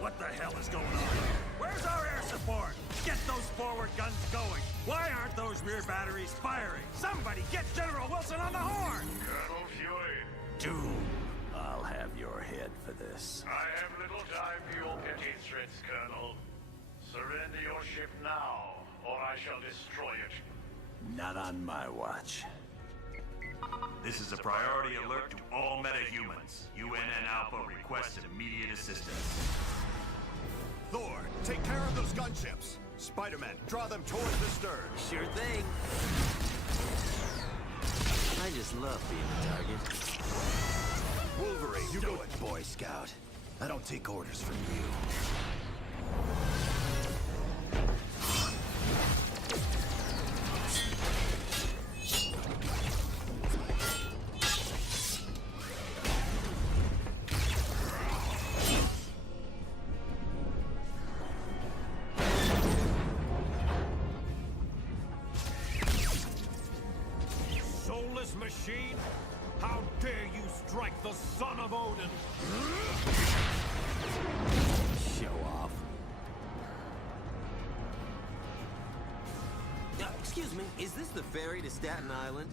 What the hell is going on? Where's our air support? Get those forward guns going. Why aren't those rear batteries firing? Somebody get General Wilson on the horn! Colonel Fury. Doom, I'll have your head for this. I have little time for your petty threats, Colonel. Surrender your ship now, or I shall destroy it. Not on my watch. This is a priority alert to all metahumans. UNN Alpha requests immediate assistance. Thor, take care of those gunships. Spider-Man, draw them towards the stern. Sure thing. I just love being a target. Wolverine, you Do go it, Boy Scout. I don't take orders from you. Soulless machine? How dare you strike the son of Odin? Show off. Excuse me, is this the ferry to Staten Island?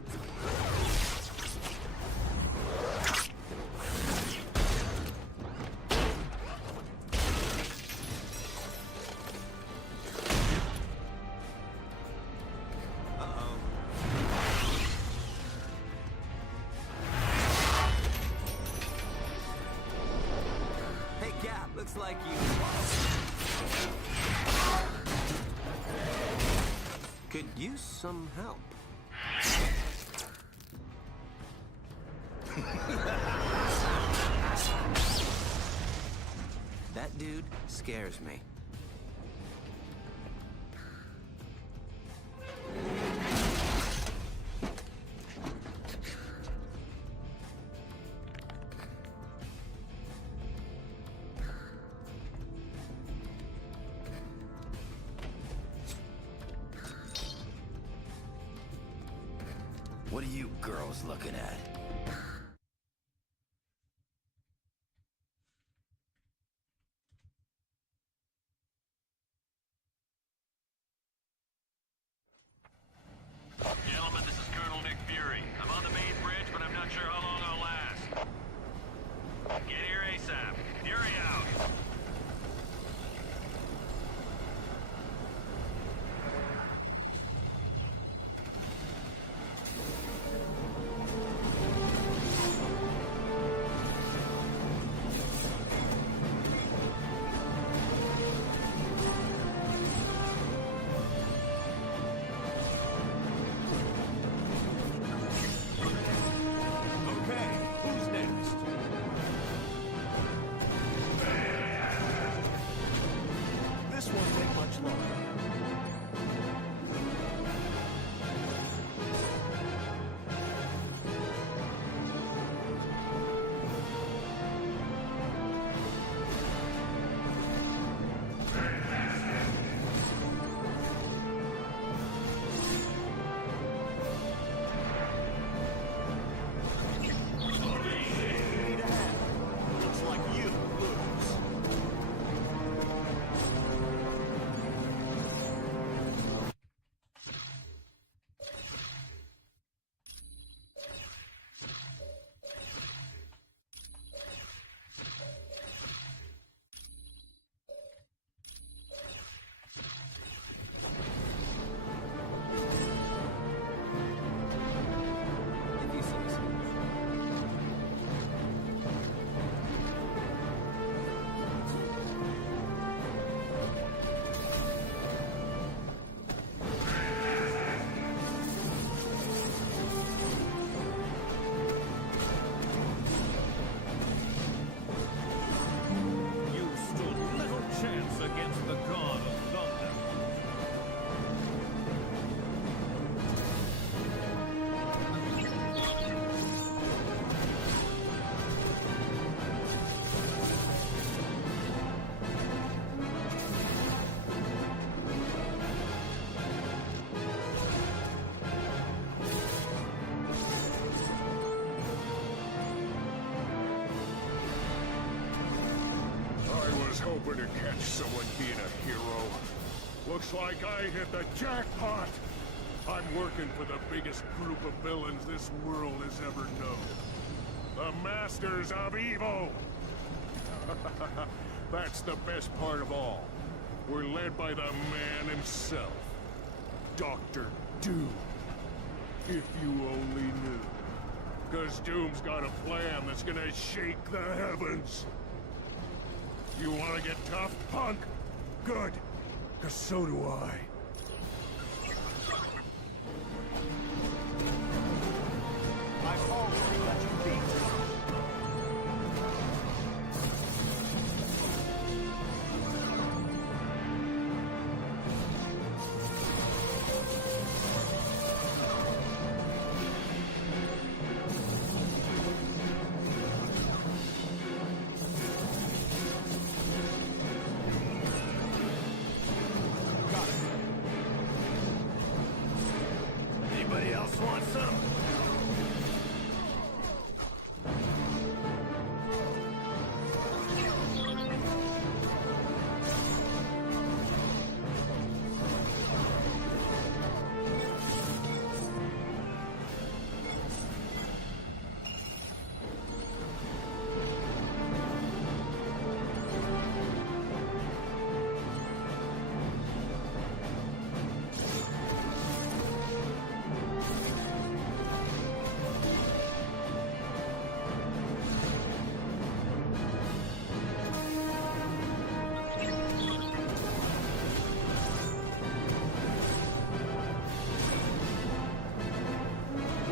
Looks like you could use some help. That dude scares me. What are you girls looking at? Gentlemen, this is Colonel Nick Fury. I'm on the main bridge, but I'm not sure how long I'll last. Get here ASAP. Fury out. was hoping to catch someone being a hero. Looks like I hit the jackpot. I'm working for the biggest group of villains this world has ever known. The Masters of Evil! That's the best part of all. We're led by the man himself. Dr. Doom. If you only knew. 'Cause Doom's got a plan that's gonna shake the heavens. You wanna get tough, punk? Good. 'Cause so do I. I've already let you be. Anybody else want some?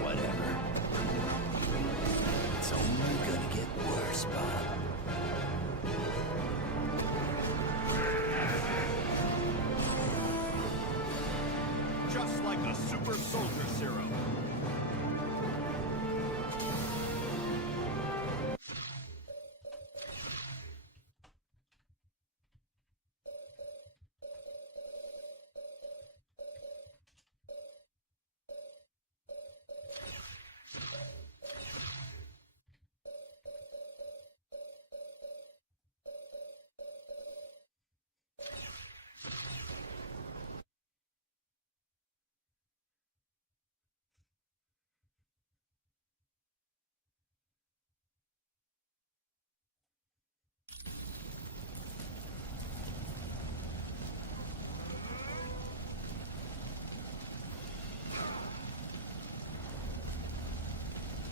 Whatever. It's only gonna get worse, Bob. Just like a super soldier serum.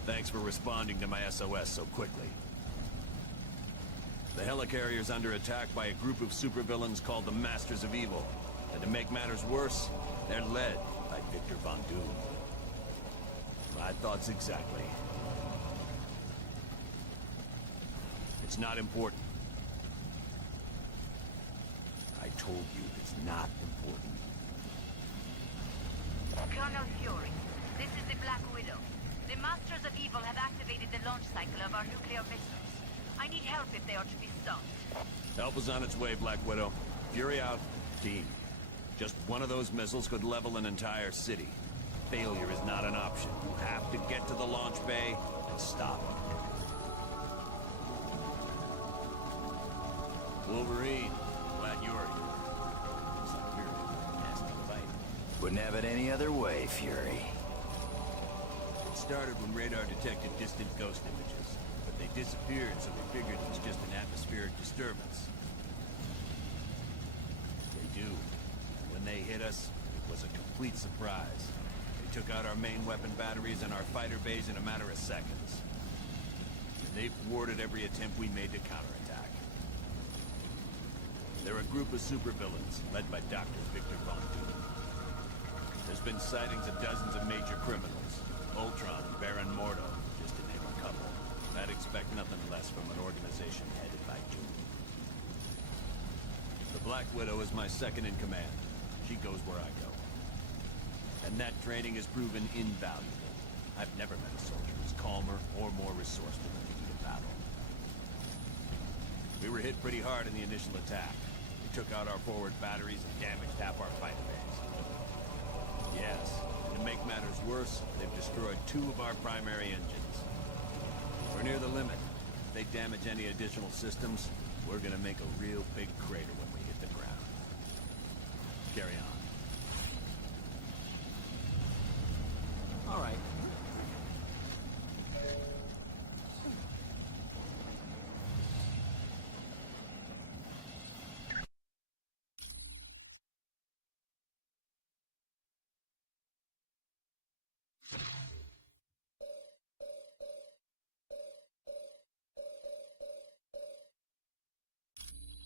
Thanks for responding to my SOS so quickly. The helicarrier's under attack by a group of supervillains called the Masters of Evil. And to make matters worse, they're led by Victor Von Doom. My thoughts exactly. It's not important. I told you it's not important. Colonel Fury, this is the Black Widow. The Masters of Evil have activated the launch cycle of our nuclear missiles. I need help if they are to be stopped. Help is on its way, Black Widow. Fury out. Team. Just one of those missiles could level an entire city. Failure is not an option. You have to get to the launch bay and stop it. Wolverine, glad you're here. Looks like we're in a nasty fight. Wouldn't have it any other way, Fury. It started when radar detected distant ghost images, but they disappeared, so we figured it was just an atmospheric disturbance. They do. When they hit us, it was a complete surprise. They took out our main weapon batteries and our fighter bays in a matter of seconds. And they thwarted every attempt we made to counterattack. They're a group of supervillains, led by Dr. Victor Von Doom. There's been sightings of dozens of major criminals. Ultron and Baron Mordo, just to name a couple. I'd expect nothing less from an organization headed by Doom. The Black Widow is my second in command. She goes where I go. And that training has proven invaluable. I've never met a soldier who's calmer or more resourceful in the heat of battle. We were hit pretty hard in the initial attack. They took out our forward batteries and damaged half our fighter bays. Yes, and to make matters worse, they've destroyed 2 of our primary engines. We're near the limit. If they damage any additional systems, We're gonna make a real big crater when we hit the ground. Carry on. All right.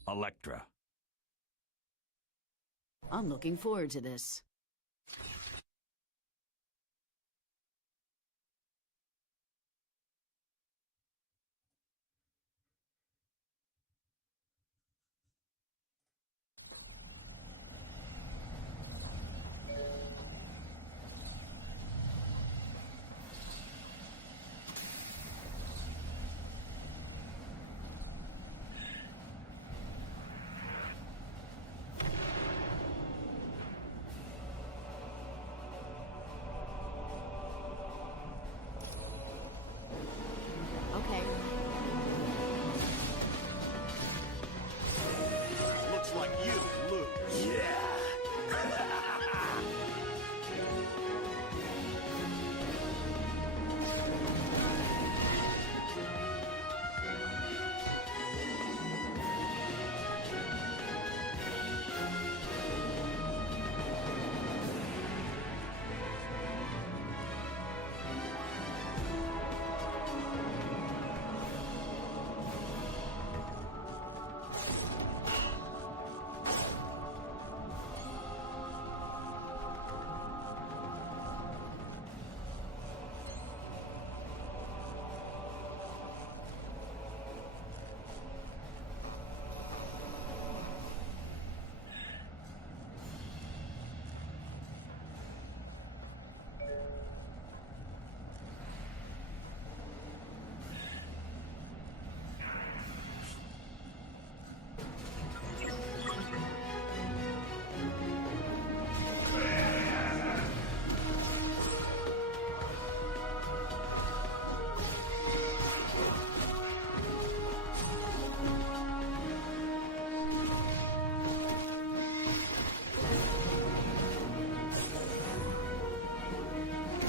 Electra. I'm looking forward to this. Okay. Looks like you lose. Yeah!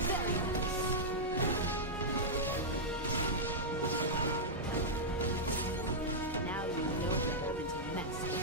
Very nice. Now you know better than to mess with me.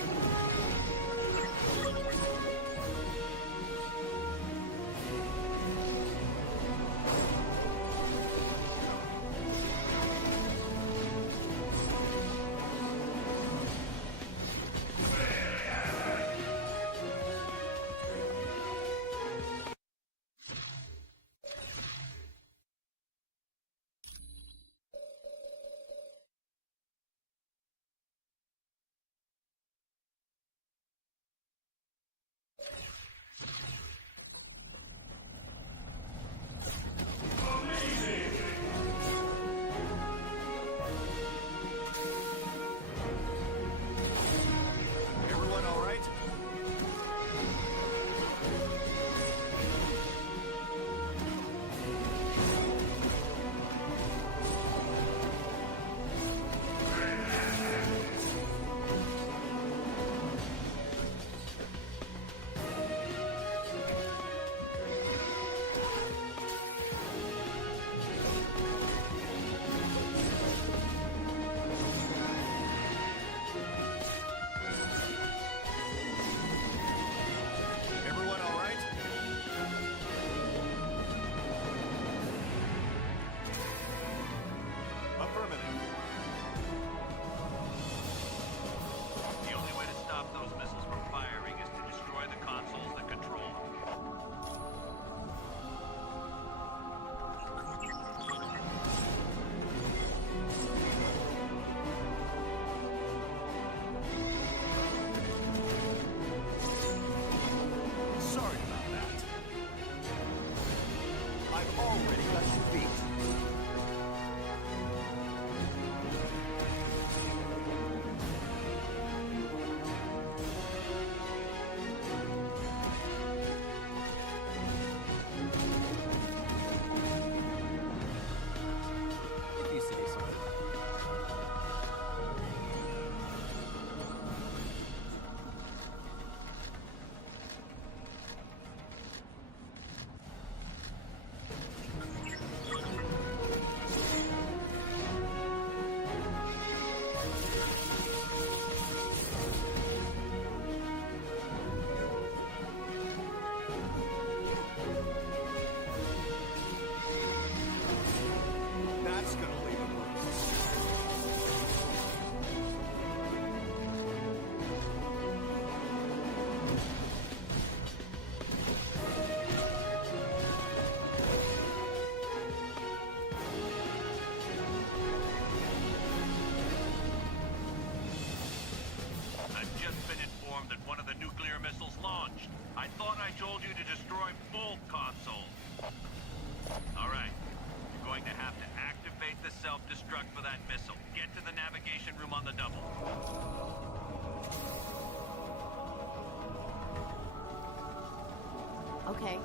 Everyone all right? Everyone all right? Affirmative. The only way to stop those missiles from firing is to destroy the consoles that control them. Sorry about that. I've already got you beat. If you say so. told you to destroy both consoles. All right. You're going to have to activate the self-destruct for that missile. Get to the navigation room on the double. Okay.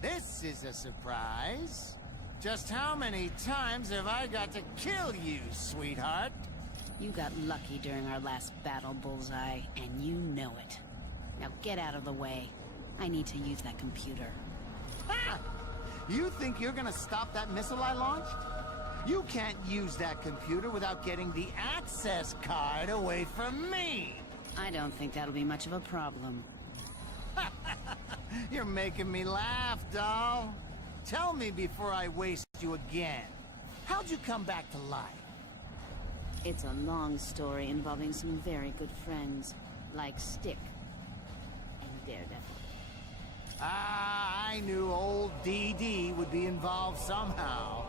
This is a surprise. Just how many times have I got to kill you, sweetheart? You got lucky during our last battle, Bullseye, and you know it. Now get out of the way. I need to use that computer. Ha! You think you're gonna stop that missile I launched? You can't use that computer without getting the access card away from me! I don't think that'll be much of a problem. You're making me laugh, doll. Tell me before I waste you again. How'd you come back to life? It's a long story involving some very good friends, like Stick and Daredevil. Ah, I knew old DD would be involved somehow.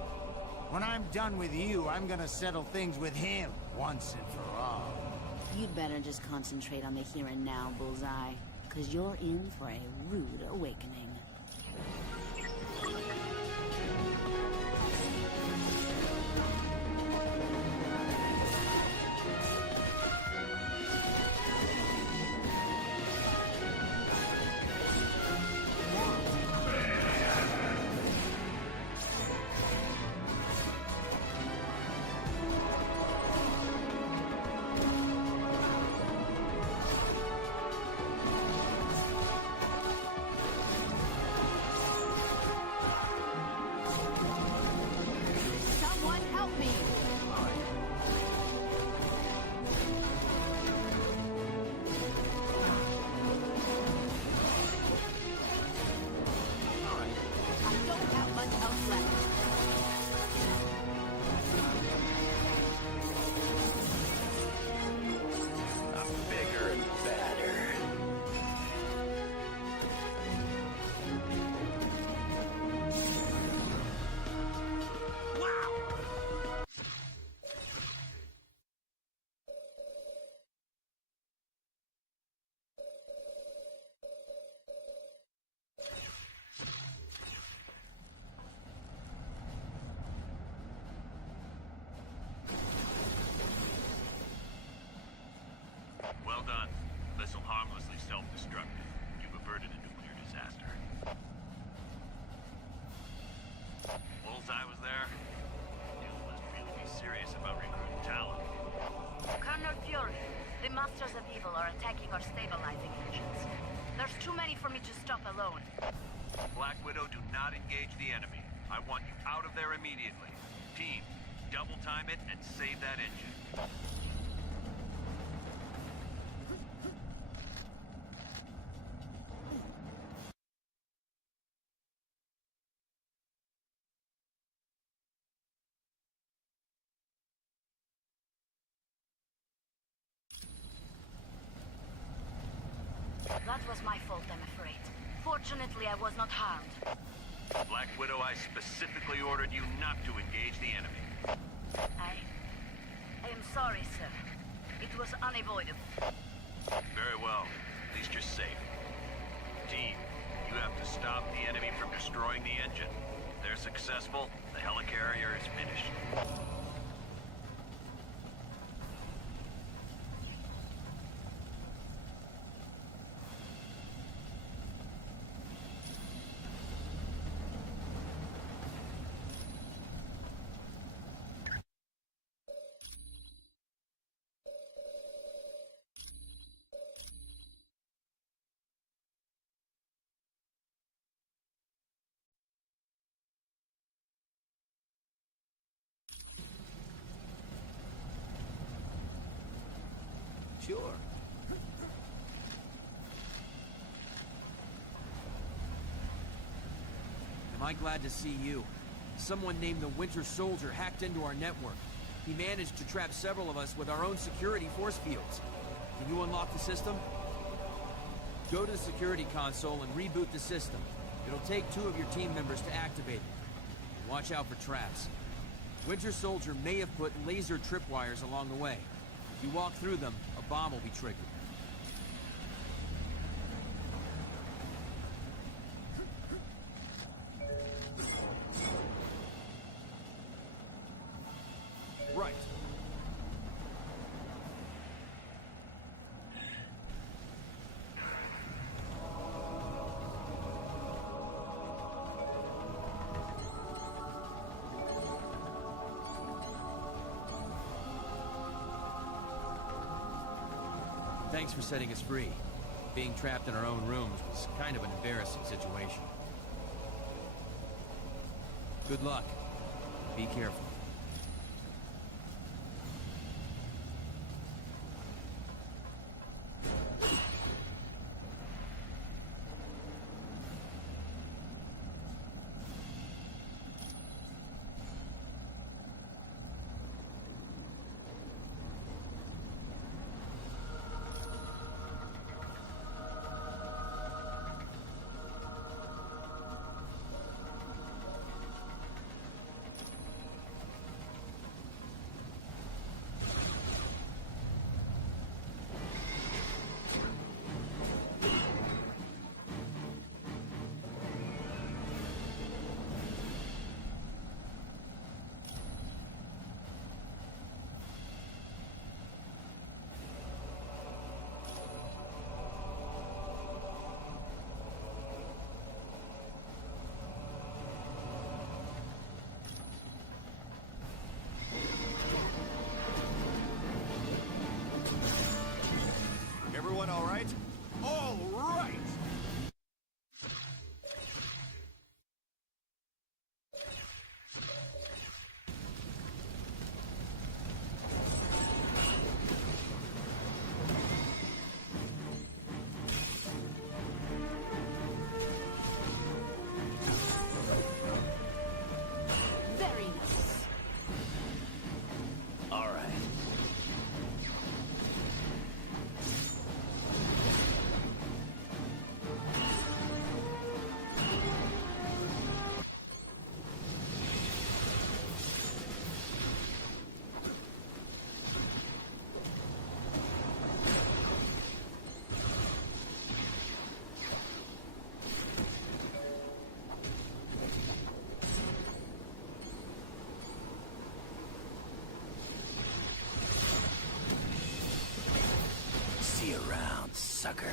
When I'm done with you, I'm gonna settle things with him once and for all. You'd better just concentrate on the here and now, Bullseye, because you're in for a rude awakening. Well done. Missile harmlessly self-destructed. You've averted a nuclear disaster. Bullseye was there? You must really be serious about recruiting talent. Colonel Fury, the Masters of Evil are attacking our stabilizing engines. There's too many for me to stop alone. Black Widow, do not engage the enemy. I want you out of there immediately. Team, double time it and save that engine. That was my fault, I'm afraid. Fortunately, I was not harmed. Black Widow, I specifically ordered you not to engage the enemy. I am sorry, sir. It was unavoidable. Very well. At least you're safe. Team, you have to stop the enemy from destroying the engine. If they're successful, the helicarrier is finished. Sure. Am I glad to see you? Someone named the Winter Soldier hacked into our network. He managed to trap several of us with our own security force fields. Can you unlock the system? Go to the security console and reboot the system. It'll take 2 of your team members to activate it. Watch out for traps. Winter Soldier may have put laser tripwires along the way. If you walk through them, a bomb will be triggered. Right. Thanks for setting us free. Being trapped in our own rooms was kind of an embarrassing situation. Good luck. Be careful. Everyone all right? All right! Very nice. All right. See you around, sucker.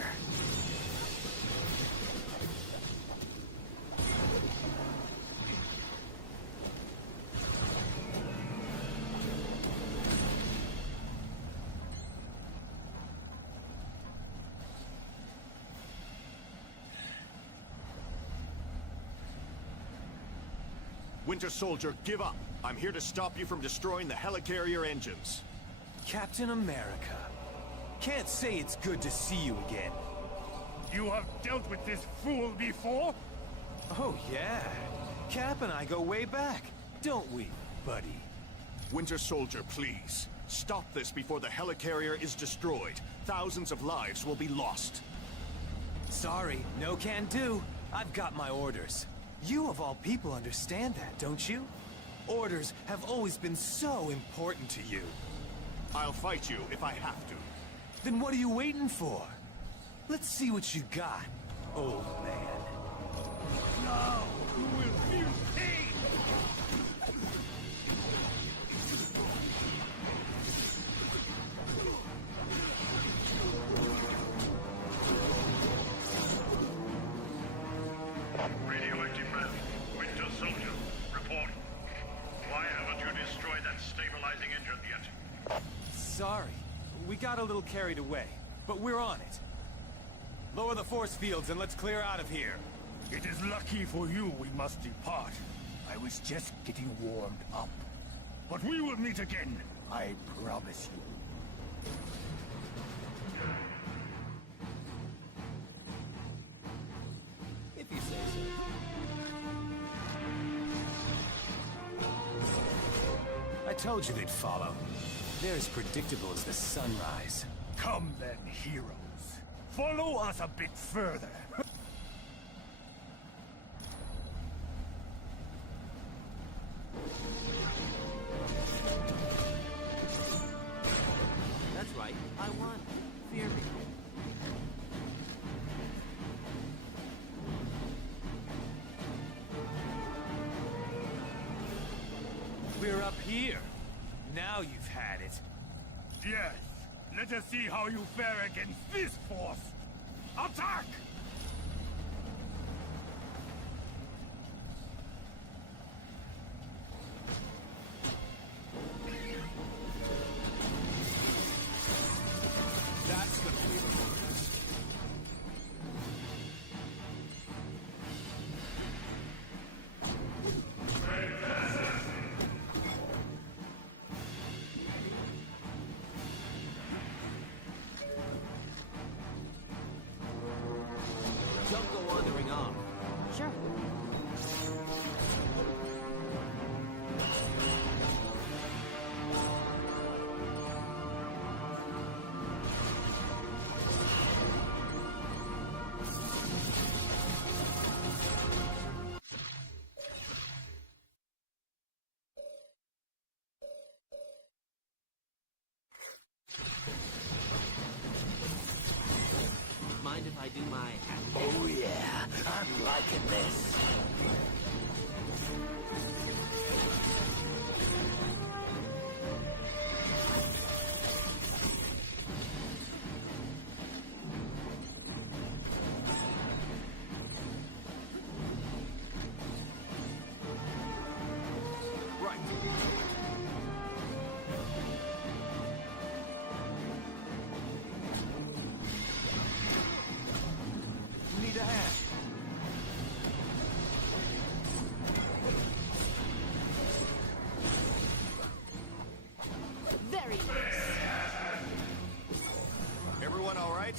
Winter Soldier, give up. I'm here to stop you from destroying the helicarrier engines. Captain America. Can't say it's good to see you again. You have dealt with this fool before? Oh, yeah. Cap and I go way back, don't we, buddy? Winter Soldier, please. Stop this before the helicarrier is destroyed. Thousands of lives will be lost. Sorry, no can do. I've got my orders. You of all people understand that, don't you? Orders have always been so important to you. I'll fight you if I have to. Then what are you waiting for? Let's see what you got, old man. Now you will feel pain! Radioactive man, Winter Soldier, reporting. Why haven't you destroyed that stabilizing engine yet? Sorry, we got a little carried away, but we're on it. Lower the force fields and let's clear out of here. It is lucky for you we must depart. I was just getting warmed up. But we will meet again, I promise you. If you say so. I told you they'd follow. They're as predictable as the sunrise. Come then, heroes. Follow us a bit further. That's right. I won. Fear me. We're up here. Now you've had it. Yes. Let us see how you fare against this force. Attack! That's gonna be the worst. Don't go wandering off. Sure. Mind if I do my Oh yeah, I'm liking this. Need a hand. Very nice. Everyone all right?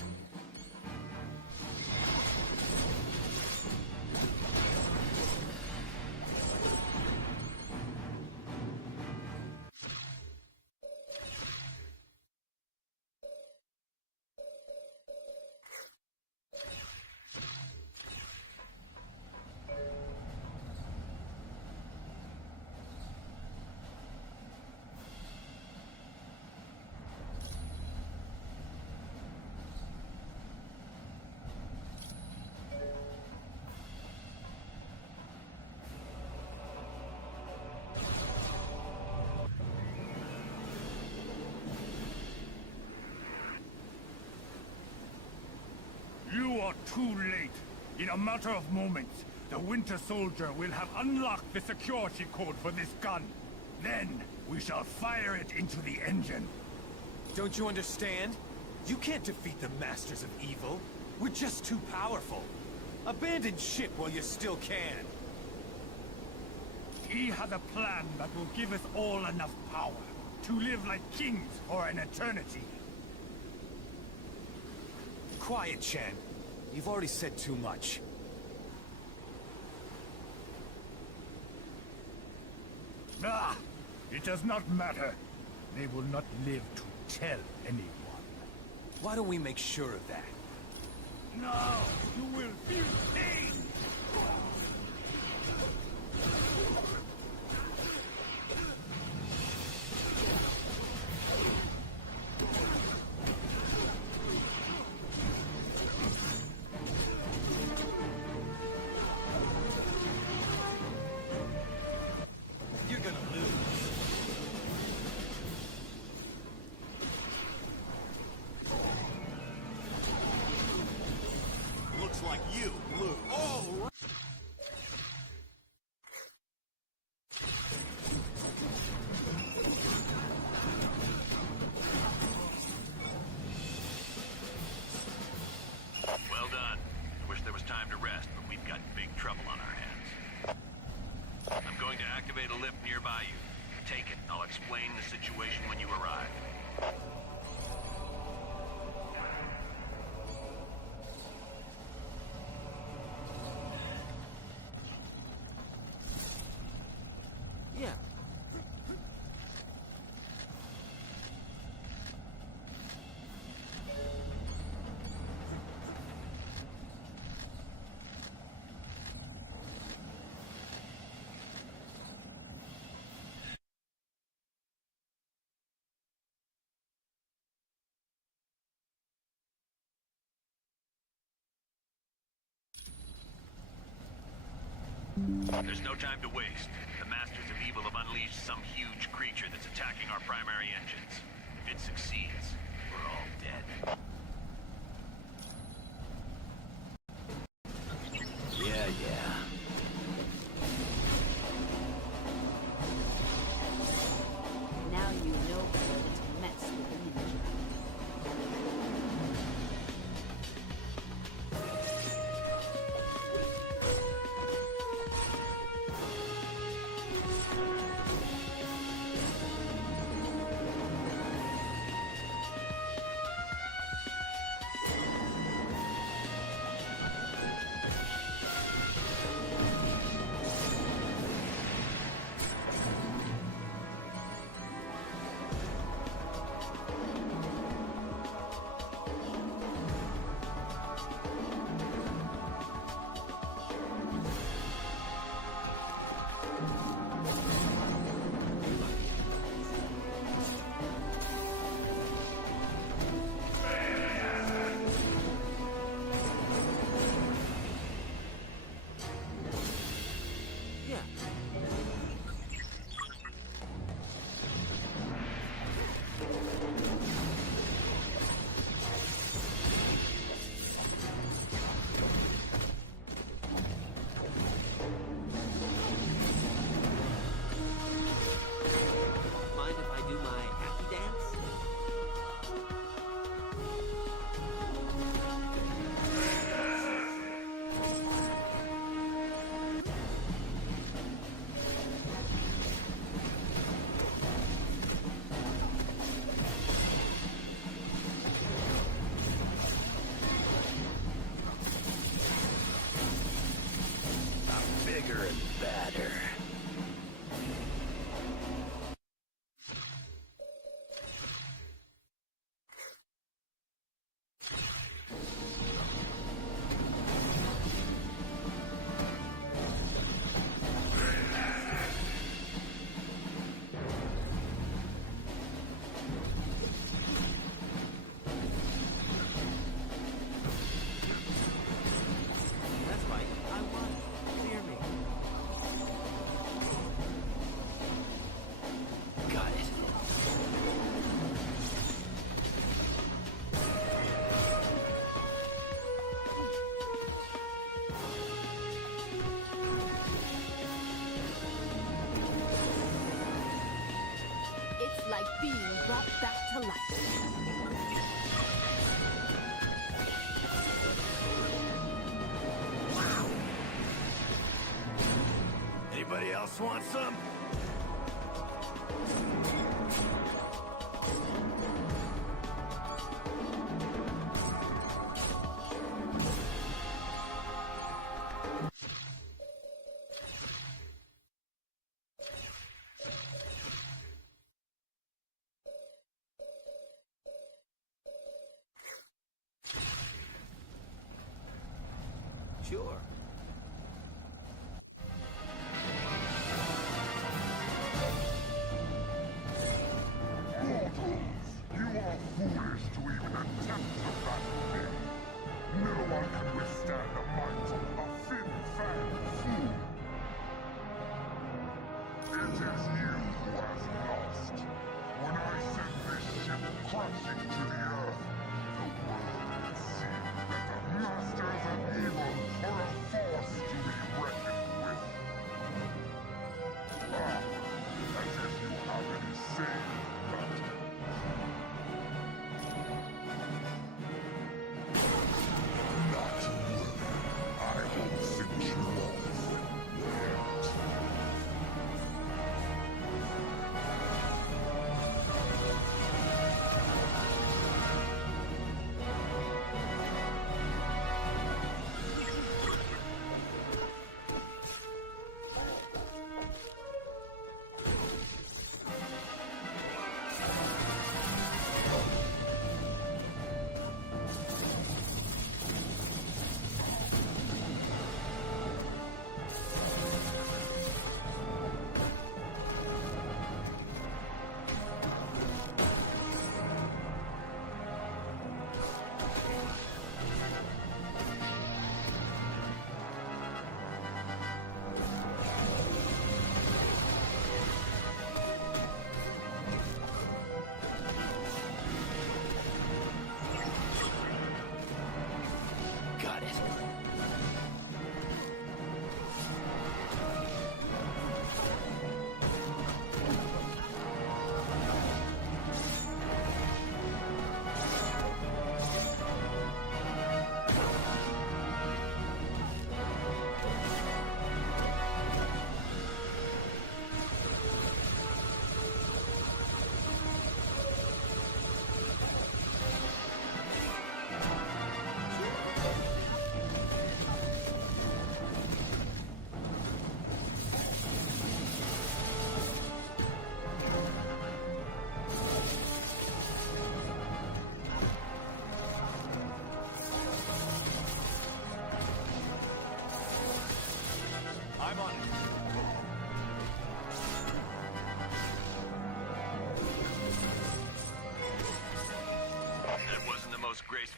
You are too late. In a matter of moments, the Winter Soldier will have unlocked the security code for this gun. Then, we shall fire it into the engine. Don't you understand? You can't defeat the Masters of Evil. We're just too powerful. Abandon ship while you still can. He has a plan that will give us all enough power to live like kings for an eternity. Quiet, Chen. You've already said too much. Ah! It does not matter. They will not live to tell anyone. Why don't we make sure of that? Now you will feel pain! You're gonna lose. Looks like you lose. Oh! Well done. I wish there was time to rest, but we've got big trouble on our hands. I'm going to activate a lift nearby you. Take it. I'll explain the situation when you arrive. There's no time to waste. The Masters of Evil have unleashed some huge creature that's attacking our primary engines. If it succeeds, we're all dead. Yeah. Now you know better than to mess with a ninja. Mind if I do my happy dance? I'm bigger and badder. That's right. I won. Clear me. Got it. It's like being brought back to life. Anybody else want some? Sure. You are foolish to even attempt to battle me. No one can withstand the might of a fin-fang fool. It is you who has lost. When I send this ship crashing to the earth, the world will see that the Masters of Evil are a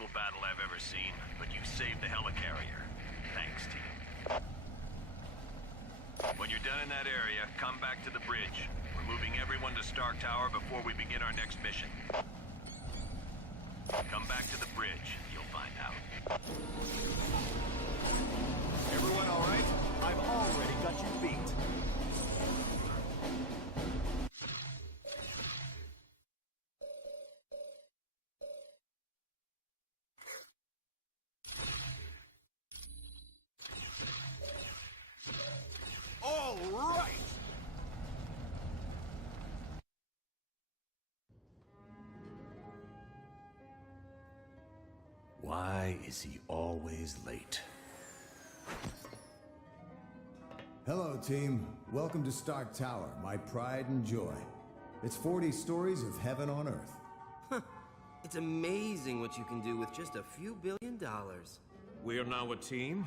peaceful battle I've ever seen, but you saved the helicarrier. Thanks, team. When you're done in that area, come back to the bridge. We're moving everyone to Stark Tower before we begin our next mission. Come back to the bridge. You'll find out. Everyone all right? I've already got you beat. All right! Why is he always late? Hello, team. Welcome to Stark Tower, my pride and joy. It's 40 stories of heaven on Earth. It's amazing what you can do with just a few $1 billion. We are now a team?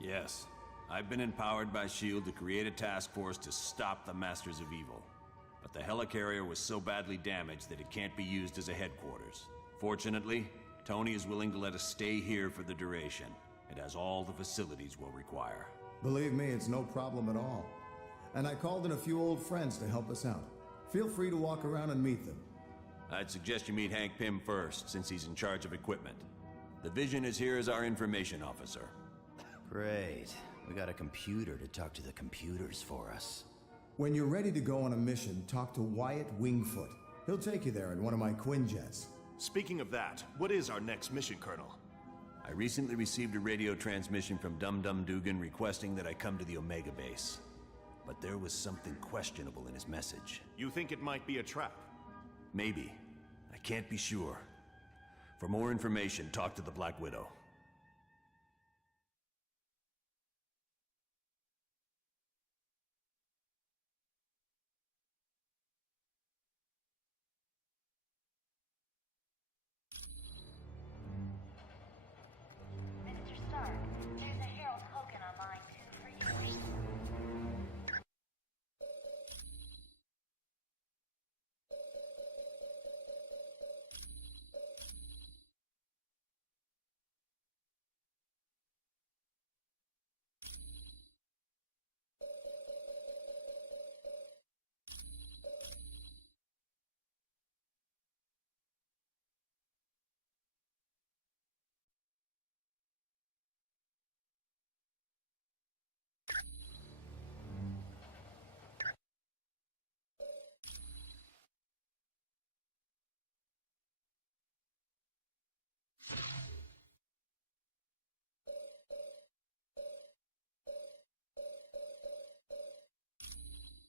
Yes. I've been empowered by S.H.I.E.L.D. to create a task force to stop the Masters of Evil. But the helicarrier was so badly damaged that it can't be used as a headquarters. Fortunately, Tony is willing to let us stay here for the duration. It has all the facilities we'll require. Believe me, it's no problem at all. And I called in a few old friends to help us out. Feel free to walk around and meet them. I'd suggest you meet Hank Pym first, since he's in charge of equipment. The Vision is here as our information officer. Great. We got a computer to talk to the computers for us. When you're ready to go on a mission, talk to Wyatt Wingfoot. He'll take you there in one of my Quinjets. Speaking of that, what is our next mission, Colonel? I recently received a radio transmission from Dum Dum Dugan requesting that I come to the Omega base. But there was something questionable in his message. You think it might be a trap? Maybe. I can't be sure. For more information, talk to the Black Widow. Mr. Stark, there's a Harold Hogan online too for you.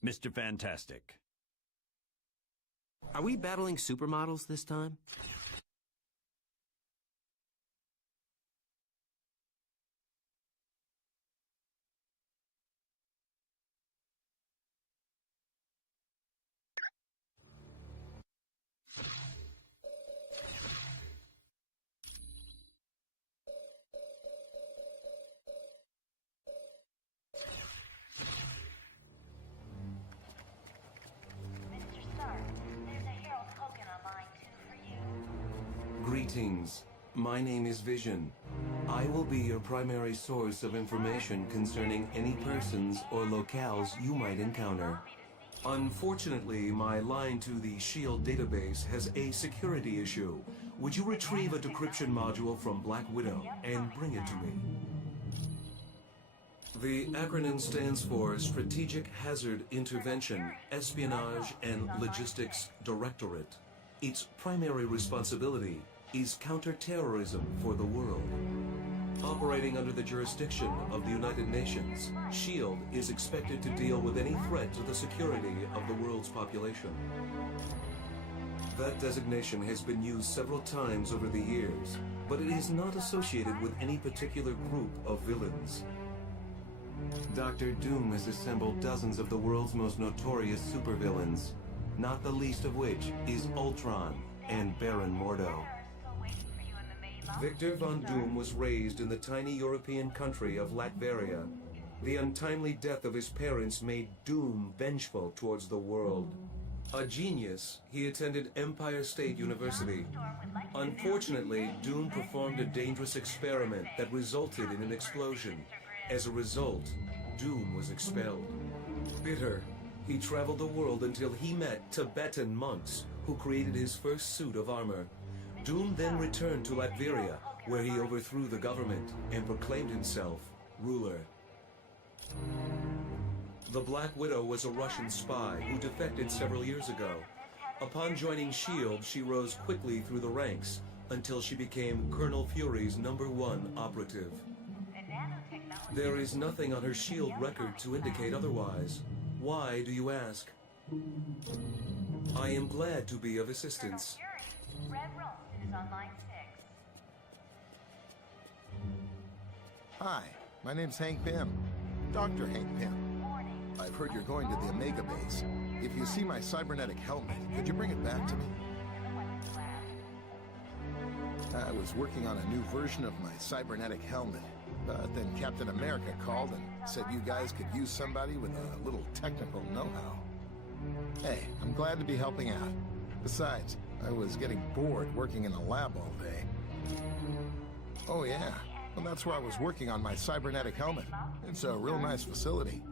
Mr. Fantastic. Are we battling supermodels this time? Mr. Stark, there's a Harold Hogan online too for you. Greetings. My name is Vision. I will be your primary source of information concerning any persons or locales you might encounter. Unfortunately, my line to the S.H.I.E.L.D. database has a security issue. Would you retrieve a decryption module from Black Widow and bring it to me? The acronym stands for Strategic Hazard Intervention, Espionage and Logistics Directorate. Its primary responsibility is counterterrorism for the world. Operating under the jurisdiction of the United Nations, S.H.I.E.L.D. is expected to deal with any threat to the security of the world's population. That designation has been used several times over the years, but it is not associated with any particular group of villains. Dr. Doom has assembled dozens of the world's most notorious supervillains, not the least of which is Ultron and Baron Mordo. Victor Von Doom was raised in the tiny European country of Latveria. The untimely death of his parents made Doom vengeful towards the world. A genius, he attended Empire State University. Unfortunately, Doom performed a dangerous experiment that resulted in an explosion. As a result, Doom was expelled. Bitter, he traveled the world until he met Tibetan monks who created his first suit of armor. Doom then returned to Latveria, where he overthrew the government and proclaimed himself ruler. The Black Widow was a Russian spy who defected several years ago. Upon joining S.H.I.E.L.D., she rose quickly through the ranks until she became Colonel Fury's #1 operative. There is nothing on her S.H.I.E.L.D. record to indicate otherwise. Why, do you ask? I am glad to be of assistance. Hi, my name's Hank Pym. Dr. Hank Pym. I've heard you're going to the Omega base. If you see my cybernetic helmet, could you bring it back to me? I was working on a new version of my cybernetic helmet, but then Captain America called and said you guys could use somebody with a little technical know-how. Hey, I'm glad to be helping out. Besides, I was getting bored working in a lab all day. Oh yeah, well that's where I was working on my cybernetic helmet. It's a real nice facility.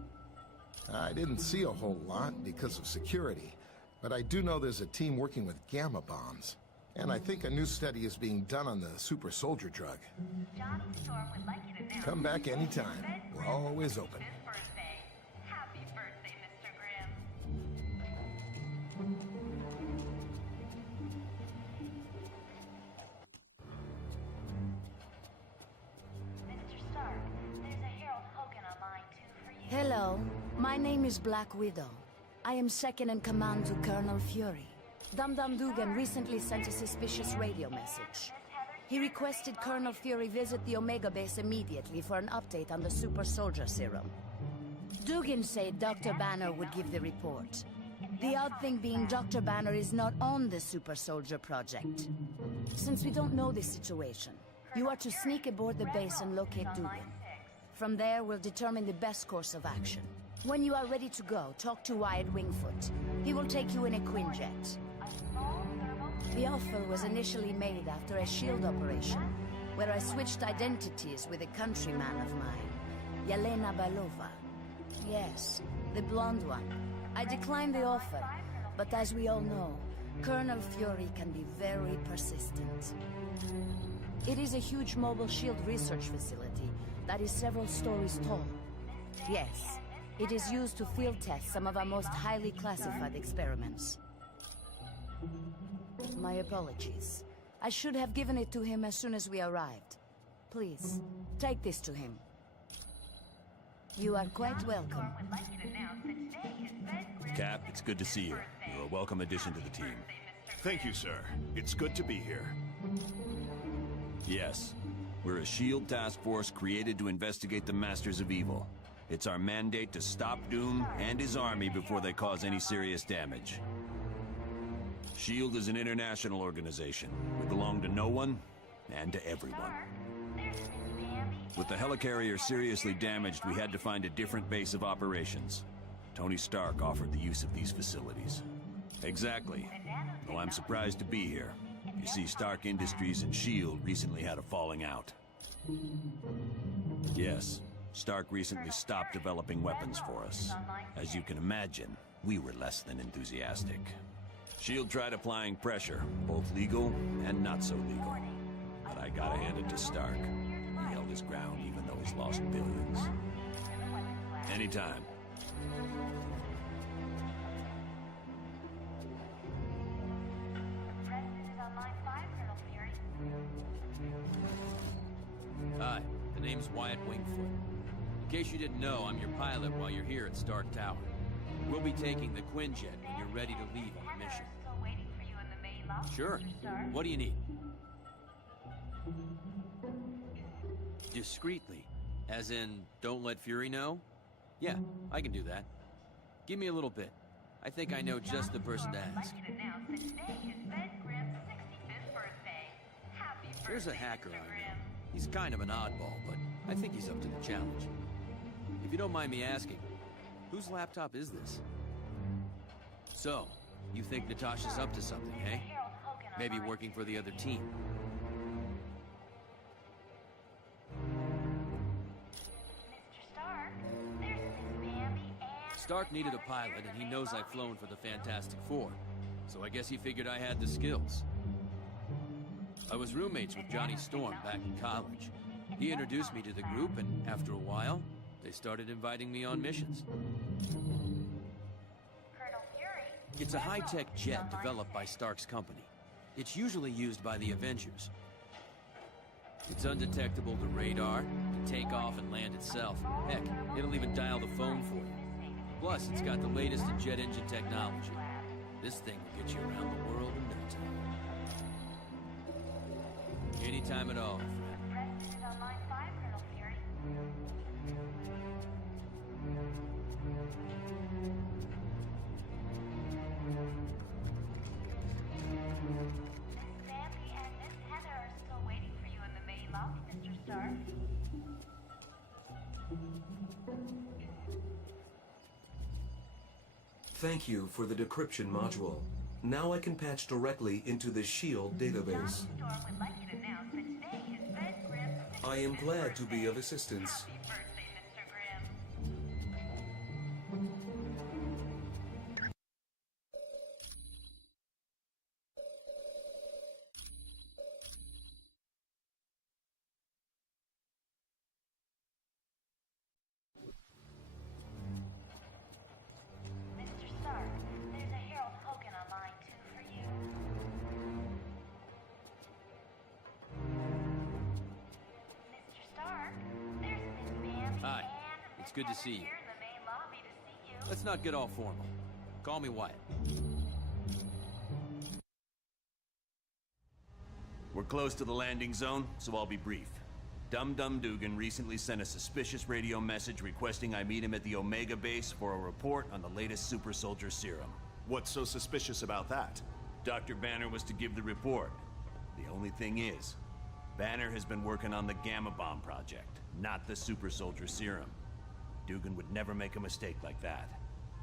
I didn't see a whole lot because of security, but I do know there's a team working with gamma bombs. And I think a new study is being done on the super soldier drug. Come back anytime. We're always open. Happy birthday, Mr. Grimm. Mr. Stark, there's a Harold Hogan on line 2 for you. Hello, my name is Black Widow. I am second in command to Colonel Fury. Dum-Dum Dugan recently sent a suspicious radio message. He requested Colonel Fury visit the Omega base immediately for an update on the super soldier serum. Dugan said Dr. Banner would give the report. The odd thing being Dr. Banner is not on the super soldier project. Since we don't know the situation, you are to sneak aboard the base and locate Dugan. From there, we'll determine the best course of action. When you are ready to go, talk to Wyatt Wingfoot. He will take you in a Quinjet. The offer was initially made after a S.H.I.E.L.D. operation, where I switched identities with a countryman of mine, Yelena Belova. Yes, the blonde one. I declined the offer, but as we all know, Colonel Fury can be very persistent. It is a huge mobile S.H.I.E.L.D. research facility that is several stories tall. Yes, it is used to field test some of our most highly classified experiments. My apologies. I should have given it to him as soon as we arrived. Please, take this to him. You are quite welcome. Cap, it's good to see you. You're a welcome addition to the team. Thank you, sir. It's good to be here. Yes. We're a S.H.I.E.L.D. task force created to investigate the Masters of Evil. It's our mandate to stop Doom and his army before they cause any serious damage. S.H.I.E.L.D. is an international organization. We belong to no one and to everyone. With the helicarrier seriously damaged, we had to find a different base of operations. Tony Stark offered the use of these facilities. Exactly. Well, I'm surprised to be here. You see, Stark Industries and S.H.I.E.L.D. recently had a falling out. Yes, Stark recently stopped developing weapons for us. As you can imagine, we were less than enthusiastic. S.H.I.E.L.D. tried applying pressure, both legal and not so legal. But I gotta hand it to Stark. He held his ground even though he's lost billions. Anytime. Hi, the name's Wyatt Wingfoot. In case you didn't know, I'm your pilot while you're here at Stark Tower. We'll be taking the Quinjet when you're ready to leave on the mission. Sure. What do you need? Discreetly. As in, don't let Fury know? Yeah, I can do that. Give me a little bit. I think I know just the person to ask. There's a hacker I know. He's kind of an oddball, but I think he's up to the challenge. If you don't mind me asking, whose laptop is this? So, you think Natasha's up to something, eh? Maybe working for the other team. Stark needed a pilot, and he knows I've flown for the Fantastic Four. So I guess he figured I had the skills. I was roommates with Johnny Storm back in college. He introduced me to the group, and after a while, they started inviting me on missions. It's a high-tech jet developed by Stark's company. It's usually used by the Avengers. It's undetectable to radar, can take off and land itself. Heck, it'll even dial the phone for you. Plus, it's got the latest in jet engine technology. This thing will get you around the world in no time. Anytime at all, friend. Thank you for the decryption module. Now I can patch directly into the SHIELD database. I am glad to be of assistance. Hi, it's good to see you. Let's not get all formal. Call me Wyatt. We're close to the landing zone, so I'll be brief. Dum-Dum Dugan recently sent a suspicious radio message requesting I meet him at the Omega base for a report on the latest super soldier serum. What's so suspicious about that? Dr. Banner was to give the report. The only thing is, Banner has been working on the Gamma Bomb project, not the super soldier serum. Dugan would never make a mistake like that.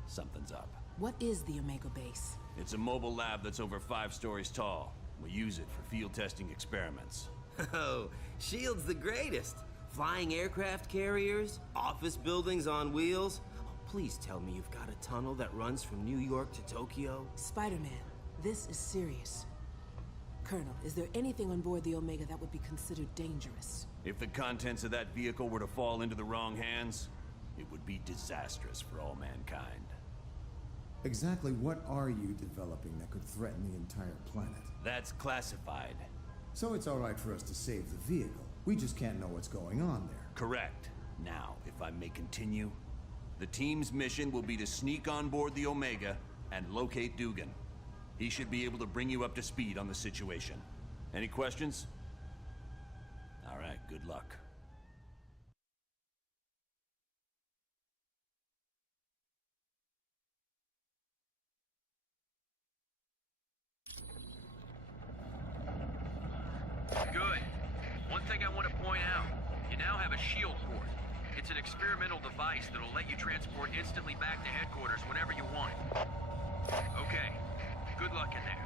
Something's up. What is the Omega base? It's a mobile lab that's over 5 stories tall. We use it for field testing experiments. Oh, SHIELD's the greatest. Flying aircraft carriers, office buildings on wheels. Oh, please tell me you've got a tunnel that runs from New York to Tokyo. Spider-Man, this is serious. Colonel, is there anything on board the Omega that would be considered dangerous? If the contents of that vehicle were to fall into the wrong hands, it would be disastrous for all mankind. Exactly what are you developing that could threaten the entire planet? That's classified. So it's all right for us to save the vehicle. We just can't know what's going on there. Correct. Now, if I may continue, the team's mission will be to sneak on board the Omega and locate Dugan. He should be able to bring you up to speed on the situation. Any questions? All right, good luck. Good. One thing I want to point out, you now have a SHIELD port. It's an experimental device that'll let you transport instantly back to headquarters whenever you want. Okay. Good luck in there.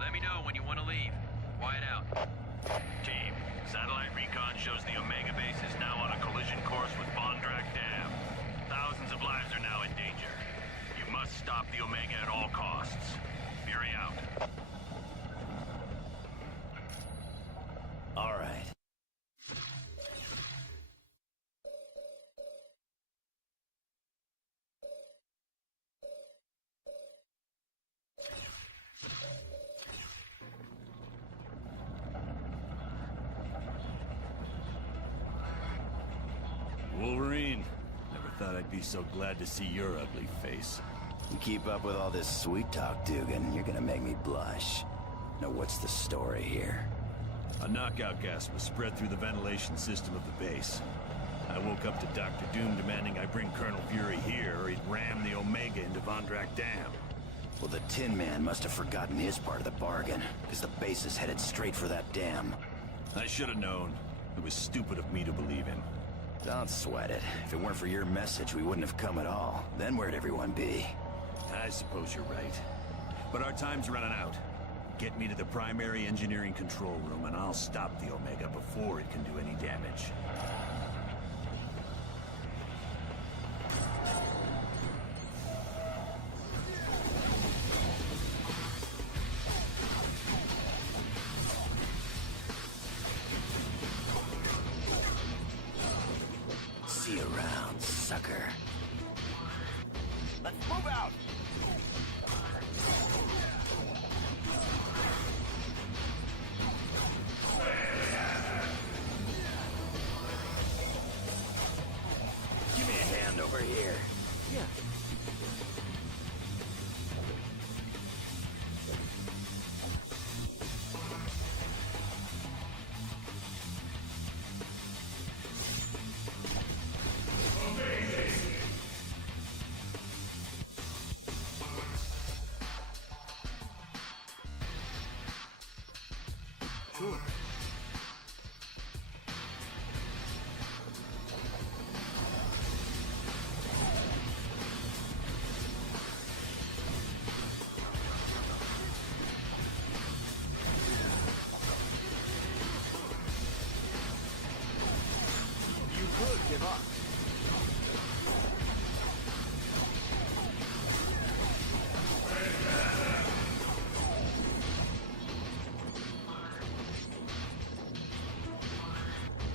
Let me know when you want to leave. Wyatt out. Team, satellite recon shows the Omega base is now on a collision course with Bondrak Dam. Thousands of lives are now in danger. You must stop the Omega at all costs. Fury out. All right. Wolverine, never thought I'd be so glad to see your ugly face. You keep up with all this sweet talk, Dugan, you're gonna make me blush. Now what's the story here? A knockout gas was spread through the ventilation system of the base. I woke up to Dr. Doom demanding I bring Colonel Fury here or he'd ram the Omega into Bondrak Dam. Well, the Tin Man must have forgotten his part of the bargain, because the base is headed straight for that dam. I should have known. It was stupid of me to believe him. Don't sweat it. If it weren't for your message, we wouldn't have come at all. Then where'd everyone be? I suppose you're right. But our time's running out. Get me to the primary engineering control room and I'll stop the Omega before it can do any damage. See you around, sucker. Let's move out! Give me a hand over here. Yeah. Sure. You could give up.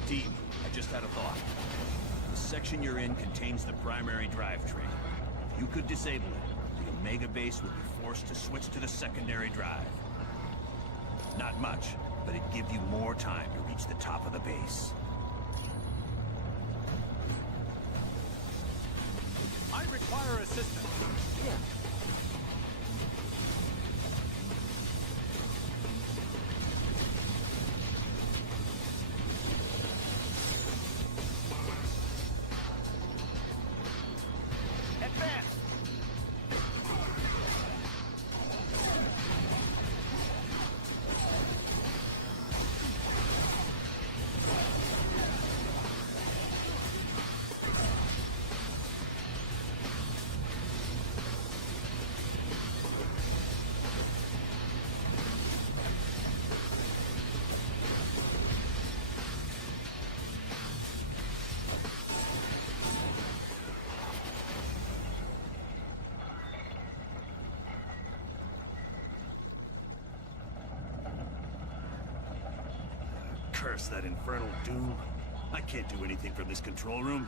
Team, I just had a thought. The section you're in contains the primary drivetrain. If you could disable it, the Omega base would be forced to switch to the secondary drive. Not much, but it'd give you more time to reach the top of the base. I require assistance. Yeah. Advance! Curse that infernal Doom. I can't do anything from this control room.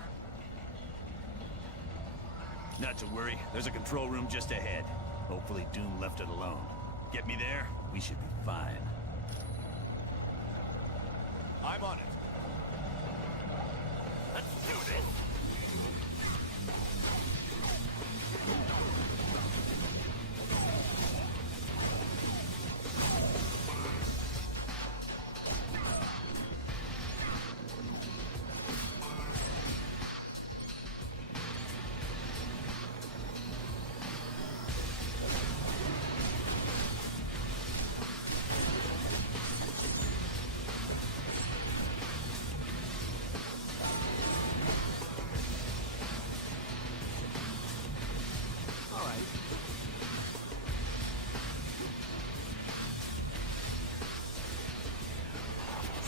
Not to worry, there's a control room just ahead. Hopefully Doom left it alone. Get me there, we should be fine. I'm on it. Let's do this!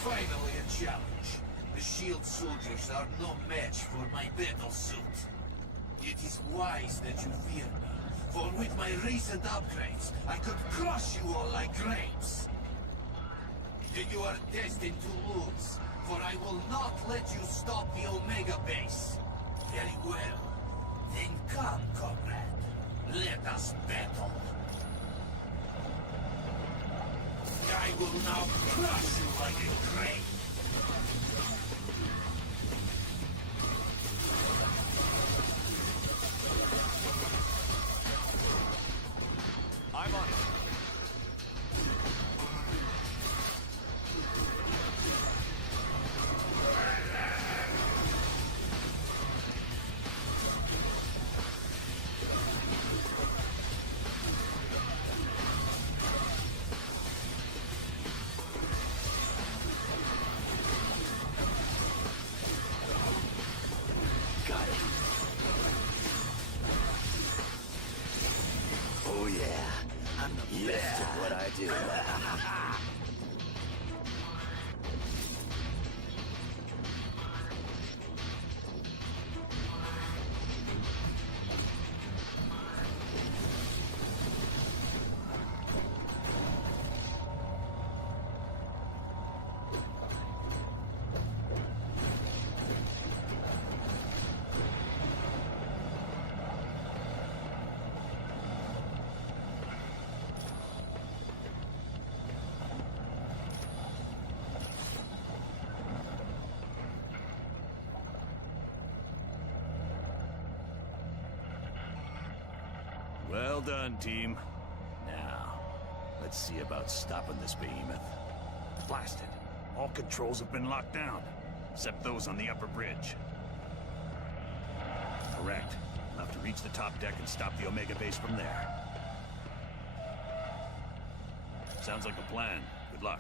Finally a challenge. The shield soldiers are no match for my battle suit. It is wise that you fear me, for with my recent upgrades, I could crush you all like grapes. Then you are destined to lose, for I will not let you stop the Omega base. Very well. Then come, comrade. Let us battle. I will now crush you like a grape. I'm on it. do. Well done, team. Now, let's see about stopping this behemoth. Blasted. All controls have been locked down, except those on the upper bridge. Correct. We'll have to reach the top deck and stop the Omega base from there. Sounds like a plan. Good luck.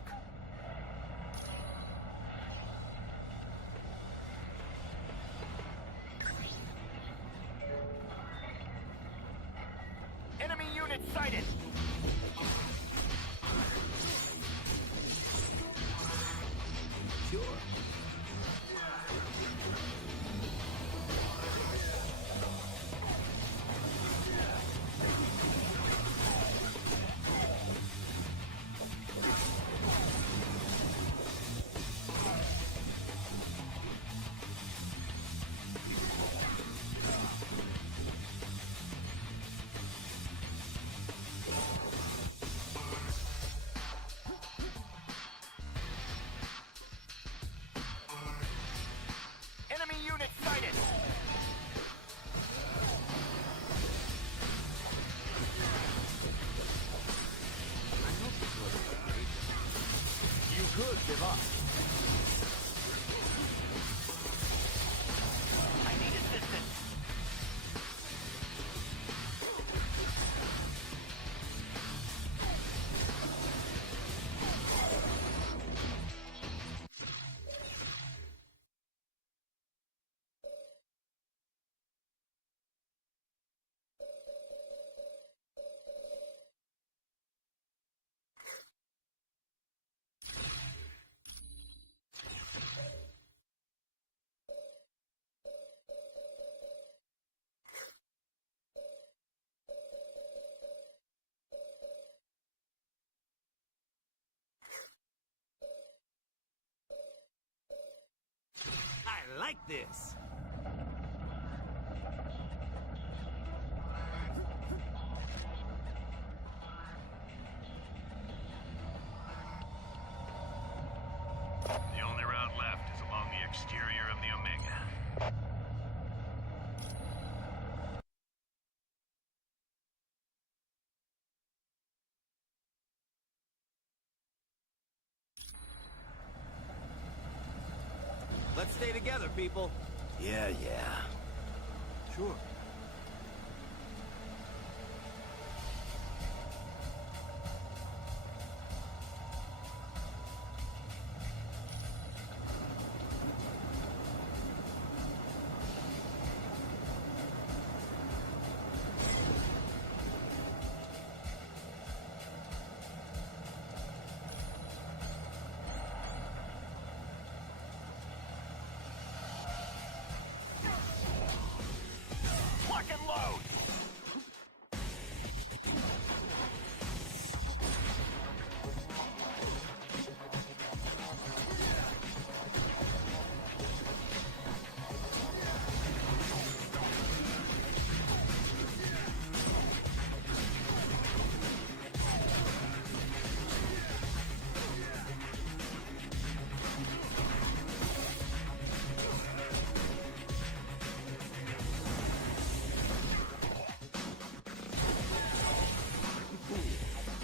Enemy unit sighted! Sure. Enemy unit sighted! You could give up. I need assistance! I like this. The only route left is along the exterior of the Omega. Let's stay together, people. Yeah. Sure. Lock and load!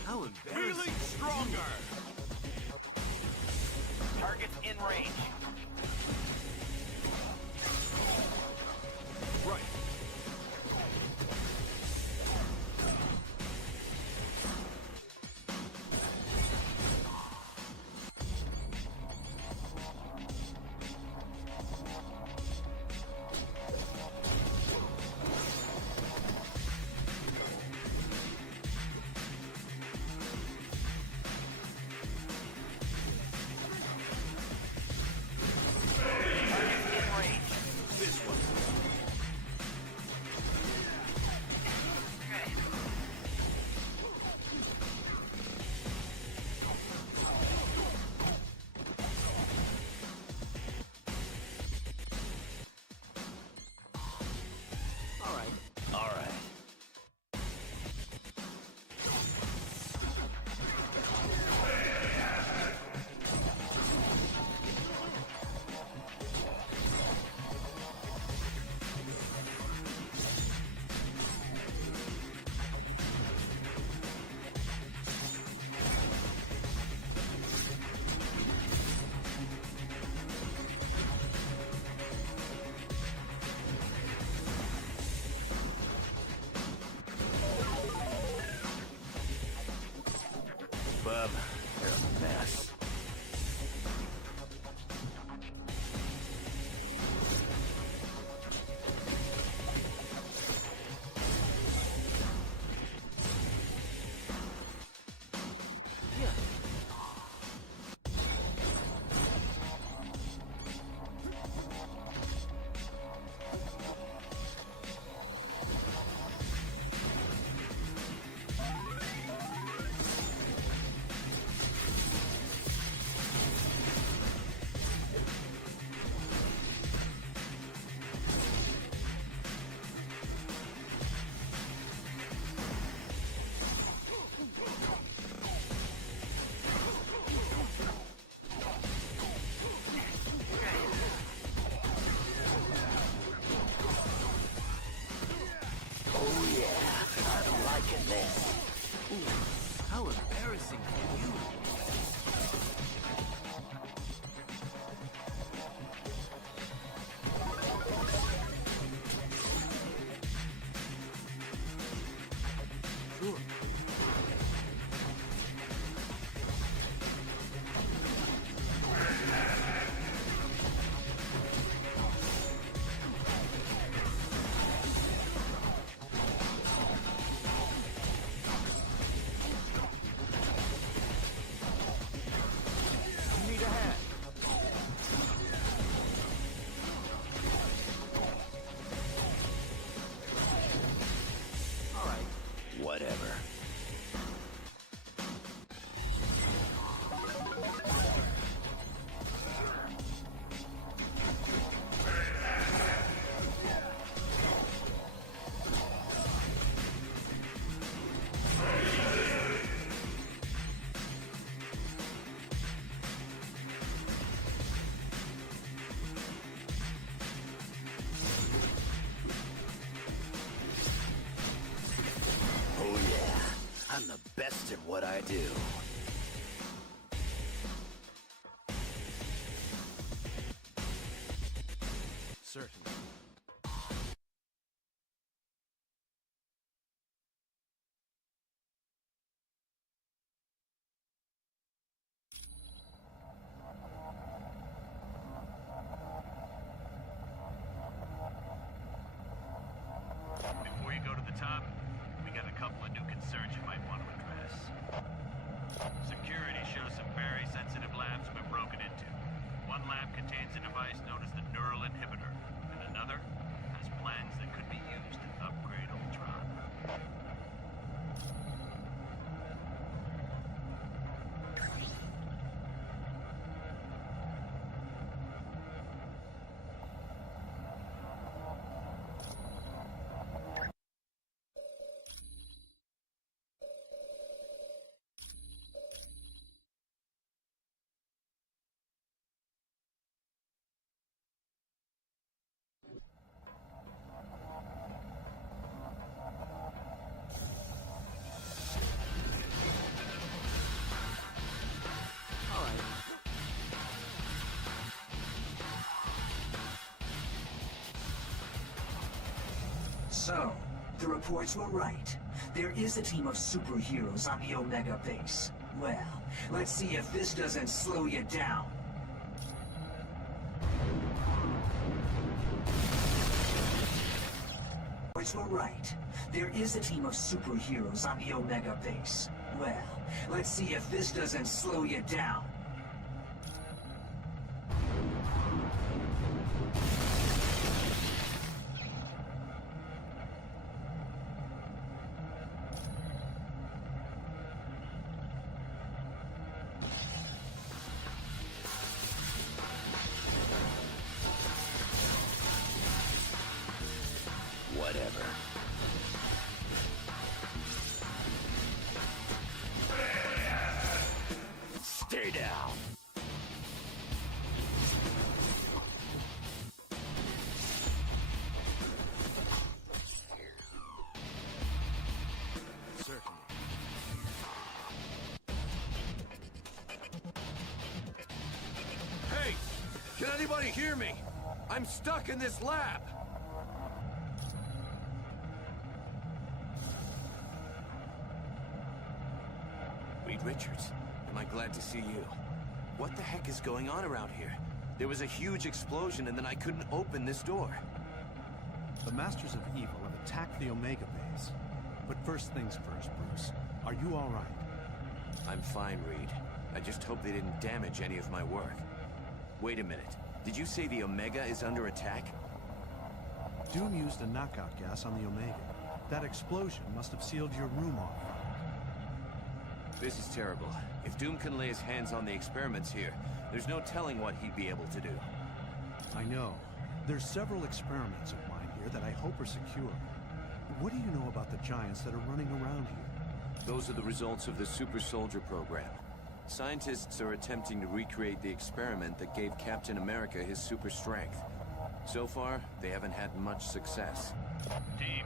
How embarrassing. Feeling stronger! Targets in range. Right. embarrassing for you. Sure. Need a hand. All right. Whatever. Oh yeah, I'm the best at what I do. Certainly. Before you go to the top, we got a couple of new concerns you might want to address. Security shows some very sensitive labs have been broken into. One lab contains a device known as the neural inhibitor, and another has plans that could be used to upgrade Ultron. All right. So, the reports were right. There is a team of superheroes on the Omega base. Well, let's see if this doesn't slow you down. Reports were right. There is a team of superheroes on the Omega base. Well, let's see if this doesn't slow you down. Whatever. Stay down. Certainly. Hey! Can anybody hear me? I'm stuck in this lab! Reed Richards, am I glad to see you. What the heck is going on around here? There was a huge explosion and then I couldn't open this door. The Masters of Evil have attacked the Omega base. But first things first, Bruce. Are you all right? I'm fine, Reed. I just hope they didn't damage any of my work. Wait a minute. Did you say the Omega is under attack? Doom used a knockout gas on the Omega. That explosion must have sealed your room off. This is terrible. If Doom can lay his hands on the experiments here, there's no telling what he'd be able to do. I know. There's several experiments of mine here that I hope are secure. What do you know about the giants that are running around here? Those are the results of the Super Soldier program. Scientists are attempting to recreate the experiment that gave Captain America his super strength. So far, they haven't had much success. Team,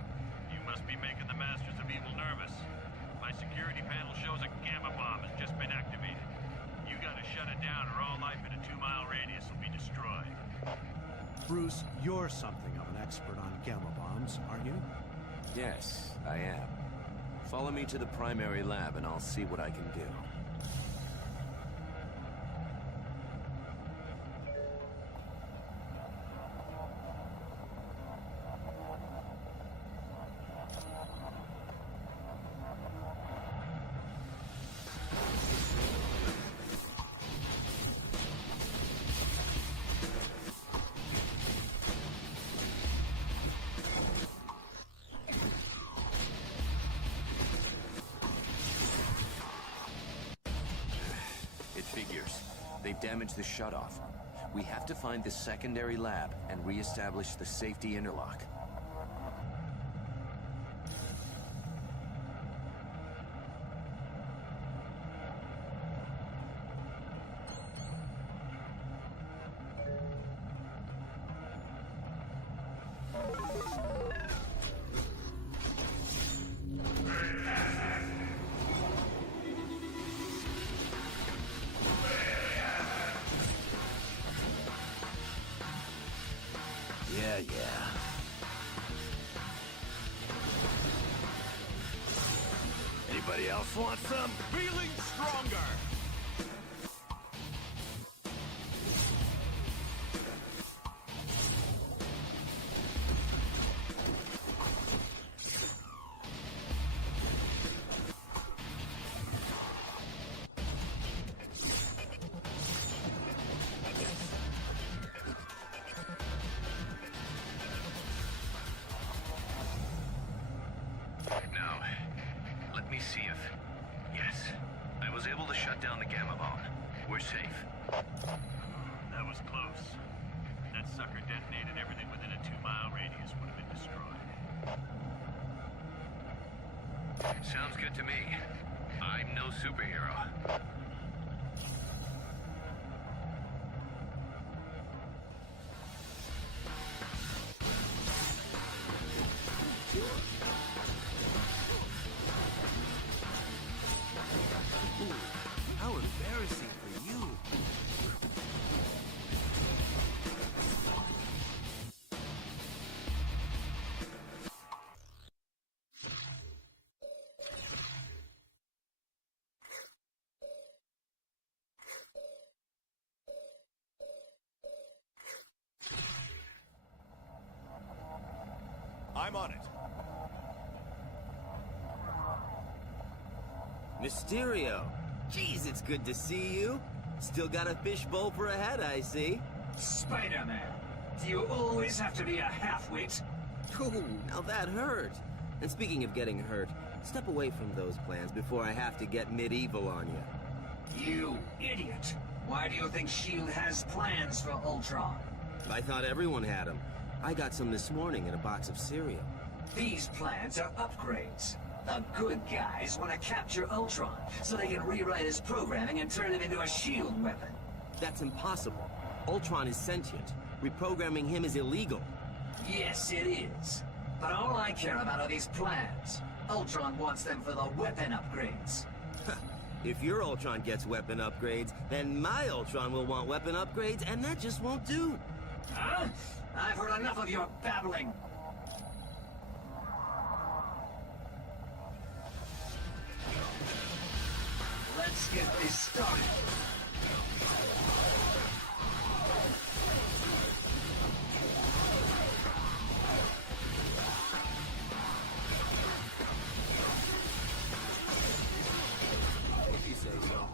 you must be making the Masters of Evil nervous. My security panel shows a gamma bomb has just been activated. You gotta shut it down or all life in a 2-mile radius will be destroyed. Bruce, you're something of an expert on gamma bombs, aren't you? Yes, I am. Follow me to the primary lab and I'll see what I can do. They've damaged the shutoff. We have to find the secondary lab and re-establish the safety interlock. Yeah. Anybody else want some? Feeling stronger! Now, let me see if... Yes, I was able to shut down the gamma bomb. We're safe. That was close. That sucker detonated everything within a 2-mile radius would have been destroyed. Sounds good to me. I'm no superhero. How embarrassing for you. I'm on it. Mysterio! Jeez, it's good to see you. Still got a fishbowl for a head, I see. Spider-Man, do you always have to be a half-wit? Ooh, now that hurt. And speaking of getting hurt, step away from those plans before I have to get medieval on you. You idiot! Why do you think S.H.I.E.L.D. has plans for Ultron? I thought everyone had them. I got some this morning in a box of cereal. These plans are upgrades. The good guys want to capture Ultron so they can rewrite his programming and turn him into a S.H.I.E.L.D. weapon. That's impossible. Ultron is sentient. Reprogramming him is illegal. Yes, it is. But all I care about are these plans. Ultron wants them for the weapon upgrades. If your Ultron gets weapon upgrades, then my Ultron will want weapon upgrades, and that just won't do. Huh? I've heard enough of your babbling. Let's get this started. If you say so.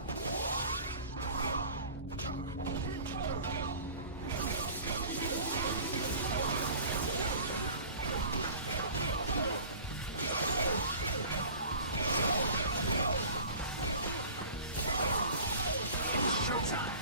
Showtime!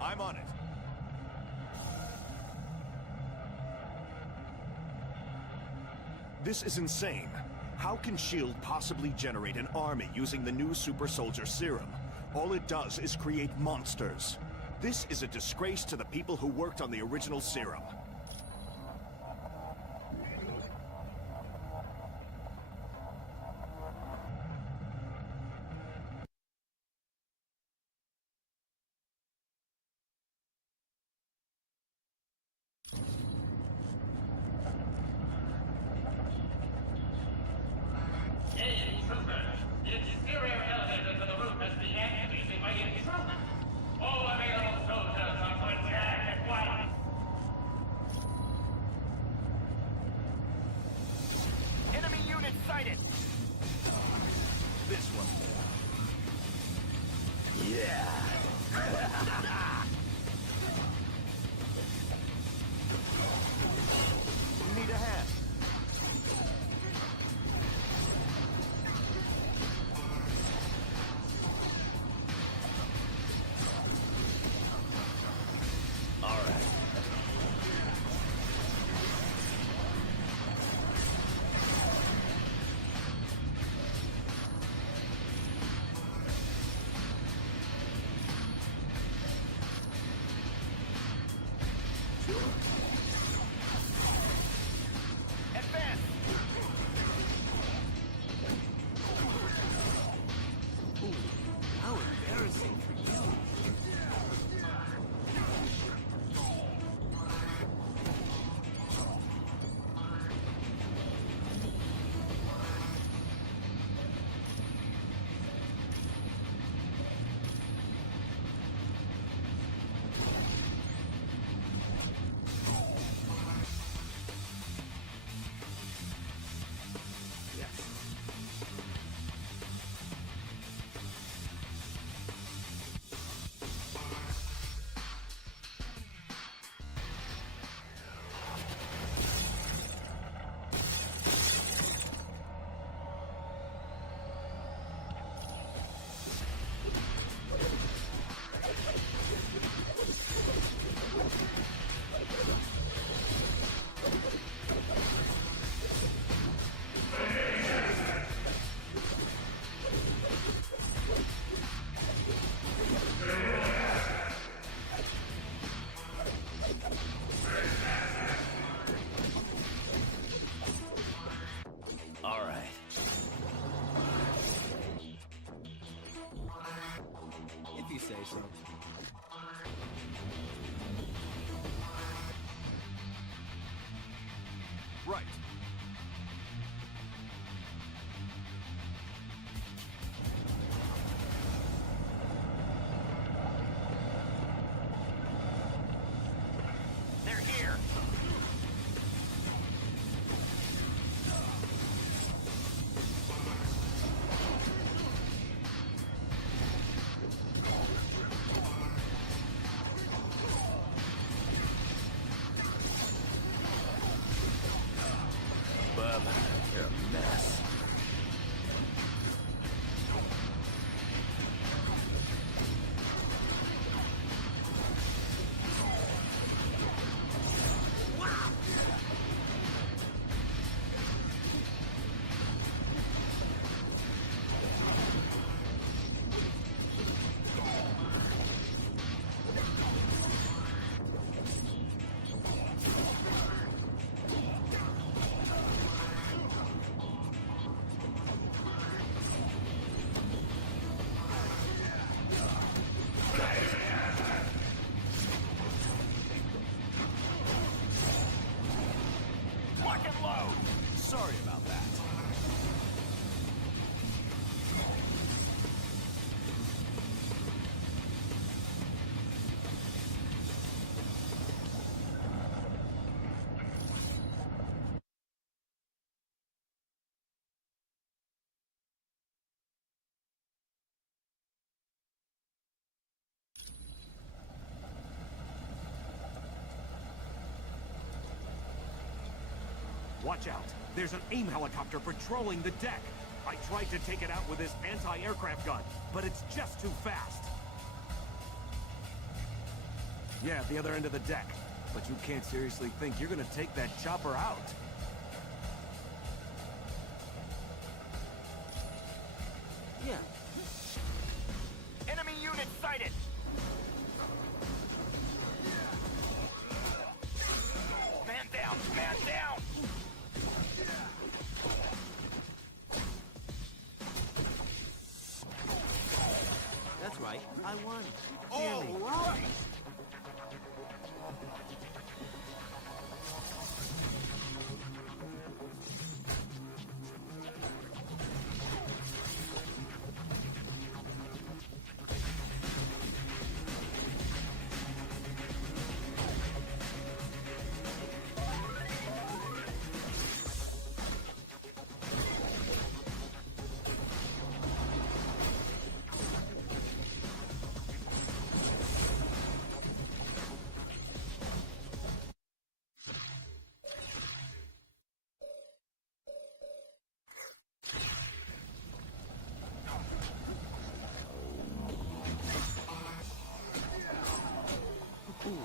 I'm on it. This is insane. How can S.H.I.E.L.D. possibly generate an army using the new super soldier serum? All it does is create monsters. This is a disgrace to the people who worked on the original serum. This one. Yeah. Need a hand. All right. Advance! Ooh, how embarrassing for you. All right. If you say so. Right. They're here. Bub, you're a mess. Lock and load! Sorry about that. Watch out! There's an AIM helicopter patrolling the deck! I tried to take it out with this anti-aircraft gun, but it's just too fast! Yeah, at the other end of the deck. But you can't seriously think you're gonna take that chopper out. Yeah. Enemy unit sighted! Man down! Man down! That's right. I won. All right! Ooh,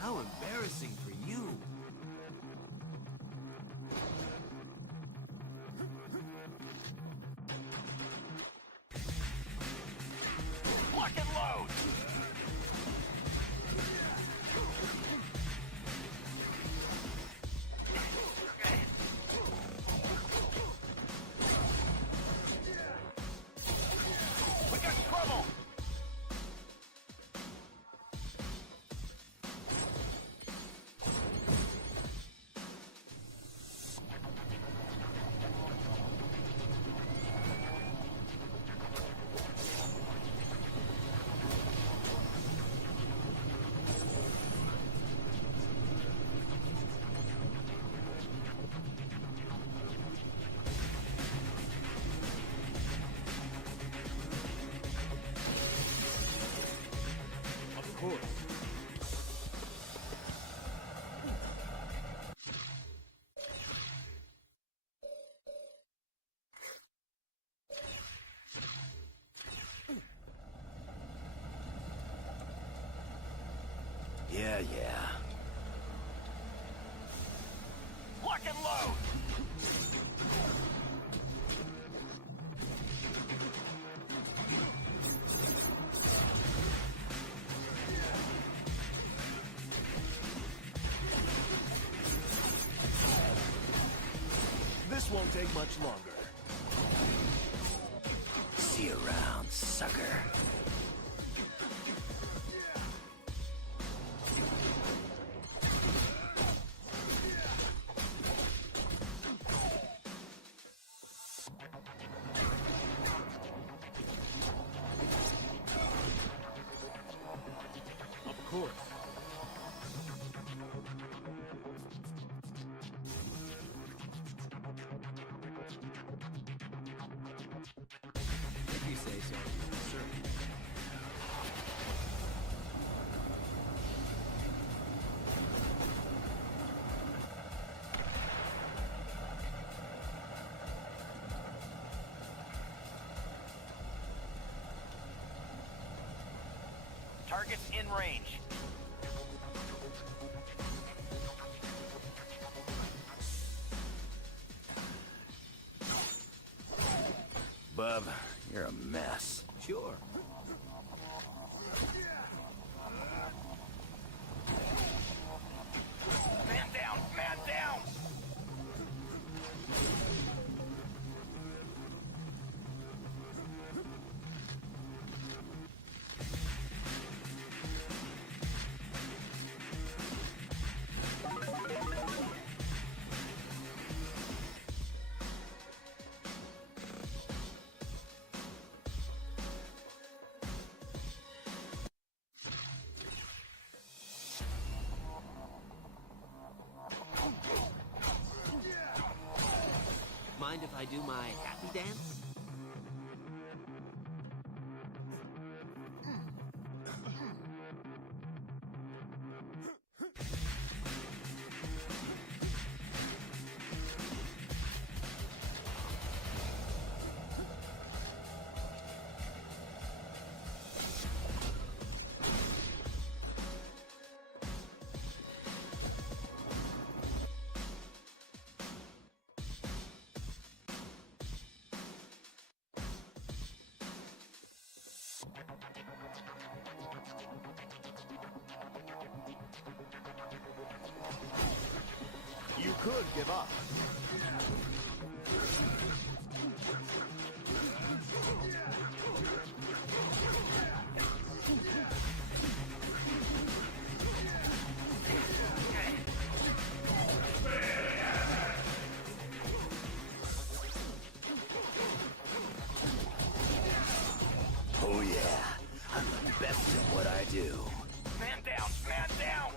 how embarrassing for you. Lock and load! We got trouble! Of course. Yeah, yeah. Lock and load! This won't take much longer. See you around, sucker. Of course. If you say so, sir. Target's in range. Bub, you're a mess. Sure. Man down! Man down! Mind if I do my happy dance? could give up. Oh yeah, I'm the best at what I do. Man down! Man down!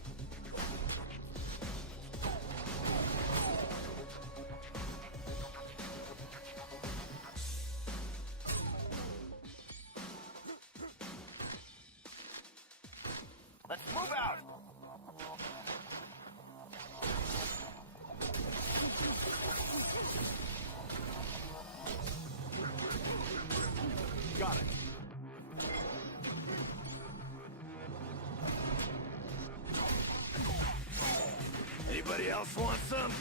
Let's move out! Got it. Anybody else want some?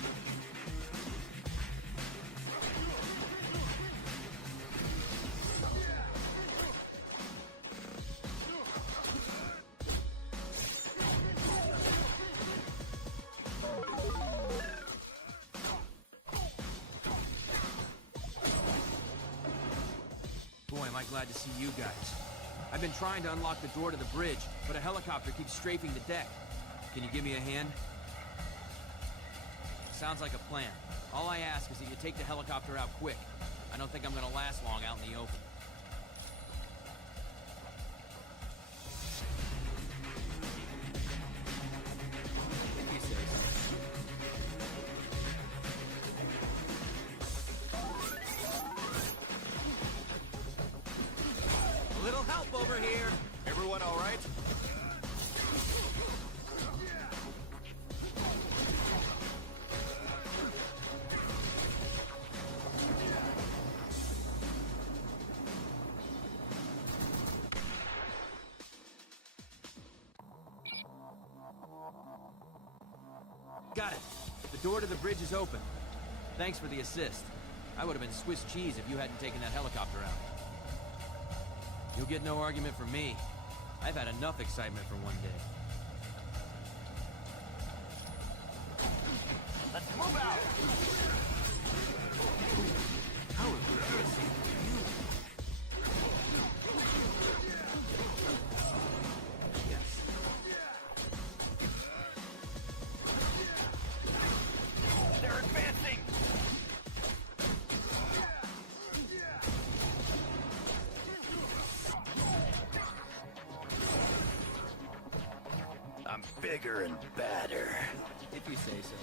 Boy, am I glad to see you guys. I've been trying to unlock the door to the bridge, but a helicopter keeps strafing the deck. Can you give me a hand? Sounds like a plan. All I ask is that you take the helicopter out quick. I don't think I'm gonna last long out in the open. If you say so. A little help over here. Everyone all right? Got it. The door to the bridge is open. Thanks for the assist. I would have been Swiss cheese if you hadn't taken that helicopter out. You'll get no argument from me. I've had enough excitement for one day. Let's move out! How embarrassing for you! Yes. They're advancing! I'm bigger and badder. If you say so.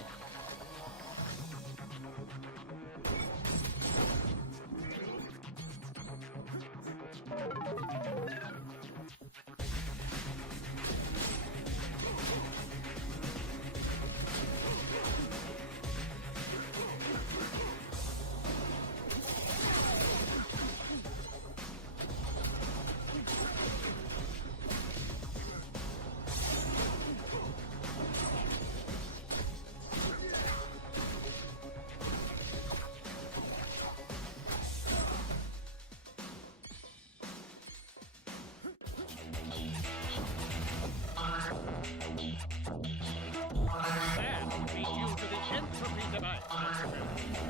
That will be due to the entropy device, Master.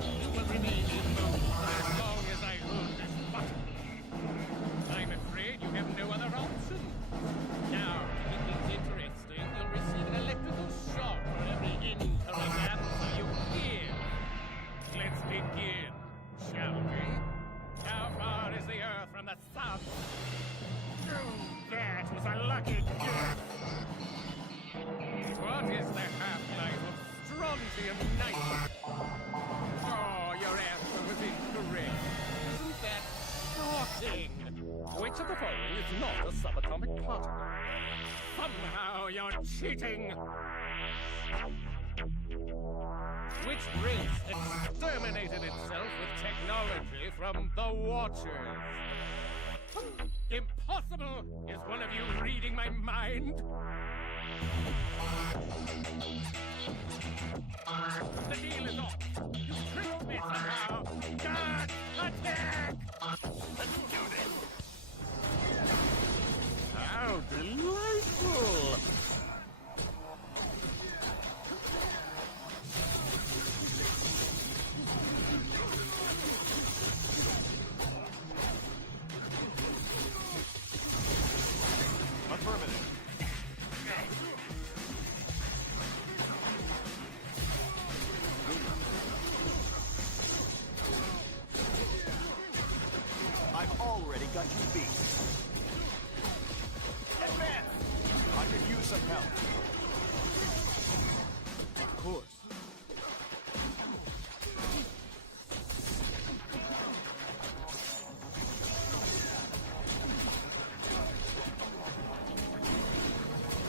You will remain immobile as long as I hold this button. I'm afraid you have no other option. Now, to make things interesting, you'll receive an electrical shock for every incoming answer you give. Let's begin, shall we? How far is the Earth from the Sun? Oh, that was a lucky guess. What is the half-life of strontium nitrate? Oh, your answer was incorrect. Isn't that shocking? Which of the following is not a subatomic particle? Somehow you're cheating! Which race exterminated itself with technology from the Watchers? Impossible! Is one of you reading my mind? The deal is off. You tricked me somehow. Guard, attack! Let's do this! How delightful! you beast. Advance! I could use some help. Of course.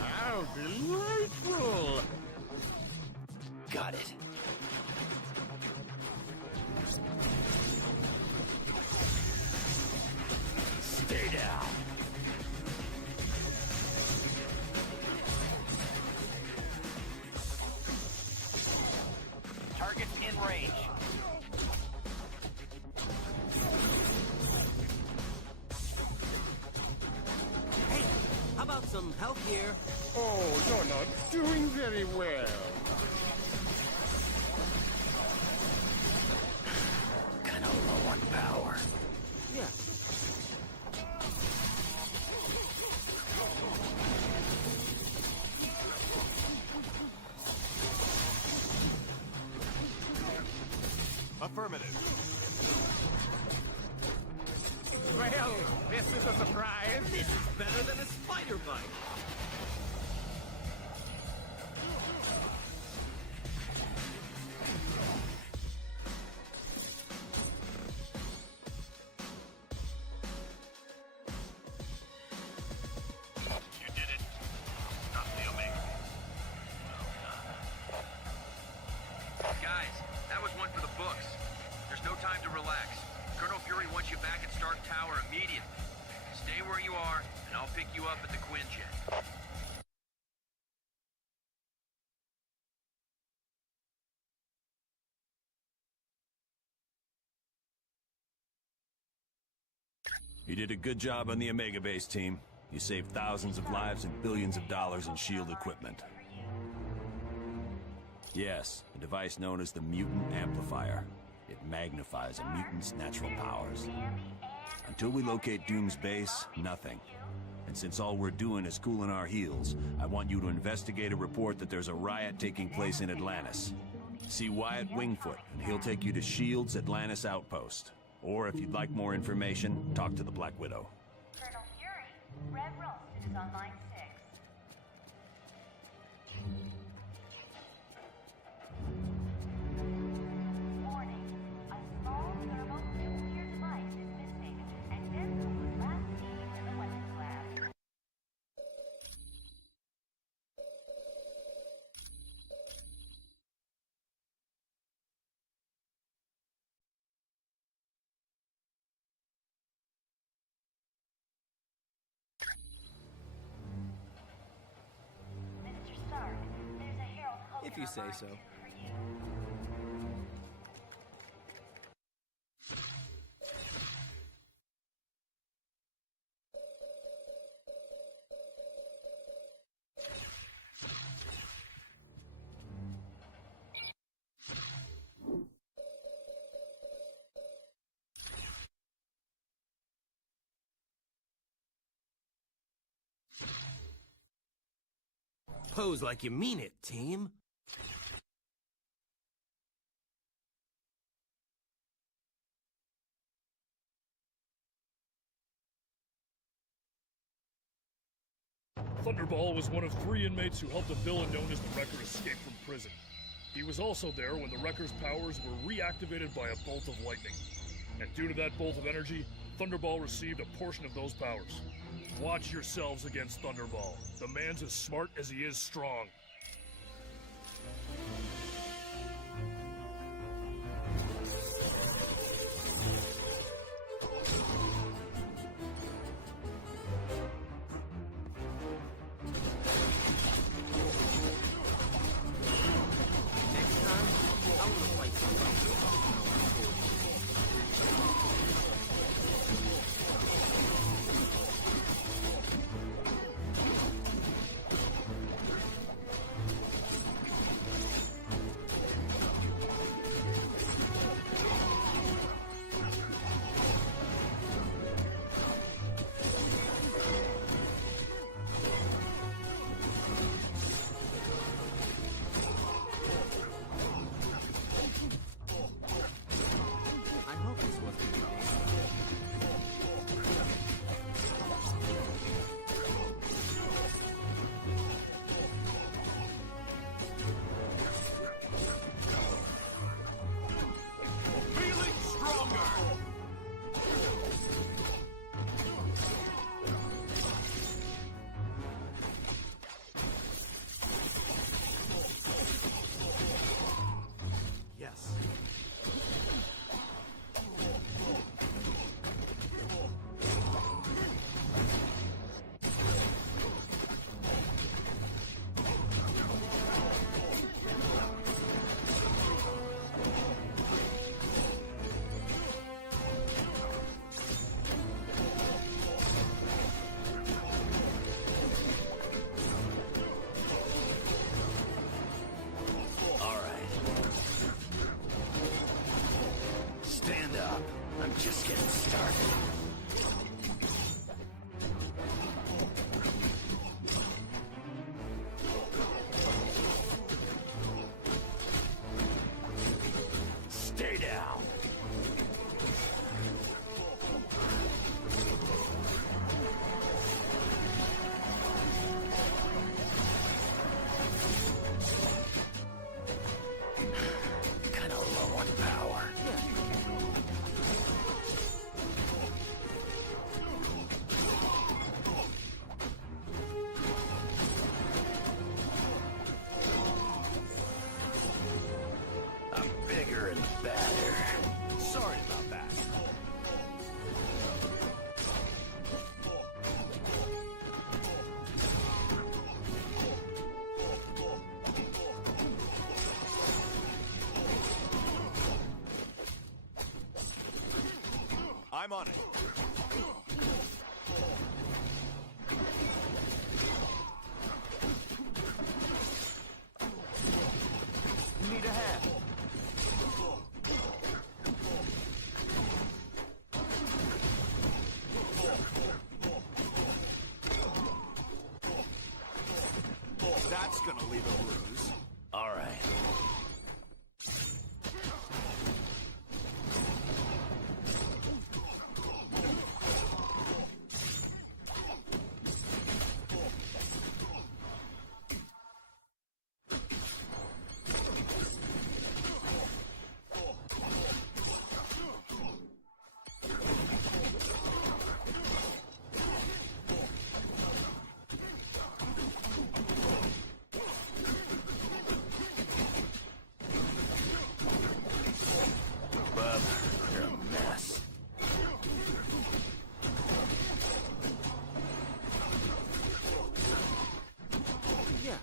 How delightful! Got it. Stay down. Target's in range. Hey, how about some help here? Oh, you're not doing very well. Kinda low on power. Yeah. Affirmative. Well, this is a surprise. This is better than a spider bite. You did it. Stop the Omega. Well done. Guys, that was one for the books. There's no time to relax. Colonel Fury wants you back at Stark Tower immediately. Stay where you are, and I'll pick you up at the Quinjet. You did a good job on the Omega Base, team. You saved thousands of lives and billions of dollars in S.H.I.E.L.D. equipment. Yes, a device known as the Mutant Amplifier. It magnifies a mutant's natural powers. Until we locate Doom's base, nothing. And since all we're doing is cooling our heels, I want you to investigate a report that there's a riot taking place in Atlantis. See Wyatt Wingfoot, and he'll take you to S.H.I.E.L.D.'s Atlantis outpost. Or if you'd like more information, talk to the Black Widow. Colonel Fury, Red Roasted is on line 6. Warning, a small thermonuclear device is missing, and Denzel was last seen in the weapons lab. Mr. Stark, there's a Herald Hogan If you say on line so. 2 for you. Pose like you mean it, team. Thunderball was one of 3 inmates who helped a villain known as the Wrecker escape from prison. He was also there when the Wrecker's powers were reactivated by a bolt of lightning. And due to that bolt of energy, Thunderball received a portion of those powers. Watch yourselves against Thunderball. The man's as smart as he is strong. Next time, I want to fight somebody. started. Stay down. Kinda low on power. I'm bigger and badder. Sorry about that. I'm on it. Need a hand. That's gonna leave a bruise. All right. Bub, you're a mess. Yeah.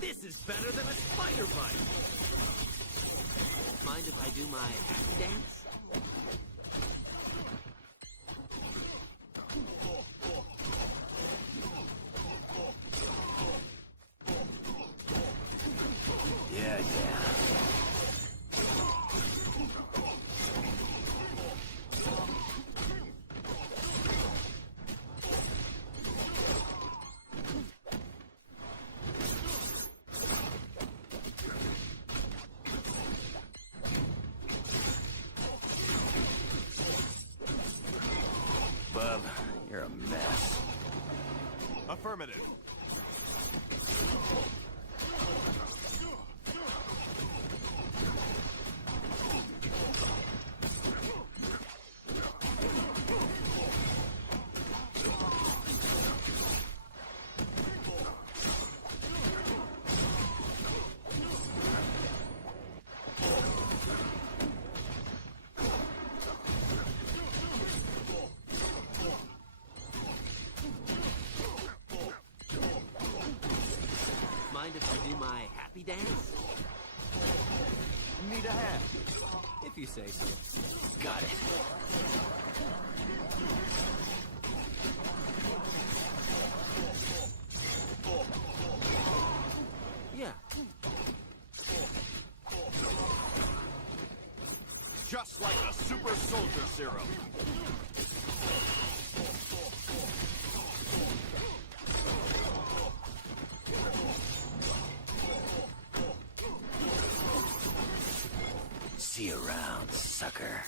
This is better than a spider bite. Mind if I do my happy dance? Yeah, yeah. Bub, you're a mess. Affirmative. Mind if I do my happy dance? Need a hand. If you say so. Got it. Yeah. Just like a super soldier serum. See you around, sucker.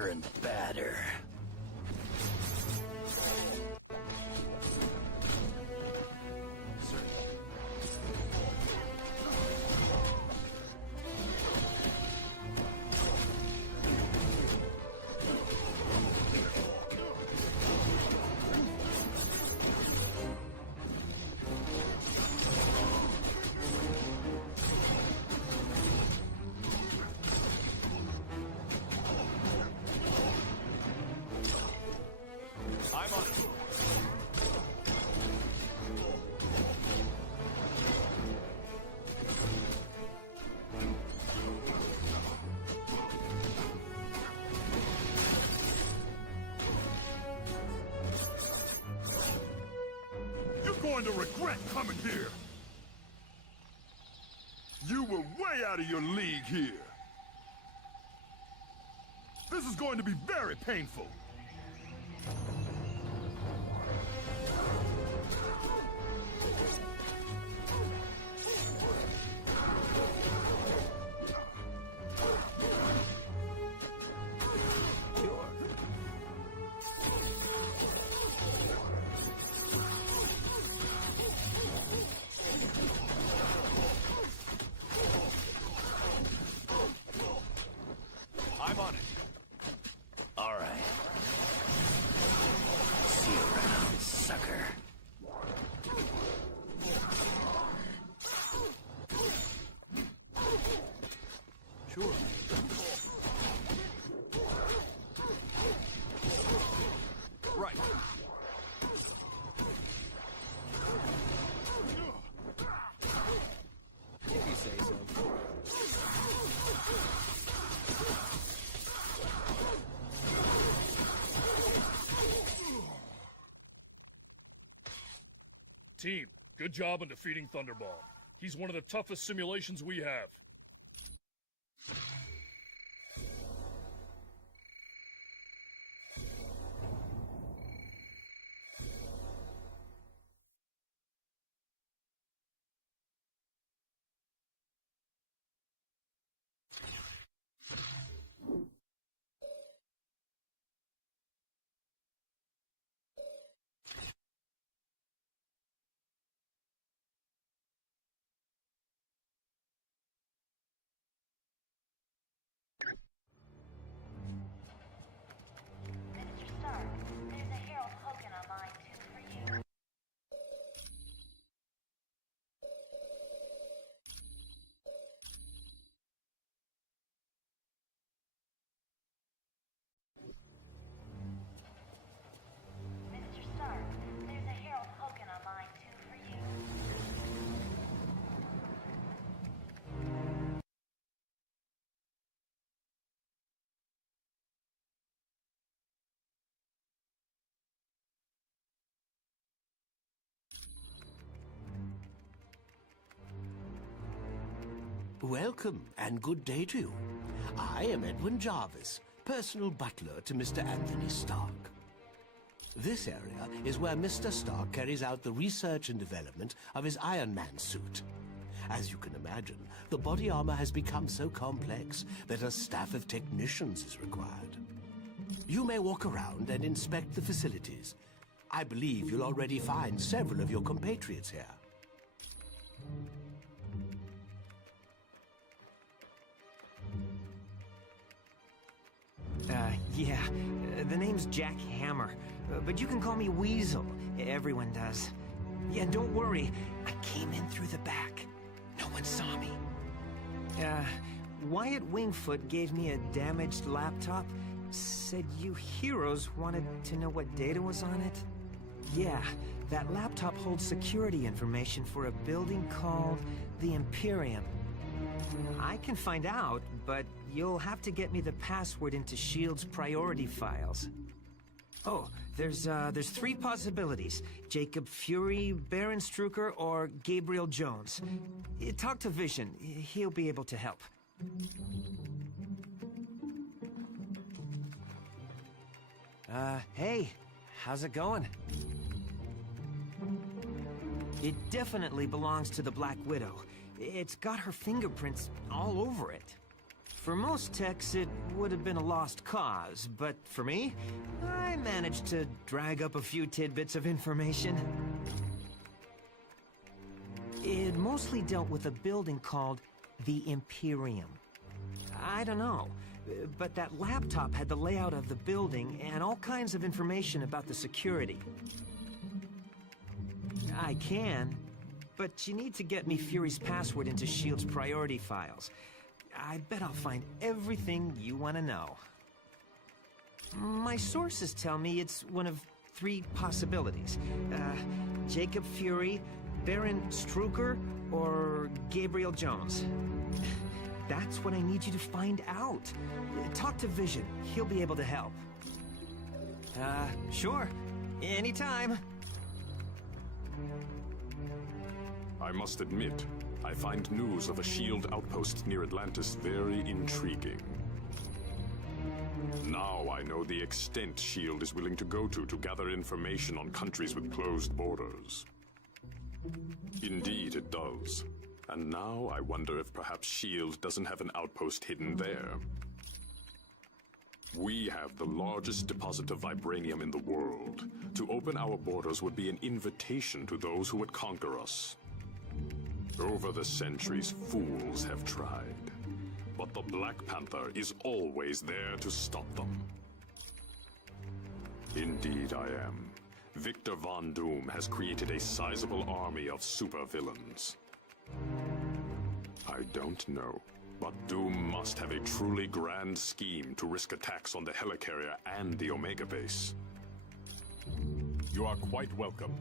Batter and batter. I'm on it. You're going to regret coming here! You were way out of your league here! This is going to be very painful! I'm on it. All right. See you around, sucker. Sure. Right. If you say so. Team, good job on defeating Thunderball. He's one of the toughest simulations we have. Mr. Stark, there's a Herald Hogan online too for you. Mr. Stark, there's a Herald Hogan online too for you. Welcome, and good day to you. I am Edwin Jarvis, personal butler to Mr. Anthony Stark. This area is where Mr. Stark carries out the research and development of his Iron Man suit. As you can imagine, the body armor has become so complex that a staff of technicians is required. You may walk around and inspect the facilities. I believe you'll already find several of your compatriots here. Yeah. The name's Jack Hammer. But you can call me Weasel. Everyone does. Yeah, don't worry. I came in through the back. No one saw me. Wyatt Wingfoot gave me a damaged laptop. Said you heroes wanted to know what data was on it? Yeah, that laptop holds security information for a building called the Imperium. I can find out, but you'll have to get me the password into S.H.I.E.L.D.'s priority files. Oh, there's 3 possibilities. Jacob Fury, Baron Strucker, or Gabriel Jones. Talk to Vision. He'll be able to help. Hey, how's it going? It definitely belongs to the Black Widow. It's got her fingerprints all over it. For most techs, it would have been a lost cause, but for me, I managed to drag up a few tidbits of information. It mostly dealt with a building called the Imperium. I don't know, but that laptop had the layout of the building and all kinds of information about the security. I can, but you need to get me Fury's password into S.H.I.E.L.D.'s priority files. I bet I'll find everything you want to know. My sources tell me it's one of 3 possibilities. Jacob Fury, Baron Strucker, or Gabriel Jones. That's what I need you to find out. Talk to Vision. He'll be able to help. Sure. Anytime. I must admit, I find news of a S.H.I.E.L.D. outpost near Atlantis very intriguing. Now I know the extent S.H.I.E.L.D. is willing to go to gather information on countries with closed borders. Indeed, it does. And now I wonder if perhaps S.H.I.E.L.D. doesn't have an outpost hidden there. We have the largest deposit of vibranium in the world. To open our borders would be an invitation to those who would conquer us. Over the centuries, fools have tried. But the Black Panther is always there to stop them. Indeed I am. Victor Von Doom has created a sizable army of supervillains. I don't know, but Doom must have a truly grand scheme to risk attacks on the helicarrier and the Omega base. You are quite welcome.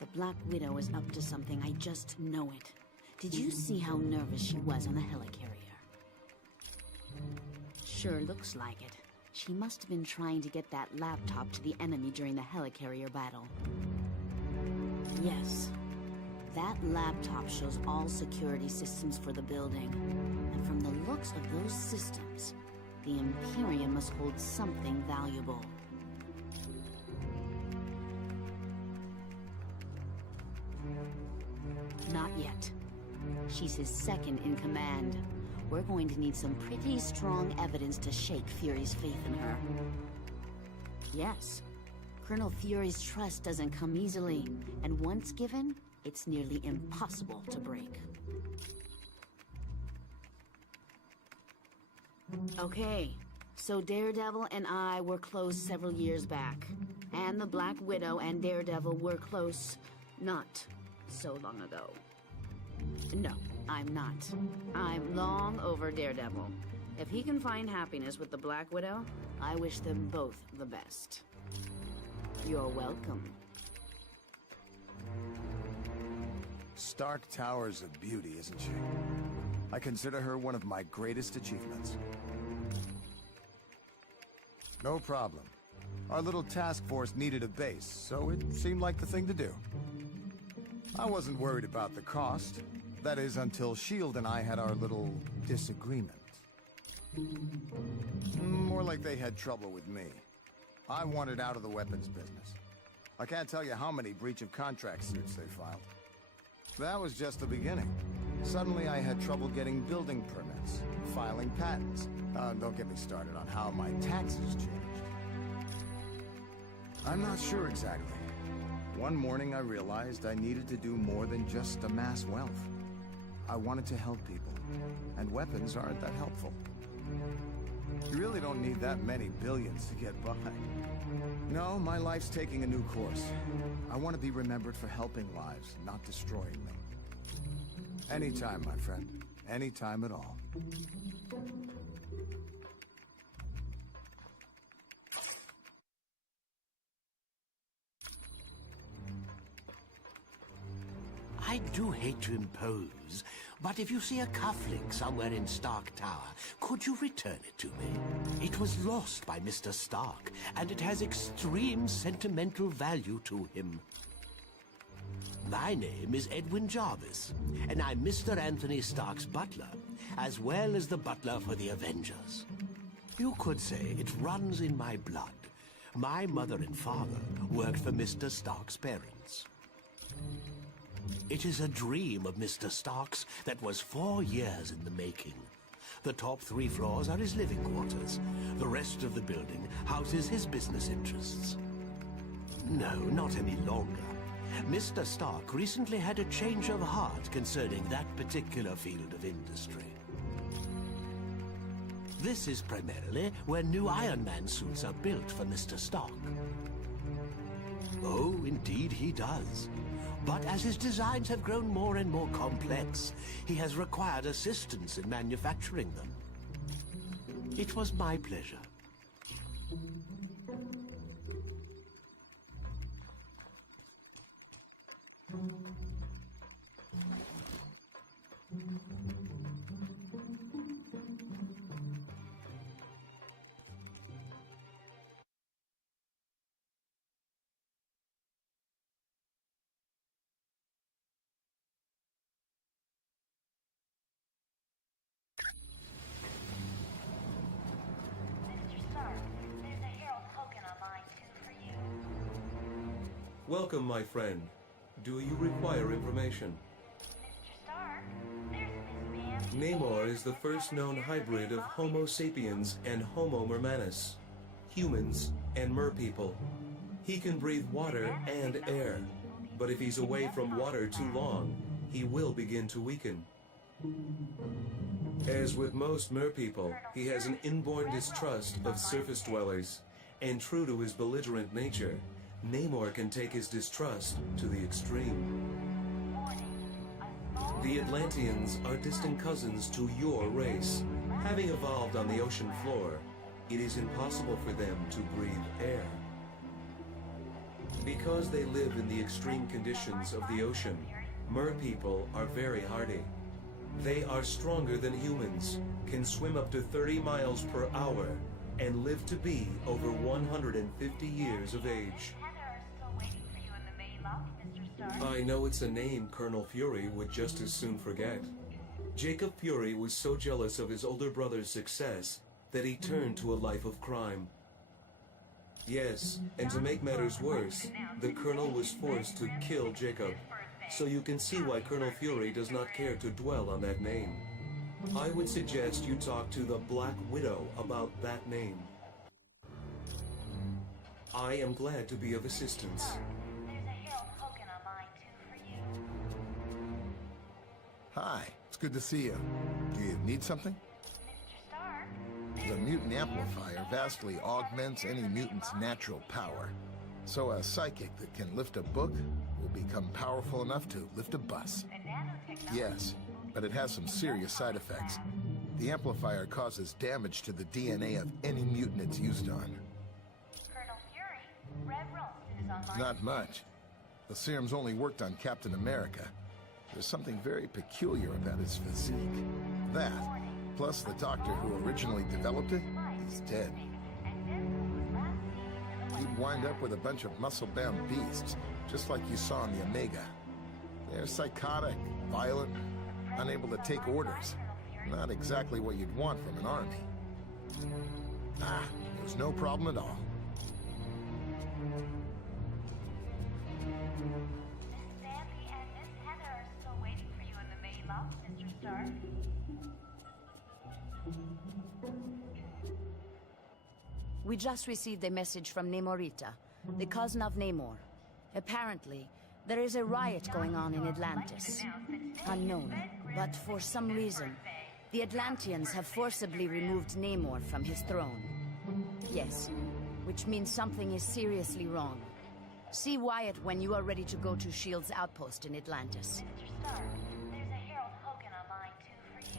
The Black Widow is up to something, I just know it. Did you see how nervous she was on the helicarrier? Sure looks like it. She must have been trying to get that laptop to the enemy during the helicarrier battle. Yes. That laptop shows all security systems for the building. And from the looks of those systems, the Imperium must hold something valuable. Not yet. She's his second in command. We're going to need some pretty strong evidence to shake Fury's faith in her. Yes. Colonel Fury's trust doesn't come easily, and once given, it's nearly impossible to break. Okay, so Daredevil and I were close several years back. And the Black Widow and Daredevil were close not so long ago. No, I'm not. I'm long over Daredevil. If he can find happiness with the Black Widow, I wish them both the best. You're welcome. Stark Tower's a beauty, isn't she? I consider her one of my greatest achievements. No problem. Our little task force needed a base, so it seemed like the thing to do. I wasn't worried about the cost. That is, until S.H.I.E.L.D. and I had our little disagreement. More like they had trouble with me. I wanted out of the weapons business. I can't tell you how many breach of contract suits they filed. That was just the beginning. Suddenly I had trouble getting building permits, filing patents. Don't get me started on how my taxes changed. I'm not sure exactly. One morning I realized I needed to do more than just amass wealth. I wanted to help people, and weapons aren't that helpful. You really don't need that many billions to get by. No, my life's taking a new course. I want to be remembered for helping lives, not destroying them. Anytime, my friend. Anytime at all. I do hate to impose, but if you see a cufflink somewhere in Stark Tower, could you return it to me? It was lost by Mr. Stark, and it has extreme sentimental value to him. My name is Edwin Jarvis, and I'm Mr. Anthony Stark's butler, as well as the butler for the Avengers. You could say it runs in my blood. My mother and father worked for Mr. Stark's parents. It is a dream of Mr. Stark's that was 4 years in the making. The top 3 floors are his living quarters. The rest of the building houses his business interests. No, not any longer. Mr. Stark recently had a change of heart concerning that particular field of industry. This is primarily where new Iron Man suits are built for Mr. Stark. Oh, indeed he does. But as his designs have grown more and more complex, he has required assistance in manufacturing them. It was my pleasure. Welcome, my friend. Do you require information? Namor is the first known hybrid of Homo sapiens and Homo mermanus, humans and merpeople. He can breathe water and air, but if he's away from water too long, he will begin to weaken. As with most merpeople, he has an inborn distrust of surface dwellers, and true to his belligerent nature, Namor can take his distrust to the extreme. The Atlanteans are distant cousins to your race. Having evolved on the ocean floor, it is impossible for them to breathe air. Because they live in the extreme conditions of the ocean, merpeople are very hardy. They are stronger than humans, can swim up to 30 miles per hour, and live to be over 150 years of age. I know it's a name Colonel Fury would just as soon forget. Jacob Fury was so jealous of his older brother's success that he turned to a life of crime. Yes, and to make matters worse, the Colonel was forced to kill Jacob. So you can see why Colonel Fury does not care to dwell on that name. I would suggest you talk to the Black Widow about that name. I am glad to be of assistance. Hi, it's good to see you. Do you need something? The mutant amplifier vastly augments any mutant's natural power. So a psychic that can lift a book will become powerful enough to lift a bus. Yes, but it has some serious side effects. The amplifier causes damage to the DNA of any mutant it's used on. Not much. The serum's only worked on Captain America. There's something very peculiar about his physique. That, plus the doctor who originally developed it, is dead. He'd wind up with a bunch of muscle-bound beasts, just like you saw in the Omega. They're psychotic, violent, unable to take orders. Not exactly what you'd want from an army. It was no problem at all. We just received a message from Namorita, the cousin of Namor. Apparently, there is a riot going on in Atlantis. Unknown, but for some reason, the Atlanteans have forcibly removed Namor from his throne. Yes, which means something is seriously wrong. See Wyatt when you are ready to go to S.H.I.E.L.D.'s outpost in Atlantis.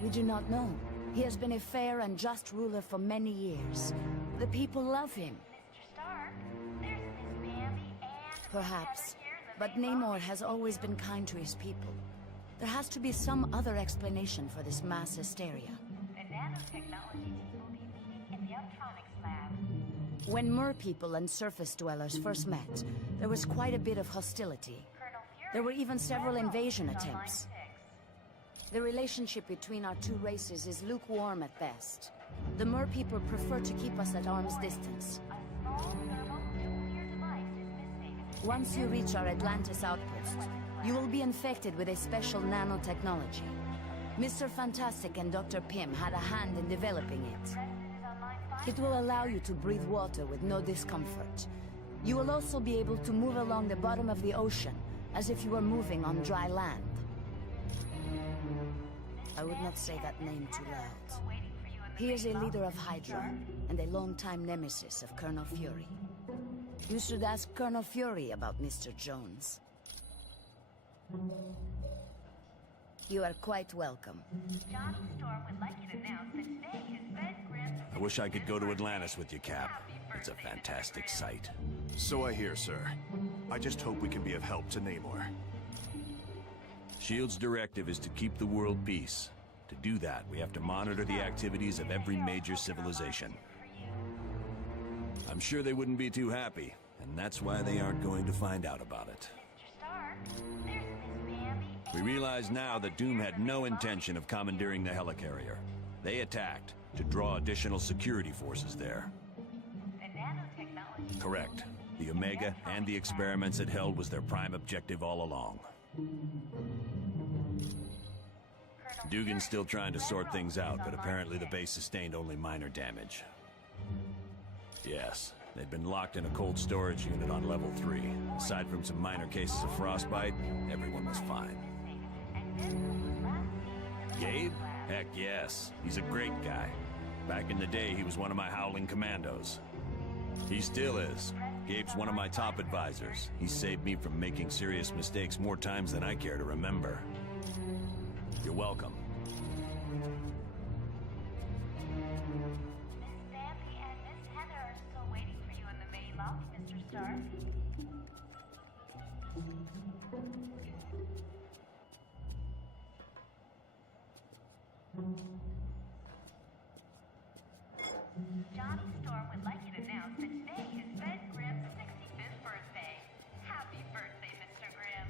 We do not know. He has been a fair and just ruler for many years. The people love him. Perhaps, but Namor has always been kind to his people. There has to be some other explanation for this mass hysteria. When merpeople and surface dwellers first met, there was quite a bit of hostility. There were even several invasion attempts. The relationship between our two races is lukewarm at best. The merpeople prefer to keep us at arm's distance. Once you reach our Atlantis outpost, You will be infected with a special nanotechnology. Mr. Fantastic and Dr. Pym had a hand in developing it. It will allow you to breathe water with no discomfort. You will also be able to move along the bottom of the ocean, as if you were moving on dry land. I would not say that name too loud. He is a leader of Hydra, and a longtime nemesis of Colonel Fury. You should ask Colonel Fury about Mr. Jones. You are quite welcome. Johnny Storm would like you to announce that today his bed Grim... I wish I could go to Atlantis with you, Cap. It's a fantastic sight. So I hear, sir. I just hope we can be of help to Namor. SHIELD's directive is to keep the world peace. To do that, we have to monitor the activities of every major civilization. I'm sure they wouldn't be too happy, and that's why they aren't going to find out about it. We realize now that Doom had no intention of commandeering the helicarrier. They attacked to draw additional security forces there. Correct. The Omega and the experiments it held was their prime objective all along. Dugan's still trying to sort things out, but apparently the base sustained only minor damage. Yes, they'd been locked in a cold storage unit on level 3. Aside from some minor cases of frostbite, everyone was fine. Gabe? Heck yes. He's a great guy. Back in the day, he was one of my Howling Commandos. He still is. Gabe's one of my top advisors. He saved me from making serious mistakes more times than I care to remember. You're welcome. Miss Bambi and Miss Heather are still waiting for you in the main lobby, Mr. Stark. Johnny Storm would like you to announce that today is Ben Grimm's 65th birthday. Happy birthday, Mr. Grimm.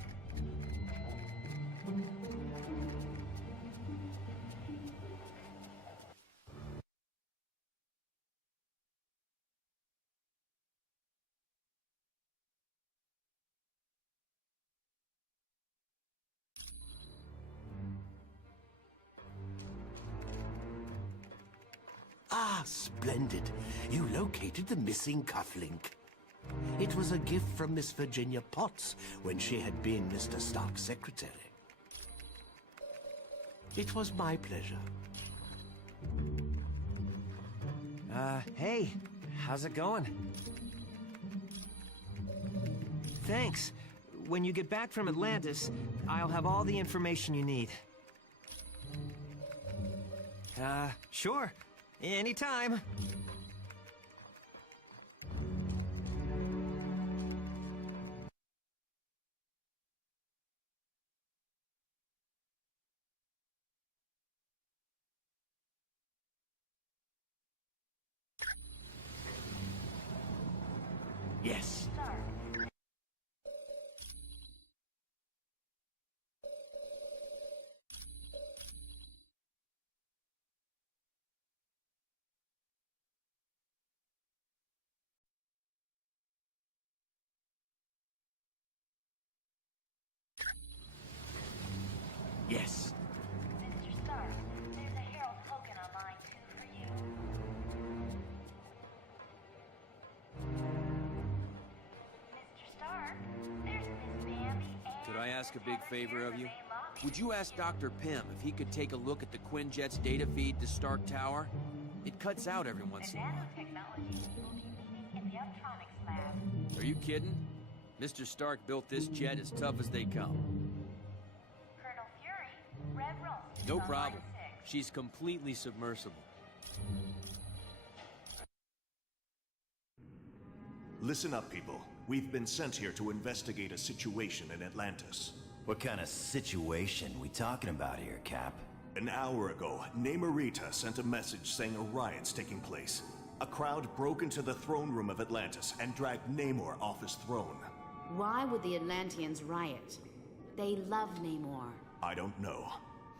Ah, splendid. You located the missing cufflink. It was a gift from Miss Virginia Potts when she had been Mr. Stark's secretary. It was my pleasure. Hey, how's it going? Thanks. When you get back from Atlantis, I'll have all the information you need. Sure. Anytime. Yes. Yes. Mr. Stark, there's a Herald Hogan online too for you. Mr. Stark, there's Miss Bambi and... Could I ask a big favor of you? Would you ask Dr. Pym if he could take a look at the Quinjet's data feed to Stark Tower? It cuts out every once in a while. Nanotechnology will be meeting in the Uptronics lab. Are you kidding? Mr. Stark built this jet as tough as they come. Colonel Fury, Red Rose. No problem. She's completely submersible. Listen up, people. We've been sent here to investigate a situation in Atlantis. What kind of situation we talking about here, Cap? An hour ago, Namorita sent a message saying a riot's taking place. A crowd broke into the throne room of Atlantis and dragged Namor off his throne. Why would the Atlanteans riot? They love Namor. I don't know.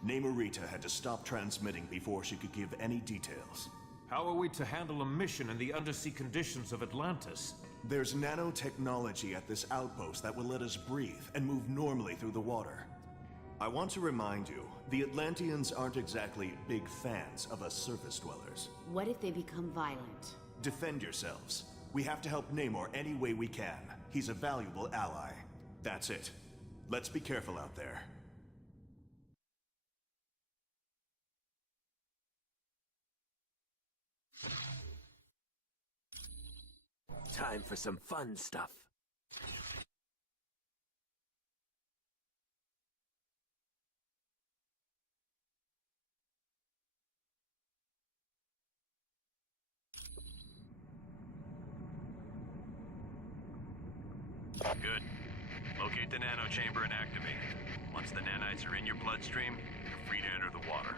Namorita had to stop transmitting before she could give any details. How are we to handle a mission in the undersea conditions of Atlantis? There's nanotechnology at this outpost that will let us breathe and move normally through the water. I want to remind you, the Atlanteans aren't exactly big fans of us surface dwellers. What if they become violent? Defend yourselves. We have to help Namor any way we can. He's a valuable ally. That's it. Let's be careful out there. Time for some fun stuff. Good. Locate the nano chamber and activate it. Once the nanites are in your bloodstream, you're free to enter the water.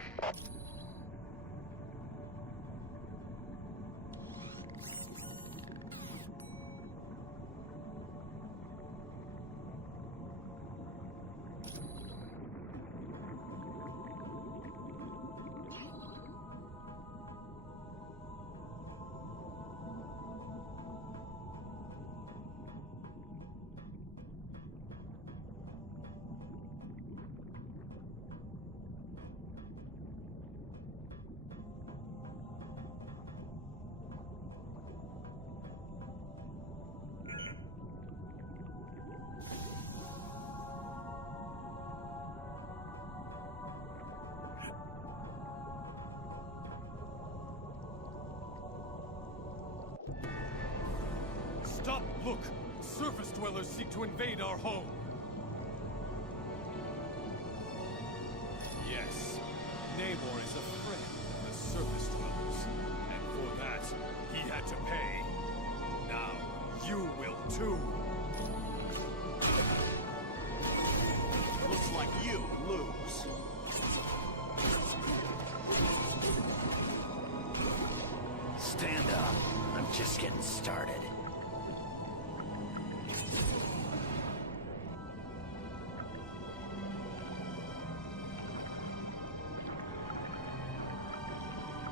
Stop! Look! Surface dwellers seek to invade our home! Yes, Namor is a friend of the surface dwellers. And for that, he had to pay. Now, you will too! Looks like you lose. Stand up. I'm just getting started.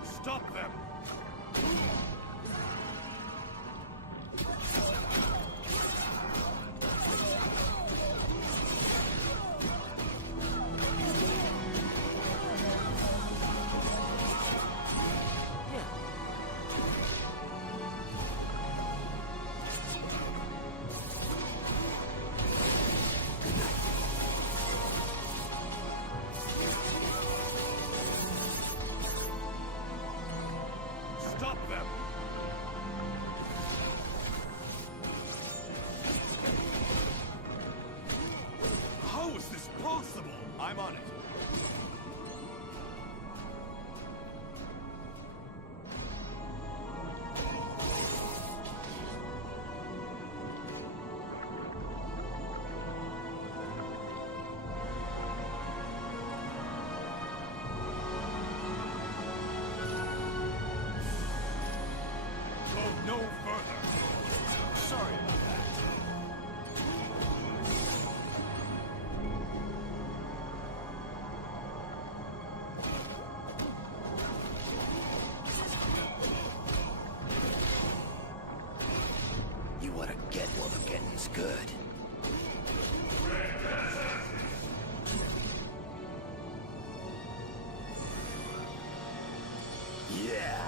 Stop them! Stop them! How is this possible? I'm on it. No further! Sorry about that. You want to get while the getting's good. Yeah!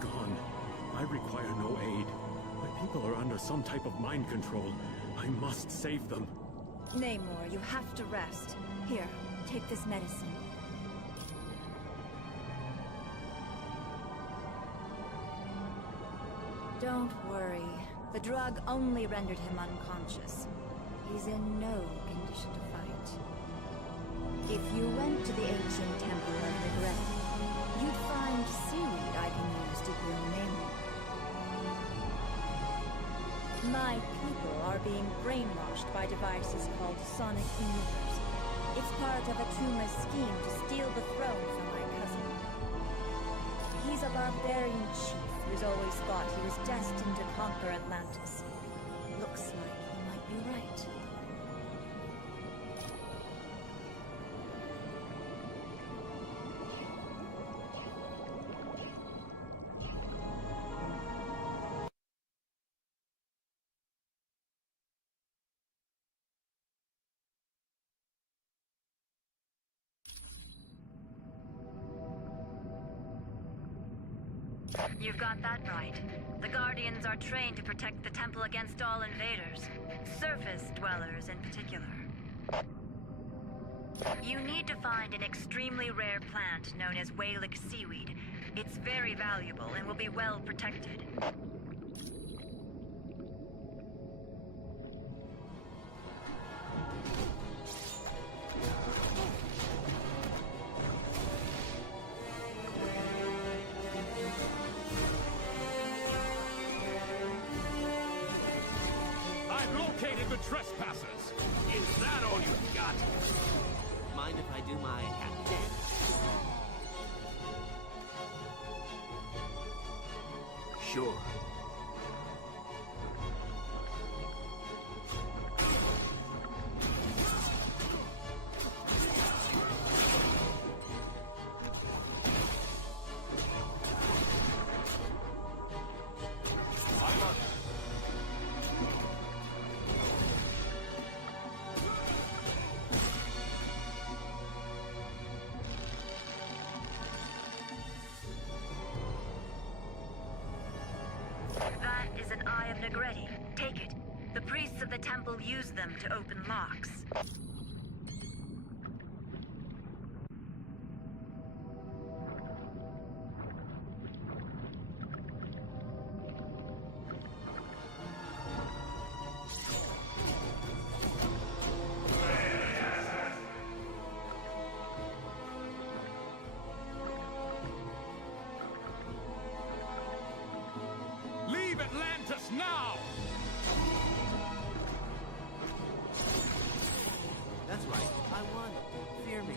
Gone. I require no aid. My people are under some type of mind control. I must save them. Namor, you have to rest. Here, take this medicine. Don't worry. The drug only rendered him unconscious. He's in no condition to fight. If you went to the ancient temple of Regret, you'd find seaweed I can use to heal Namor. My people are being brainwashed by devices called sonic emitters. It's part of Atuma's scheme to steal the throne from my cousin. He's a barbarian chief who's always thought he was destined to conquer Atlantis. Looks like he might be right. You've got that right. The Guardians are trained to protect the temple against all invaders, surface dwellers in particular. You need to find an extremely rare plant known as Whalic seaweed. It's very valuable and will be well protected. I've located the trespassers. Is that all you've got? Mind if I do my hat dance? Sure. That is an Eye of Negretti. Take it. The priests of the temple use them to open locks. Leave Atlantis now! That's right. I won. Fear me.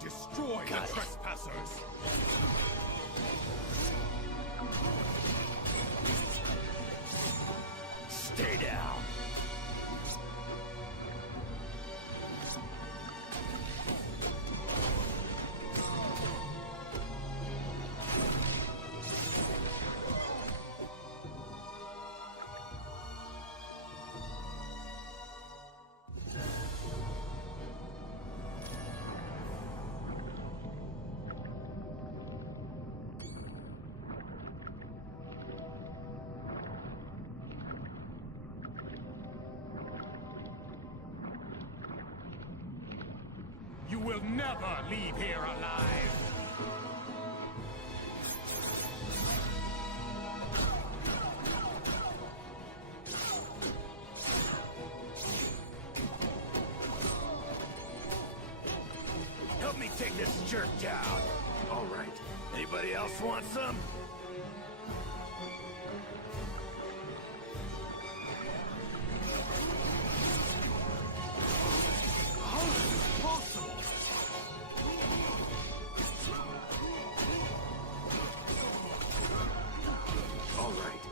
Destroy the trespassers! Stay down. You will never leave here alive! Help me take this jerk down. All right. Anybody else want some? How is this possible? All right.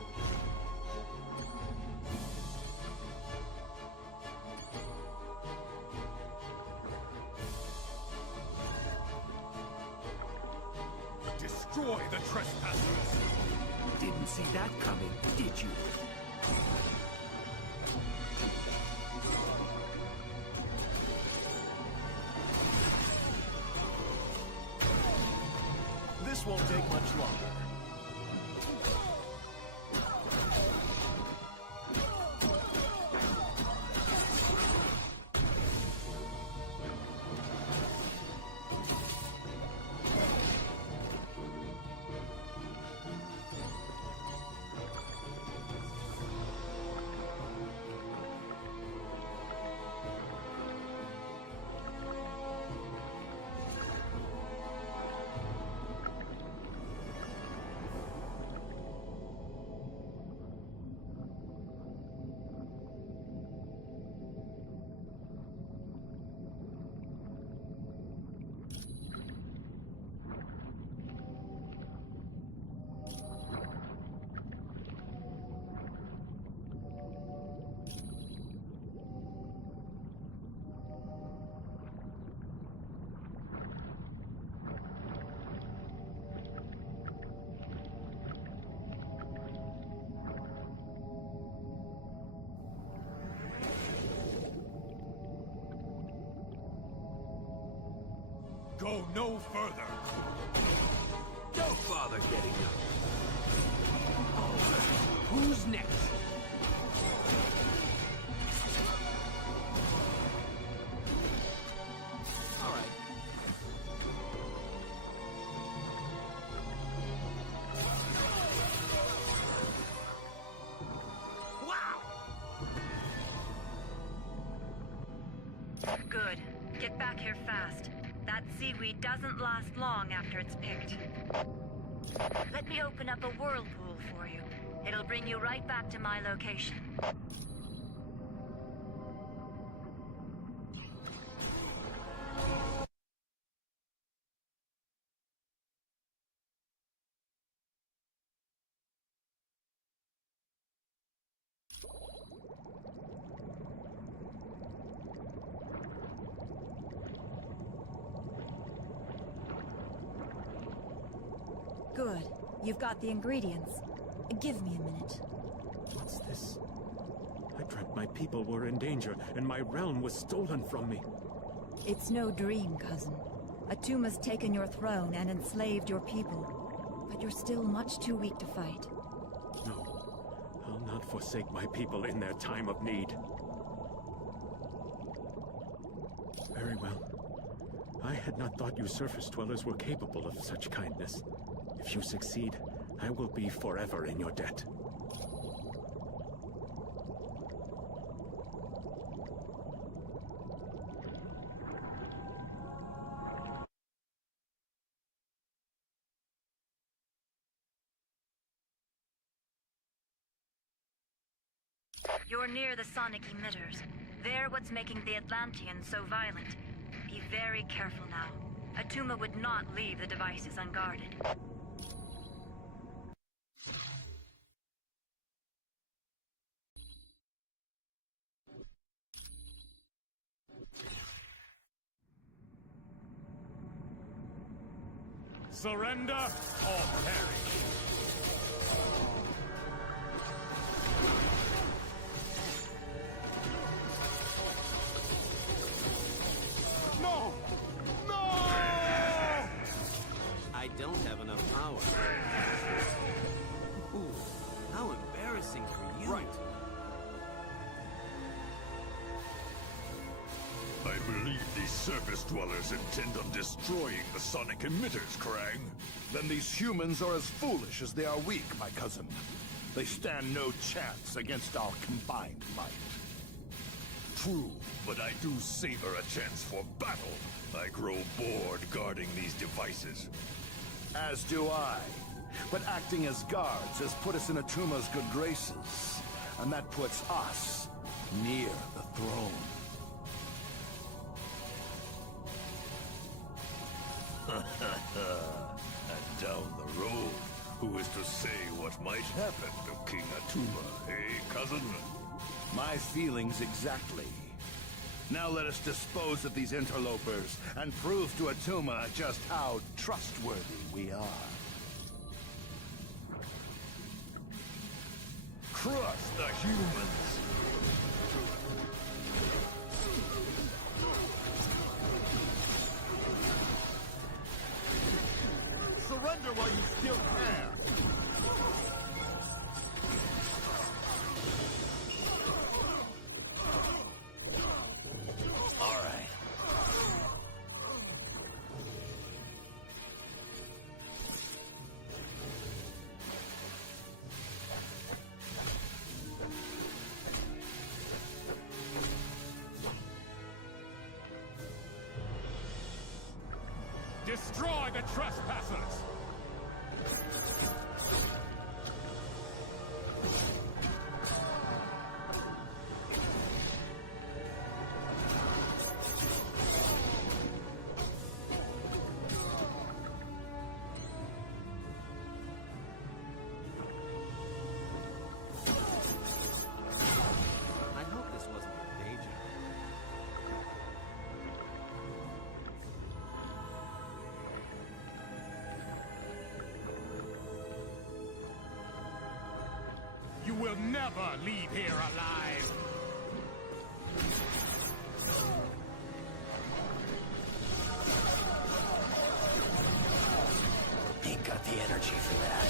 Destroy the trespassers! Didn't see that coming, did you? This won't take much longer. go no further. Don't bother getting up. Oh, who's next? All right. Good. Get back here fast. That seaweed doesn't last long after it's picked. Let me open up a whirlpool for you. It'll bring you right back to my location. Good. You've got the ingredients. Give me a minute. What's this? I dreamt my people were in danger, and my realm was stolen from me. It's no dream, cousin. Atuma's taken your throne and enslaved your people. But you're still much too weak to fight. No, I'll not forsake my people in their time of need. Very well. I had not thought you surface dwellers were capable of such kindness. If you succeed, I will be forever in your debt. You're near the sonic emitters. They're what's making the Atlanteans so violent. Be very careful now. Atuma would not leave the devices unguarded. Surrender or perish. No! No! I don't have enough power. Ooh, how embarrassing for you. Right. I believe these surface dwellers intend on destroying the sonic emitters, Krang. Then these humans are as foolish as they are weak, my cousin. They stand no chance against our combined might. True, but I do savor a chance for battle. I grow bored guarding these devices. As do I. But acting as guards has put us in Atuma's good graces. And that puts us near the throne. And down the road, who is to say what might happen to King Atuma, eh, cousin? My feelings exactly. Now let us dispose of these interlopers and prove to Atuma just how trustworthy we are. Crush the humans! Surrender while you still can! All right. Destroy the trespassers! I hope this wasn't your day job. You will never leave here alive! the energy for that.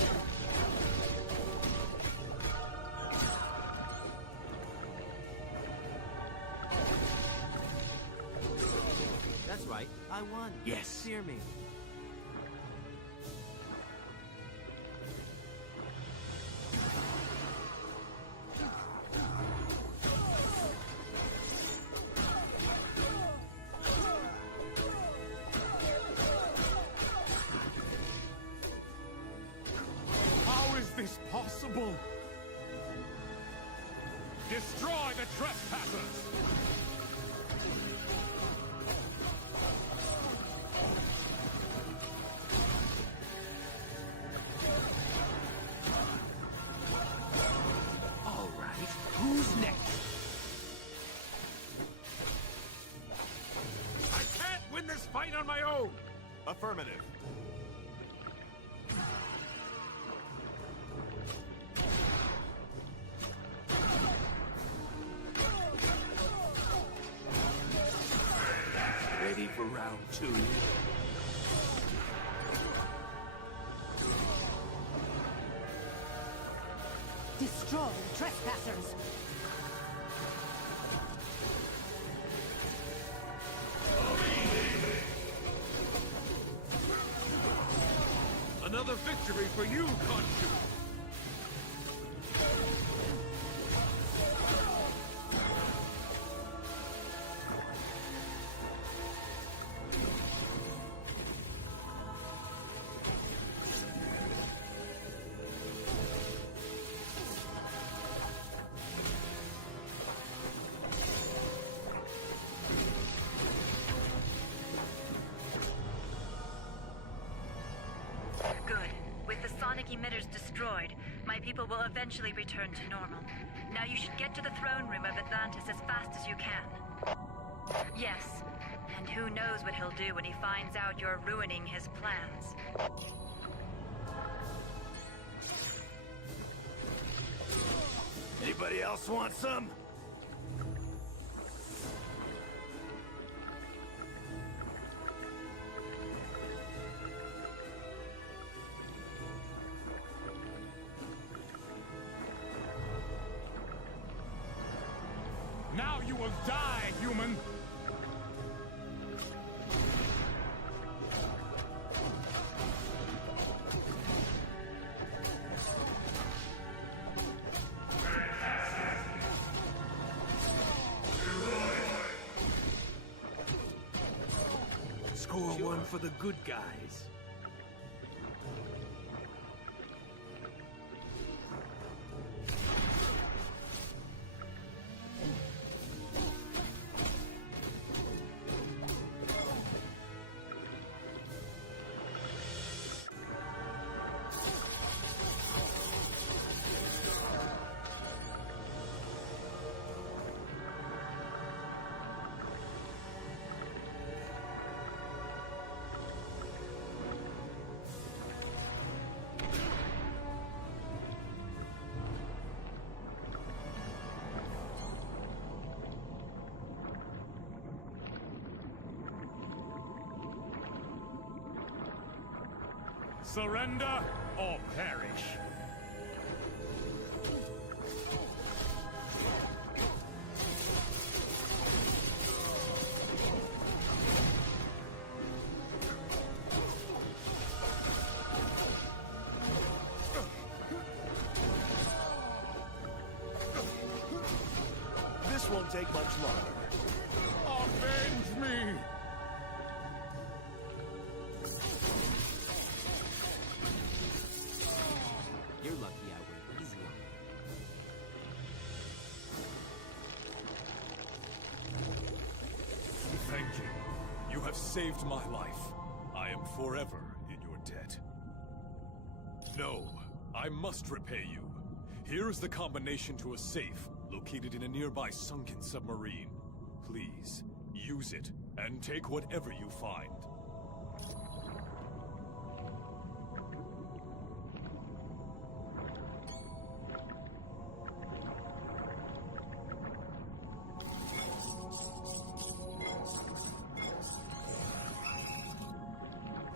That's right, I won. Yes. Hear me. How is this possible? Destroy the trespassers! All right, who's next? I can't win this fight on my own! Affirmative. Ready for round 2? Destroy the trespassers! Another victory for you, Khonshu! Good. With the sonic emitters destroyed, my people will eventually return to normal. Now you should get to the throne room of Atlantis as fast as you can. Yes. And who knows what he'll do when he finds out you're ruining his plans. Anybody else want some? Now you will die, human! Score one for the good guys. Surrender or perish. This won't take much longer. Avenge me! You're lucky I went easy on you. Thank you. You have saved my life. I am forever in your debt. No, I must repay you. Here is the combination to a safe located in a nearby sunken submarine. Please, use it and take whatever you find.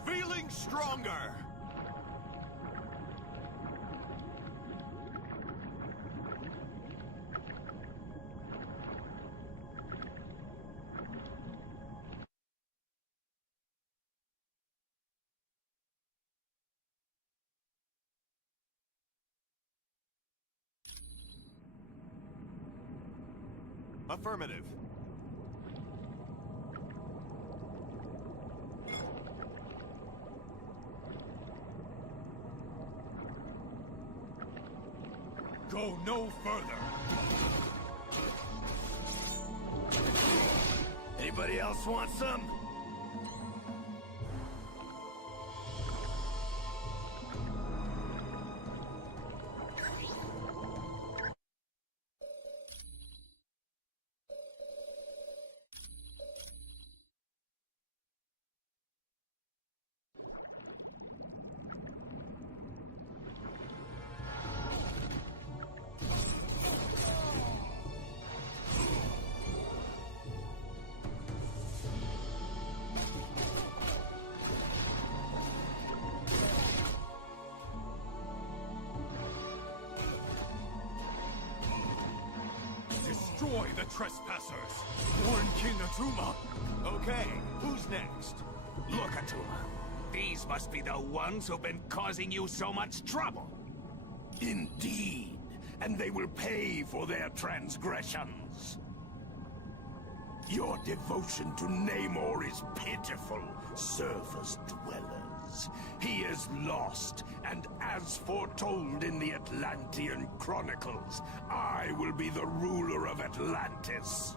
Feeling stronger! Affirmative. Go no further! Anybody else want some? Destroy the trespassers! Warn King Atuma! Okay, who's next? Look, Atuma. These must be the ones who've been causing you so much trouble. Indeed. And they will pay for their transgressions. Your devotion to Namor is pitiful, surface dwellers. He is lost, and as foretold in the Atlantean Chronicles, I will be the ruler of Atlantis.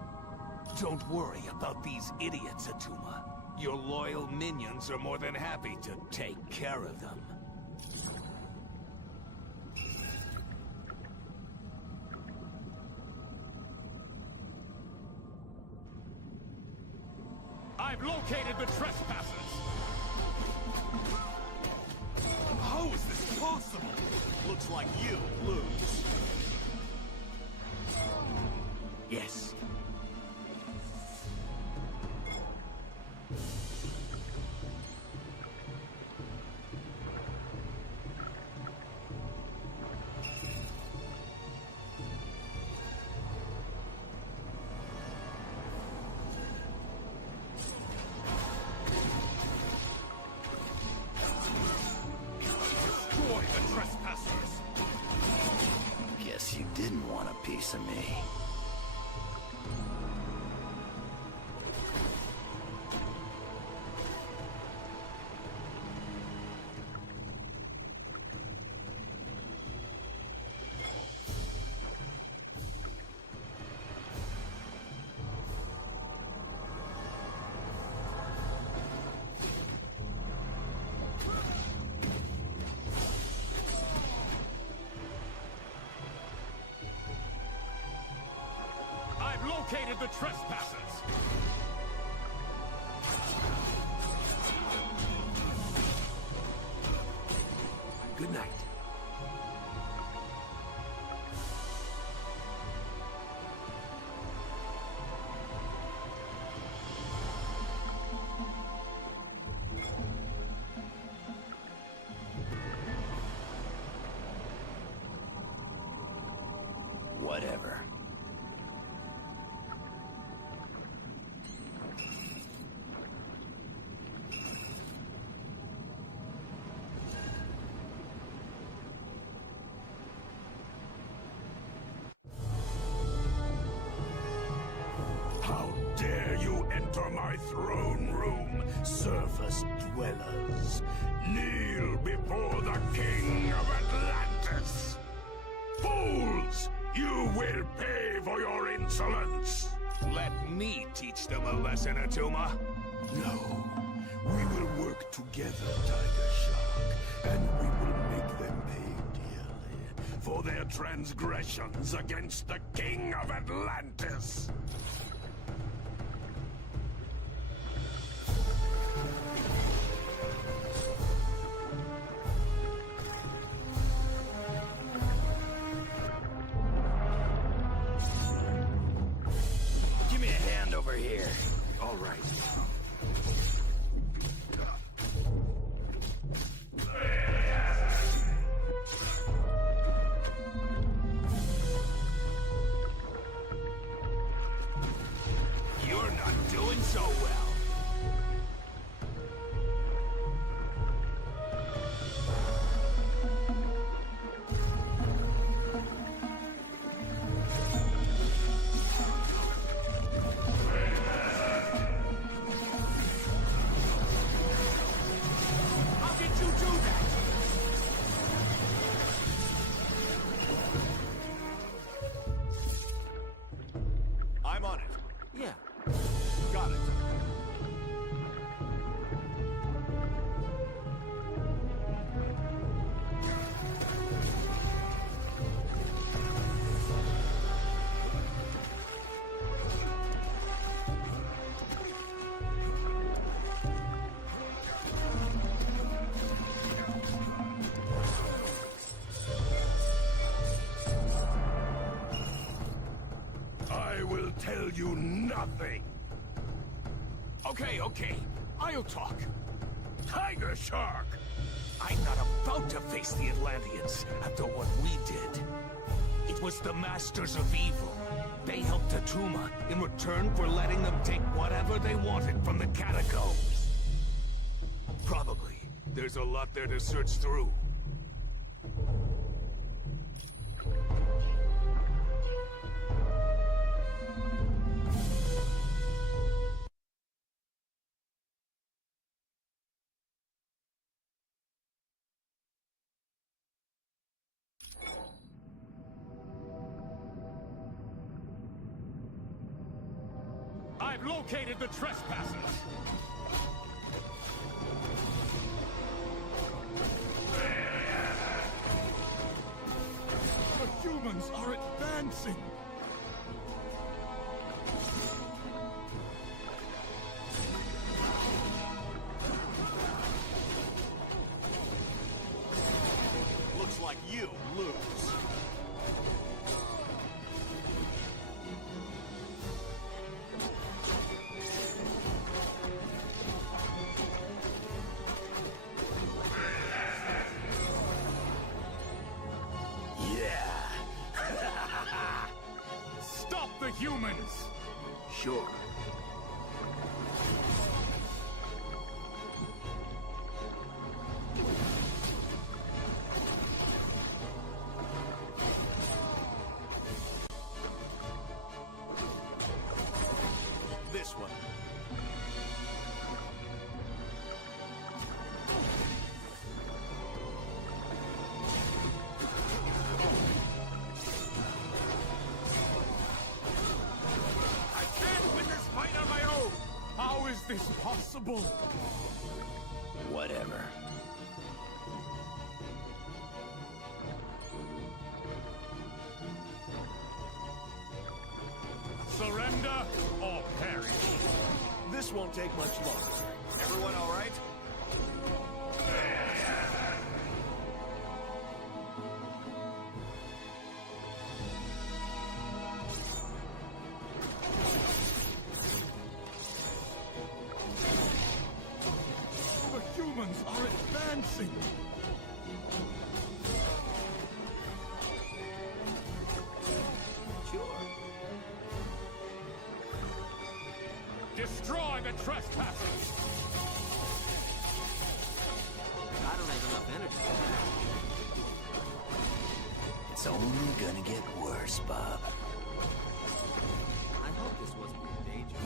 Don't worry about these idiots, Atuma. Your loyal minions are more than happy to take care of them. I've located the trespassers! How is this possible? Looks like you lose. Yes. Destroy the trespassers! Guess you didn't want a piece of me. I've located the trespassers! Good night. Whatever. How dare you enter my throne room, surface dwellers? Kneel before the King of Atlantis! Fools! You will pay for your insolence! Let me teach them a lesson, Atuma. No. We will work together, Tiger Shark, and we will make them pay dearly for their transgressions against the King of Atlantis! Give me a hand over here. All right. You're not doing so well. tell you nothing. Okay, I'll talk. Tiger Shark! I'm not about to face the Atlanteans after what we did. It was the Masters of Evil. They helped Atuma in return for letting them take whatever they wanted from the catacombs. Probably. There's a lot there to search through. I've located the trespassers! The humans are advancing! Looks like you lose. Stop the humans! Sure. This one. How is this possible? Whatever. Surrender or perish. This won't take much longer. Everyone all right? The humans are advancing! Sure. Destroy the trespassers! I don't have enough energy for that. It's only gonna get worse, Bob. I hope this wasn't your day job.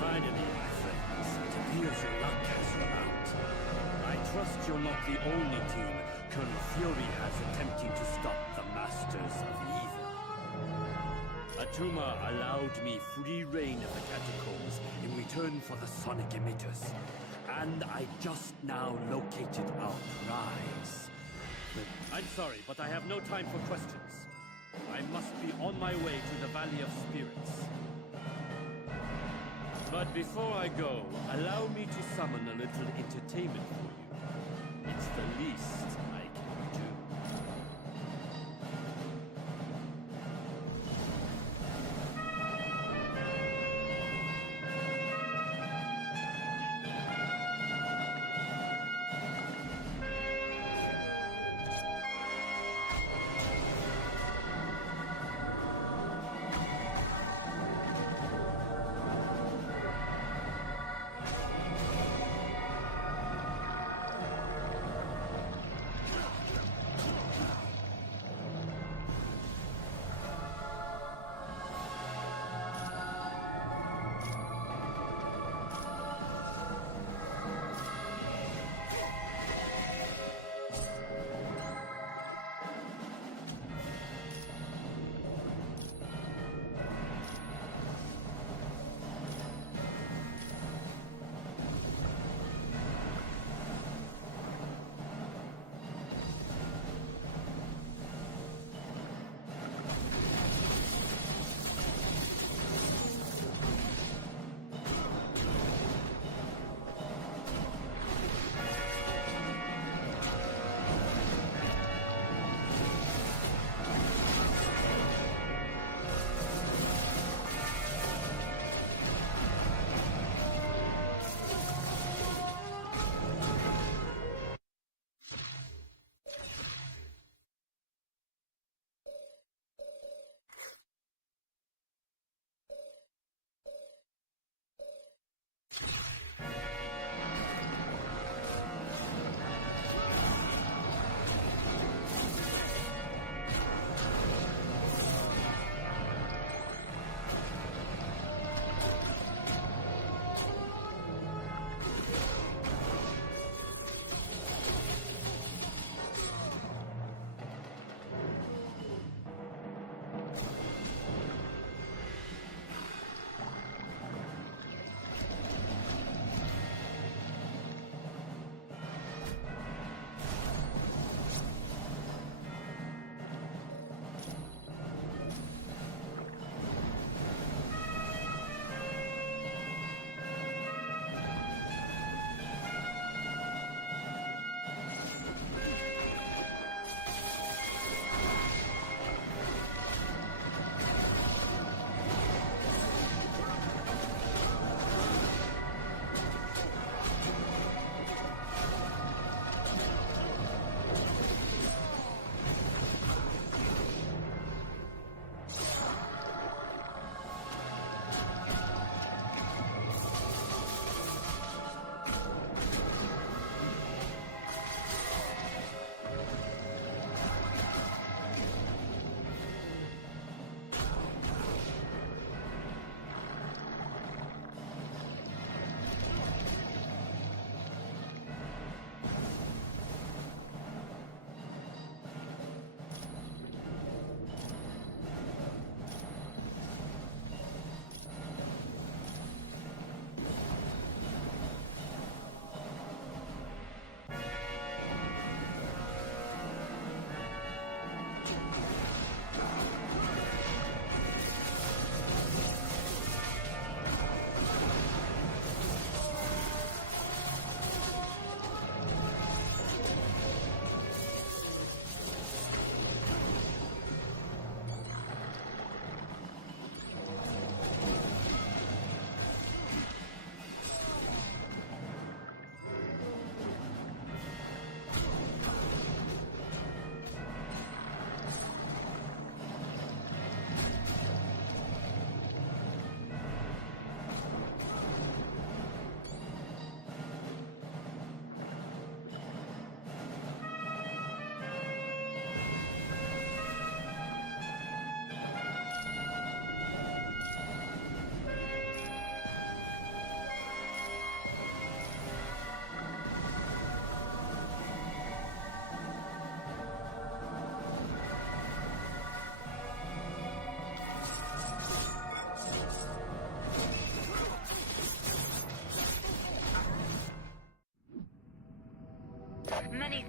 Finally, my friends, it appears your luck has run out. I trust you're not the only team Colonel Fury has attempting to stop the Masters of Evil. Atuma allowed me free reign of the catacombs in return for the sonic emitters, and I just now located our prize. I'm sorry, but I have no time for questions. I must be on my way to the Valley of Spirits. But before I go, allow me to summon a little entertainment for you. It's the least I can do.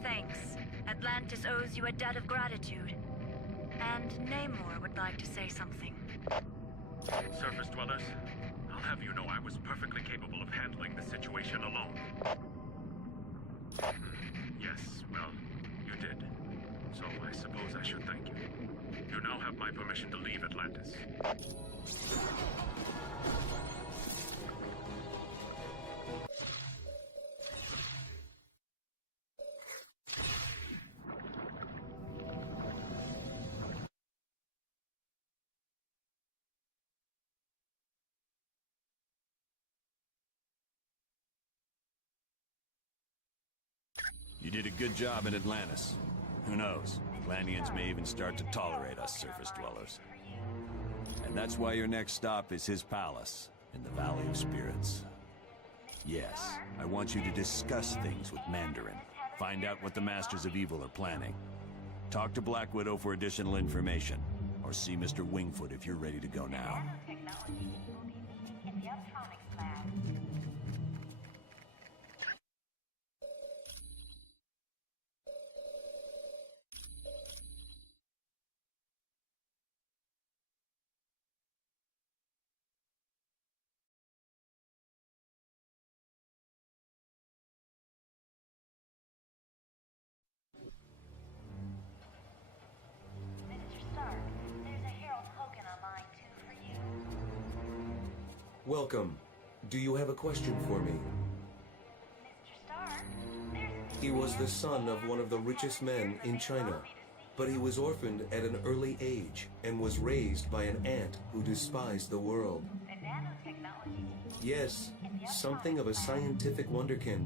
thanks. Atlantis owes you a debt of gratitude. And Namor would like to say something. Surface dwellers, I'll have you know I was perfectly capable of handling the situation alone. Yes, well, you did. So I suppose I should thank you. You now have my permission to leave Atlantis. You did a good job in Atlantis. Who knows? Atlanteans may even start to tolerate us surface dwellers. And that's why your next stop is his palace, in the Valley of Spirits. Yes, I want you to discuss things with Mandarin. Find out what the Masters of Evil are planning. Talk to Black Widow for additional information. Or see Mr. Wingfoot if you're ready to go now. Welcome. Do you have a question for me? He was the son of one of the richest men in China, but he was orphaned at an early age and was raised by an aunt who despised the world. Yes, something of a scientific wonderkind,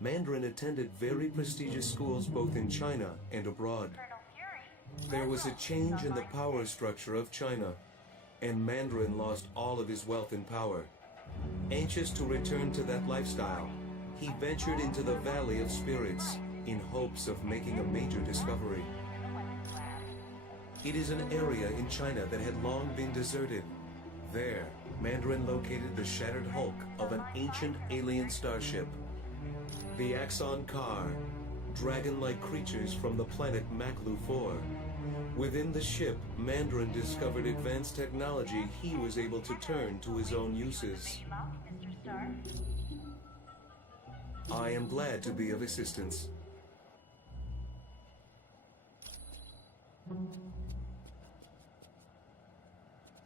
Mandarin attended very prestigious schools both in China and abroad. There was a change in the power structure of China, and Mandarin lost all of his wealth and power. Anxious to return to that lifestyle, he ventured into the Valley of Spirits in hopes of making a major discovery. It is an area in China that had long been deserted. There, Mandarin located the shattered hulk of an ancient alien starship. The Axon Kar, dragon-like creatures from the planet Maklu 4. Within the ship, Mandarin discovered advanced technology he was able to turn to his own uses. I am glad to be of assistance.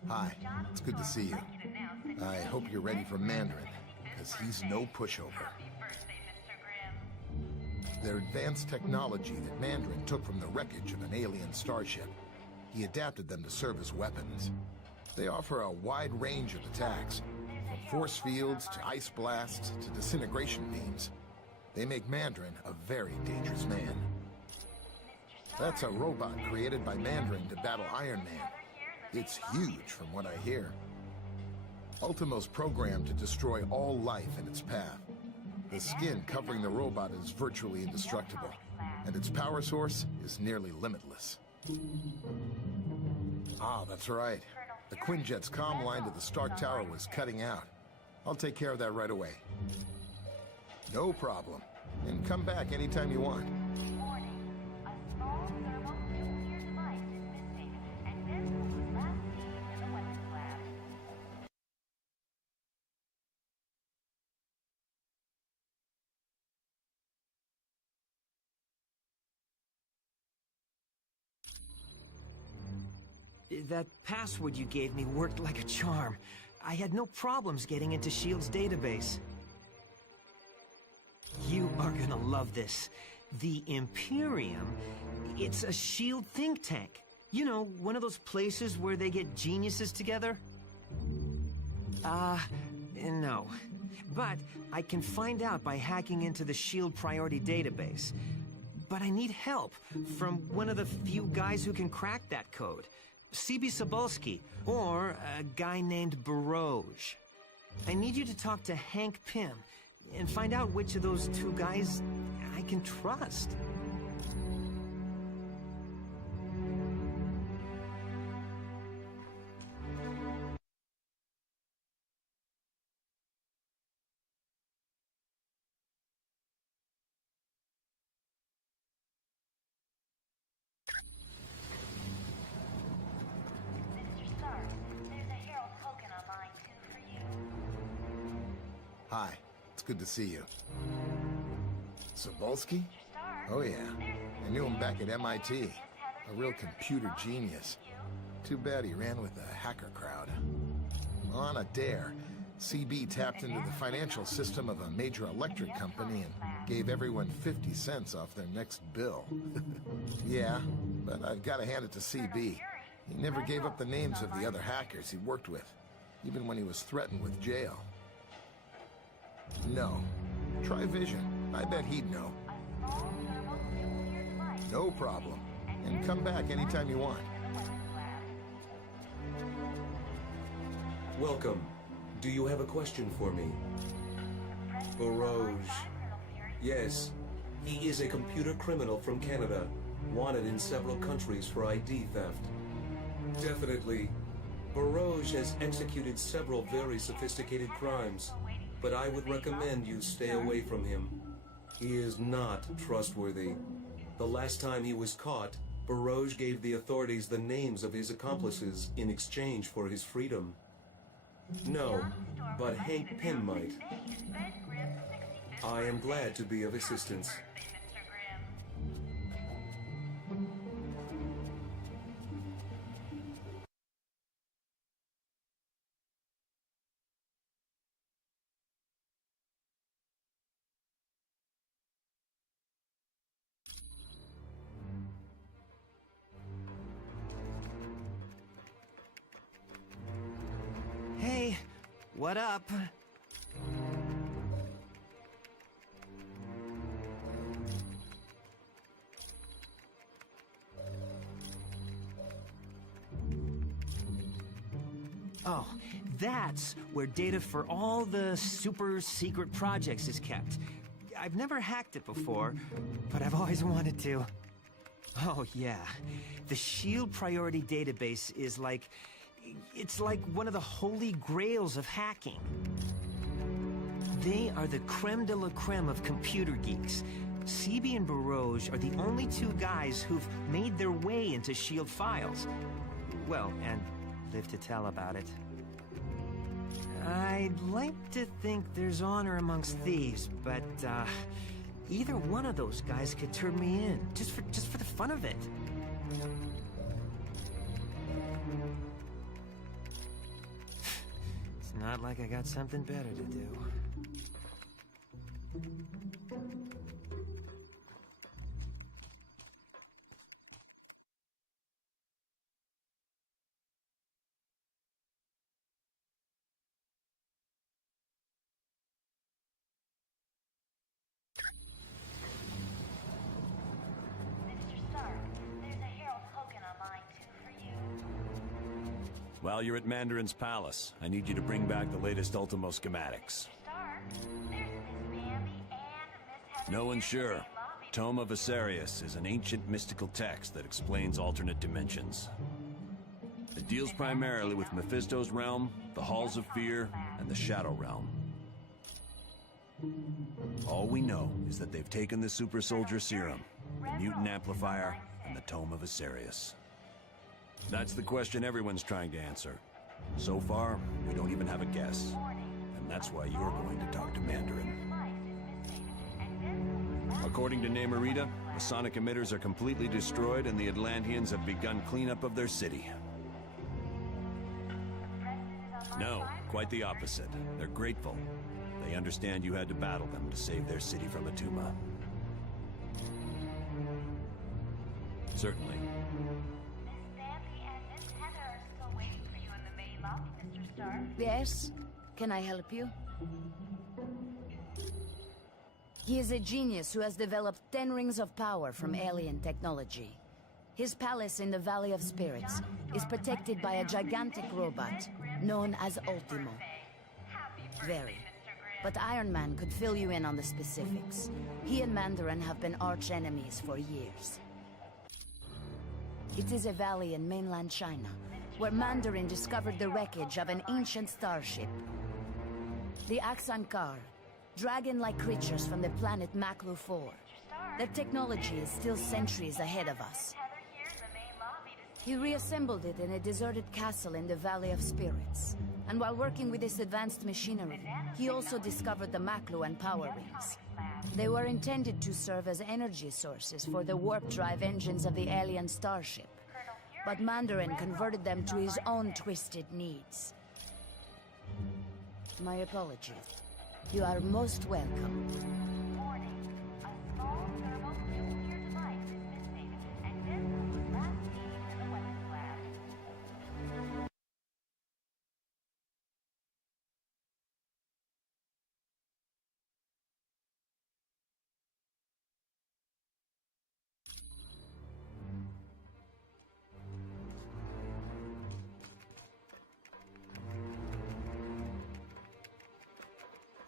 Hi, it's good to see you. I hope you're ready for Mandarin, because he's no pushover. They're advanced technology that Mandarin took from the wreckage of an alien starship. He adapted them to serve as weapons. They offer a wide range of attacks, from force fields to ice blasts to disintegration beams. They make Mandarin a very dangerous man. That's a robot created by Mandarin to battle Iron Man. It's huge from what I hear. Ultimo's programmed to destroy all life in its path. The skin covering the robot is virtually indestructible, and its power source is nearly limitless. Ah, that's right. The Quinjet's comm line to the Stark Tower was cutting out. I'll take care of that right away. No problem. And come back anytime you want. That password you gave me worked like a charm. I had no problems getting into S.H.I.E.L.D.'s database. You are gonna love this. The Imperium, it's a S.H.I.E.L.D. think tank. You know, one of those places where they get geniuses together? No. But I can find out by hacking into the S.H.I.E.L.D. priority database. But I need help from one of the few guys who can crack that code. C.B. Sobolski, or a guy named Baroge. I need you to talk to Hank Pym and find out which of those two guys I can trust. Hi, it's good to see you. Sobolski? Oh yeah, I knew him back at MIT. A real computer genius. Too bad he ran with the hacker crowd. On a dare, CB tapped into the financial system of a major electric company and gave everyone 50 cents off their next bill. Yeah, but I've got to hand it to CB. He never gave up the names of the other hackers he worked with, even when he was threatened with jail. No. Try Vision. I bet he'd know. No problem. And come back anytime you want. Welcome. Do you have a question for me? Burroughs. Yes. He is a computer criminal from Canada, wanted in several countries for ID theft. Definitely. Burroughs has executed several very sophisticated crimes, but I would recommend you stay away from him. He is not trustworthy. The last time he was caught, Burroughs gave the authorities the names of his accomplices in exchange for his freedom. No, but Hank Pym might. I am glad to be of assistance. Hey, what up? Oh, that's where data for all the super secret projects is kept. I've never hacked it before, but I've always wanted to. Oh, yeah. The SHIELD Priority Database is like... It's like one of the holy grails of hacking. They are the creme de la creme of computer geeks. CB and Burroughs are the only two guys who've made their way into SHIELD files. Well, and live to tell about it. I'd like to think there's honor amongst thieves, but either one of those guys could turn me in, just for the fun of it. It's not like I got something better to do. While you're at Mandarin's palace, I need you to bring back the latest Ultimo schematics. No one's sure. Tome of Asarius is an ancient mystical text that explains alternate dimensions. It deals primarily with Mephisto's realm, the Halls of Fear, and the Shadow Realm. All we know is that they've taken the Super Soldier Serum, the Mutant Amplifier, and the Tome of Asarius. That's the question everyone's trying to answer. So far, we don't even have a guess. And that's why you're going to talk to Mandarin. According to Namorita, the sonic emitters are completely destroyed and the Atlanteans have begun cleanup of their city. No, quite the opposite. They're grateful. They understand you had to battle them to save their city from Atuma. Certainly. Yes? Can I help you? He is a genius who has developed 10 rings of power from alien technology. His palace in the Valley of Spirits is protected by a gigantic robot known as Ultimo. Very. But Iron Man could fill you in on the specifics. He and Mandarin have been arch enemies for years. It is a valley in mainland China, where Mandarin discovered the wreckage of an ancient starship. The Aksankar, dragon-like creatures from the planet Maklu 4. Their technology is still centuries ahead of us. He reassembled it in a deserted castle in the Valley of Spirits. And while working with this advanced machinery, he also discovered the Makluan power rings. They were intended to serve as energy sources for the warp drive engines of the alien starship. But Mandarin converted them to his own twisted needs. My apologies. You are most welcome.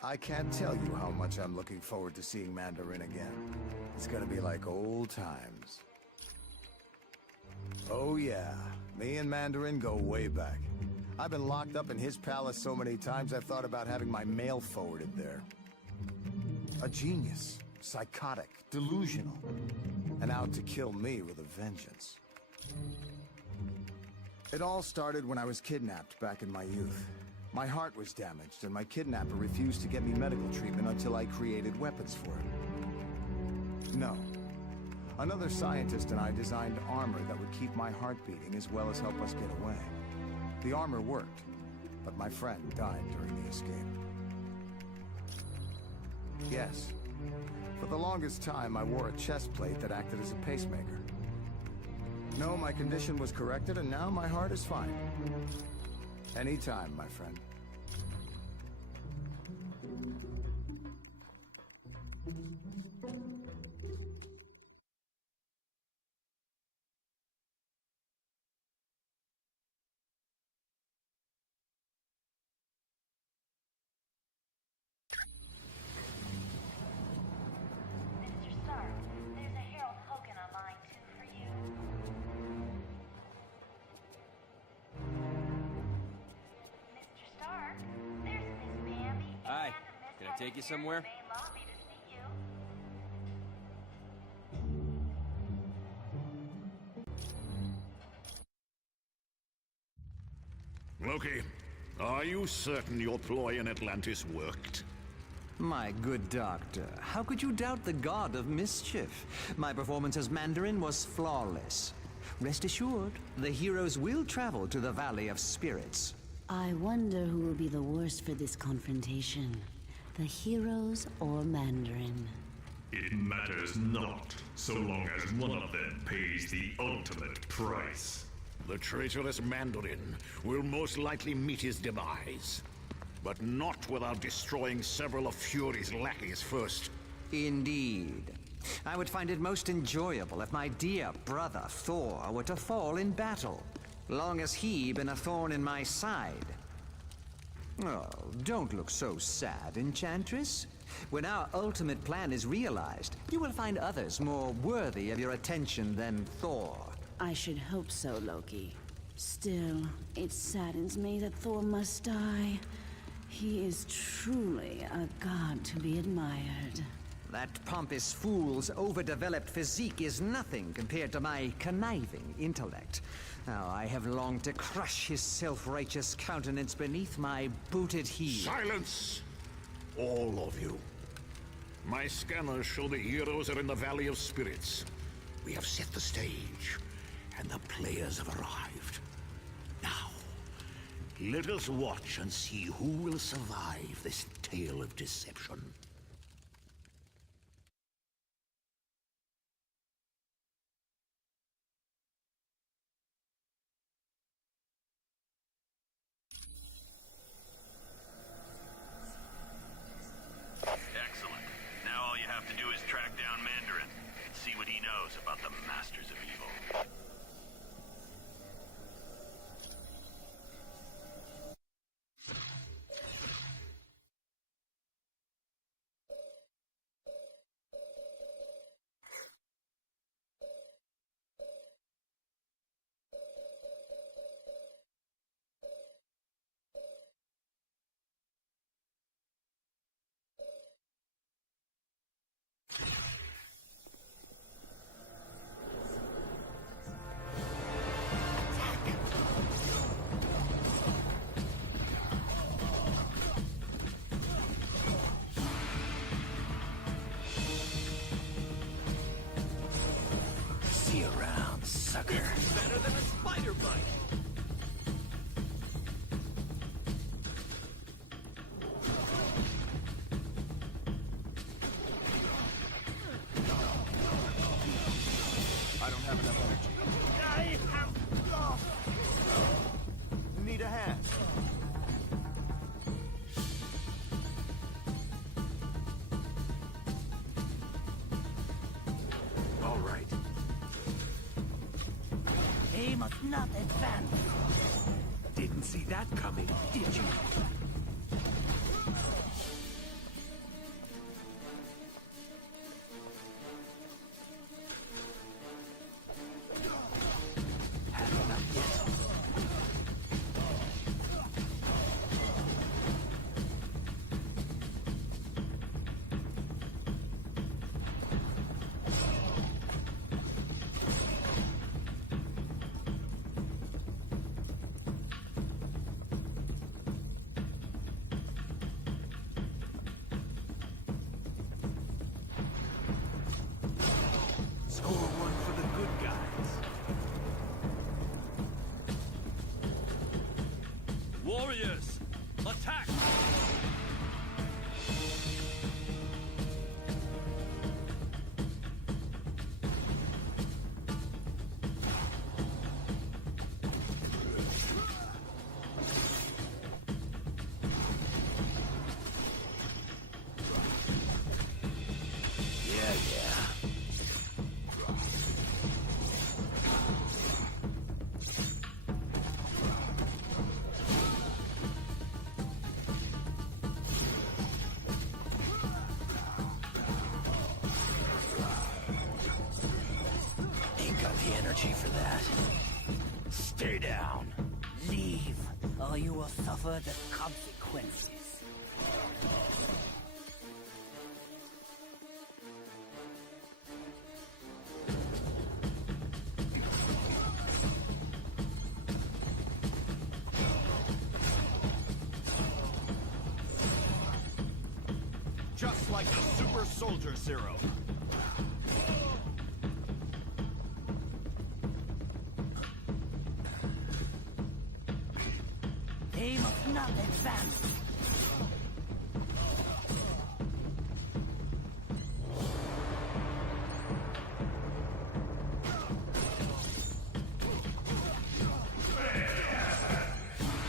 I can't tell you how much I'm looking forward to seeing Mandarin again. It's gonna be like old times. Oh yeah, me and Mandarin go way back. I've been locked up in his palace so many times I've thought about having my mail forwarded there. A genius, psychotic, delusional, and out to kill me with a vengeance. It all started when I was kidnapped back in my youth. My heart was damaged, and my kidnapper refused to get me medical treatment until I created weapons for him. No. Another scientist and I designed armor that would keep my heart beating as well as help us get away. The armor worked, but my friend died during the escape. Yes. For the longest time, I wore a chest plate that acted as a pacemaker. No, my condition was corrected, and now my heart is fine. Anytime, my friend. Hi, can I take you somewhere? Loki, are you certain your ploy in Atlantis worked? My good doctor, how could you doubt the god of mischief? My performance as Mandarin was flawless. Rest assured, the heroes will travel to the Valley of Spirits. I wonder who will be the worst for this confrontation. The heroes or Mandarin? It matters not, so long as one of them pays the ultimate price. The traitorous Mandarin will most likely meet his demise. But not without destroying several of Fury's lackeys first. Indeed. I would find it most enjoyable if my dear brother Thor were to fall in battle, long as he been a thorn in my side. Oh, don't look so sad, Enchantress. When our ultimate plan is realized, you will find others more worthy of your attention than Thor. I should hope so, Loki. Still, it saddens me that Thor must die. He is truly a god to be admired. That pompous fool's overdeveloped physique is nothing compared to my conniving intellect. Now, I have longed to crush his self-righteous countenance beneath my booted heel. Silence! All of you. My scanners show the heroes are in the Valley of Spirits. We have set the stage, and the players have arrived. Now, let us watch and see who will survive this tale of deception. Excellent. Now all you have to do is track down Mandarin and see what he knows about the Masters of Evil. not advanced. Didn't see that coming, did you? Warriors, attack! The energy for that. Stay down. Leave, or you will suffer the consequences. Just like the super soldier serum. They must not advance.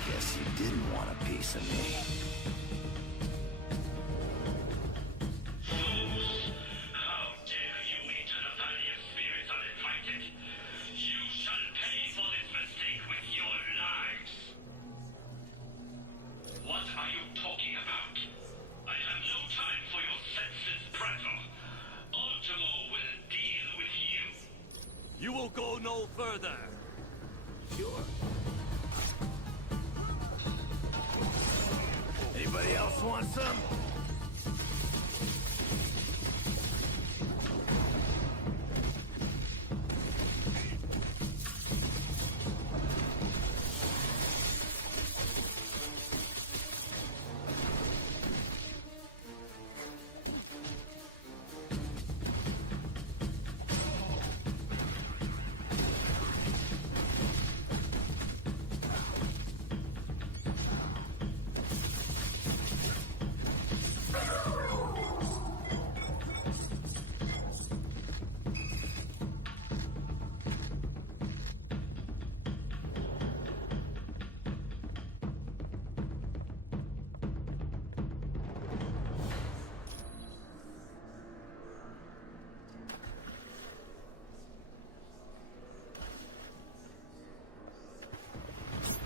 Guess you didn't want a piece of me. You will go no further. Sure. Anybody else want some?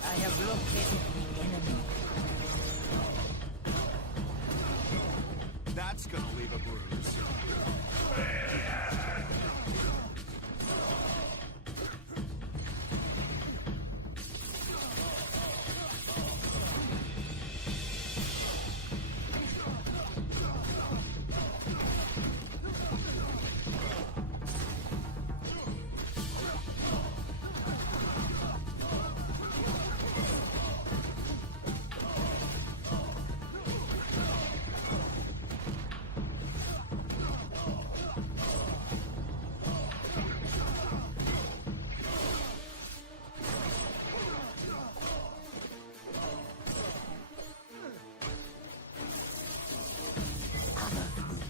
I have located the enemy. That's gonna leave a bruise.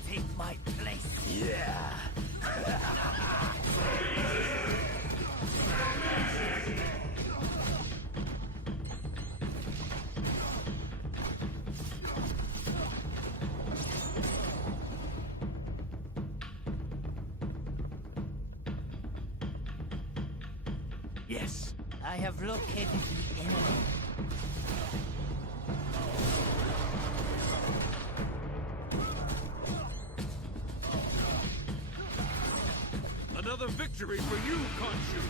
Take my place. Yeah. Yes, I have located the enemy. Another victory for you, Khonshu!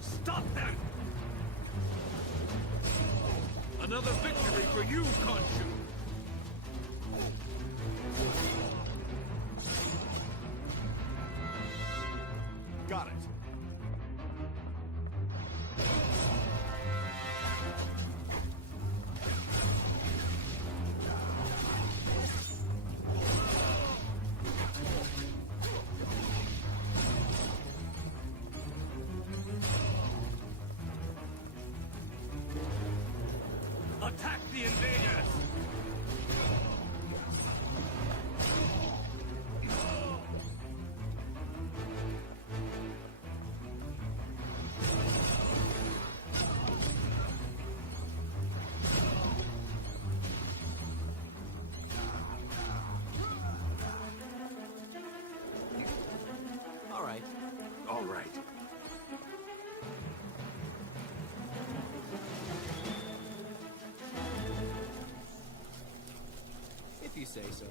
Stop them! Another victory for you, Khonshu! Got it. Attack the invaders! All right. All right. If you say so.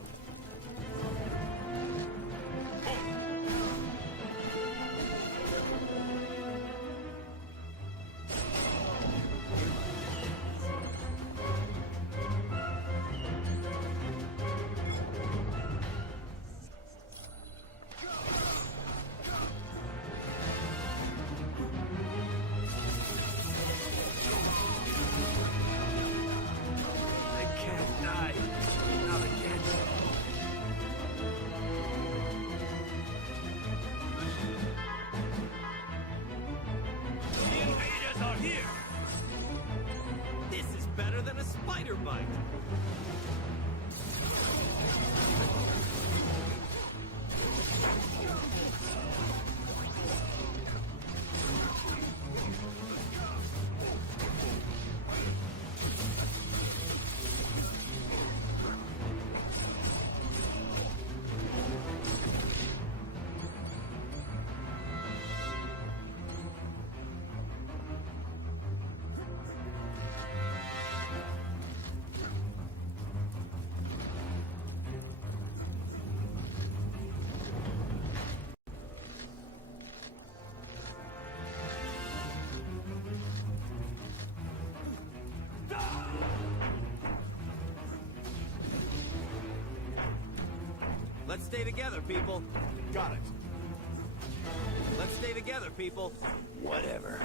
I can't die. Not again. The invaders are here! This is better than a spider bite. Let's stay together, people. Got it. Let's stay together, people. Whatever.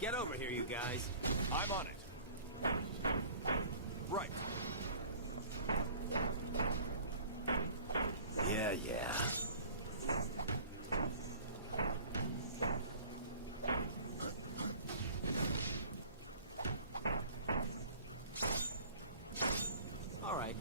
Get over here, you guys. I'm on it. Right. Yeah. All right.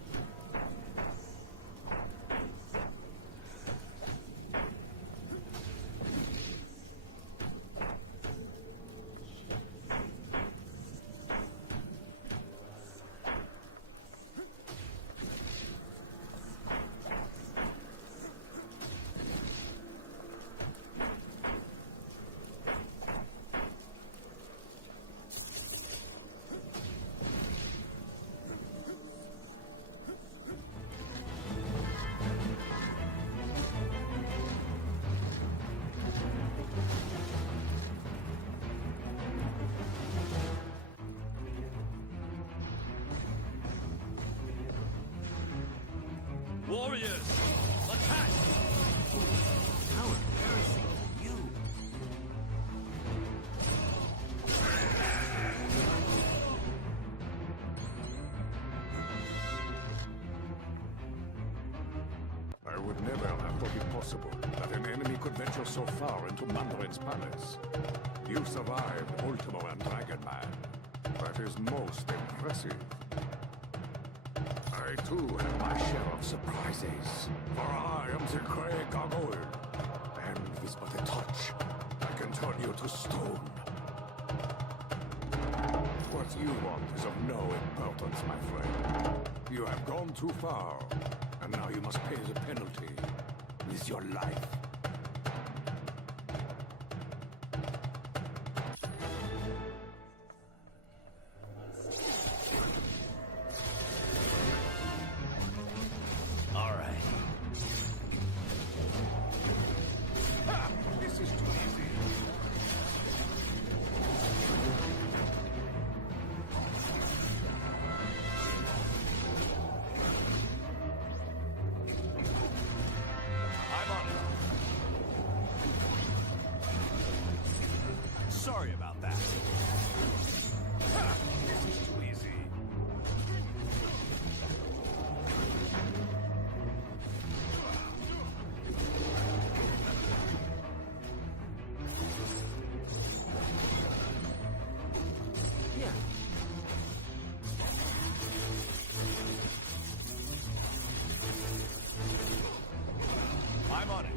Warriors, attack! How embarrassing for you. I would never have thought it possible that an enemy could venture so far into Mandarin's palace. You survived Ultimo and Dragon Man. That is most impressive. I too have my share of surprises, for I am the Grey Gargoyle, and with but a touch, I can turn you to stone. What you want is of no importance, my friend. You have gone too far, and now you must pay the penalty with your life. All right. Ha! This is too easy. I'm on it. Sorry about that. Ha! This is too easy. Yeah. I'm on it.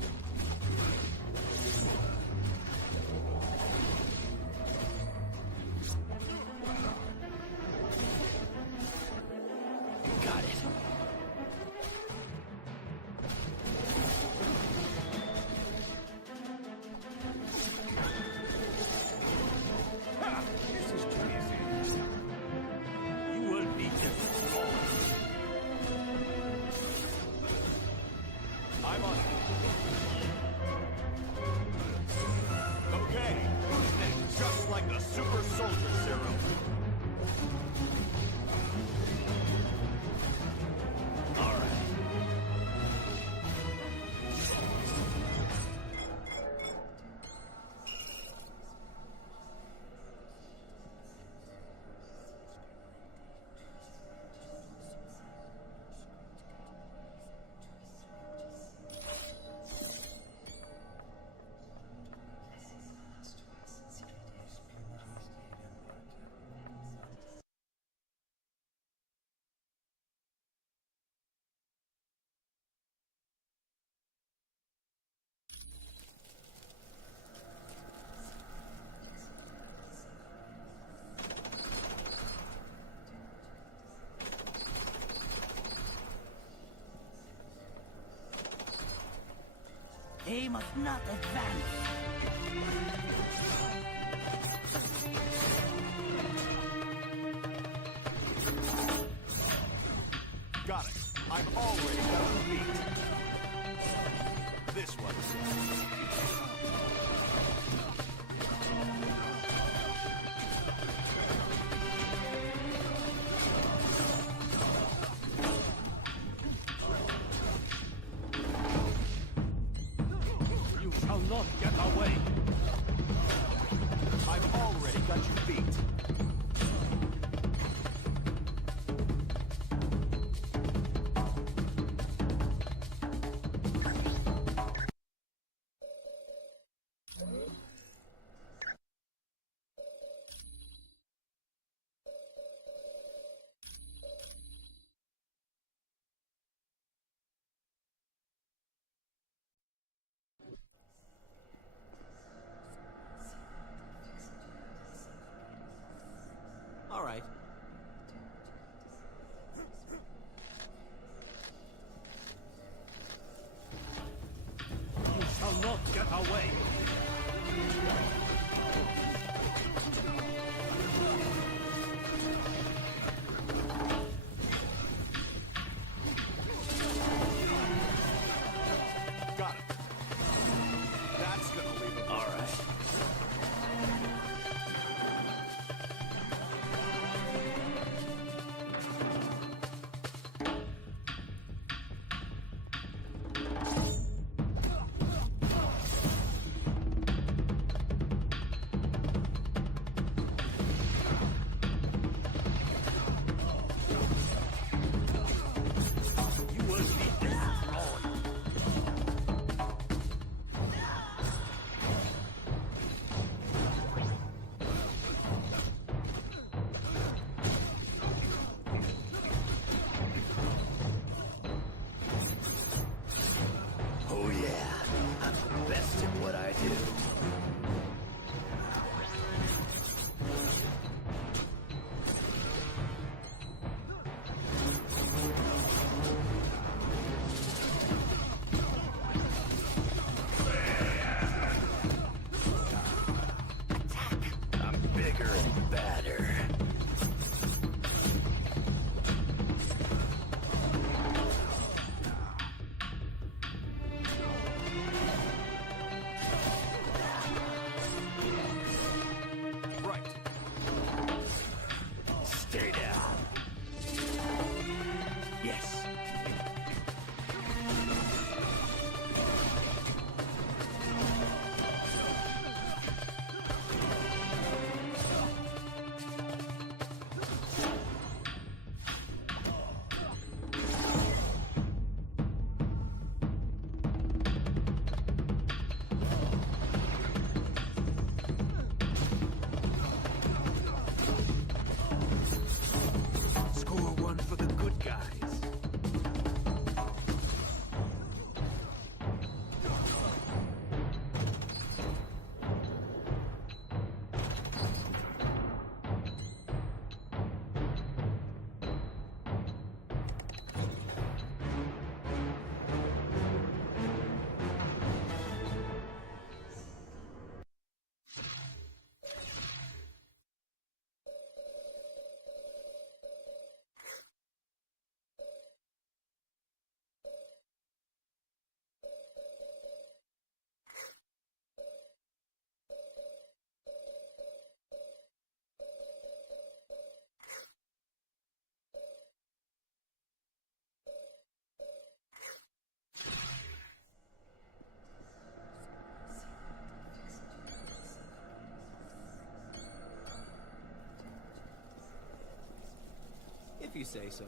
Got it. Ha! This is too easy. You will be destroyed. I'm on it. Okay, boosting just like the super soldier serum. All right. They must not advance. Got it. I've already got a beat. This one. You shall not get away. I've already got you beat. All right. You shall not get away. bigger and badder. Right. Stay down. Yes. Score one for the good guys. If you say so.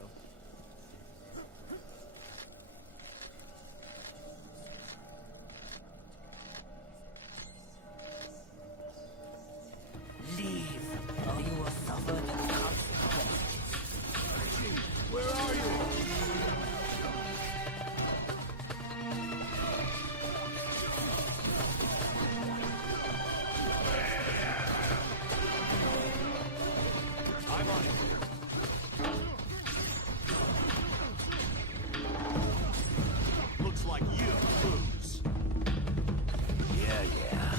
Leave, or you will suffer the consequences. Where are you? I'm on it. Looks like you lose. Yeah, yeah.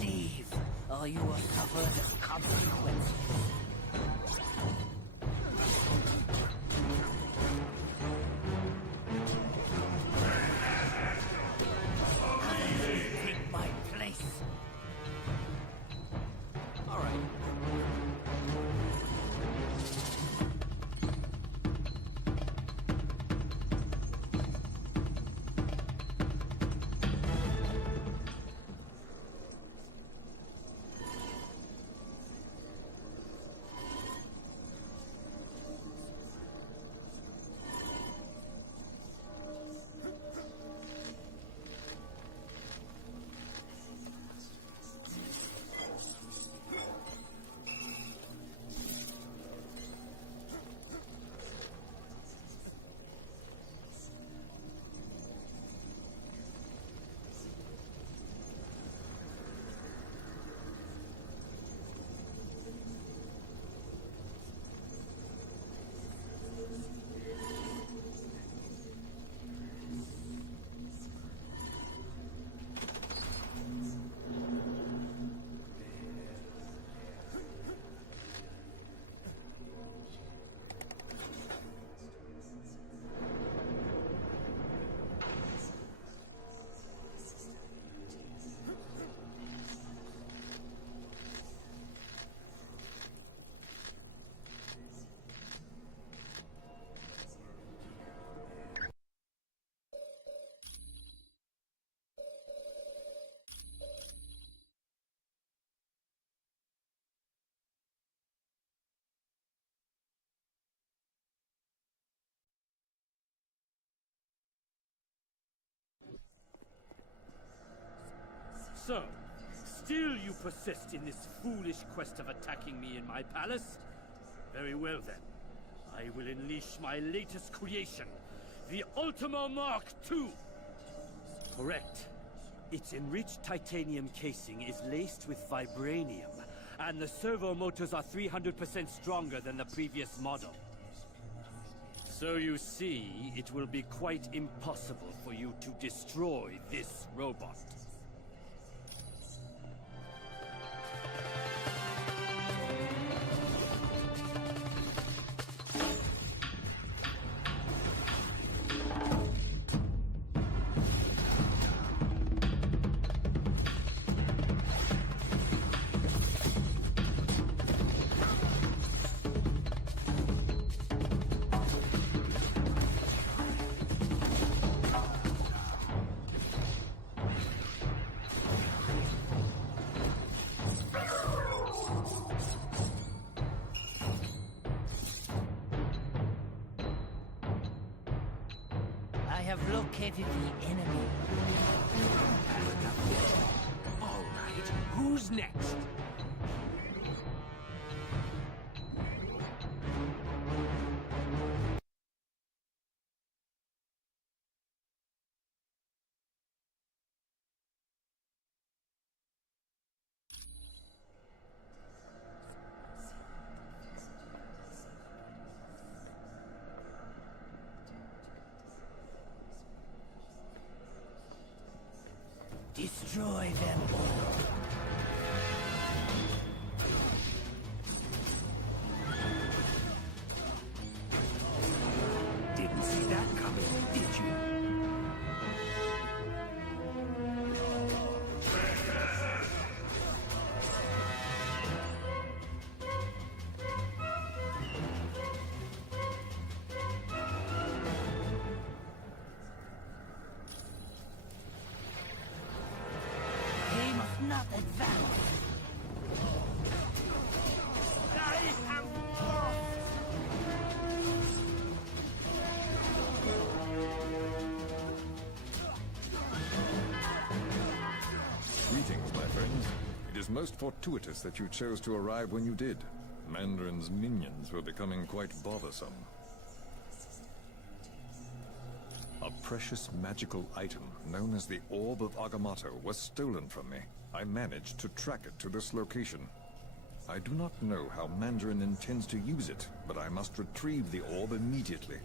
Leave, or you will suffer the consequences. Take my place. All right. So, still you persist in this foolish quest of attacking me in my palace? Very well then. I will unleash my latest creation, the Ultimo Mark II. Correct. Its enriched titanium casing is laced with vibranium, and the servo motors are 300% stronger than the previous model. So you see, it will be quite impossible for you to destroy this robot. I have located the enemy. All right, who's next? Destroy them all. Didn't see that coming, did you? They must not advance. I have lost. Greetings, my friends. It is most fortuitous that you chose to arrive when you did. Mandarin's minions were becoming quite bothersome. A precious magical item known as the Orb of Agamotto was stolen from me. I managed to track it to this location. I do not know how Mandarin intends to use it, but I must retrieve the orb immediately.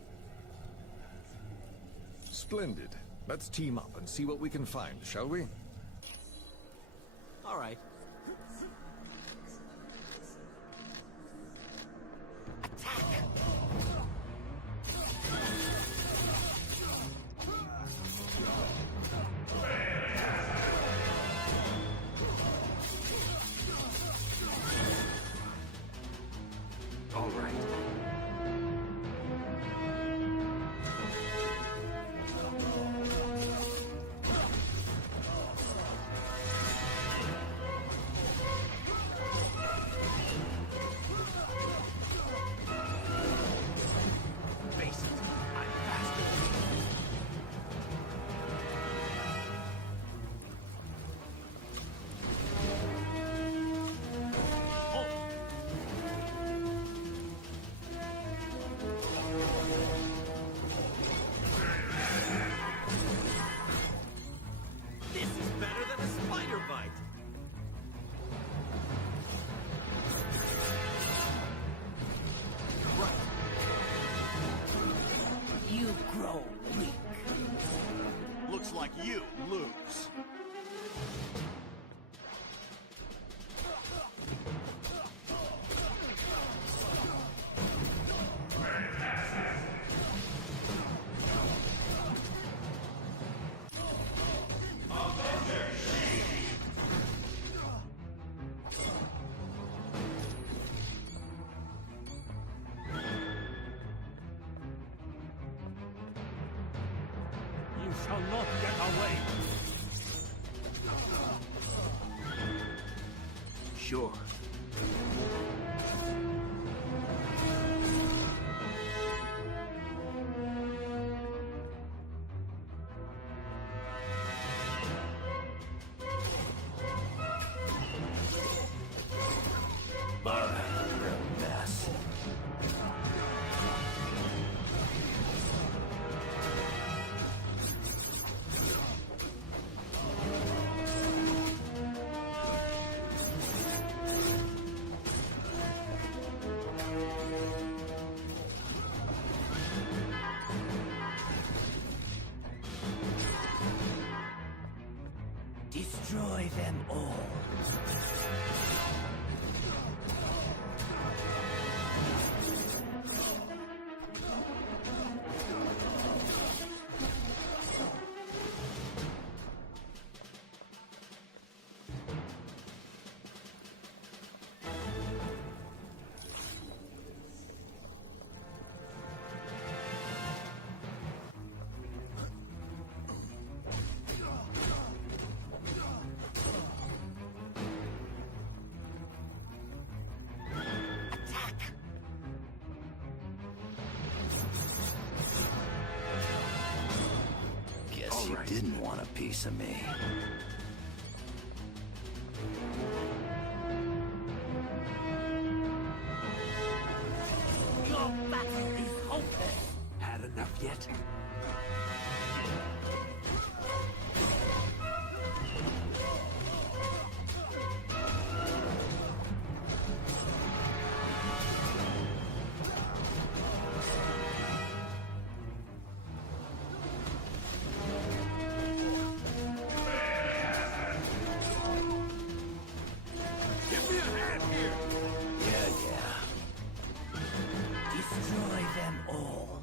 Splendid. Let's team up and see what we can find, shall we? All right. All right. Face it, I'm faster. This is better than a spider bite. You grow weak. Looks like you lose. You shall not get away. Sure. All right, you're a mess. Destroy them all. Guess you didn't want a piece of me. Your battle is hopeless. Had enough yet? Give me a hand here! Yeah. Destroy them all.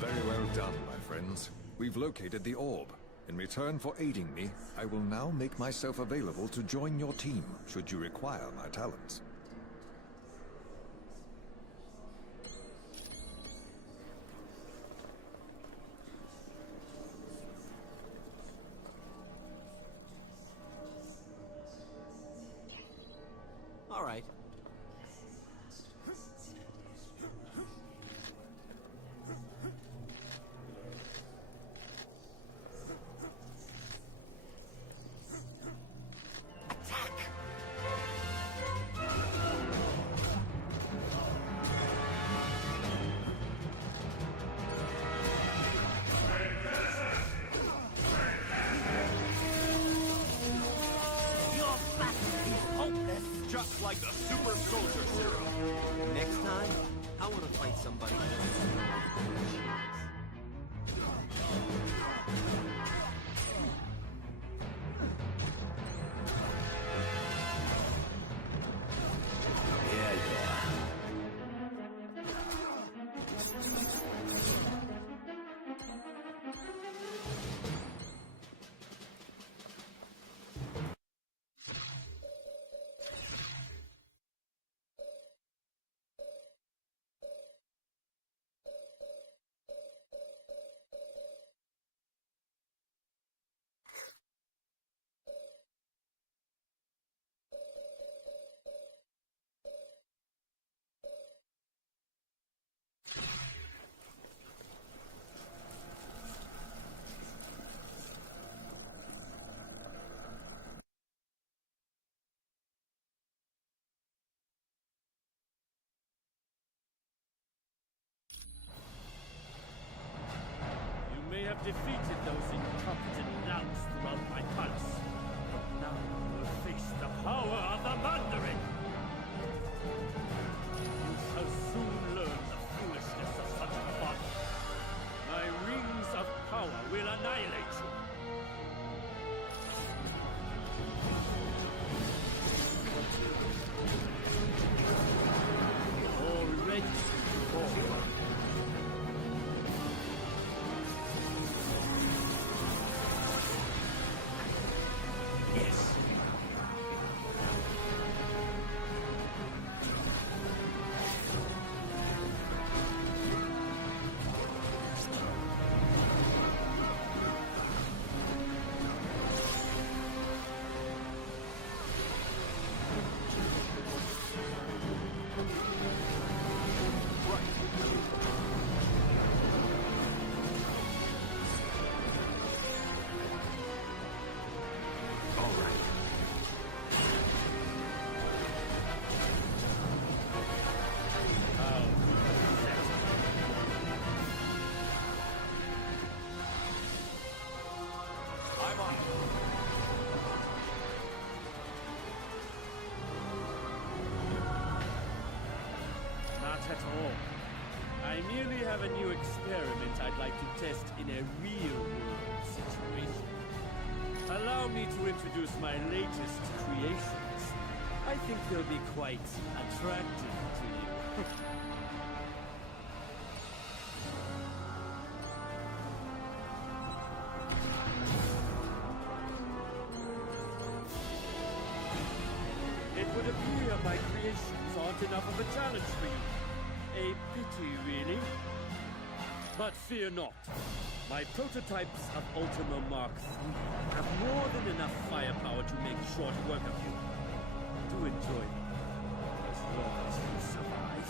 Very well done, my friends. We've located the orb. In return for aiding me, I will now make myself available to join your team, should you require my talents. All right. Your battle is hopeless. Just like the super soldier serum. Next time, I want to fight somebody. You may have defeated those incompetent louts throughout my palace, but now you will face the power of the Mandarin! You shall soon learn the foolishness of such a folly. My rings of power will annihilate you. Already forward. Oh, I merely have a new experiment I'd like to test in a real-world situation. Allow me to introduce my latest creations. I think they'll be quite attractive to you. It would appear my creations aren't enough of a challenge for you. A pity, really. But fear not. My prototypes of Ultima Mark III have more than enough firepower to make short work of you. Do enjoy them, as long as you survive.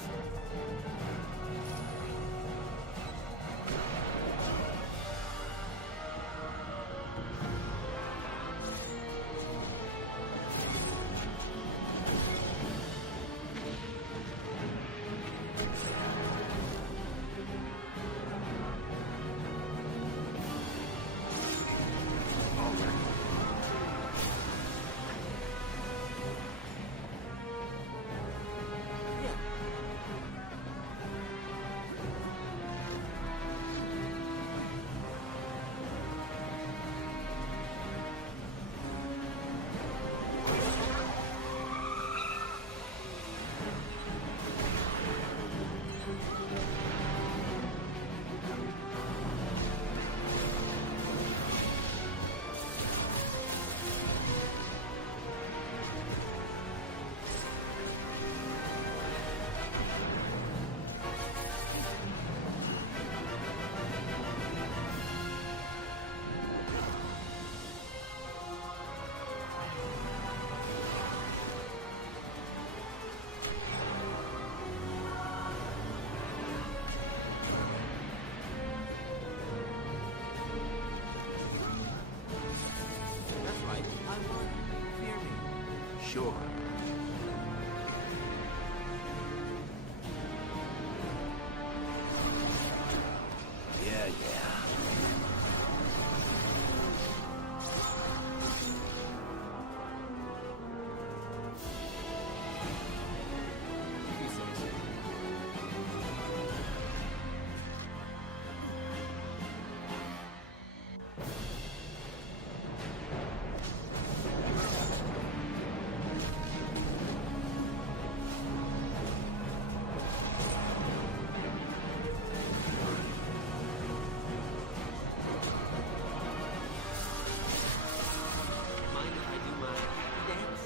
Sure. Yeah. Mind if I do my dance?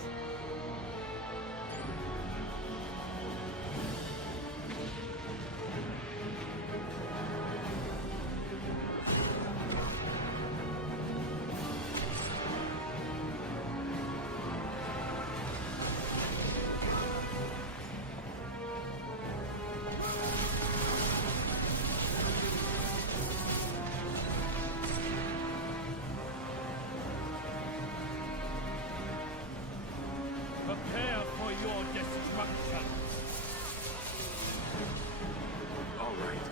Prepare for your destruction! All right.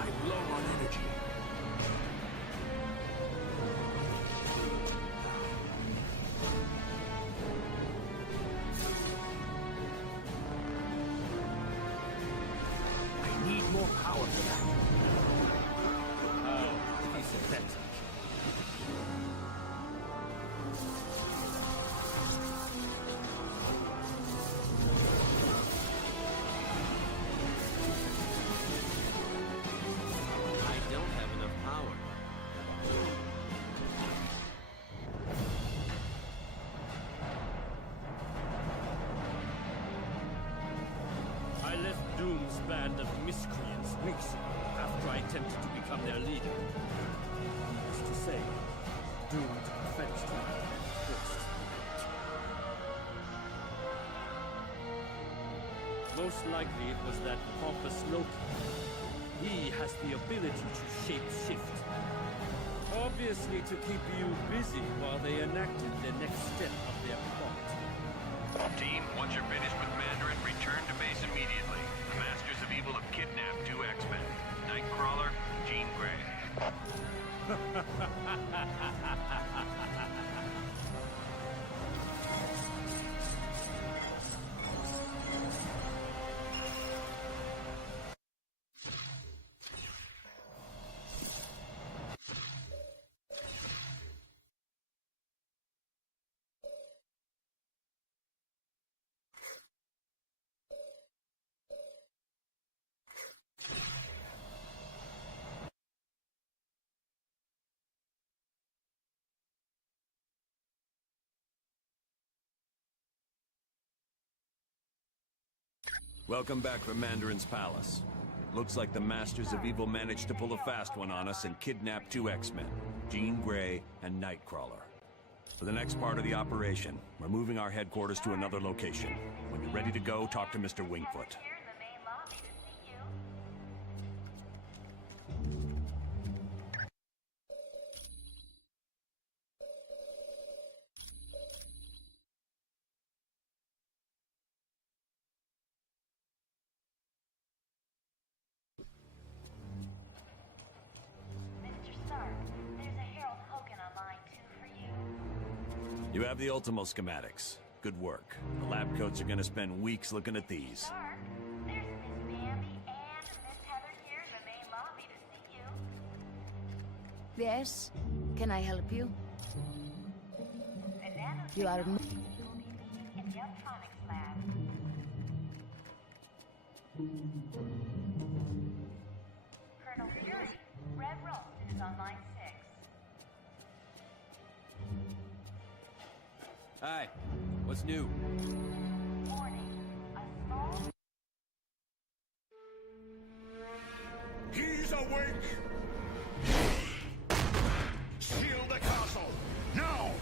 I'm low on energy. I need more power for that. Oh, piece of better. I don't have enough power. I left Doom's band of miscreants weeks ago after I attempted to become their leader. Needless to say, Doom took offense to my first. Most likely it was that pompous Loki. He has the ability to shape-shift. Obviously to keep you busy while they enacted the next step of their plot. Team, once you're finished with Mandarin, return to base immediately. The Masters of Evil have kidnapped 2 X-Men. Nightcrawler, Jean Grey. Welcome back from Mandarin's palace. Looks like the Masters of Evil managed to pull a fast one on us and kidnap 2 X-Men, Jean Grey and Nightcrawler. For the next part of the operation, we're moving our headquarters to another location. When you're ready to go, talk to Mr. Wingfoot. You have the Ultimo schematics. Good work. The lab coats are gonna spend weeks looking at these. Yes? Can I help you? You are... Colonel Fury, Red Roast is on line 6. Hi. What's new? He's awake! Shield the castle! Now!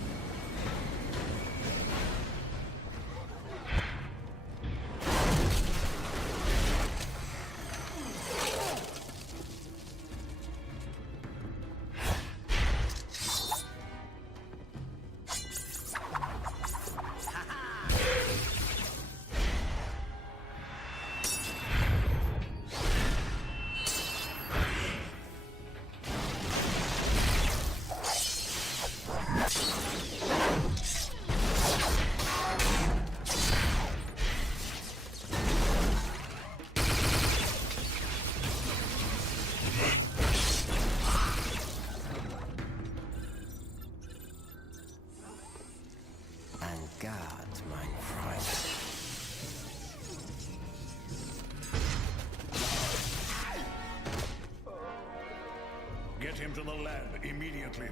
Get him to the lab immediately.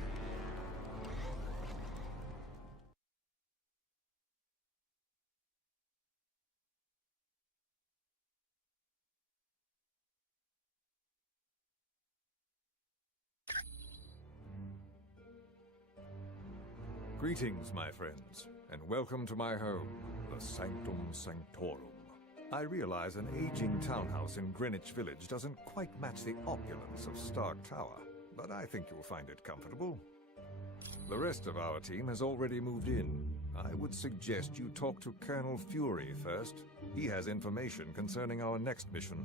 Greetings, my friends, and welcome to my home, the Sanctum Sanctorum. I realize an aging townhouse in Greenwich Village doesn't quite match the opulence of Stark Tower, but I think you'll find it comfortable. The rest of our team has already moved in. I would suggest you talk to Colonel Fury first. He has information concerning our next mission.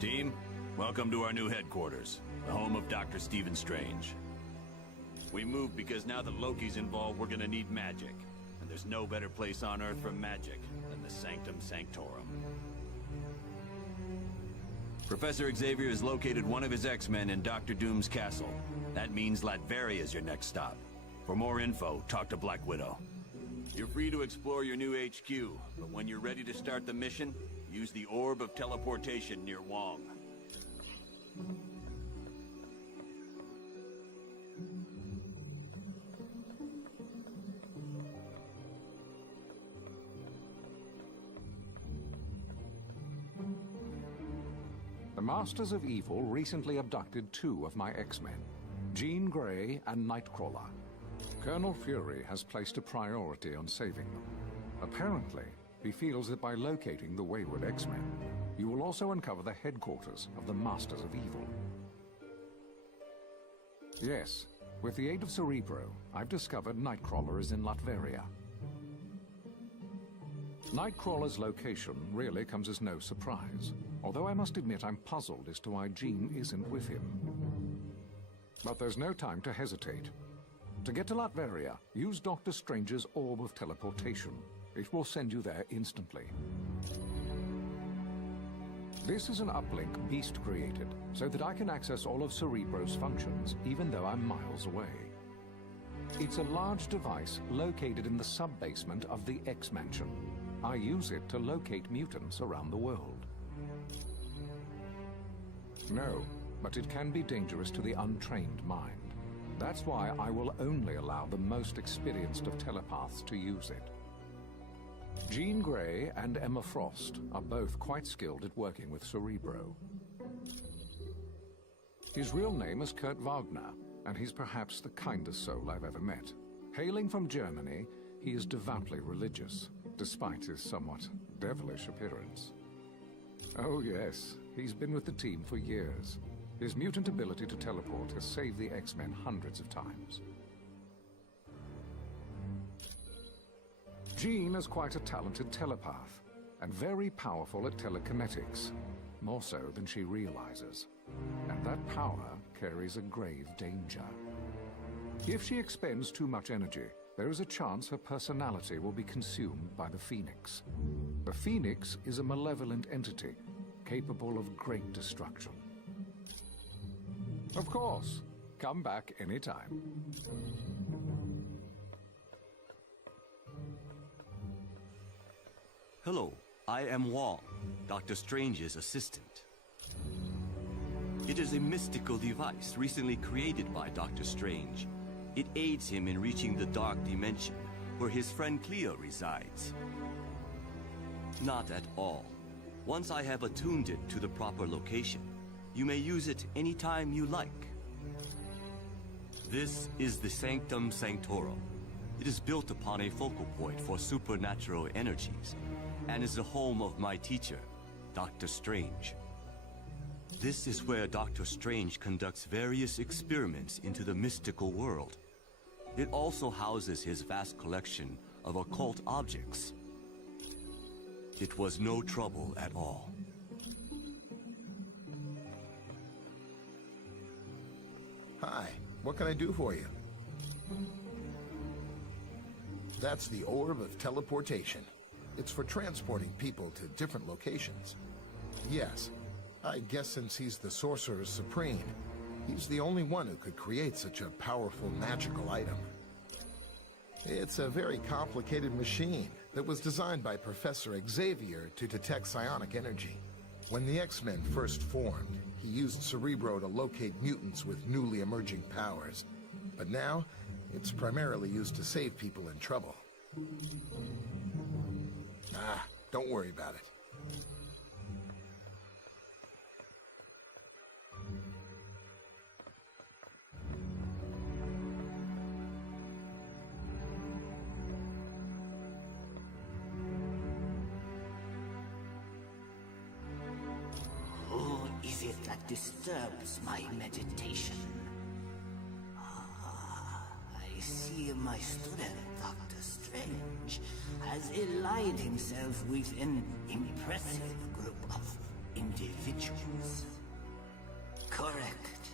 Team, welcome to our new headquarters, the home of Dr. Stephen Strange. We moved because now that Loki's involved, we're gonna need magic. And there's no better place on Earth for magic than the Sanctum Sanctorum. Professor Xavier has located one of his X-Men in Dr. Doom's castle. That means Latveria is your next stop. For more info, talk to Black Widow. You're free to explore your new HQ, but when you're ready to start the mission, use the Orb of Teleportation near Wong. Masters of Evil recently abducted 2 of my X-Men, Jean Grey and Nightcrawler. Colonel Fury has placed a priority on saving them. Apparently, he feels that by locating the wayward X-Men, you will also uncover the headquarters of the Masters of Evil. Yes, with the aid of Cerebro, I've discovered Nightcrawler is in Latveria. Nightcrawler's location really comes as no surprise, although I must admit I'm puzzled as to why Jean isn't with him. But there's no time to hesitate. To get to Latveria, use Dr. Strange's Orb of Teleportation. It will send you there instantly. This is an uplink Beast created, so that I can access all of Cerebro's functions, even though I'm miles away. It's a large device located in the sub-basement of the X-Mansion. I use it to locate mutants around the world. No, but it can be dangerous to the untrained mind. That's why I will only allow the most experienced of telepaths to use it. Jean Grey and Emma Frost are both quite skilled at working with Cerebro. His real name is Kurt Wagner, and he's perhaps the kindest soul I've ever met. Hailing from Germany, he is devoutly religious, despite his somewhat devilish appearance. Oh yes, he's been with the team for years. His mutant ability to teleport has saved the X-Men hundreds of times. Jean is quite a talented telepath, and very powerful at telekinetics, more so than she realizes. And that power carries a grave danger. If she expends too much energy, there is a chance her personality will be consumed by the Phoenix. The Phoenix is a malevolent entity, capable of great destruction. Of course, come back anytime. Hello, I am Wong, Dr. Strange's assistant. It is a mystical device recently created by Dr. Strange. It aids him in reaching the dark dimension, where his friend Cleo resides. Not at all. Once I have attuned it to the proper location, you may use it anytime you like. This is the Sanctum Sanctorum. It is built upon a focal point for supernatural energies, and is the home of my teacher, Dr. Strange. This is where Dr. Strange conducts various experiments into the mystical world. It also houses his vast collection of occult objects. It was no trouble at all. Hi, what can I do for you? That's the Orb of Teleportation. It's for transporting people to different locations. Yes, I guess since he's the Sorcerer Supreme, he's the only one who could create such a powerful magical item. It's a very complicated machine that was designed by Professor Xavier to detect psionic energy. When the X-Men first formed, he used Cerebro to locate mutants with newly emerging powers. But now, it's primarily used to save people in trouble. Ah, don't worry about it. Who is it that disturbs my meditation? I see my student, Dr. Strange, has allied himself with an impressive group of individuals. Correct.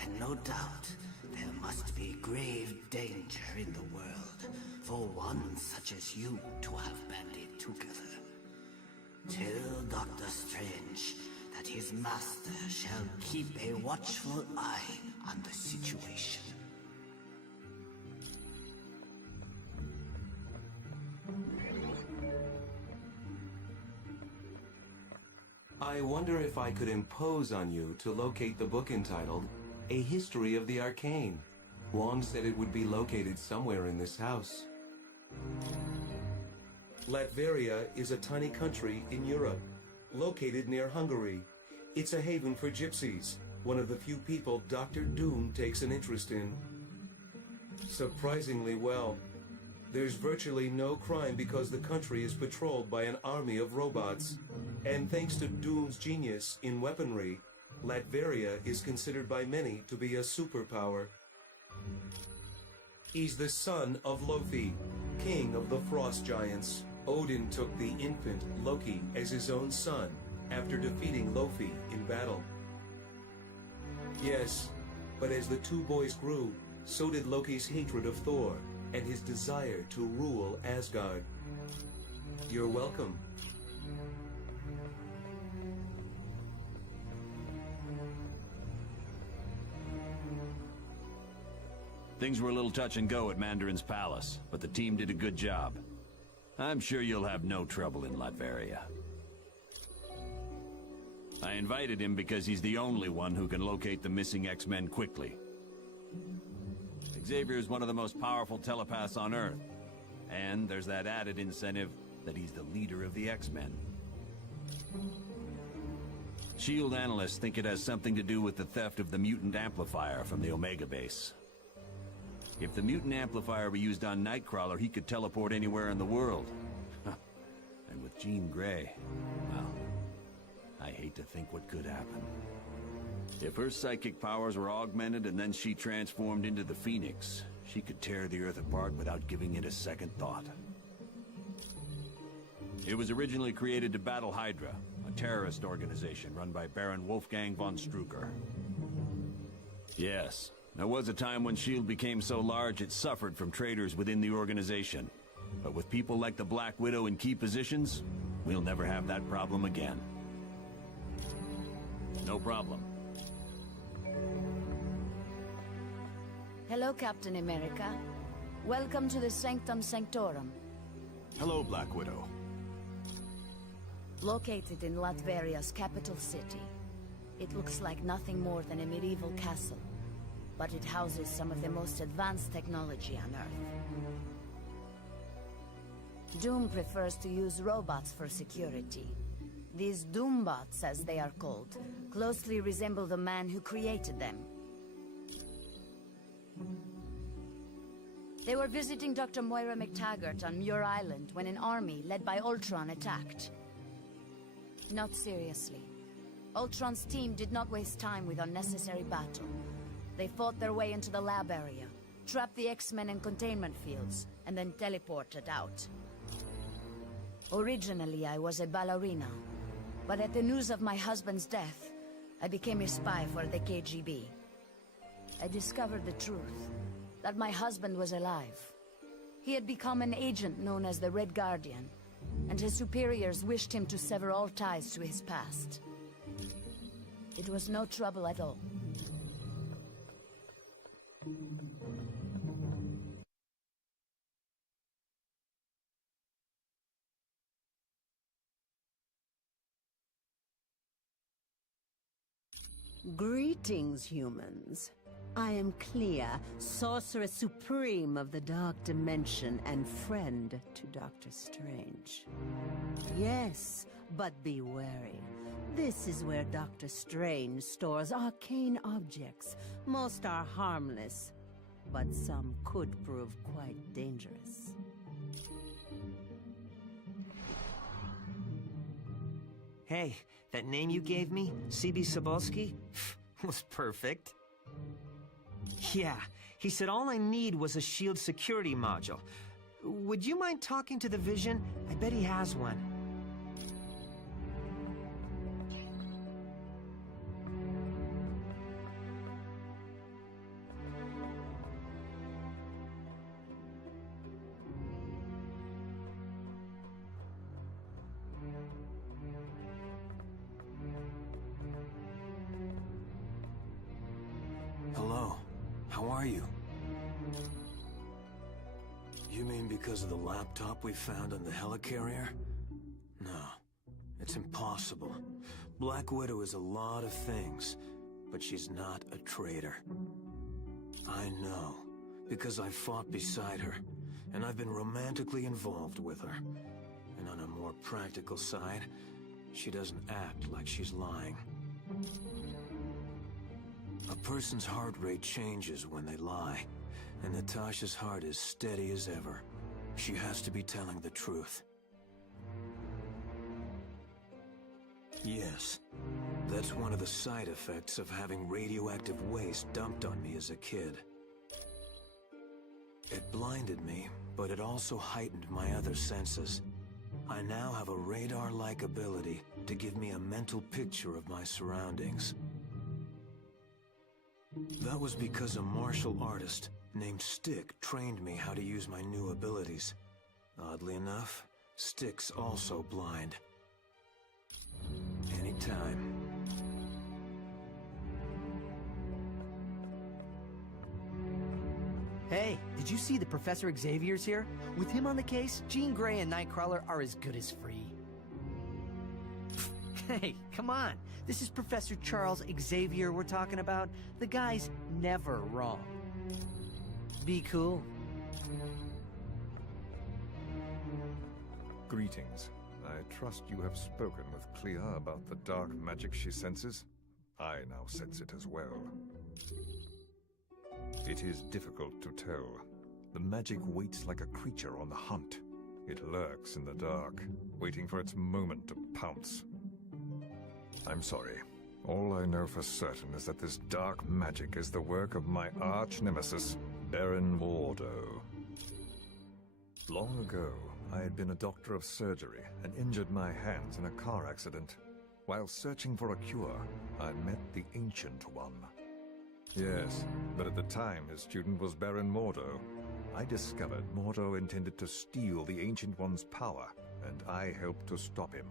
And no doubt, there must be grave danger in the world for one such as you to have banded together. Tell Dr. Strange that his master shall keep a watchful eye on the situation. I wonder if I could impose on you to locate the book entitled A History of the Arcane. Wong said it would be located somewhere in this house. Latveria is a tiny country in Europe, located near Hungary. It's a haven for gypsies, one of the few people Dr. Doom takes an interest in. Surprisingly well. There's virtually no crime because the country is patrolled by an army of robots. And thanks to Doom's genius in weaponry, Latveria is considered by many to be a superpower. He's the son of Lofi, king of the frost giants. Odin took the infant Loki as his own son after defeating Lofi in battle. Yes, but as the two boys grew, so did Loki's hatred of Thor and his desire to rule Asgard. You're welcome. Things were a little touch and go at Mandarin's palace, but the team did a good job. I'm sure you'll have no trouble in Latveria. I invited him because he's the only one who can locate the missing X-Men quickly. Xavier is one of the most powerful telepaths on Earth. And there's that added incentive that he's the leader of the X-Men. SHIELD analysts think it has something to do with the theft of the mutant amplifier from the Omega base. If the mutant amplifier were used on Nightcrawler, he could teleport anywhere in the world. And with Jean Grey, well, I hate to think what could happen. If her psychic powers were augmented and then she transformed into the Phoenix, she could tear the Earth apart without giving it a second thought. It was originally created to battle Hydra, a terrorist organization run by Baron Wolfgang von Strucker. Yes, there was a time when SHIELD became so large it suffered from traitors within the organization. But with people like the Black Widow in key positions, we'll never have that problem again. No problem. Hello, Captain America. Welcome to the Sanctum Sanctorum. Hello, Black Widow. Located in Latveria's capital city, it looks like nothing more than a medieval castle, but it houses some of the most advanced technology on Earth. Doom prefers to use robots for security. These Doombots, as they are called, closely resemble the man who created them. They were visiting Dr. Moira McTaggart on Muir Island when an army led by Ultron attacked. Not seriously. Ultron's team did not waste time with unnecessary battle. They fought their way into the lab area, trapped the X-Men in containment fields, and then teleported out. Originally, I was a ballerina, but at the news of my husband's death, I became a spy for the KGB. I discovered the truth, that my husband was alive. He had become an agent known as the Red Guardian, and his superiors wished him to sever all ties to his past. It was no trouble at all. Greetings, humans. I am Clea, Sorceress Supreme of the Dark Dimension and friend to Dr. Strange. Yes, but be wary. This is where Dr. Strange stores arcane objects. Most are harmless, but some could prove quite dangerous. Hey, that name you gave me, C.B. Sobolski, was perfect. Yeah, he said all I need was a SHIELD security module. Would you mind talking to the Vision? I bet he has one. Hello. How are you? You mean because of the laptop we found on the helicarrier? No. It's impossible. Black Widow is a lot of things, but she's not a traitor. I know, because I fought beside her, and I've been romantically involved with her. And on a more practical side, she doesn't act like she's lying. A person's heart rate changes when they lie, and Natasha's heart is steady as ever. She has to be telling the truth. Yes, that's one of the side effects of having radioactive waste dumped on me as a kid. It blinded me, but it also heightened my other senses. I now have a radar-like ability to give me a mental picture of my surroundings. That was because a martial artist named Stick trained me how to use my new abilities. Oddly enough, Stick's also blind. Anytime. Hey, did you see that Professor Xavier's here? With him on the case, Jean Grey and Nightcrawler are as good as free. Hey, come on. This is Professor Charles Xavier we're talking about. The guy's never wrong. Be cool. Greetings. I trust you have spoken with Clea about the dark magic she senses. I now sense it as well. It is difficult to tell. The magic waits like a creature on the hunt. It lurks in the dark, waiting for its moment to pounce. I'm sorry. All I know for certain is that this dark magic is the work of my arch-nemesis, Baron Mordo. Long ago, I had been a doctor of surgery and injured my hands in a car accident. While searching for a cure, I met the Ancient One. Yes, but at the time his student was Baron Mordo. I discovered Mordo intended to steal the Ancient One's power, and I helped to stop him.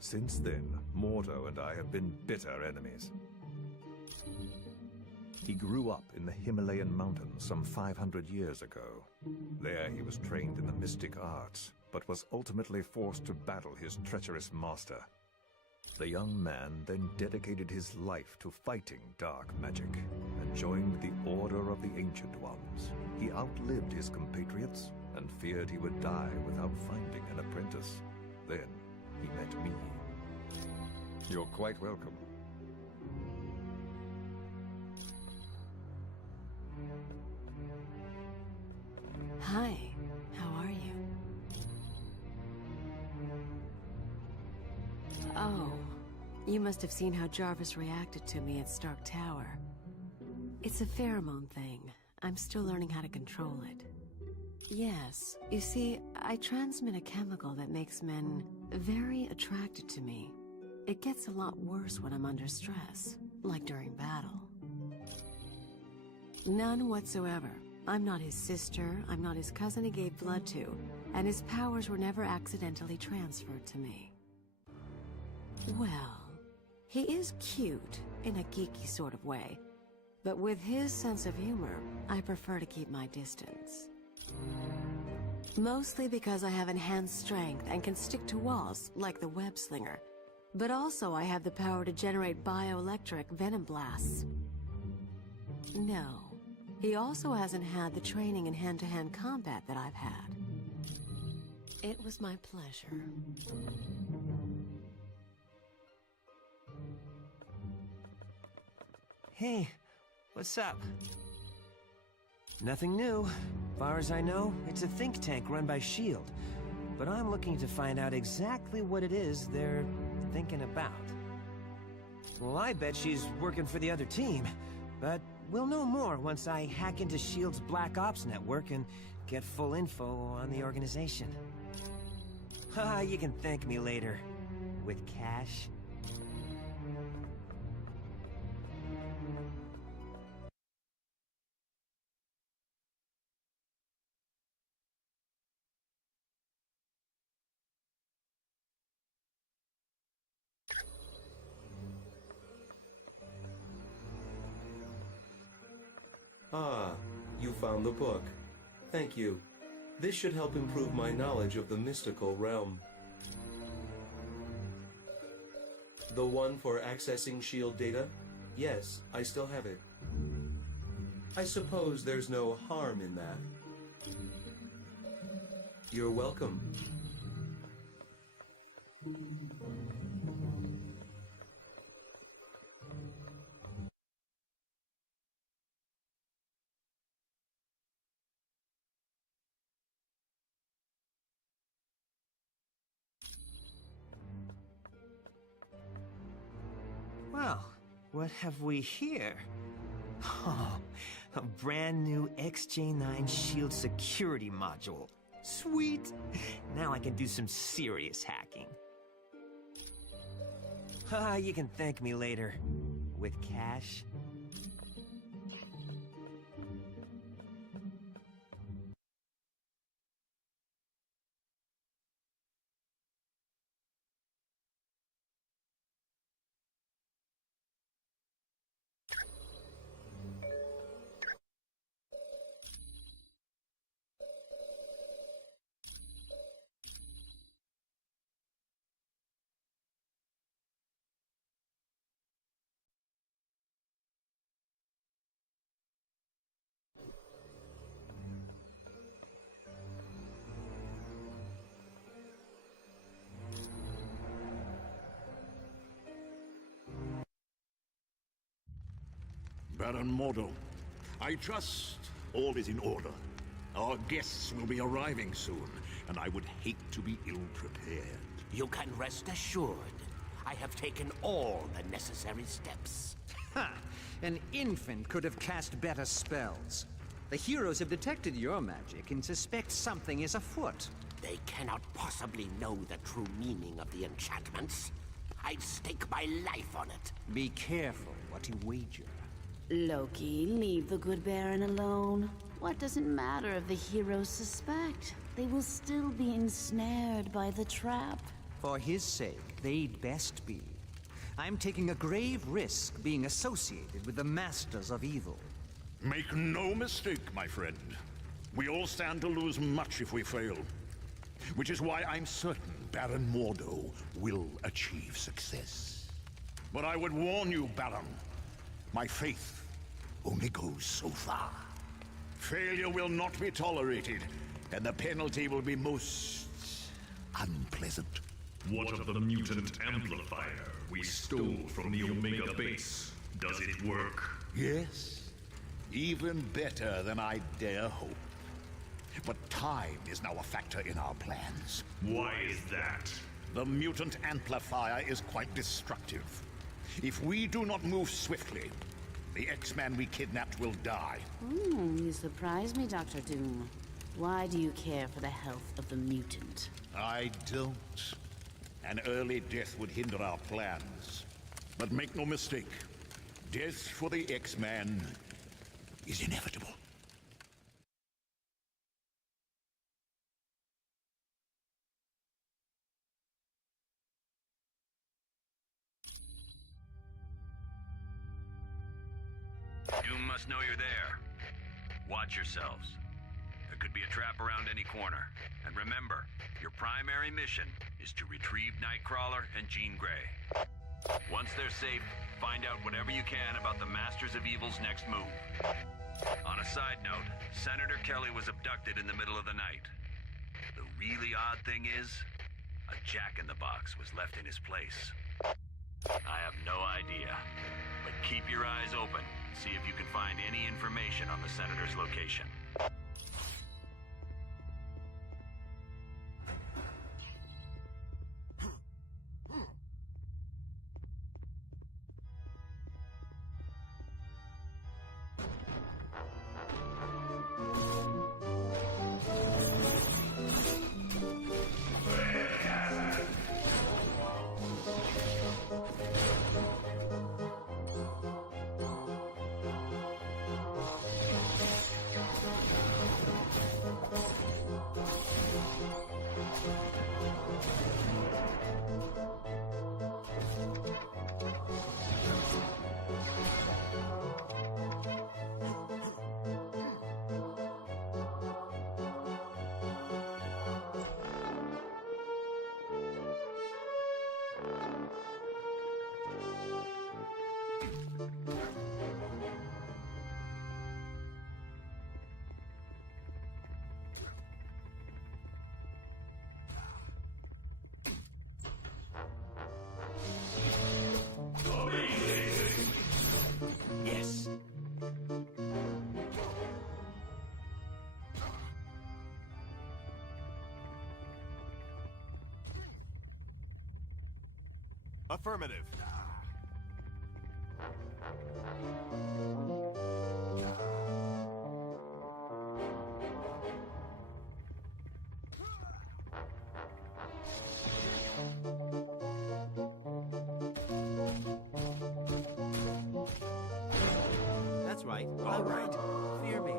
Since then, Mordo and I have been bitter enemies. He grew up in the Himalayan mountains some 500 years ago. There he was trained in the mystic arts, but was ultimately forced to battle his treacherous master. The young man then dedicated his life to fighting dark magic, and joined the Order of the Ancient Ones. He outlived his compatriots, and feared he would die without finding an apprentice. Then, he met me. You're quite welcome. Hi, how are you? Oh, you must have seen how Jarvis reacted to me at Stark Tower. It's a pheromone thing. I'm still learning how to control it. Yes, you see, I transmit a chemical that makes men very attracted to me. It gets a lot worse when I'm under stress, like during battle. None whatsoever. I'm not his sister, I'm not his cousin he gave blood to, and his powers were never accidentally transferred to me. Well, he is cute, in a geeky sort of way, but with his sense of humor, I prefer to keep my distance. Mostly because I have enhanced strength and can stick to walls, like the web slinger, but also I have the power to generate bioelectric venom blasts. No. He also hasn't had the training in hand-to-hand combat that I've had. It was my pleasure. Hey, what's up? Nothing new. Far as I know, it's a think tank run by S.H.I.E.L.D. But I'm looking to find out exactly what it is they're thinking about. Well, I bet she's working for the other team, but we'll know more once I hack into S.H.I.E.L.D.'s Black Ops network and get full info on the organization. Haha, you can thank me later. With cash. Ah, you found the book. Thank you. This should help improve my knowledge of the mystical realm. The one for accessing S.H.I.E.L.D. data? Yes, I still have it. I suppose there's no harm in that. You're welcome. What have we here? Oh, a brand new XJ9 Shield security module. Sweet! Now I can do some serious hacking. You can thank me later. With cash. Baron Mordo, I trust all is in order. Our guests will be arriving soon, and I would hate to be ill-prepared. You can rest assured. I have taken all the necessary steps. Ha! An infant could have cast better spells. The heroes have detected your magic and suspect something is afoot. They cannot possibly know the true meaning of the enchantments. I'd stake my life on it. Be careful what you wager. Loki, leave the good Baron alone. What does it matter if the heroes suspect? They will still be ensnared by the trap. For his sake, they'd best be. I'm taking a grave risk being associated with the Masters of Evil. Make no mistake, my friend. We all stand to lose much if we fail. Which is why I'm certain Baron Mordo will achieve success. But I would warn you, Baron. My faith only goes so far. Failure will not be tolerated, and the penalty will be most unpleasant. What of the mutant amplifier we stole from the Omega base? Does it work? Yes. Even better than I dare hope. But time is now a factor in our plans. Why is that? The mutant amplifier is quite destructive. If we do not move swiftly, the X-Man we kidnapped will die. You surprise me, Dr. Doom. Why do you care for the health of the mutant? I don't. An early death would hinder our plans. But make no mistake, death for the X-Man is inevitable. Doom must know you're there. Watch yourselves. There could be a trap around any corner. And remember, your primary mission is to retrieve Nightcrawler and Jean Grey. Once they're safe, find out whatever you can about the Masters of Evil's next move. On a side note, Senator Kelly was abducted in the middle of the night. The really odd thing is, a jack-in-the-box was left in his place. I have no idea, but keep your eyes open. See if you can find any information on the Senator's location. Yes. Affirmative. That's right. All right. Fear me.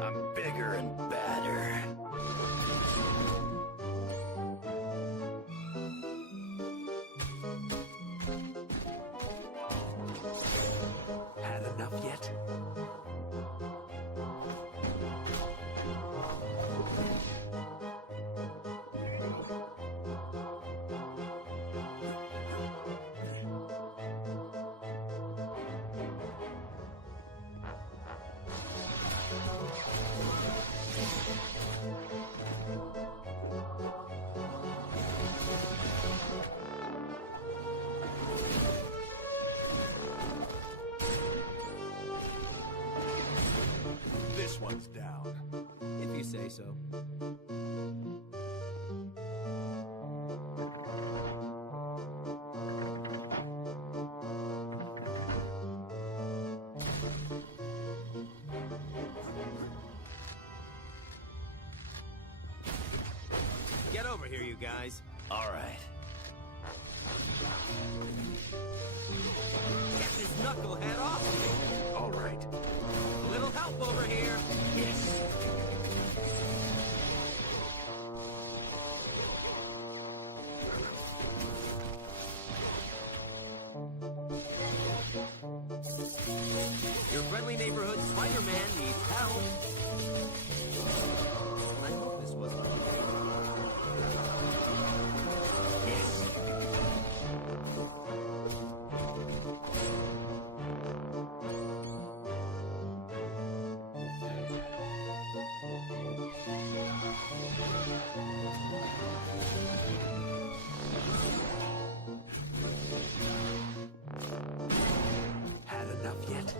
I'm bigger and badder. Had enough yet? This one's down. If you say so. Get over here, you guys. All right. Get this knucklehead off of me. All right. A little help over here. Yes. Your friendly neighborhood Spider-Man needs help. I hope this wasn't Yes. Had enough yet?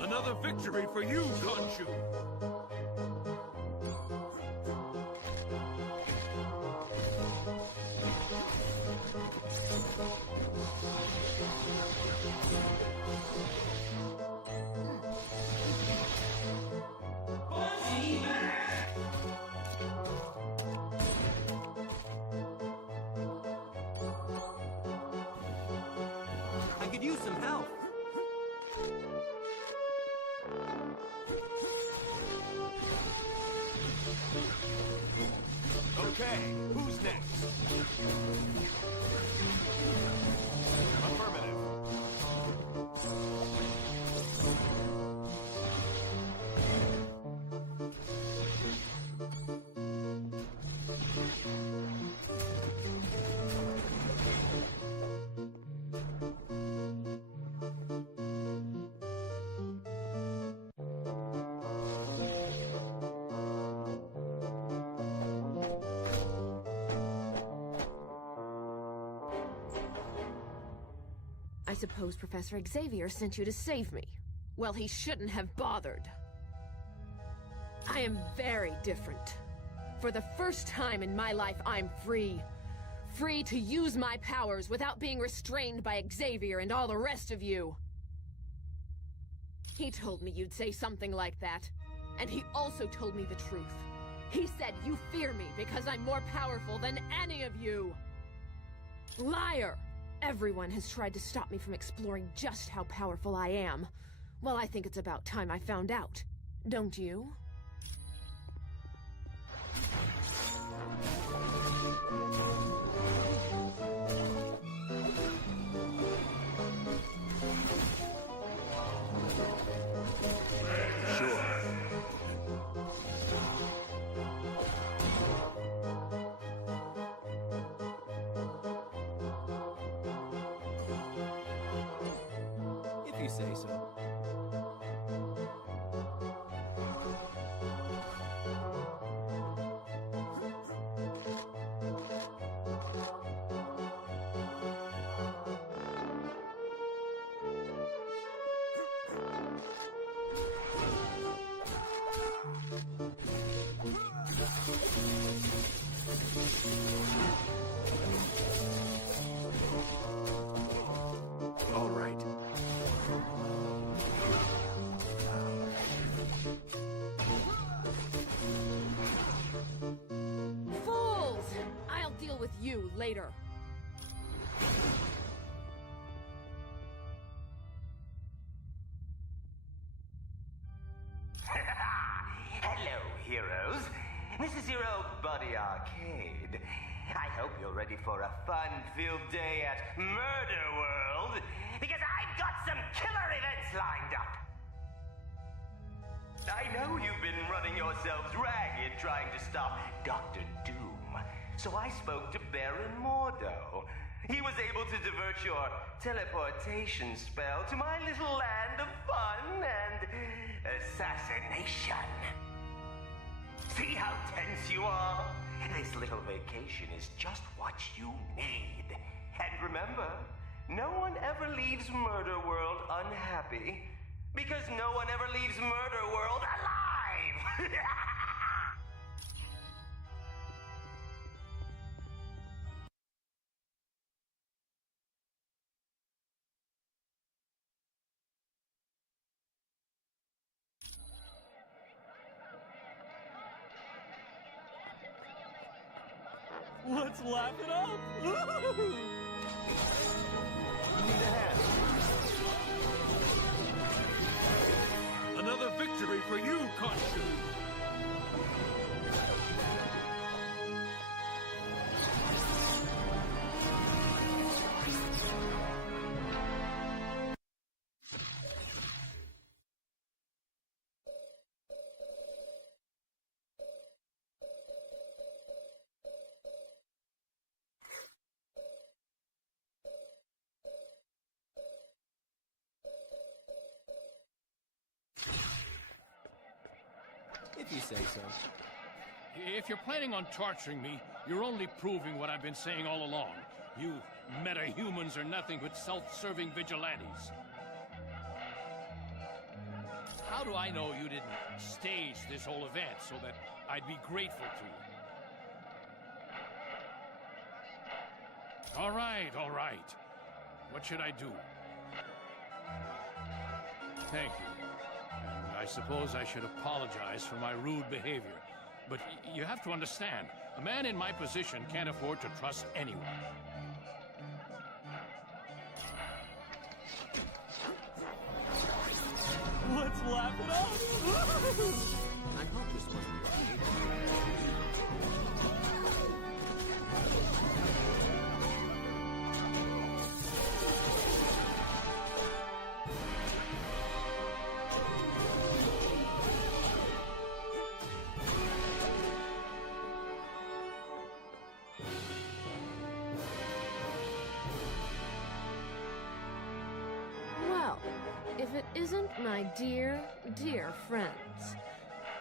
Another victory for you, Khonshu. I could use some help. Okay, who's next? Affirmative. I suppose Professor Xavier sent you to save me. Well, he shouldn't have bothered. I am very different. For the first time in my life, I'm free. Free to use my powers without being restrained by Xavier and all the rest of you. He told me you'd say something like that. And he also told me the truth. He said you fear me because I'm more powerful than any of you. Liar! Everyone has tried to stop me from exploring just how powerful I am. Well, I think it's about time I found out. Don't you? say so. All right. Fools! I'll deal with you later. Hello, heroes. This is your old buddy Arcade. I hope you're ready for a fun-filled day at Murder World, because I've got some killer events lined up. I know you've been running yourselves ragged trying to stop Dr. Doom, so I spoke to Baron Mordo. He was able to divert your teleportation spell to my little land of fun and assassination. See how tense you are? This little vacation is just what you need. And remember, no one ever leaves Murder World unhappy, because no one ever leaves Murder World alive! Let's laugh it up! Need a hand. Another victory for you, Costume! If you say so. If you're planning on torturing me, you're only proving what I've been saying all along. You meta-humans are nothing but self-serving vigilantes. How do I know you didn't stage this whole event so that I'd be grateful to you? All right, all right. What should I do? Thank you. And I suppose I should apologize for my rude behavior. But you have to understand, a man in my position can't afford to trust anyone. Let's laugh it up! I hope this wasn't right. Well, if it isn't my dear, dear friends,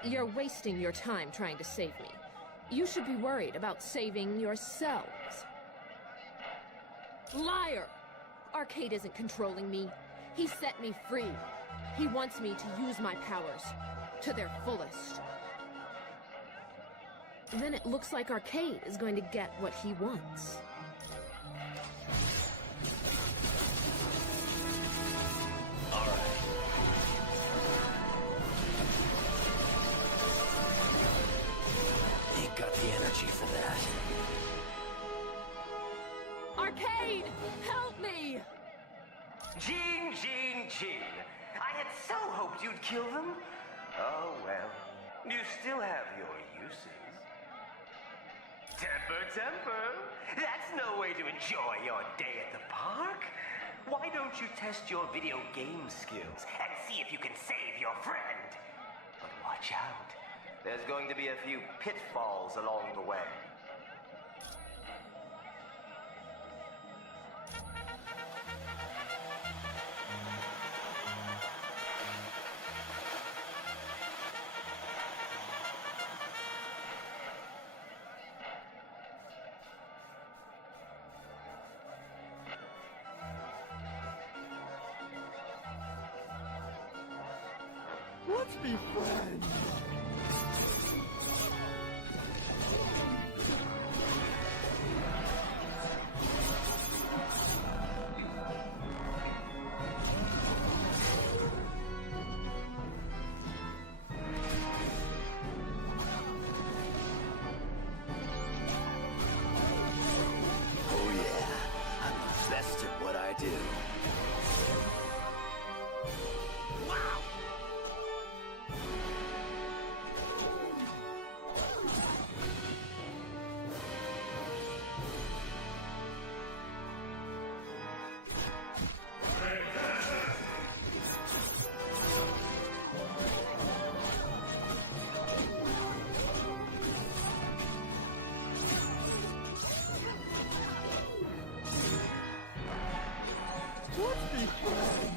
you're wasting your time trying to save me. You should be worried about saving yourselves. Liar! Arcade isn't controlling me. He set me free. He wants me to use my powers to their fullest. Then it looks like Arcade is going to get what he wants. Ain't got the energy for that. Arcade! Help me! Gene! I had so hoped you'd kill them. Oh well, you still have your uses. Temper! That's no way to enjoy your day at the park. Why don't you test your video game skills and see if you can save your friend? But watch out. There's going to be a few pitfalls along the way. Let's be friends. Oh yeah, I'm the best at what I do. Wow! Let's be friends.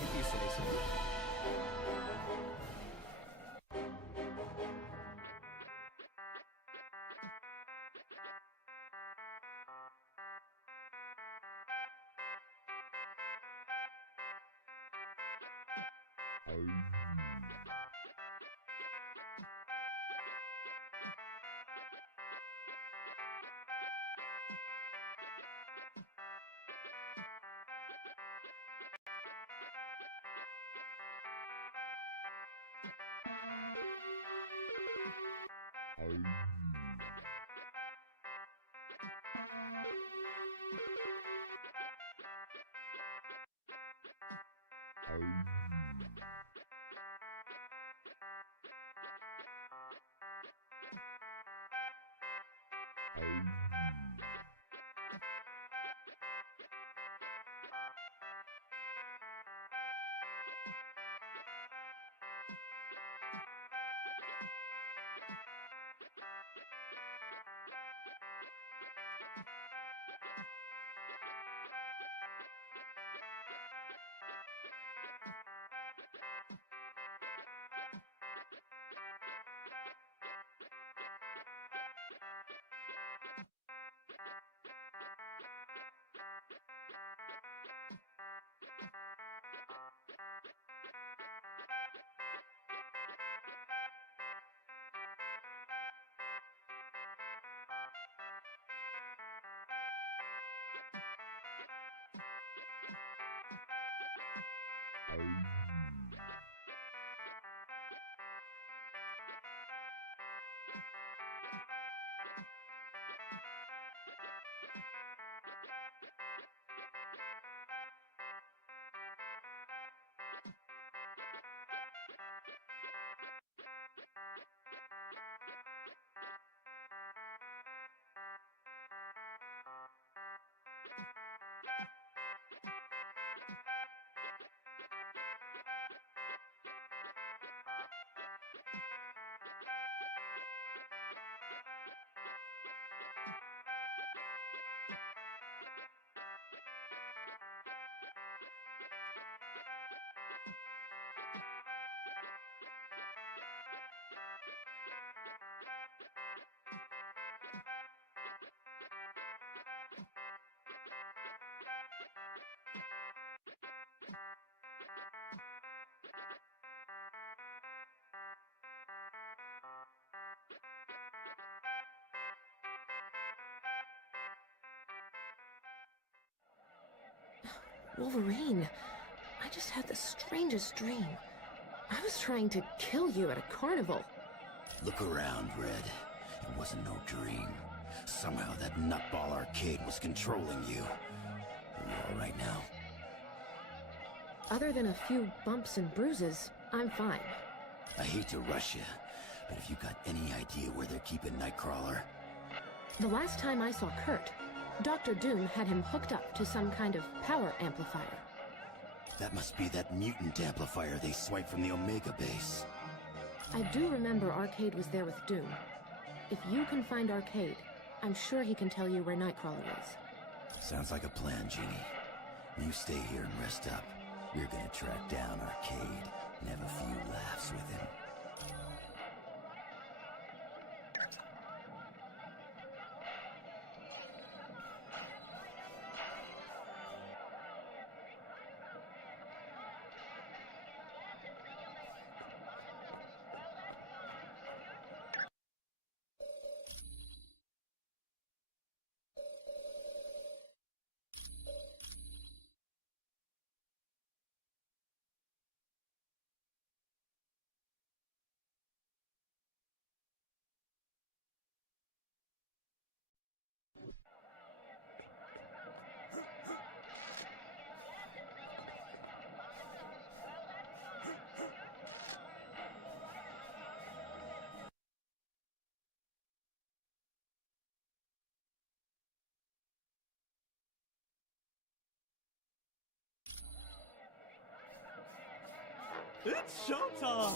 If you say so. Wolverine, I just had the strangest dream. I was trying to kill you at a carnival. Look around, Red. It wasn't no dream. Somehow that nutball arcade was controlling you. Are you all right now? Other than a few bumps and bruises, I'm fine. I hate to rush you, but if you got any idea where they're keeping Nightcrawler? The last time I saw Kurt, Dr. Doom had him hooked up to some kind of power amplifier. That must be that mutant amplifier they swiped from the Omega base. I do remember Arcade was there with Doom. If you can find Arcade, I'm sure he can tell you where Nightcrawler is. Sounds like a plan, Jeannie. You stay here and rest up. We're gonna track down Arcade and have a few laughs with him. It's showtime!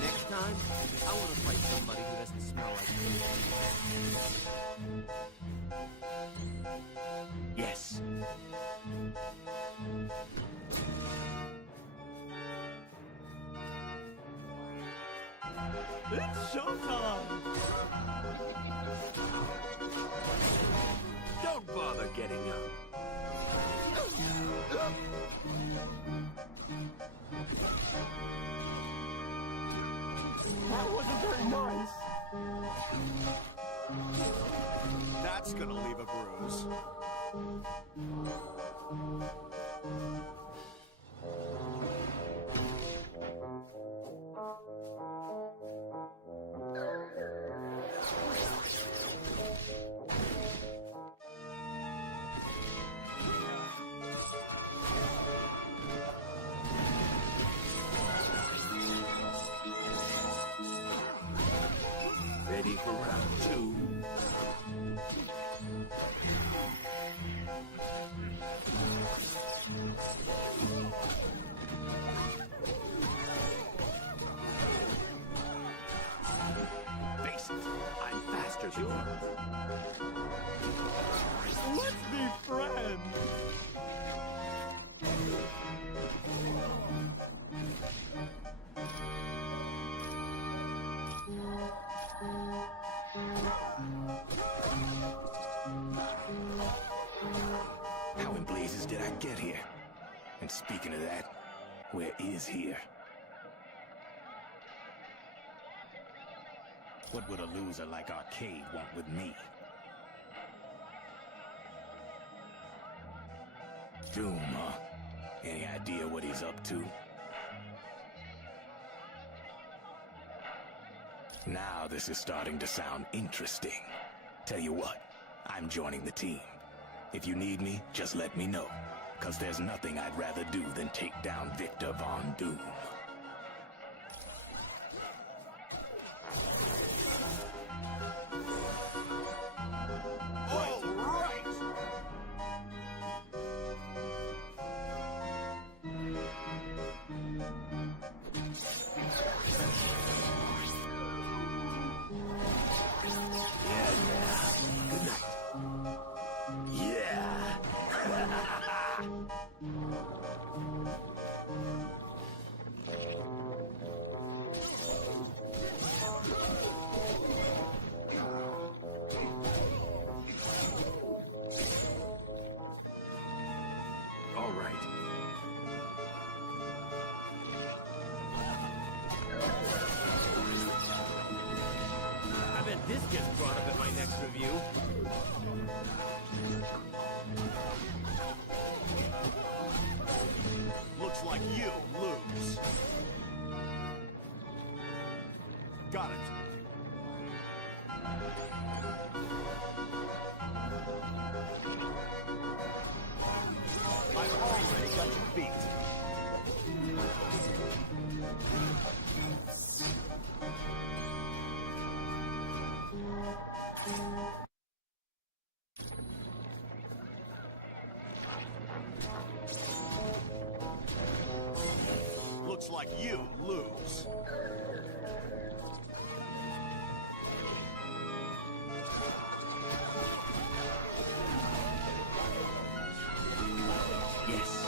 Next time, I want to fight somebody who doesn't smell like me. Yes. It's showtime! Don't bother getting up. That wasn't very nice. That's gonna leave a bruise. Ready for round two? Face it, I'm faster than you. Let's be friends! How in blazes did I get here? And speaking of that, where is here? What would a loser like Arcade want with me? Doom, huh? Any idea what he's up to? Now this is starting to sound interesting. Tell you what, I'm joining the team. If you need me, just let me know. 'Cause there's nothing I'd rather do than take down Victor Von Doom. All right! Yeah. Good night. Yeah. All right. I bet this gets brought up at my next review. Looks like you lose. Got it. I've already got you beat. Looks like you lose. Yes.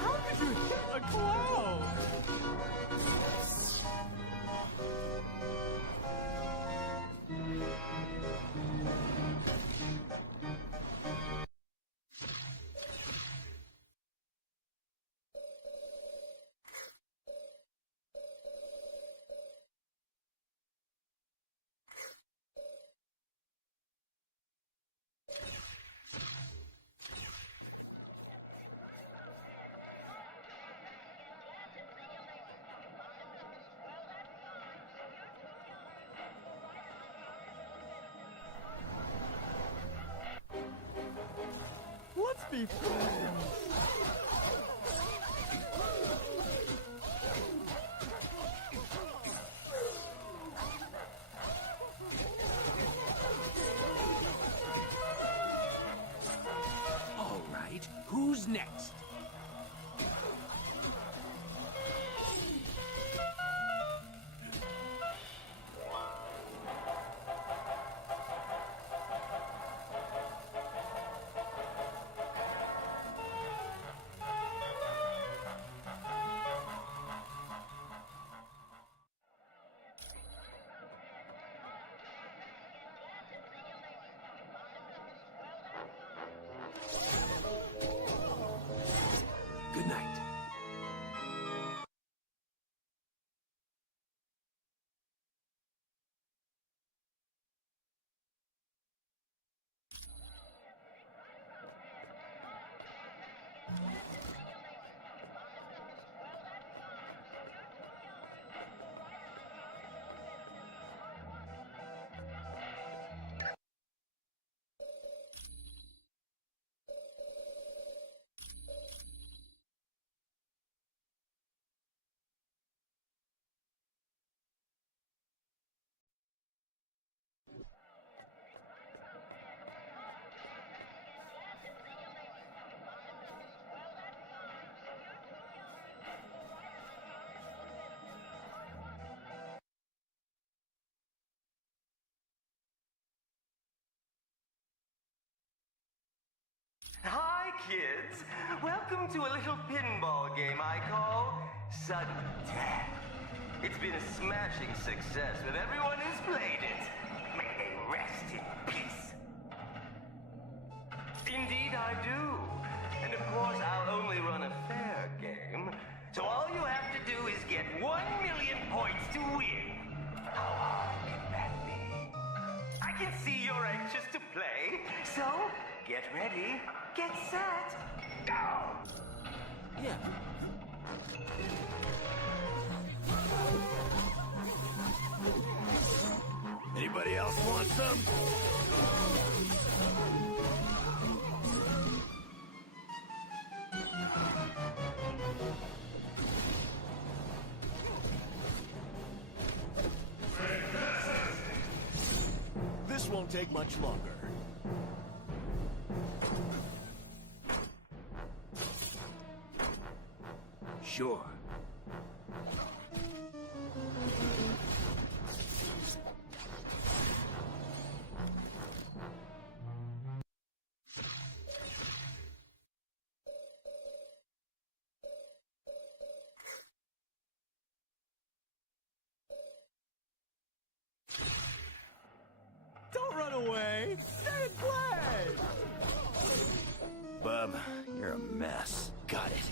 How did you hit a cloud? be friends. All right, who's next? Good night. Hi, kids. Welcome to a little pinball game I call Sudden Death. It's been a smashing success with everyone who's played it. May they rest in peace. Indeed, I do. And of course, I'll only run a fair game. So all you have to do is get 1,000,000 points to win. How hard can that be? I can see you're anxious to play, so get ready, get set, go! Yeah. Anybody else want some? This won't take much longer. Sure. Don't run away! Stay and play! Bub, you're a mess. Got it.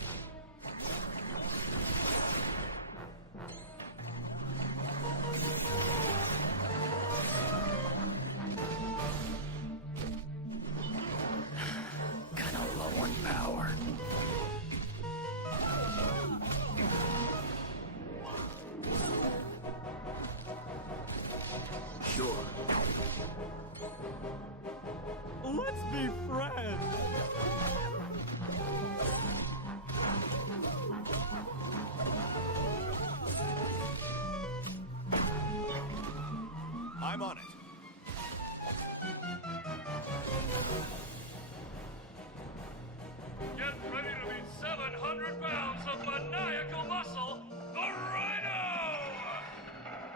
Kinda low on power. Sure. Let's be friends! I'm on it. Get ready to meet 700 pounds of maniacal muscle, the Rhino!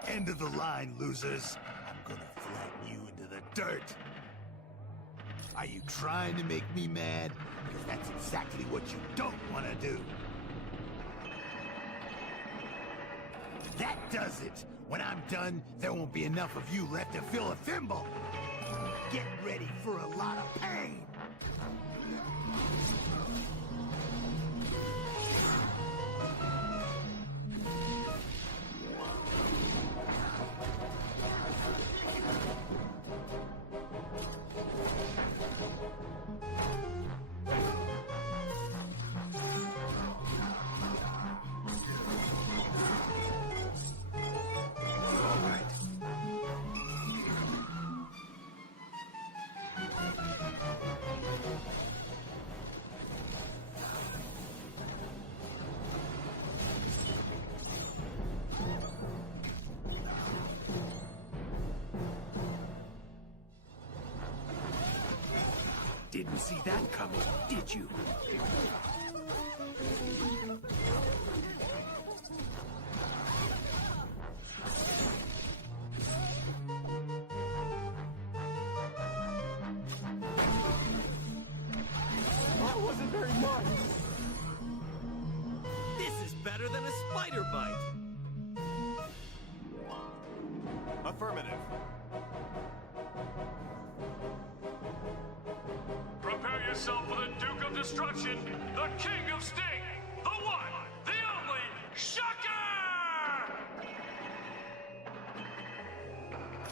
End of the line, losers. I'm gonna flatten you into the dirt. Are you trying to make me mad? Because that's exactly what you don't want to do. That does it. When I'm done, there won't be enough of you left to fill a thimble. Get ready for a lot of pain. didn't see that coming, did you? That wasn't very much. This is better than a spider bite. Affirmative. Prepare yourself for the Duke of Destruction, the King of Sting, the one, the only, Shocker!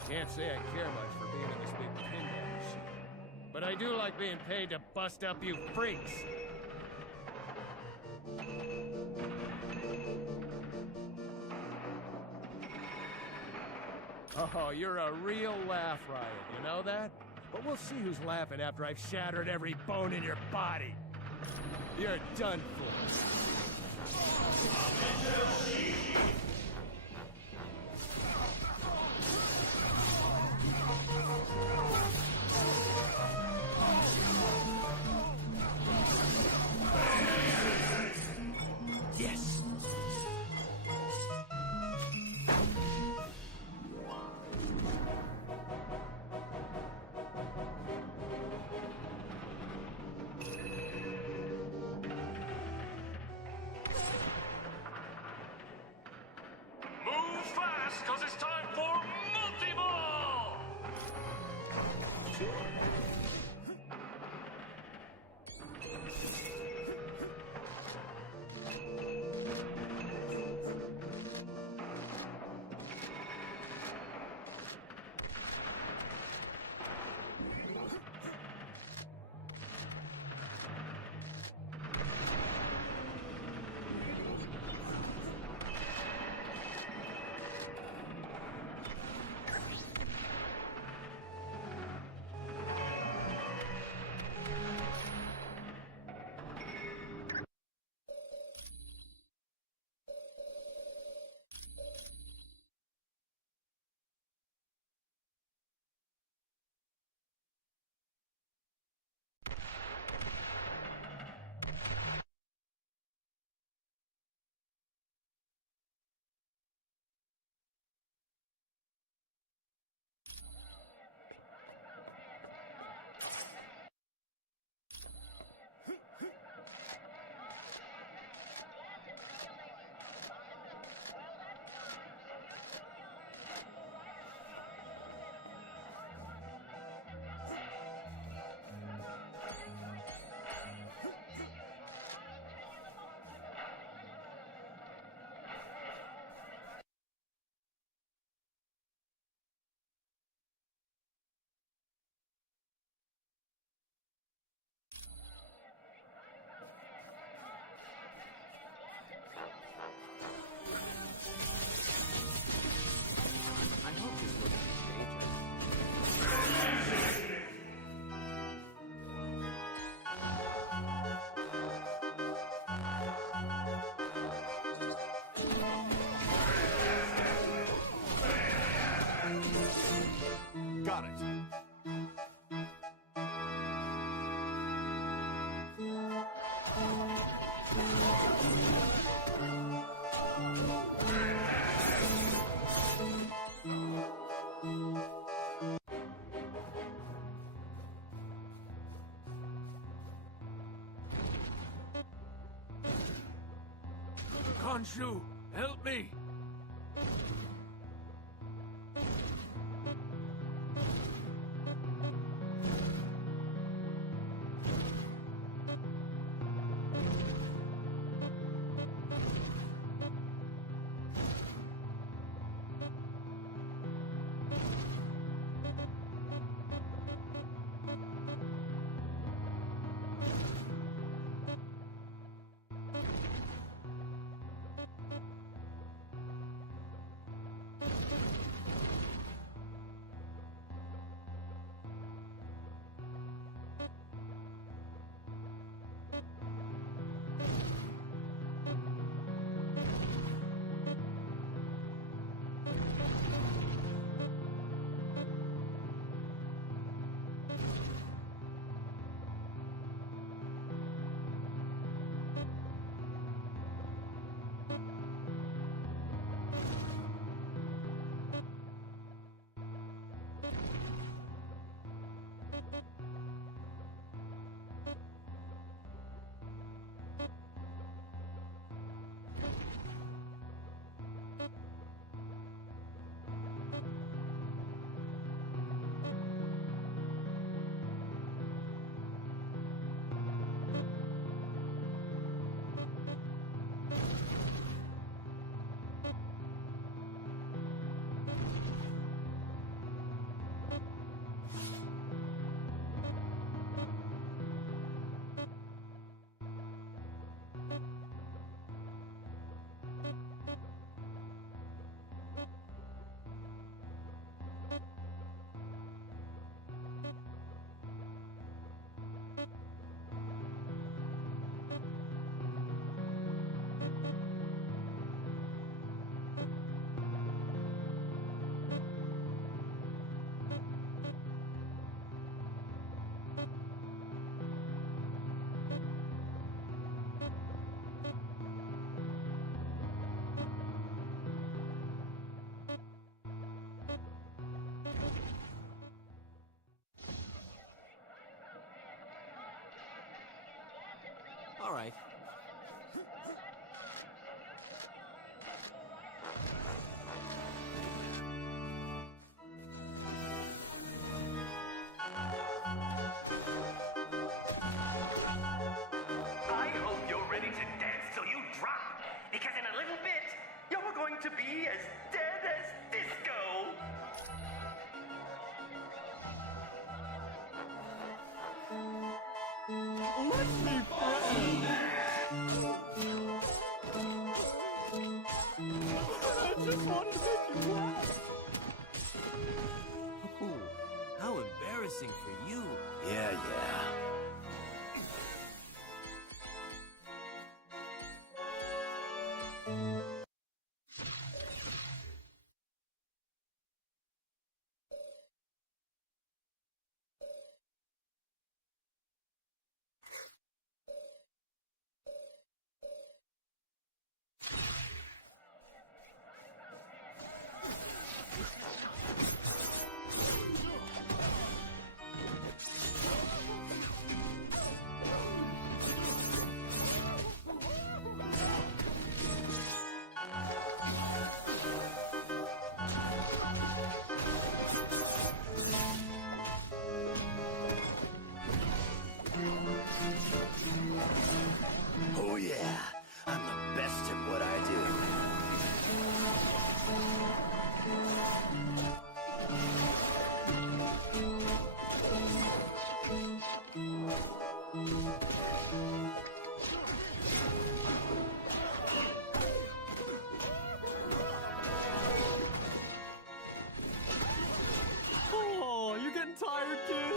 Can't say I care much for being in this big pinball machine. But I do like being paid to bust up you freaks. Oh, you're a real laugh riot, you know that? But we'll see who's laughing after I've shattered every bone in your body. You're done for. Yes. Move fast, because it's time for multi-ball! I hope this wasn't Got it. Khonshu, help me! All right. I hope you're ready to dance till you drop, because in a little bit, you're going to be as dead as disco. Let's be friends! I just wanted to make you laugh! Ooh, how embarrassing for you. Yeah, yeah. Oh yeah, I'm the best at what I do. Oh, you getting tired, kid?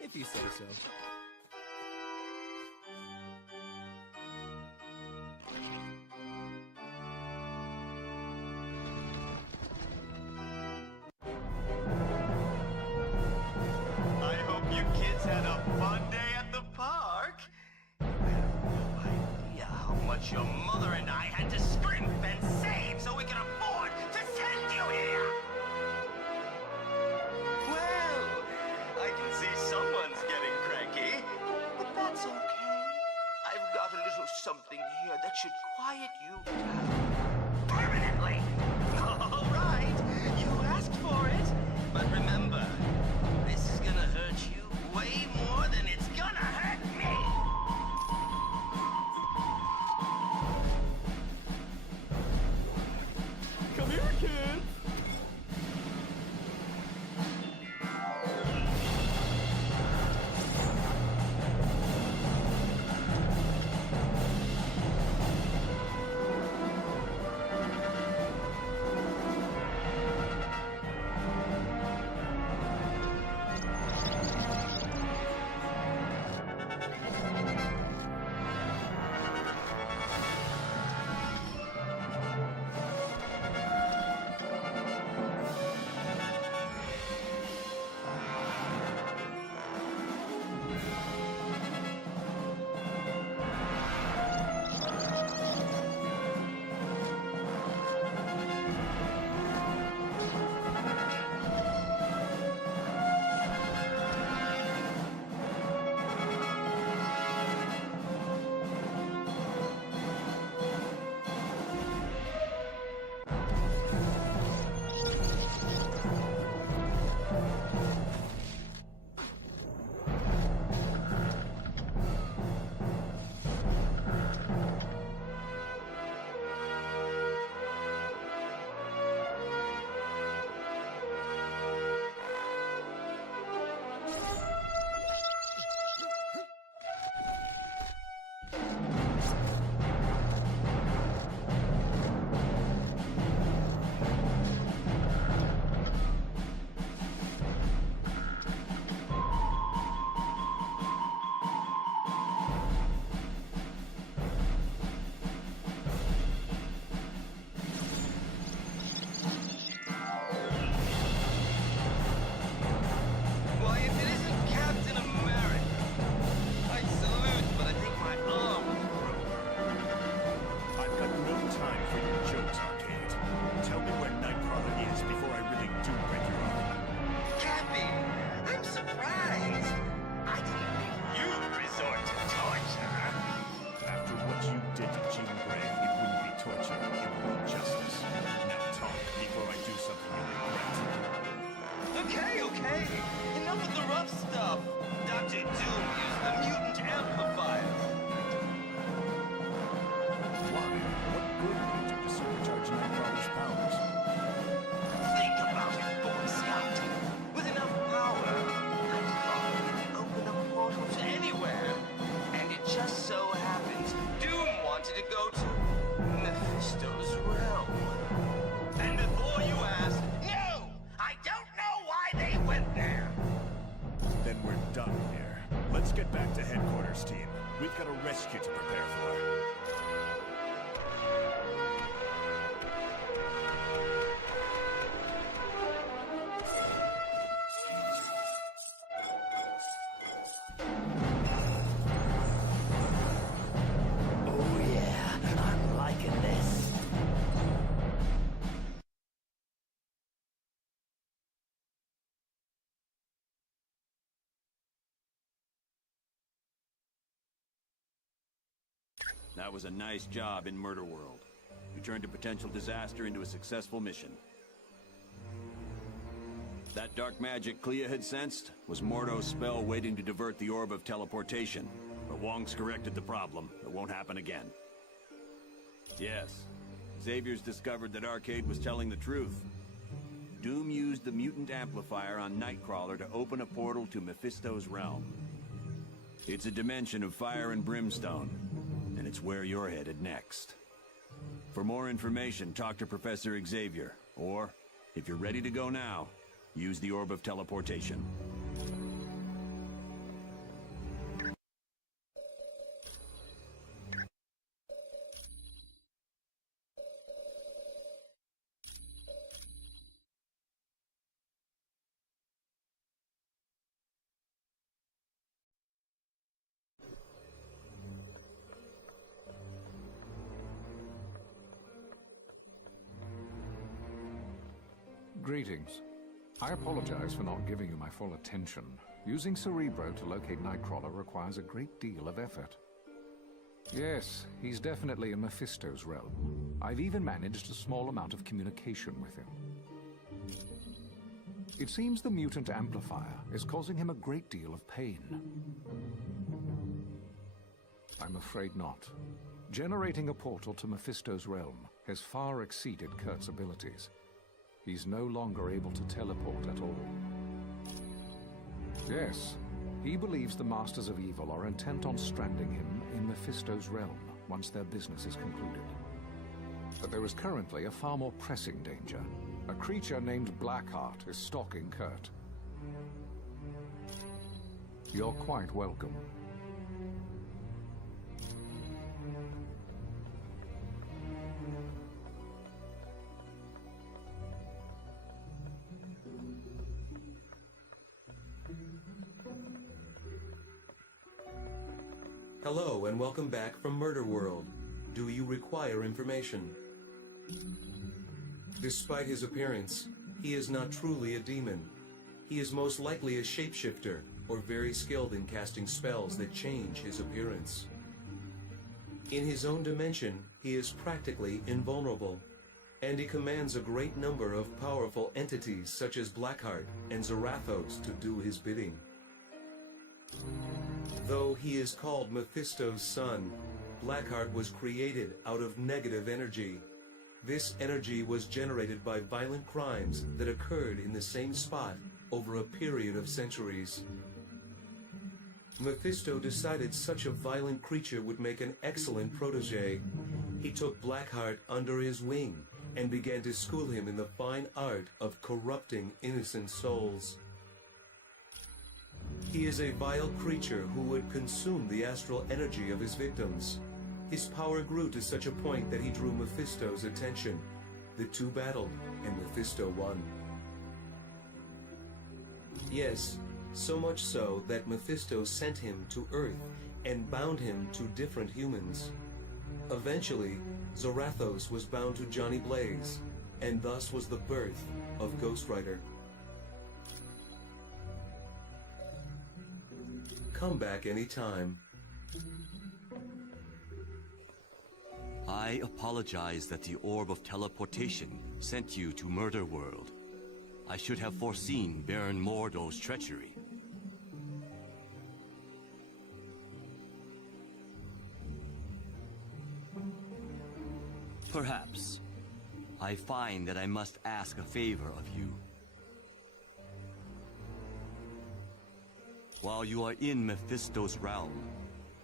If you say so. I hope you kids had a fun day at the park. You have no idea how much your mother and I had to scrimp and save so we could afford to send you here. Well, I can see someone's getting cranky, but that's okay. I've got a little something here that should quiet you down permanently. All right, you asked for it, but remember, this is gonna hurt you way more than it's gonna hurt me. Hey, enough with the rough stuff. Dr. Doom used the mutant amplifier. Why? What good would it do to supercharge Nightcrawler's powers? Think about it, Boy Scout. With enough power, Nightcrawler can open a portal to anywhere. And it just so happens Doom wanted to go to Mephisto's realm. And before you ask, no! I don't know why they went there! Then we're done here. Let's get back to headquarters, team. We've got a rescue to prepare for. Oh yeah, I'm liking this. That was a nice job in Murder World. You turned a potential disaster into a successful mission. That dark magic Clea had sensed was Mordo's spell waiting to divert the orb of teleportation. But Wong's corrected the problem. It won't happen again. Yes, Xavier's discovered that Arcade was telling the truth. Doom used the mutant amplifier on Nightcrawler to open a portal to Mephisto's realm. It's a dimension of fire and brimstone, and it's where you're headed next. For more information, talk to Professor Xavier, or, if you're ready to go now, use the Orb of Teleportation. Greetings. I apologize for not giving you my full attention. Using Cerebro to locate Nightcrawler requires a great deal of effort. Yes, he's definitely in Mephisto's realm. I've even managed a small amount of communication with him. It seems the mutant amplifier is causing him a great deal of pain. I'm afraid not. Generating a portal to Mephisto's realm has far exceeded Kurt's abilities. He's no longer able to teleport at all. Yes, he believes the Masters of Evil are intent on stranding him in Mephisto's realm once their business is concluded. But there is currently a far more pressing danger. A creature named Blackheart is stalking Kurt. You're quite welcome. Hello and welcome back from Murder World. Do you require information? Despite his appearance, he is not truly a demon. He is most likely a shapeshifter, or very skilled in casting spells that change his appearance. In his own dimension, he is practically invulnerable, and he commands a great number of powerful entities such as Blackheart and Zarathos to do his bidding. Though he is called Mephisto's son, Blackheart was created out of negative energy. This energy was generated by violent crimes that occurred in the same spot over a period of centuries. Mephisto decided such a violent creature would make an excellent protege. He took Blackheart under his wing and began to school him in the fine art of corrupting innocent souls. He is a vile creature who would consume the astral energy of his victims. His power grew to such a point that he drew Mephisto's attention. The two battled, and Mephisto won. Yes, so much so that Mephisto sent him to Earth and bound him to different humans. Eventually, Zarathos was bound to Johnny Blaze, and thus was the birth of Ghost Rider. Come back anytime. I apologize that the Orb of Teleportation sent you to Murder World. I should have foreseen Baron Mordo's treachery. Perhaps. I find that I must ask a favor of you. While you are in Mephisto's realm,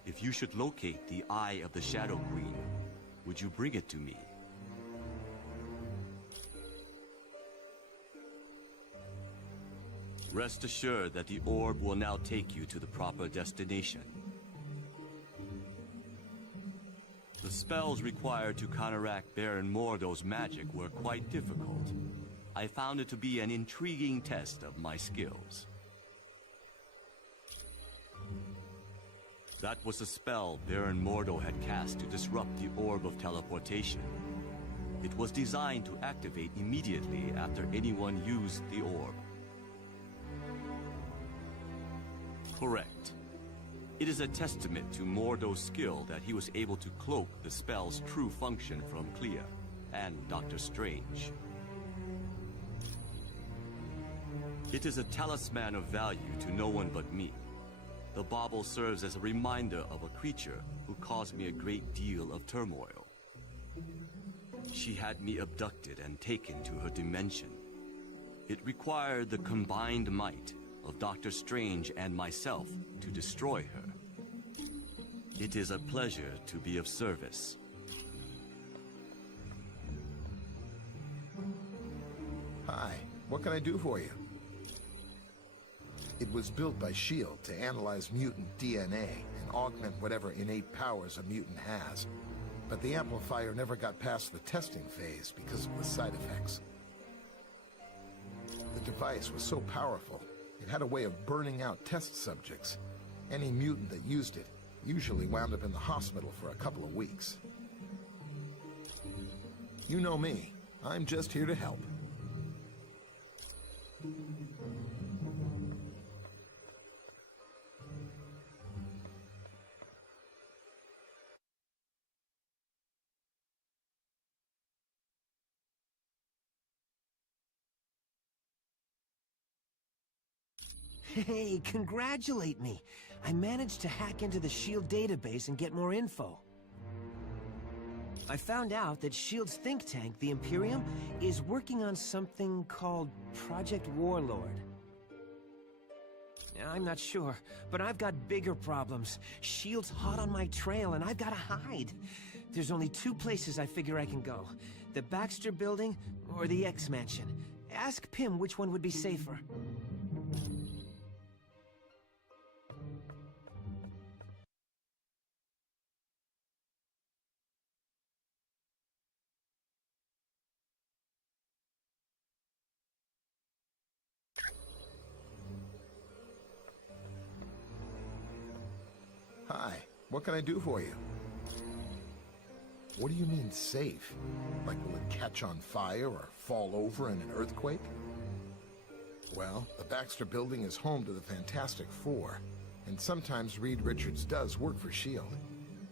if you should locate the Eye of the Shadow Queen, would you bring it to me? Rest assured that the orb will now take you to the proper destination. The spells required to counteract Baron Mordo's magic were quite difficult. I found it to be an intriguing test of my skills. That was a spell Baron Mordo had cast to disrupt the Orb of Teleportation. It was designed to activate immediately after anyone used the orb. Correct. It is a testament to Mordo's skill that he was able to cloak the spell's true function from Clea and Dr. Strange. It is a talisman of value to no one but me. The bauble serves as a reminder of a creature who caused me a great deal of turmoil. She had me abducted and taken to her dimension. It required the combined might of Dr. Strange and myself to destroy her. It is a pleasure to be of service. Hi, what can I do for you? It was built by S.H.I.E.L.D. to analyze mutant DNA and augment whatever innate powers a mutant has. But the amplifier never got past the testing phase because of the side effects. The device was so powerful, it had a way of burning out test subjects. Any mutant that used it usually wound up in the hospital for a couple of weeks. You know me. I'm just here to help. Hey, congratulate me! I managed to hack into the S.H.I.E.L.D. database and get more info. I found out that S.H.I.E.L.D.'s think tank, the Imperium, is working on something called Project Warlord. I'm not sure, but I've got bigger problems. S.H.I.E.L.D's hot on my trail, and I've got to hide. There's only two places I figure I can go. The Baxter Building or the X-Mansion. Ask Pym which one would be safer. Hi, what can I do for you? What do you mean safe? Like will it catch on fire or fall over in an earthquake? Well, the Baxter Building is home to the Fantastic Four, and sometimes Reed Richards does work for S.H.I.E.L.D.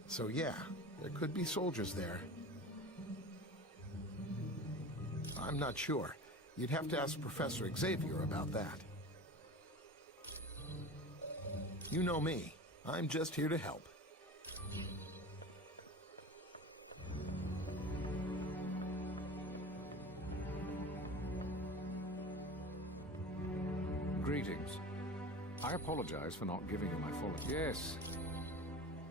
So yeah, there could be soldiers there. I'm not sure. You'd have to ask Professor Xavier about that. You know me. I'm just here to help. Greetings. I apologize for not giving you my full... Yes.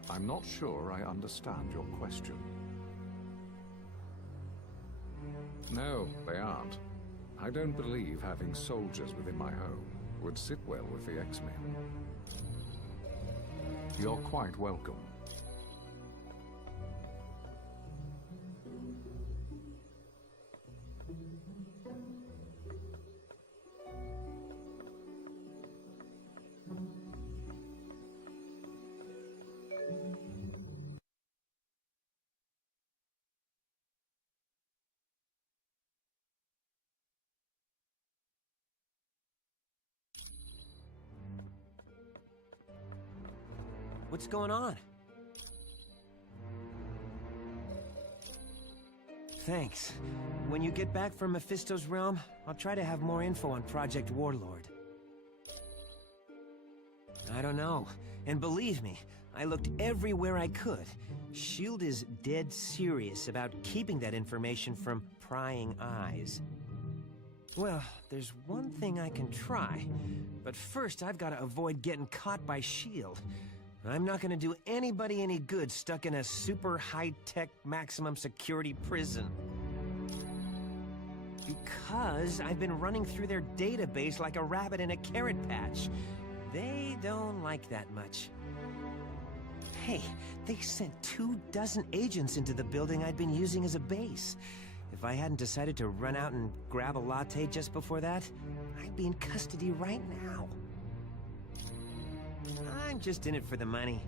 I'm not sure I understand your question. No, they aren't. I don't believe having soldiers within my home would sit well with the X-Men. You're quite welcome. What's going on? Thanks. when you get back from Mephisto's realm, I'll try to have more info on Project Warlord. I don't know. And believe me, I looked everywhere I could. S.H.I.E.L.D. is dead serious about keeping that information from prying eyes. Well, there's one thing I can try. But first, I've got to avoid getting caught by S.H.I.E.L.D. I'm not gonna do anybody any good stuck in a super high-tech maximum security prison. Because I've been running through their database like a rabbit in a carrot patch. They don't like that much. Hey, they sent 24 agents into the building I'd been using as a base. If I hadn't decided to run out and grab a latte just before that, I'd be in custody right now. I'm just in it for the money.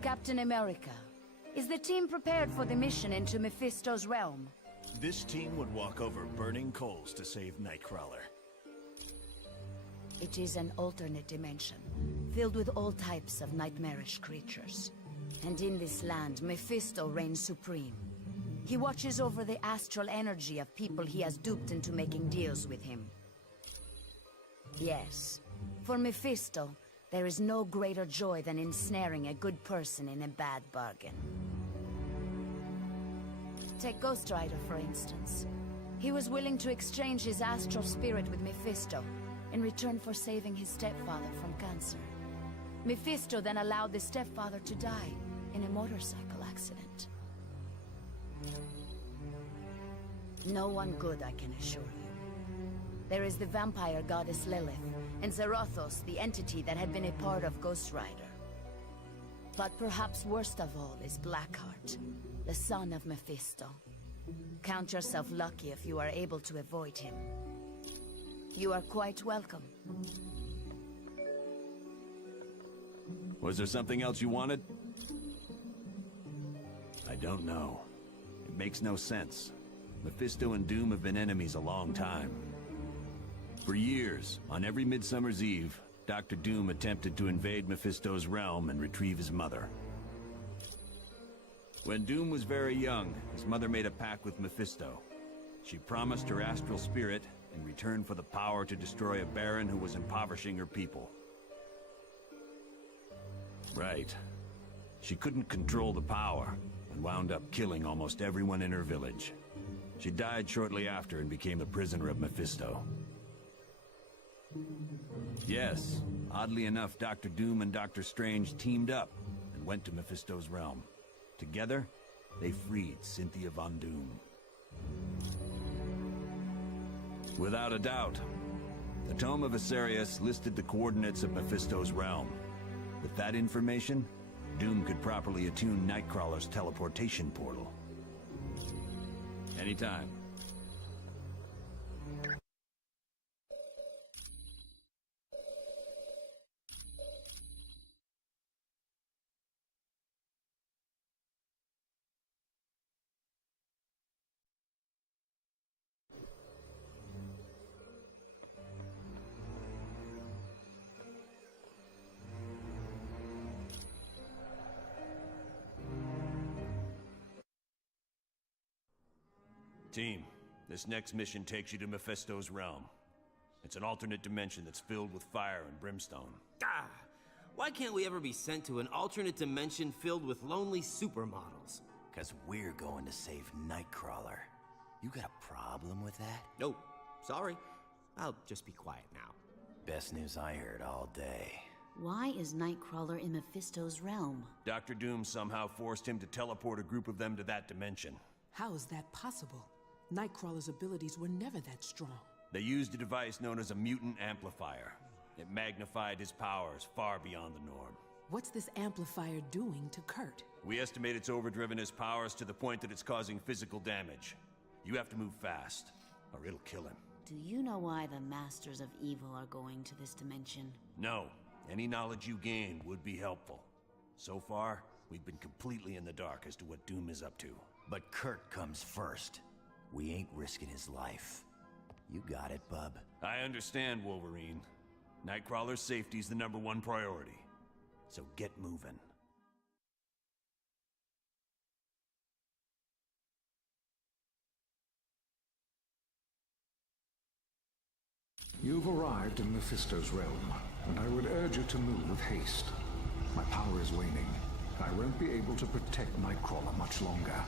Captain America, is the team prepared for the mission into Mephisto's realm? This team would walk over burning coals to save Nightcrawler. It is an alternate dimension, filled with all types of nightmarish creatures. And in this land, Mephisto reigns supreme. He watches over the astral energy of people he has duped into making deals with him. Yes, for Mephisto, there is no greater joy than ensnaring a good person in a bad bargain. Take Ghost Rider, for instance. He was willing to exchange his astral spirit with Mephisto in return for saving his stepfather from cancer. Mephisto then allowed the stepfather to die in a motorcycle accident. No one good, I can assure you. There is the vampire goddess Lilith, and Zarathos, the entity that had been a part of Ghost Rider. But perhaps worst of all is Blackheart, the son of Mephisto. Count yourself lucky if you are able to avoid him. You are quite welcome. Was there something else you wanted? I don't know. It makes no sense. Mephisto and Doom have been enemies a long time. For years, on every Midsummer's Eve, Dr. Doom attempted to invade Mephisto's realm and retrieve his mother. When Doom was very young, his mother made a pact with Mephisto. She promised her astral spirit in return for the power to destroy a baron who was impoverishing her people. Right. She couldn't control the power, and wound up killing almost everyone in her village. She died shortly after and became the prisoner of Mephisto. Yes, oddly enough, Dr. Doom and Dr. Strange teamed up and went to Mephisto's realm. Together, they freed Cynthia Von Doom. Without a doubt, the Tome of Asarius listed the coordinates of Mephisto's realm. With that information, Doom could properly attune Nightcrawler's teleportation portal. Anytime. Team, this next mission takes you to Mephisto's realm. It's an alternate dimension that's filled with fire and brimstone. Ah! Why can't we ever be sent to an alternate dimension filled with lonely supermodels? 'Cause we're going to save Nightcrawler. You got a problem with that? Nope. Sorry. I'll just be quiet now. Best news I heard all day. Why is Nightcrawler in Mephisto's realm? Dr. Doom somehow forced him to teleport a group of them to that dimension. How is that possible? Nightcrawler's abilities were never that strong. They used a device known as a mutant amplifier. It magnified his powers far beyond the norm. What's this amplifier doing to Kurt? We estimate it's overdriven his powers to the point that it's causing physical damage. You have to move fast, or it'll kill him. Do you know why the Masters of Evil are going to this dimension? No. Any knowledge you gain would be helpful. So far, we've been completely in the dark as to what Doom is up to. But Kurt comes first. We ain't risking his life. You got it, bub. I understand, Wolverine. Nightcrawler's safety's the #1 priority. So get moving. You've arrived in Mephisto's realm, and I would urge you to move with haste. My power is waning, and I won't be able to protect Nightcrawler much longer.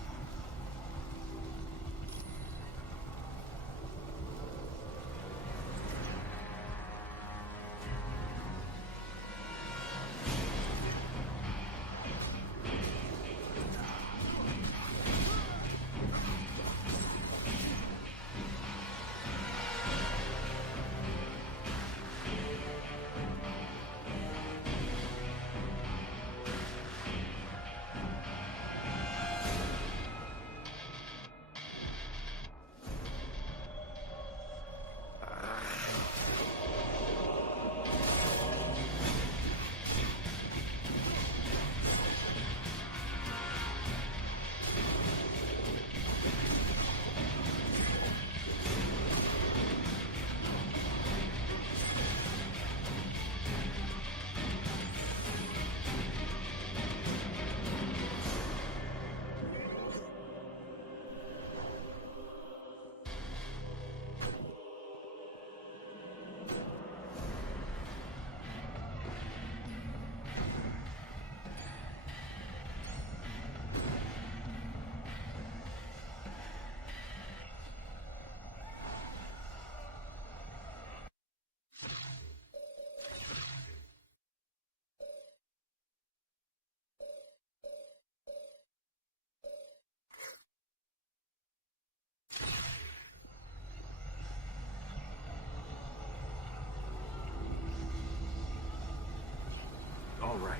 All right.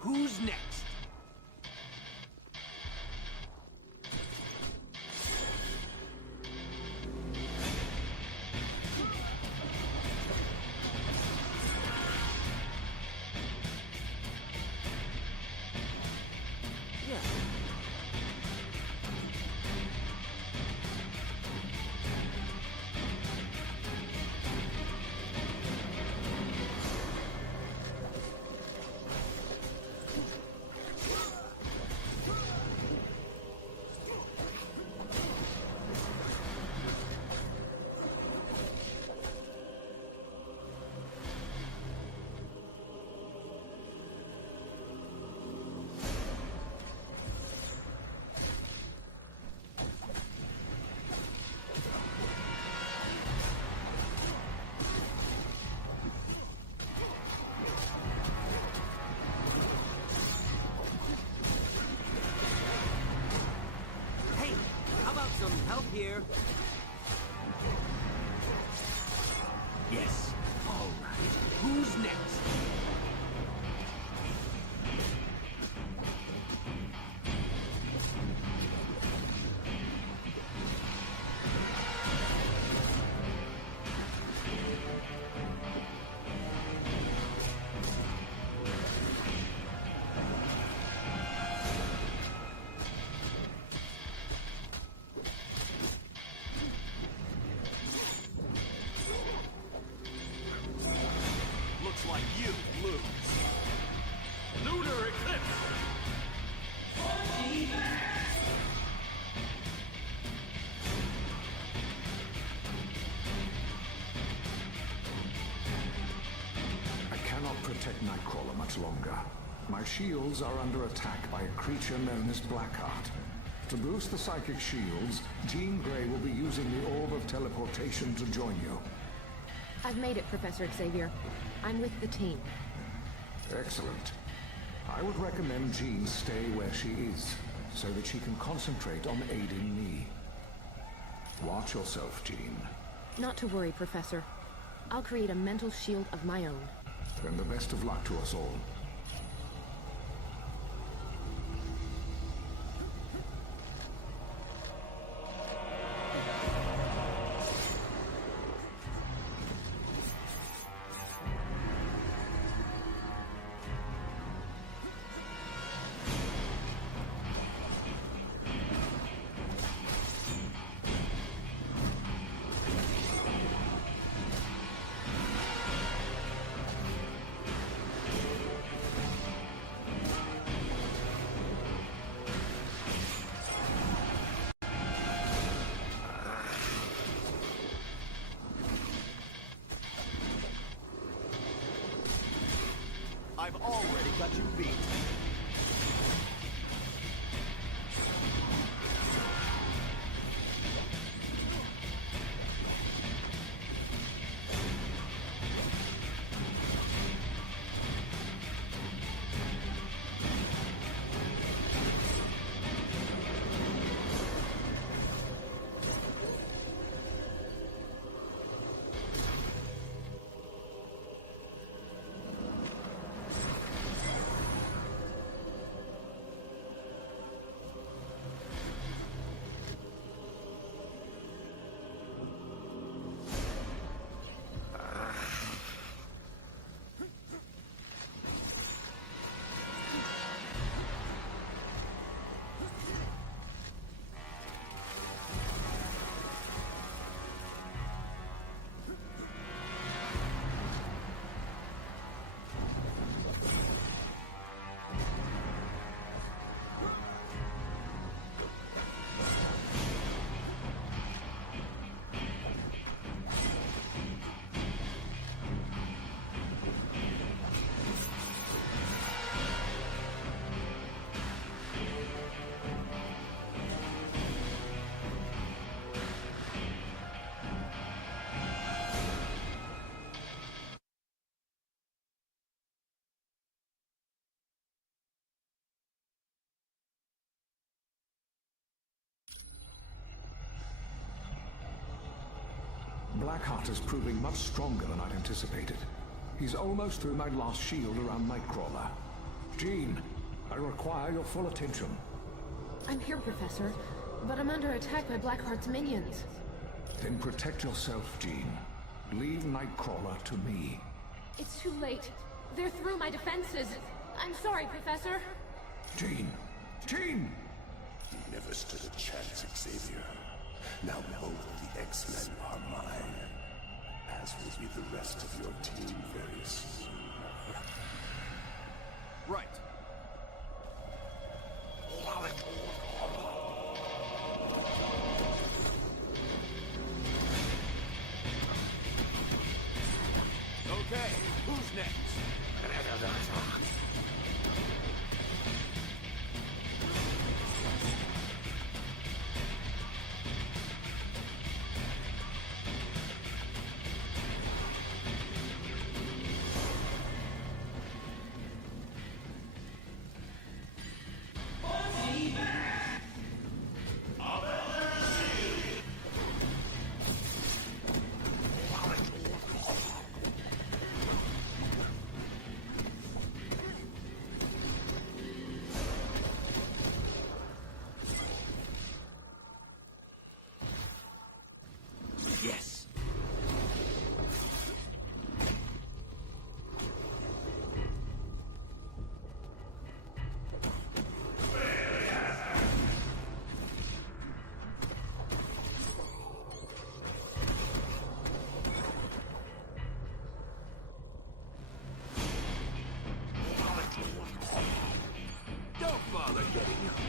Who's next? Some help here. Yes. All right. Who's next? Like you lose. Lunar Eclipse! I cannot protect Nightcrawler much longer. My shields are under attack by a creature known as Blackheart. To boost the psychic shields, Jean Grey will be using the Orb of Teleportation to join you. I've made it, Professor Xavier. I'm with the team. Excellent. I would recommend Jean stay where she is, so that she can concentrate on aiding me. Watch yourself, Jean. Not to worry, Professor. I'll create a mental shield of my own. Then the best of luck to us all. I've already got you beat. Blackheart is proving much stronger than I'd anticipated. He's almost through my last shield around Nightcrawler. Jean, I require your full attention. I'm here, Professor, but I'm under attack by Blackheart's minions. Then protect yourself, Jean. Leave Nightcrawler to me. It's too late. They're through my defenses. I'm sorry, Professor. Jean! Jean! You never stood a chance, Xavier. Now both the X-Men are mine, as will be the rest of your team very soon. Right. Okay, who's next? Yes. Don't bother getting up.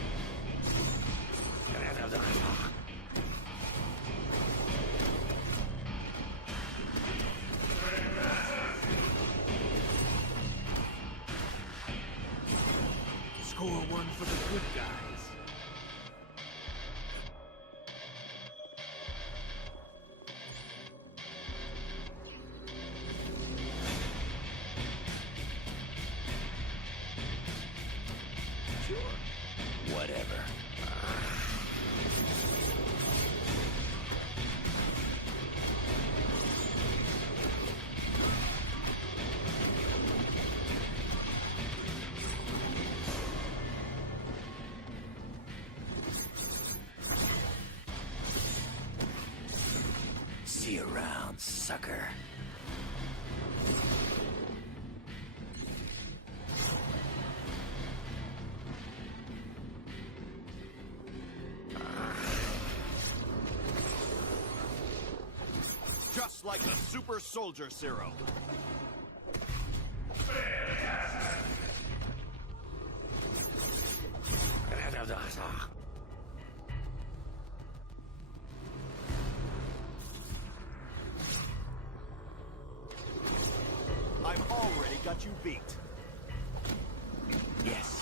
Score one for the good guys. Sure. Whatever. See you around, sucker. Just like the super soldier serum. I've already got you beat. Yes.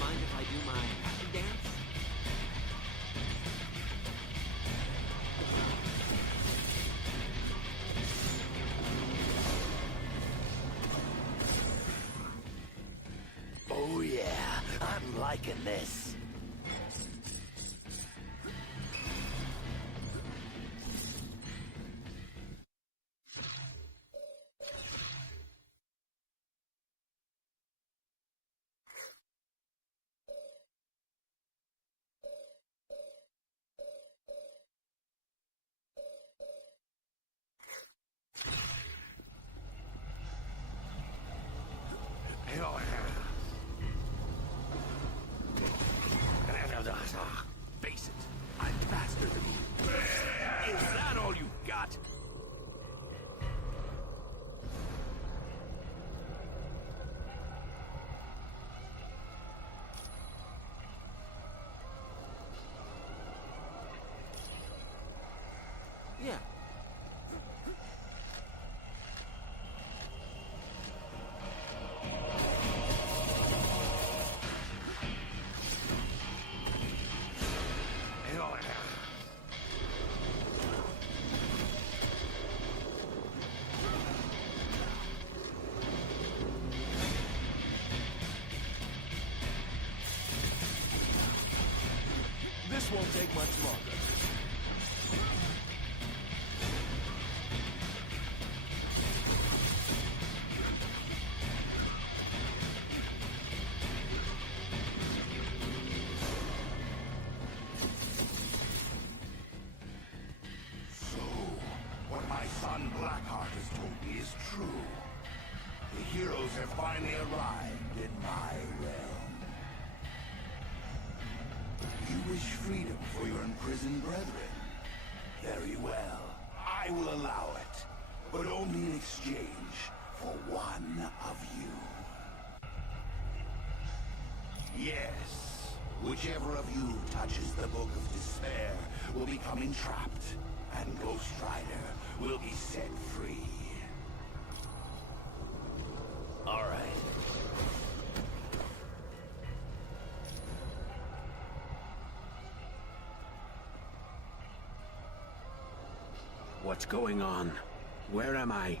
Mind if I do my happy dance? Oh yeah, I'm liking this. Face it, I'm faster than you. Is that all you've got? Yeah. This won't take much longer. So, what my son Blackheart has told me is true. The heroes have finally arrived in my realm. You wish freedom for your imprisoned brethren? Very well. I will allow it, but only in exchange for one of you. Yes, whichever of you touches the Book of Despair will become entrapped, and Ghost Rider will be set free. All right. What's going on? Where am I?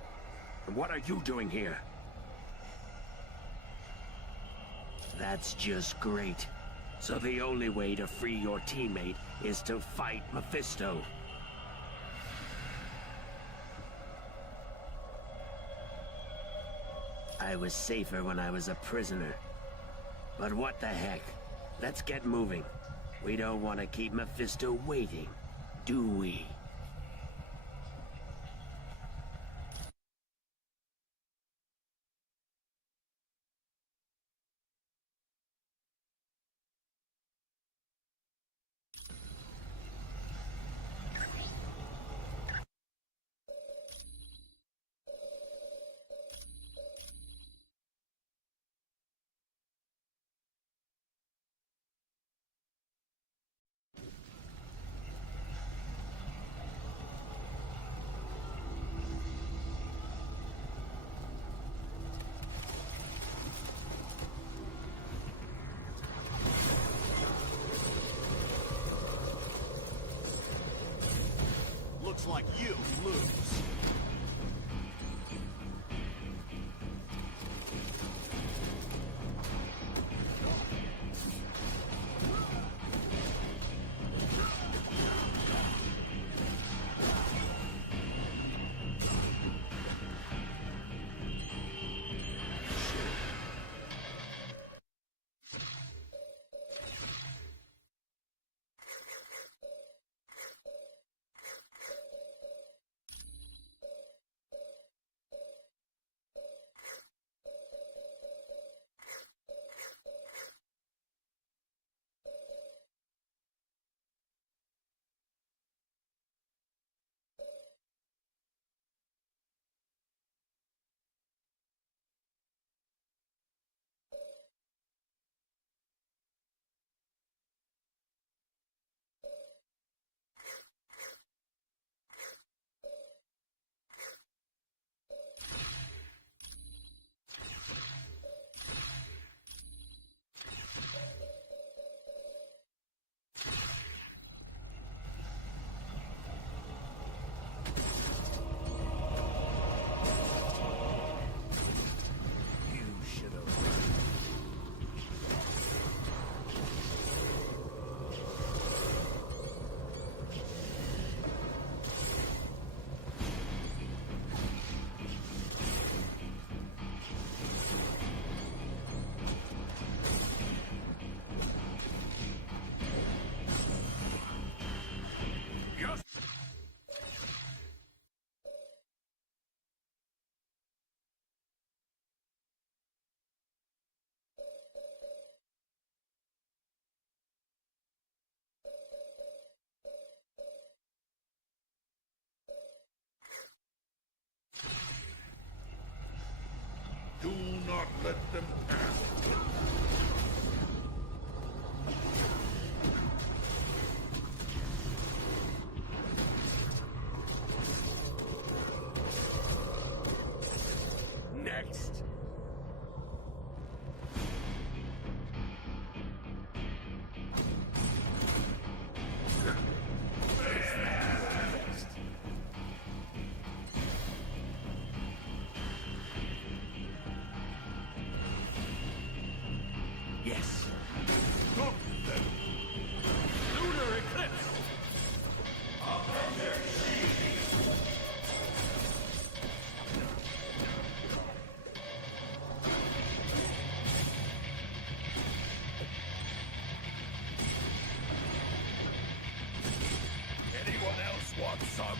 And what are you doing here? That's just great. So the only way to free your teammate is to fight Mephisto. I was safer when I was a prisoner. But what the heck? Let's get moving. We don't want to keep Mephisto waiting, do we? Looks like you lose. Do not let them pass. Next. Yes. Look them. Lunar eclipse. Anyone else want some?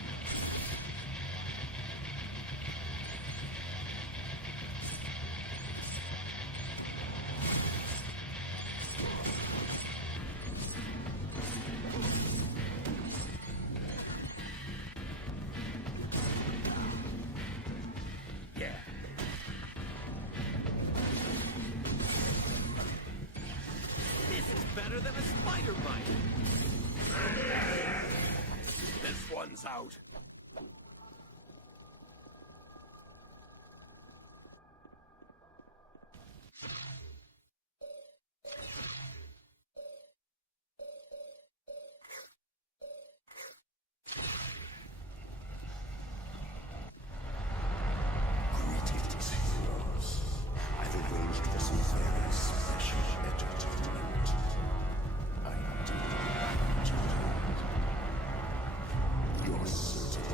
Yeah. This is better than a spider bite. This one's out. Greetings, heroes. I've arranged for some very special entertainment. I do enjoy it. You're certain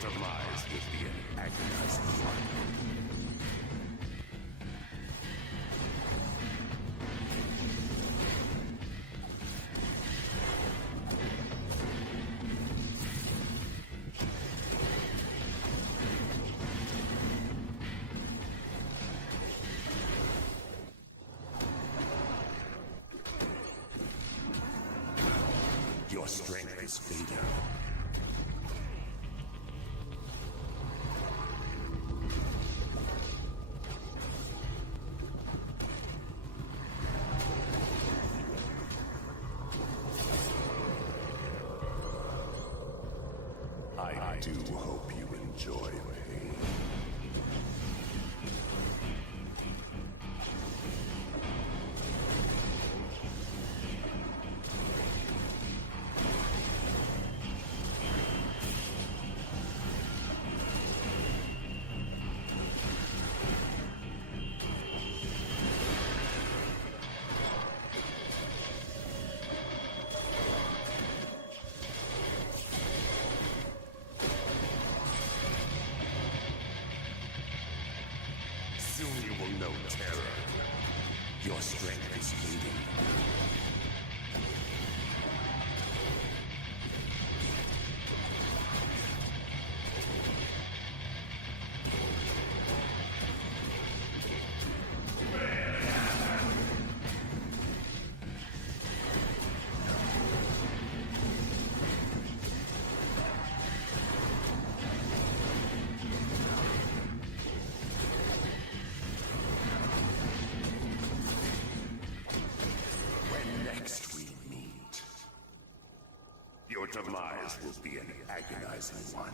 demise will be an agonizing one. Your strength is fading. I do hope you enjoy pain. Soon you will know terror. Your strength is fading. Next we meet, your demise will be an agonizing one.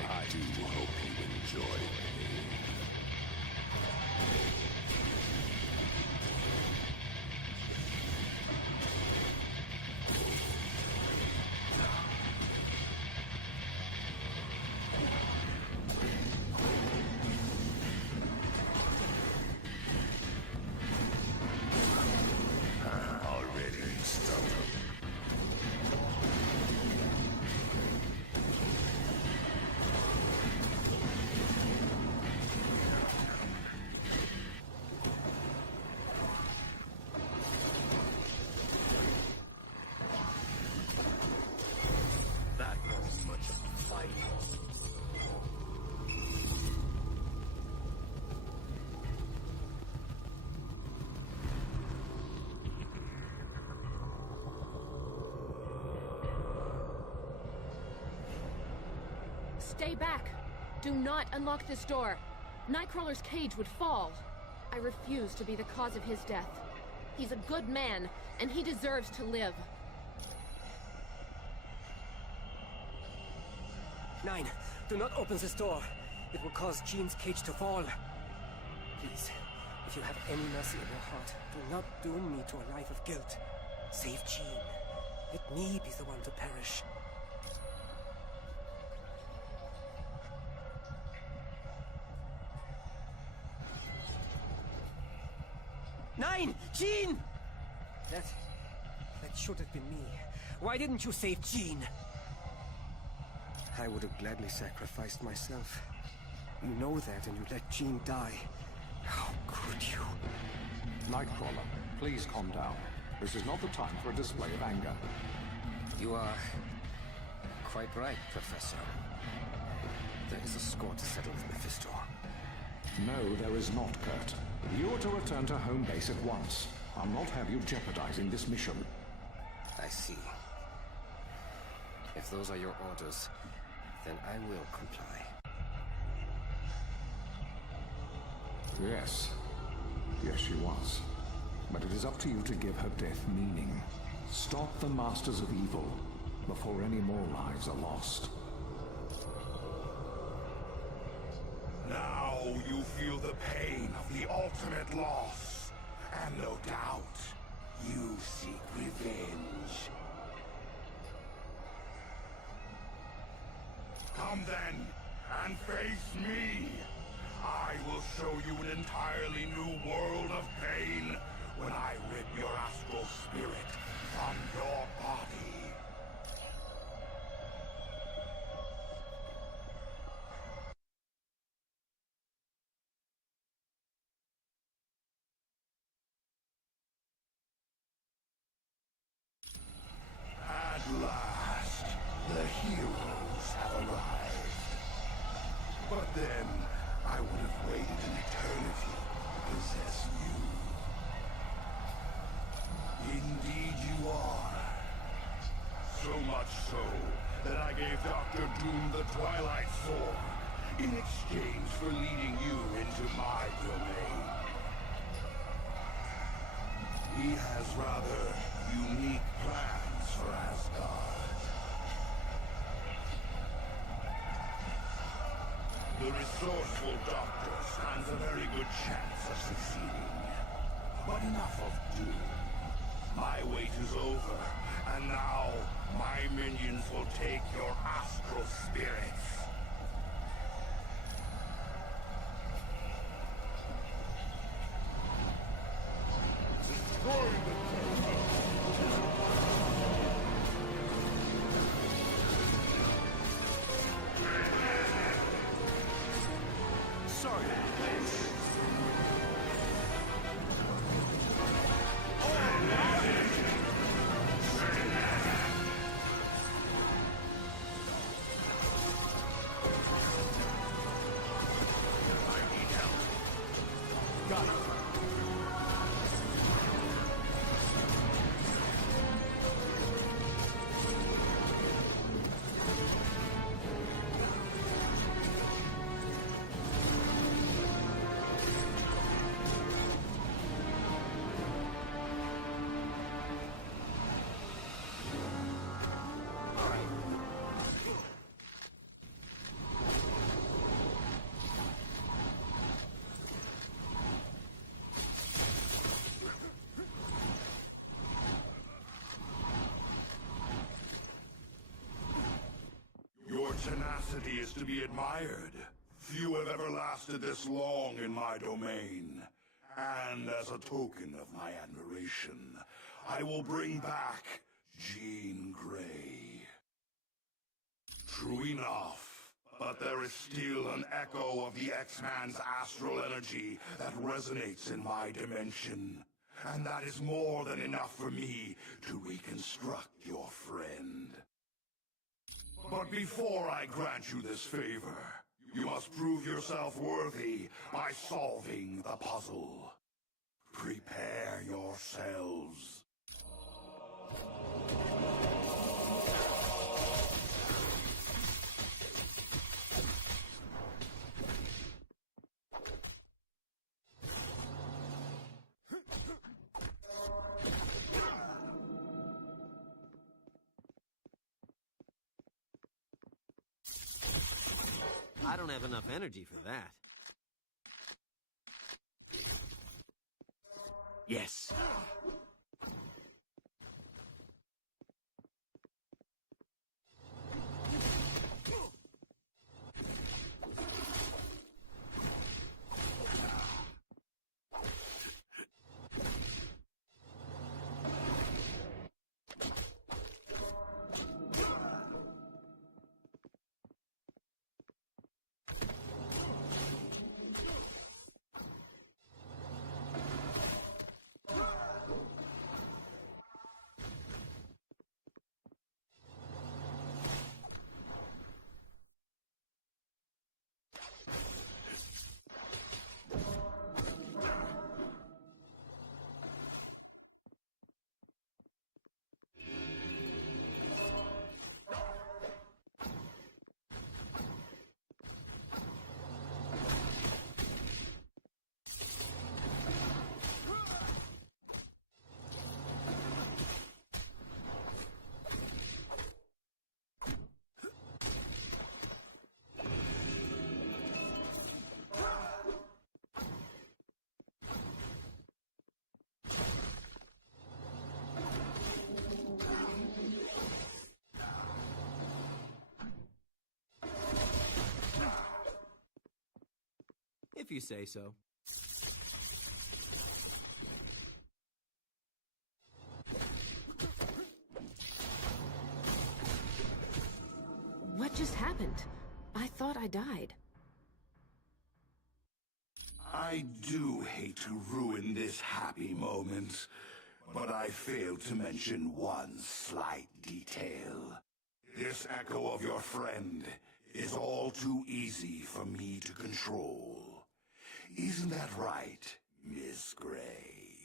I do hope you enjoy pain. Already stumbled. That wasn't much of a fight. Stay back! Do not unlock this door. Nightcrawler's cage would fall. I refuse to be the cause of his death. He's a good man, and he deserves to live. 9, do not open this door. It will cause Jean's cage to fall. Please, if you have any mercy in your heart, do not doom me to a life of guilt. Save Jean. Let me be the one to perish. Nine! Jean! That should have been me. Why didn't you save Jean? I would have gladly sacrificed myself. You know that, and you let Jean die. How could you? Nightcrawler, please calm down. This is not the time for a display of anger. You are quite right, Professor. There is a score to settle with Mephisto. No, there is not, Kurt. You are to return to home base at once. I'll not have you jeopardizing this mission. I see. If those are your orders, then I will comply. Yes. Yes, she was. But it is up to you to give her death meaning. Stop the Masters of Evil before any more lives are lost. Now you feel the pain of the ultimate loss. And no doubt, you seek revenge. Come then, and face me. I will show you an entirely new world of pain when I rip your astral spirit from your body. At last, the heroes have arrived. But then, I would have waited an eternity to possess you. Indeed you are. So much so, that I gave Dr. Doom the Twilight Sword in exchange for leading you into my domain. He has rather unique plans for Asgard. The resourceful Doctor stands a very good chance of succeeding. But enough of Doom. My wait is over, and now my minions will take your astral spirits. Destroy the Sorry, Lynch. Got it. Your tenacity is to be admired. Few have ever lasted this long in my domain. And as a token of my admiration, I will bring back Jean Grey. True enough, but there is still an echo of the X-Man's astral energy that resonates in my dimension. And that is more than enough for me to reconstruct your friend. But before I grant you this favor, you must prove yourself worthy by solving the puzzle. Prepare yourselves. I don't have enough energy for that. Yes. If you say so. What just happened? I thought I died. I do hate to ruin this happy moment, but I failed to mention one slight detail. This echo of your friend is all too easy for me to control. Isn't that right, Miss Gray?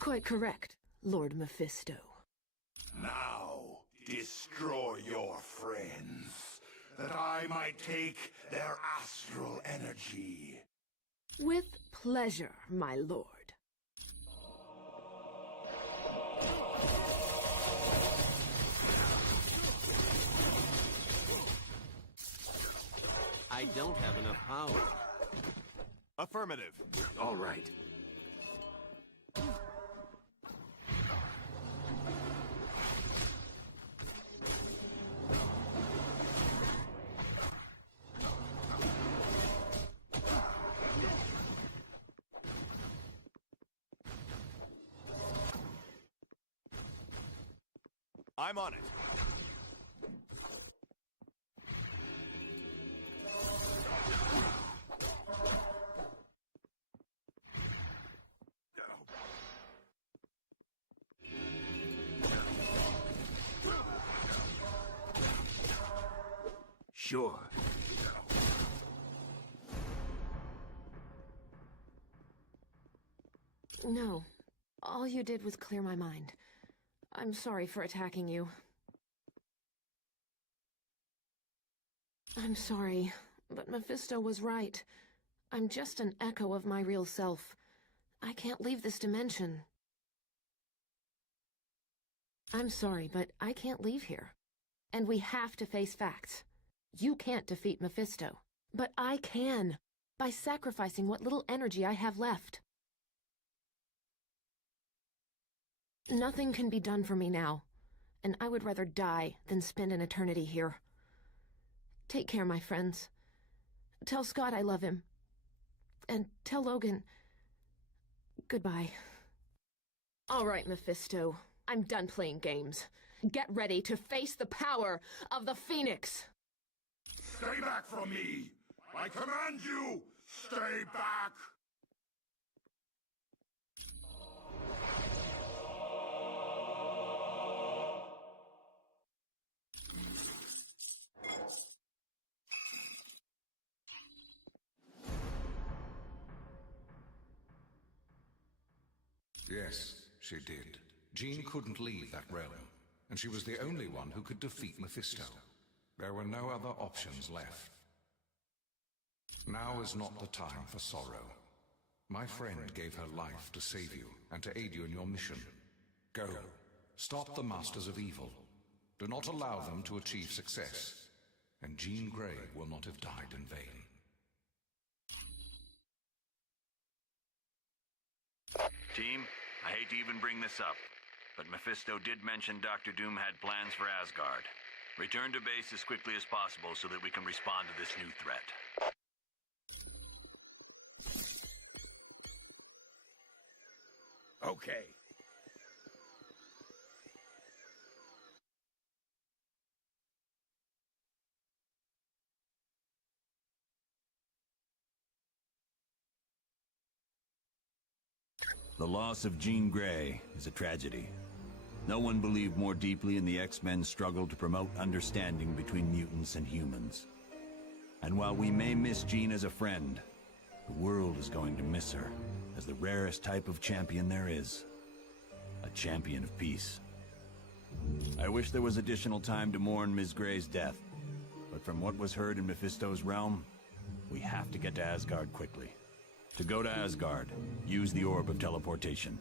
Quite correct, Lord Mephisto. Now, destroy your friends, that I might take their astral energy. With pleasure, my lord. I don't have enough power. Affirmative. All right. I'm on it. Sure. No. All you did was clear my mind. I'm sorry for attacking you. I'm sorry, but Mephisto was right. I'm just an echo of my real self. I can't leave this dimension. I'm sorry, but I can't leave here. And we have to face facts. You can't defeat Mephisto. But I can, by sacrificing what little energy I have left. Nothing can be done for me now, and I would rather die than spend an eternity here. Take care, my friends. Tell Scott I love him. And tell Logan... goodbye. All right, Mephisto. I'm done playing games. Get ready to face the power of the Phoenix! Stay back from me! I command you! Stay back! Yes, she did. Jean couldn't leave that realm, and she was the only one who could defeat Mephisto. There were no other options left. Now is not the time for sorrow. My friend gave her life to save you and to aid you in your mission. Go. Stop the Masters of Evil. Do not allow them to achieve success, and Jean Grey will not have died in vain. Team, I hate to even bring this up, but Mephisto did mention Dr. Doom had plans for Asgard. Return to base as quickly as possible so that we can respond to this new threat. Okay. The loss of Jean Grey is a tragedy. No one believed more deeply in the X-Men's struggle to promote understanding between mutants and humans. And while we may miss Jean as a friend, the world is going to miss her as the rarest type of champion there is. A champion of peace. I wish there was additional time to mourn Ms. Grey's death, but from what was heard in Mephisto's realm, we have to get to Asgard quickly. To go to Asgard, use the Orb of Teleportation.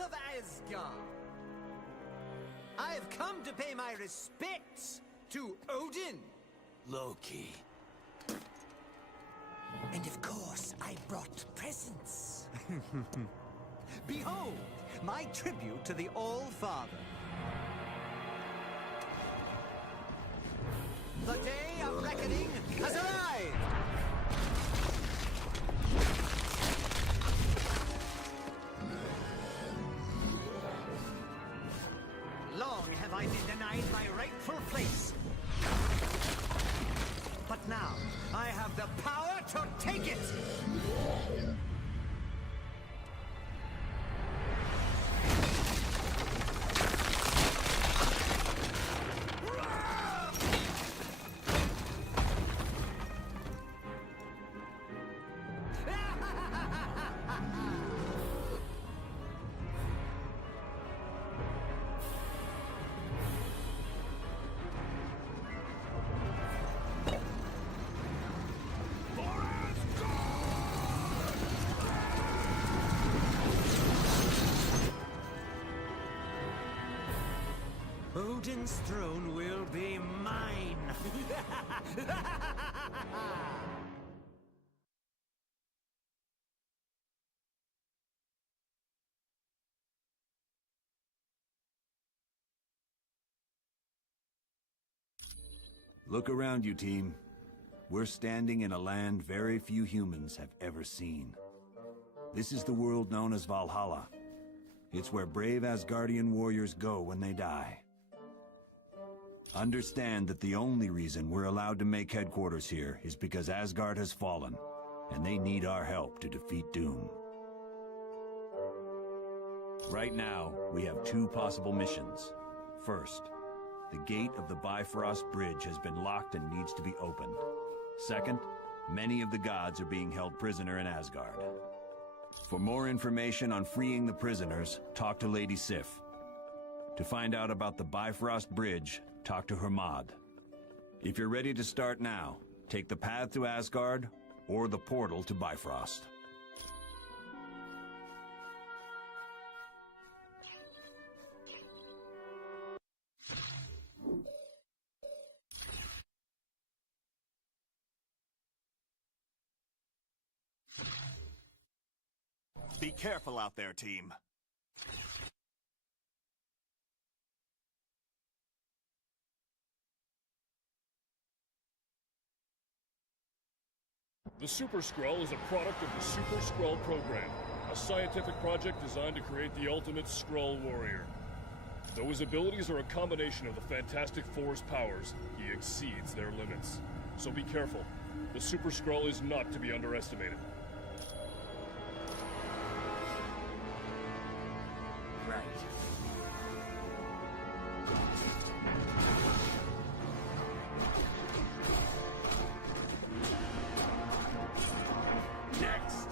of Asgard. I've come to pay my respects to Odin. Loki. And of course, I brought presents. Behold, my tribute to the All-Father. The day of reckoning has arrived! Long have I been denied my rightful place. But now, I have the power to take it! Odin's throne will be mine! Look around you, team. We're standing in a land very few humans have ever seen. This is the world known as Valhalla. It's where brave Asgardian warriors go when they die. Understand that the only reason we're allowed to make headquarters here is because Asgard has fallen, and they need our help to defeat Doom. Right now, we have two possible missions. First, the gate of the Bifrost Bridge has been locked and needs to be opened. Second, many of the gods are being held prisoner in Asgard. For more information on freeing the prisoners, talk to Lady Sif. To find out about the Bifrost Bridge, talk to Hermod. If you're ready to start now, take the path to Asgard or the portal to Bifrost. Be careful out there, team. The Super Skrull is a product of the Super Skrull program, a scientific project designed to create the ultimate Skrull warrior. Though his abilities are a combination of the Fantastic Four's powers, he exceeds their limits. So be careful. The Super Skrull is not to be underestimated. Right. Next!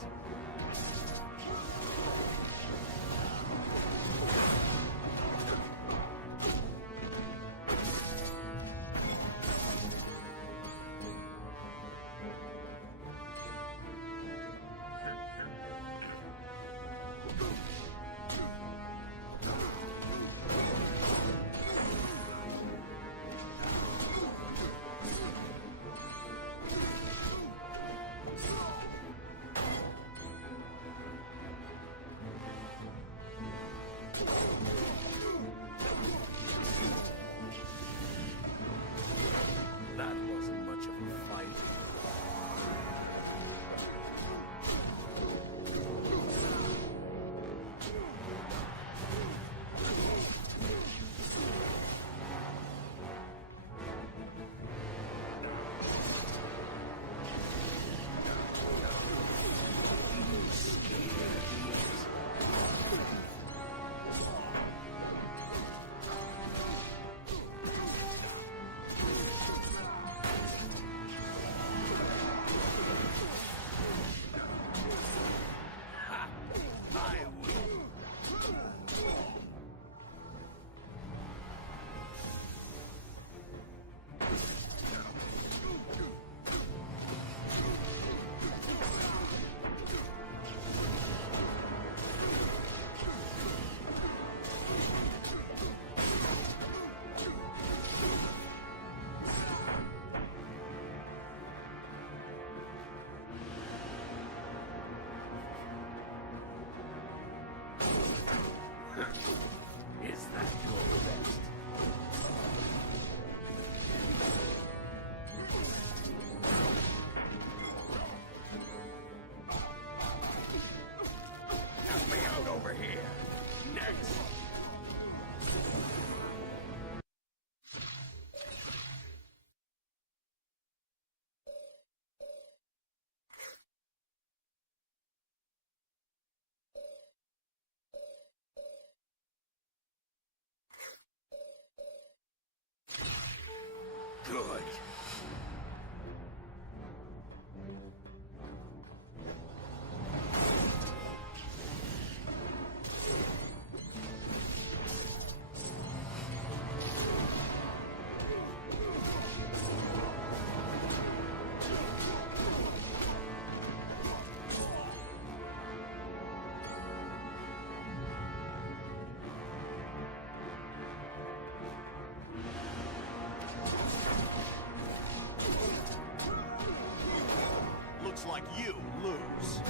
like you lose.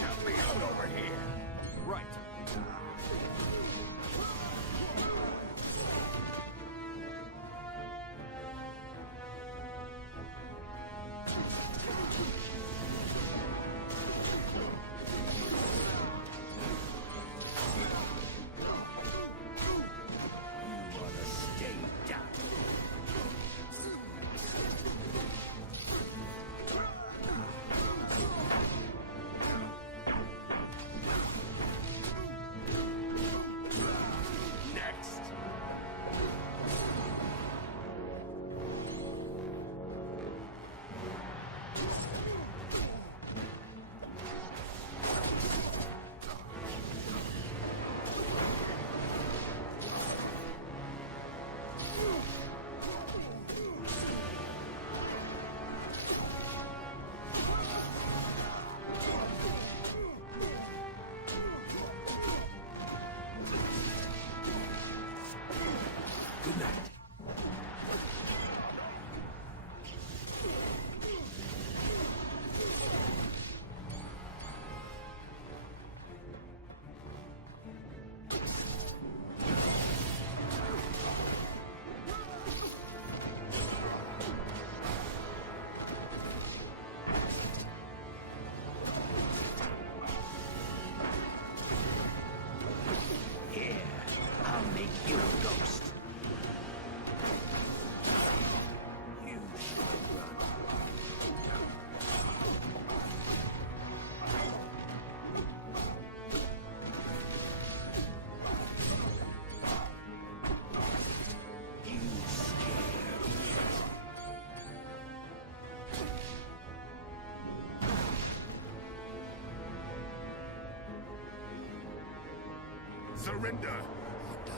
Help me out over here. Right. Good night. Here, I'll make you a ghost. You shall run. You scare me. Surrender or die.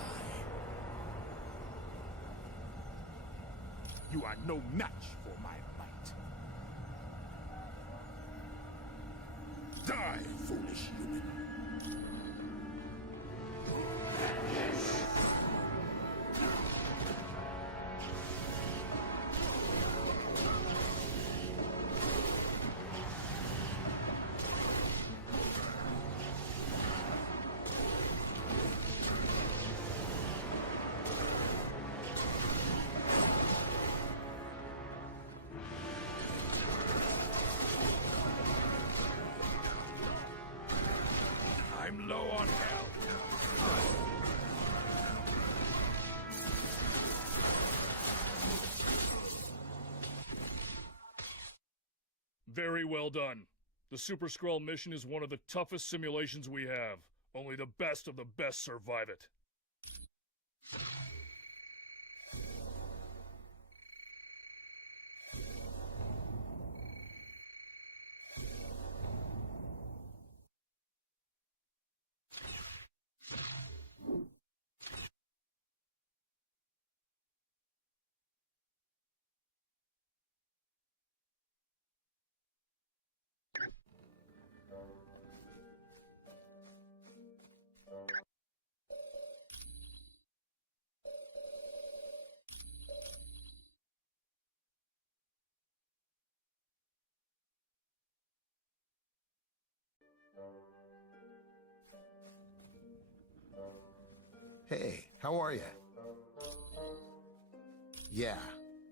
You are no match for my might. Die, foolish human. I'm low on health. Very well done. The Super Skrull mission is one of the toughest simulations we have. Only the best of the best survive it. Hey, how are you? Yeah,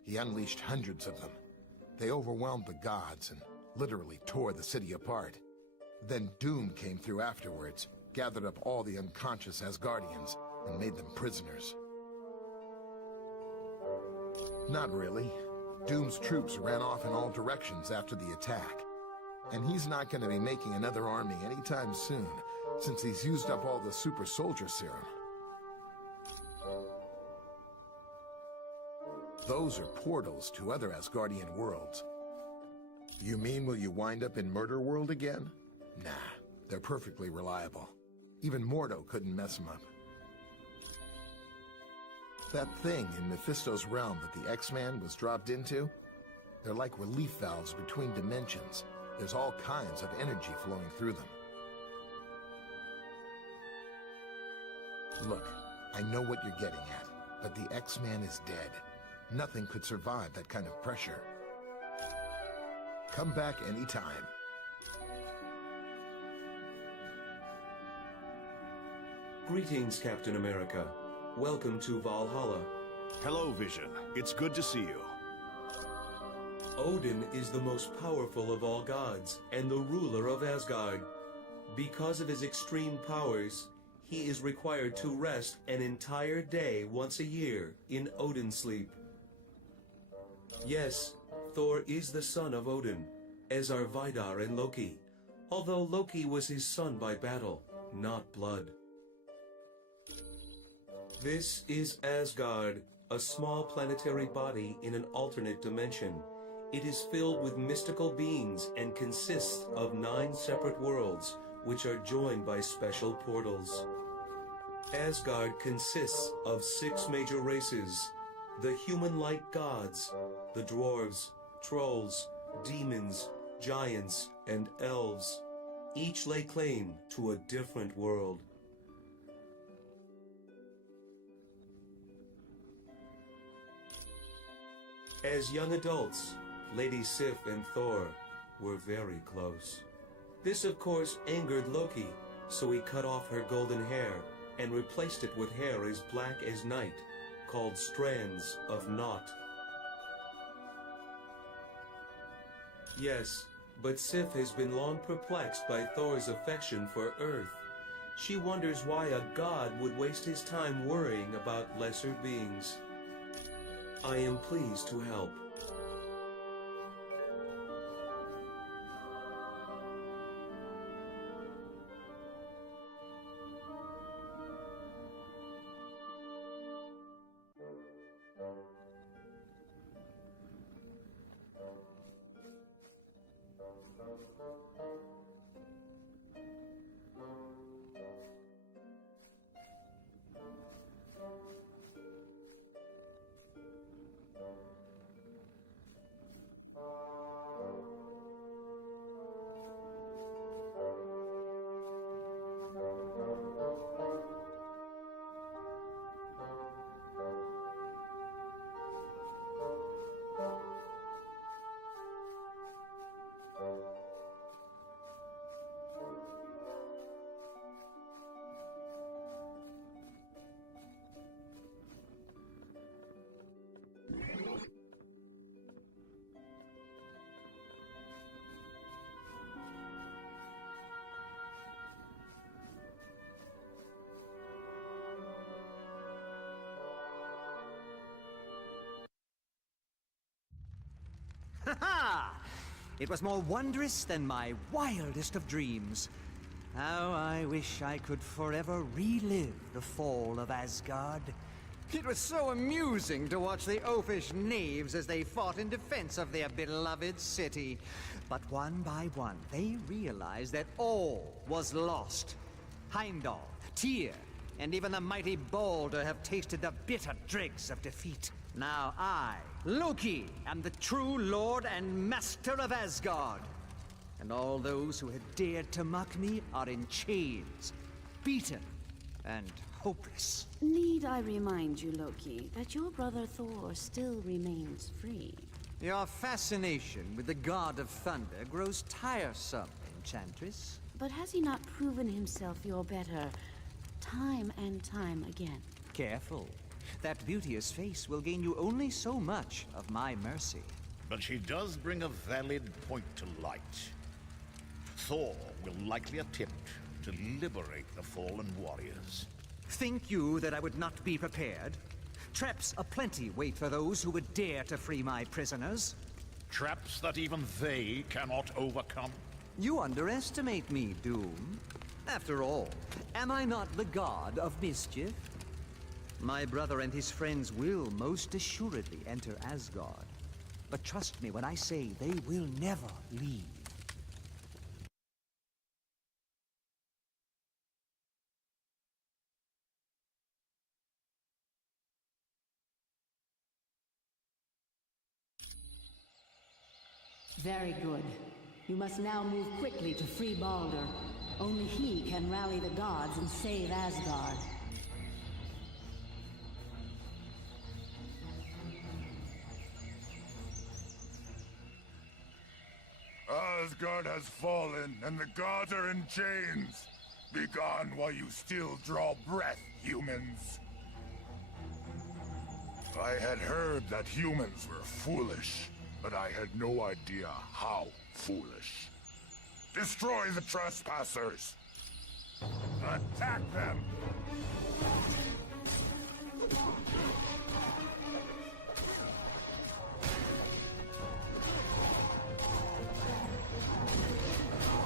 he unleashed hundreds of them. They overwhelmed the gods and literally tore the city apart. Then Doom came through afterwards, gathered up all the unconscious Asgardians, and made them prisoners. Not really. Doom's troops ran off in all directions after the attack. And he's not going to be making another army anytime soon, since he's used up all the super soldier serum. Those are portals to other Asgardian worlds. You mean will you wind up in Murder World again? Nah, they're perfectly reliable. Even Mordo couldn't mess them up. That thing in Mephisto's realm that the X-Man was dropped into? They're like relief valves between dimensions. There's all kinds of energy flowing through them. Look, I know what you're getting at, but the X-Man is dead. Nothing could survive that kind of pressure. Come back anytime. Greetings, Captain America. Welcome to Valhalla. Hello, Vision. It's good to see you. Odin is the most powerful of all gods and the ruler of Asgard. Because of his extreme powers, he is required to rest an entire day once a year in Odin sleep. Yes, Thor is the son of Odin, as are Vidar and Loki, although Loki was his son by battle, not blood. This is Asgard, a small planetary body in an alternate dimension. It is filled with mystical beings and consists of 9 separate worlds, which are joined by special portals. Asgard consists of 6 major races: the human-like gods, the dwarves, trolls, demons, giants, and elves. Each lay claim to a different world. As young adults, Lady Sif and Thor were very close. This, of course, angered Loki, so he cut off her golden hair and replaced it with hair as black as night, called strands of Naught. Yes, but Sif has been long perplexed by Thor's affection for Earth. She wonders why a god would waste his time worrying about lesser beings. I am pleased to help. Ha-ha! It was more wondrous than my wildest of dreams. How I wish I could forever relive the fall of Asgard. It was so amusing to watch the oafish knaves as they fought in defense of their beloved city. But one by one, they realized that all was lost. Heimdall, Tyr, and even the mighty Balder have tasted the bitter dregs of defeat. Now I, Loki, am the true lord and master of Asgard. And all those who had dared to mock me are in chains, beaten, and hopeless. Need I remind you, Loki, that your brother Thor still remains free? Your fascination with the god of thunder grows tiresome, Enchantress. But has he not proven himself your better time and time again? Careful. That beauteous face will gain you only so much of my mercy. But she does bring a valid point to light. Thor will likely attempt to liberate the fallen warriors. Think you that I would not be prepared? Traps aplenty wait for those who would dare to free my prisoners. Traps that even they cannot overcome? You underestimate me, Doom. After all, am I not the god of mischief? My brother and his friends will most assuredly enter Asgard. But trust me when I say they will never leave. Very good. You must now move quickly to free Balder. Only he can rally the gods and save Asgard. Asgard has fallen, and the gods are in chains. Be gone while you still draw breath, humans. I had heard that humans were foolish, but I had no idea how foolish. Destroy the trespassers! Attack them!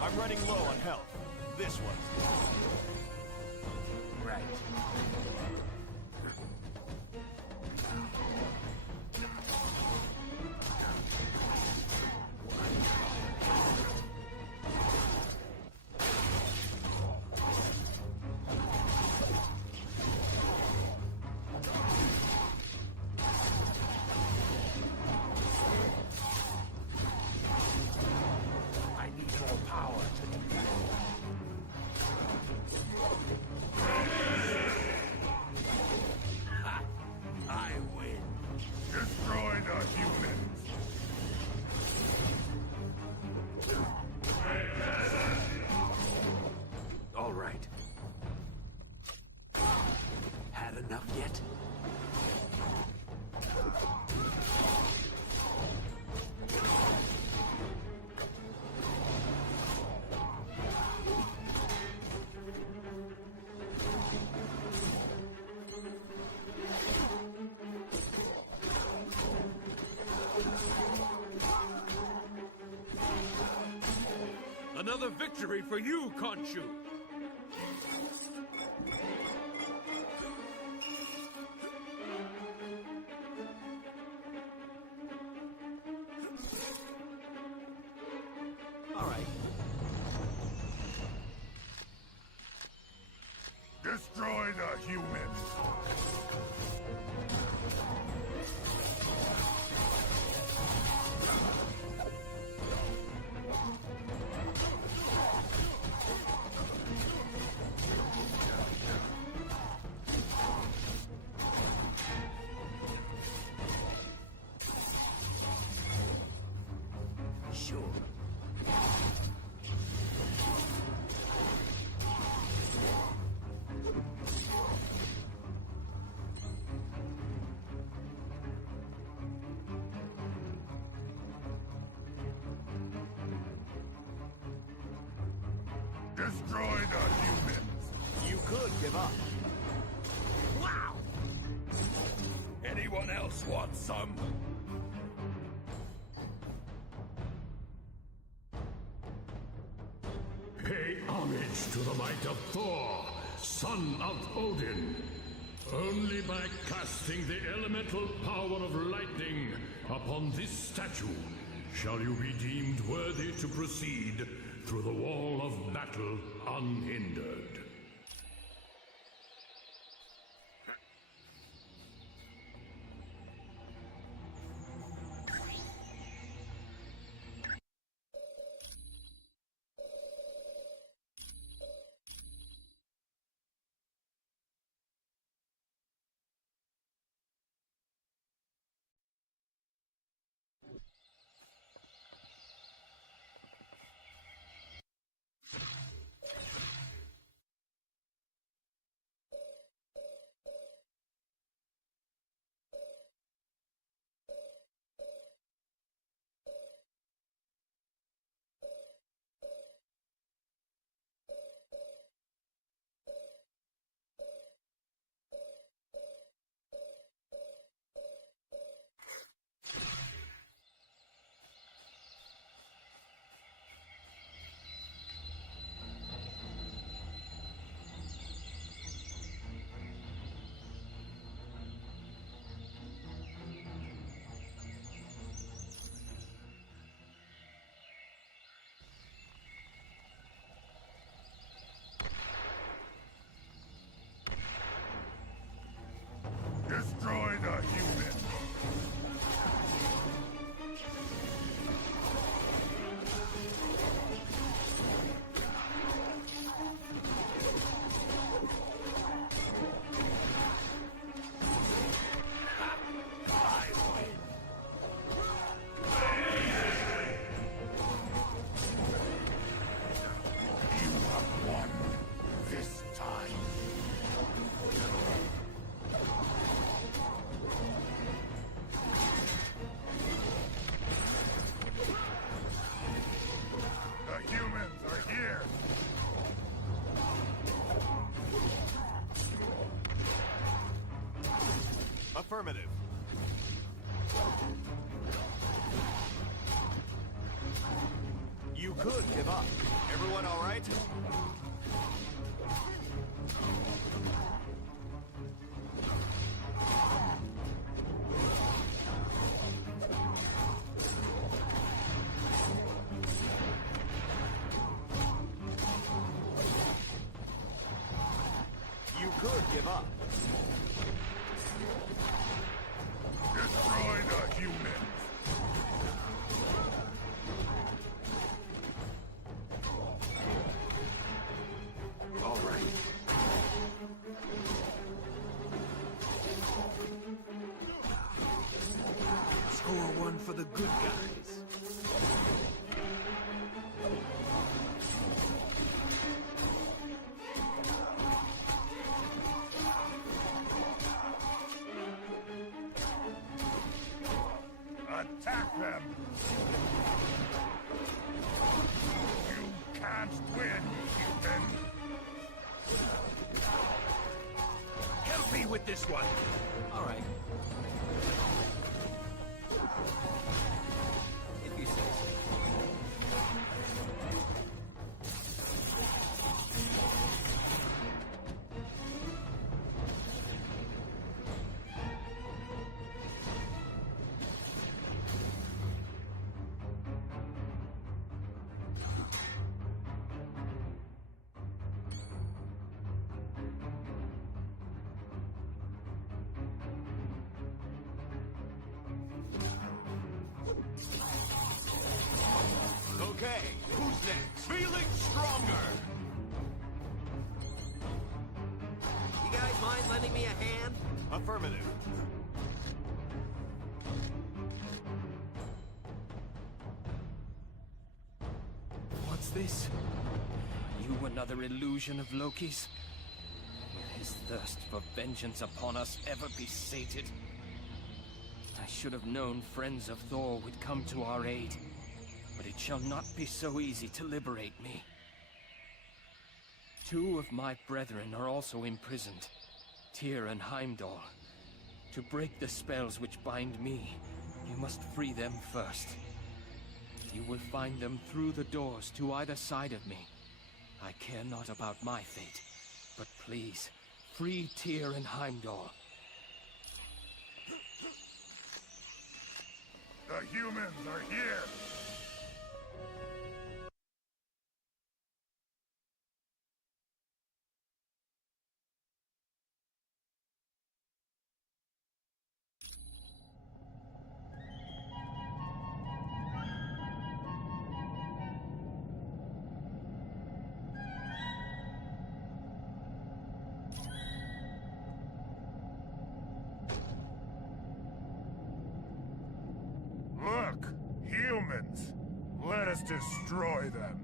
I'm running low on health. This one's Right. I need more power to do that. Ha! I win. Destroy the humans! All right. Had enough yet? Another victory for you, Khonshu! All right. Destroy the humans! Sure. Destroy the humans! You could give up. Wow! Anyone else want some? Pay homage to the might of Thor, son of Odin. Only by casting the elemental power of lightning upon this statue shall you be deemed worthy to proceed through the wall of battle unhindered. Affirmative. You could give up. Everyone all right? You could give up. Destroy the humans! All right. Score one for the good guys. Attack them! You can't win, human! Help me with this one! All right. If you say so. Okay, who's next? Feeling stronger! You guys mind lending me a hand? Affirmative. What's this? You another illusion of Loki's? Will his thirst for vengeance upon us ever be sated? I should have known friends of Thor would come to our aid, but it shall not be so easy to liberate me. Two of my brethren are also imprisoned, Tyr and Heimdall. To break the spells which bind me, you must free them first. You will find them through the doors to either side of me. I care not about my fate, but please, free Tyr and Heimdall. The humans are here! Look! Humans! Let us destroy them!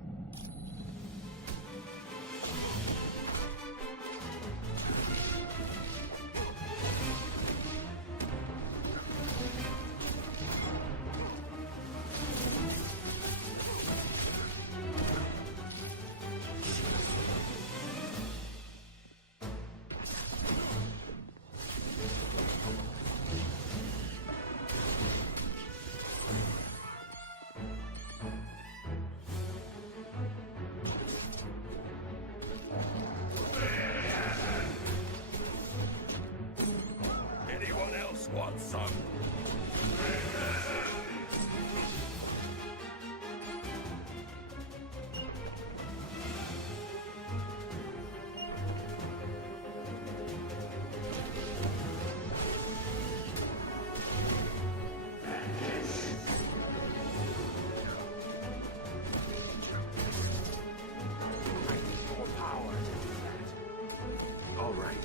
Anyone else want some? More power. All right.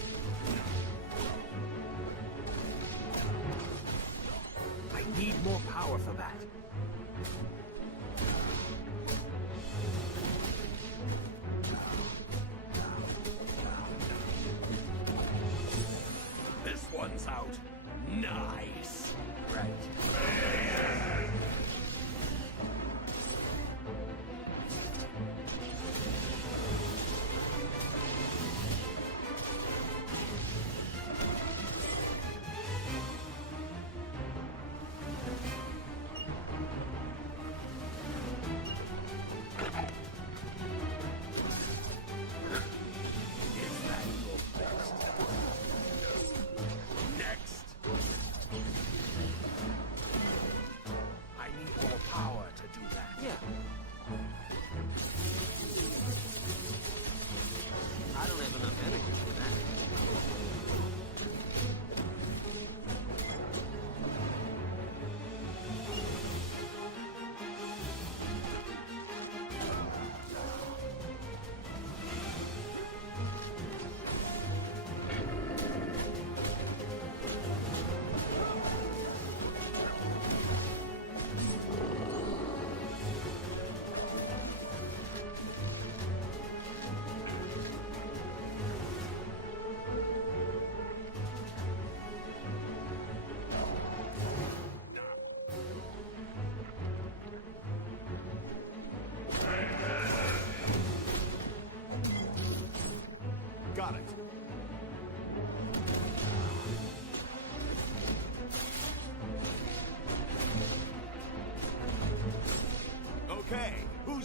I need more power for that. This one's out. Nice. Right.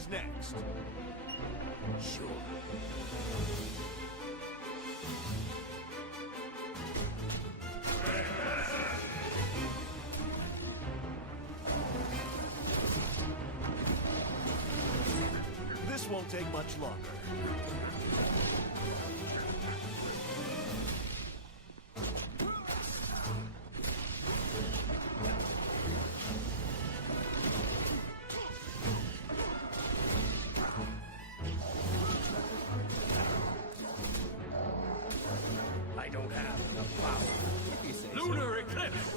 Who's next? Sure. This won't take much longer. I don't have enough power. Lunar eclipse!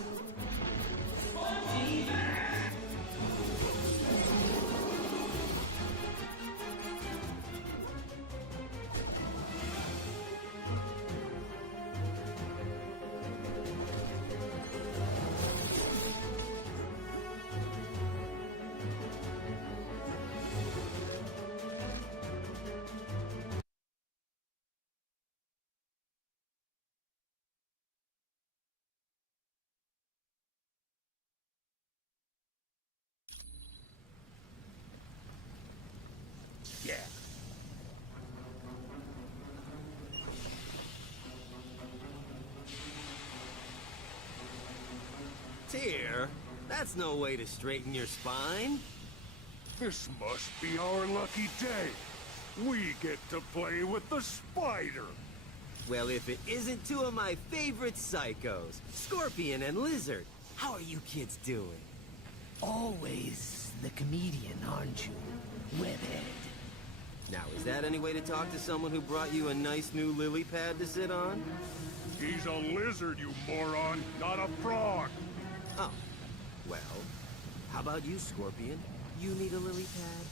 Yeah. Tyr, that's no way to straighten your spine. This must be our lucky day. We get to play with the spider. Well, if it isn't two of my favorite psychos, Scorpion and Lizard, how are you kids doing? Always the comedian, aren't you, Webhead? Now, is that any way to talk to someone who brought you a nice new lily pad to sit on? He's a lizard, you moron, not a frog. Oh, well, how about you, Scorpion? You need a lily pad?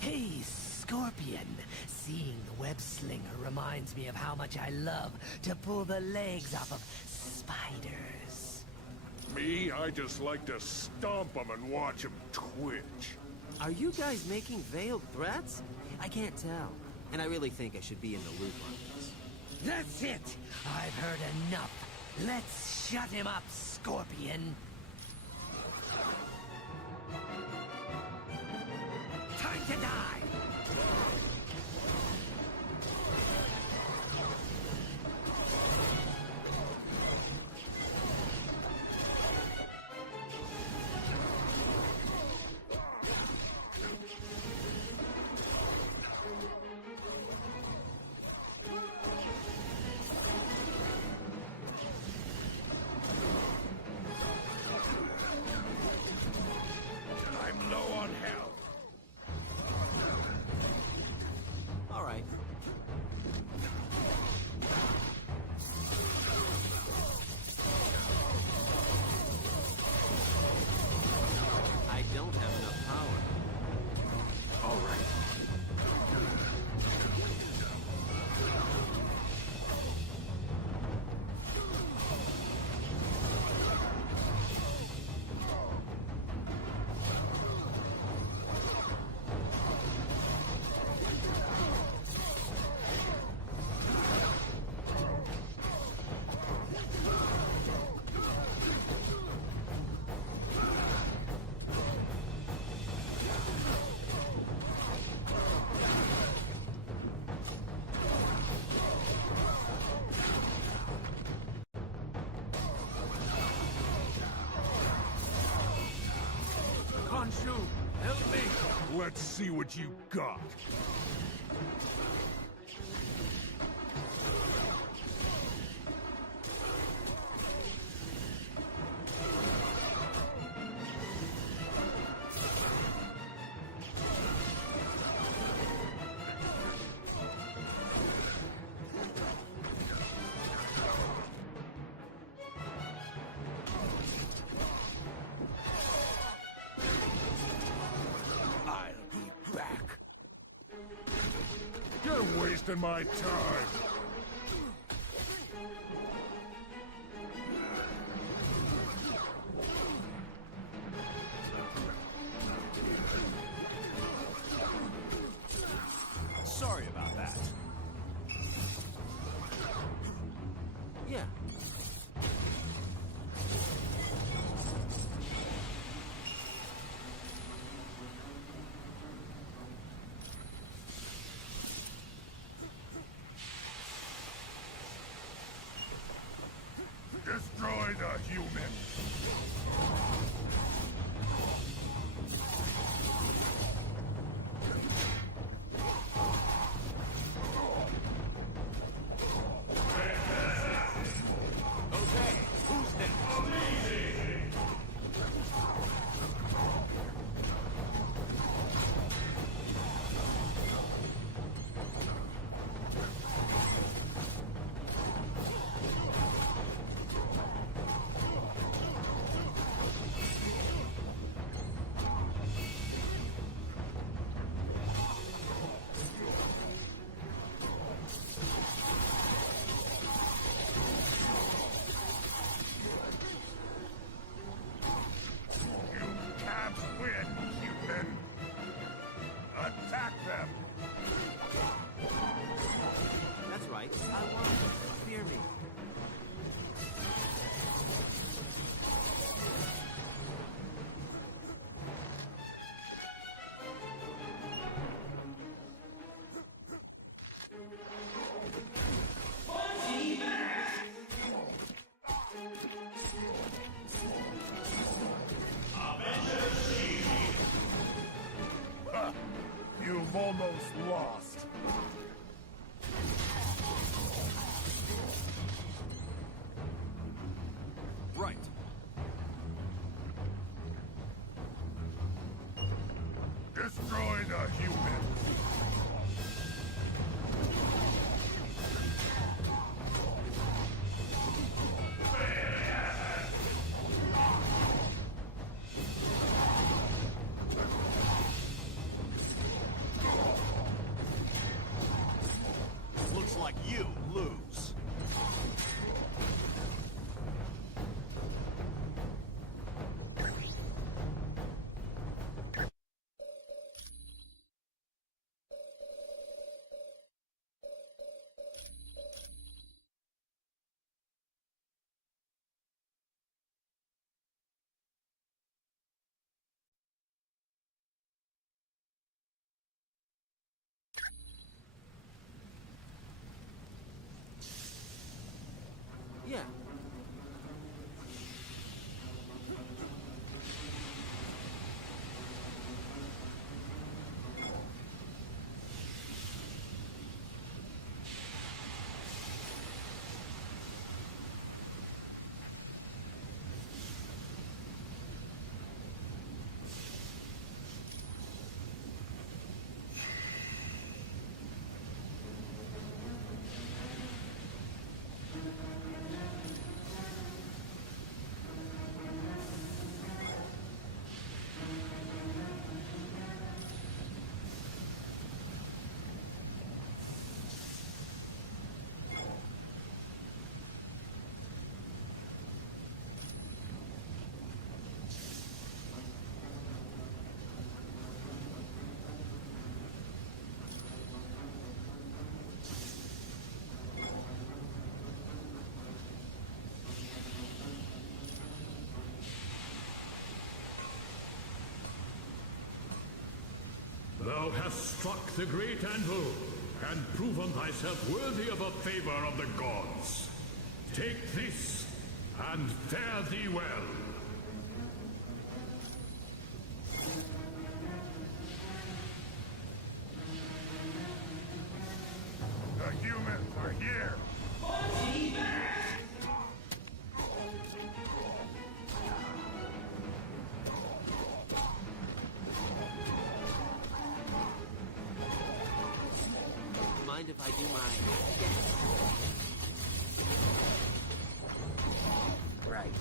Hey, Scorpion. Seeing the web slinger reminds me of how much I love to pull the legs off of spiders. Me, I just like to stomp him and watch him twitch. Are you guys making veiled threats? I can't tell, and I really think I should be in the loop on this. That's it! I've heard enough. Let's shut him up, Scorpion. Time to die! I'm low on health. All right. I don't have enough power. All right. Khonshu, help me! Let's see what you got. I'll be back. You're wasting my time. Sorry about that. Yeah. Destroy the humans! Okay, who's next? Can't win, human! Attack them! That's right. I want you to fear me. Ha! You've almost lost. Right. Destroy the humans! Looks like you lose. Yeah. Thou hast struck the great anvil, and proven thyself worthy of a favor of the gods. Take this, and fare thee well. The humans are here! Mind if I do my... Right.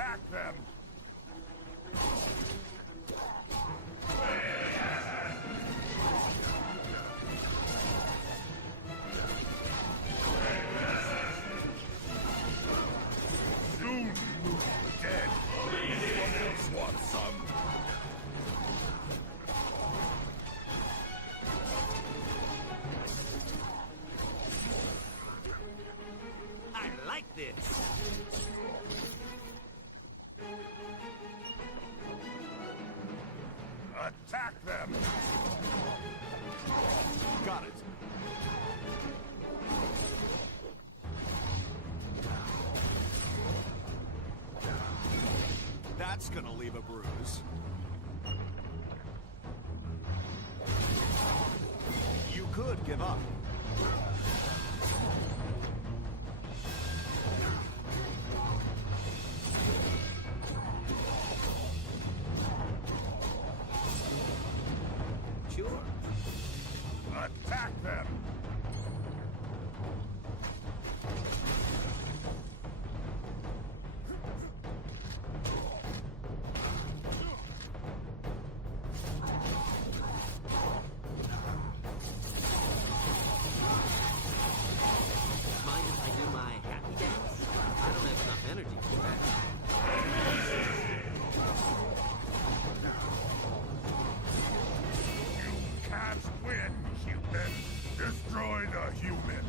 Attack them! Soon you will be dead. Anyone else want some? I like this. Attack them! Got it. That's gonna leave a bruise. You could give up. Sure. Attack them! Mind if I do my happy dance? I don't have enough energy for that. You can't win, human! Destroy the humans!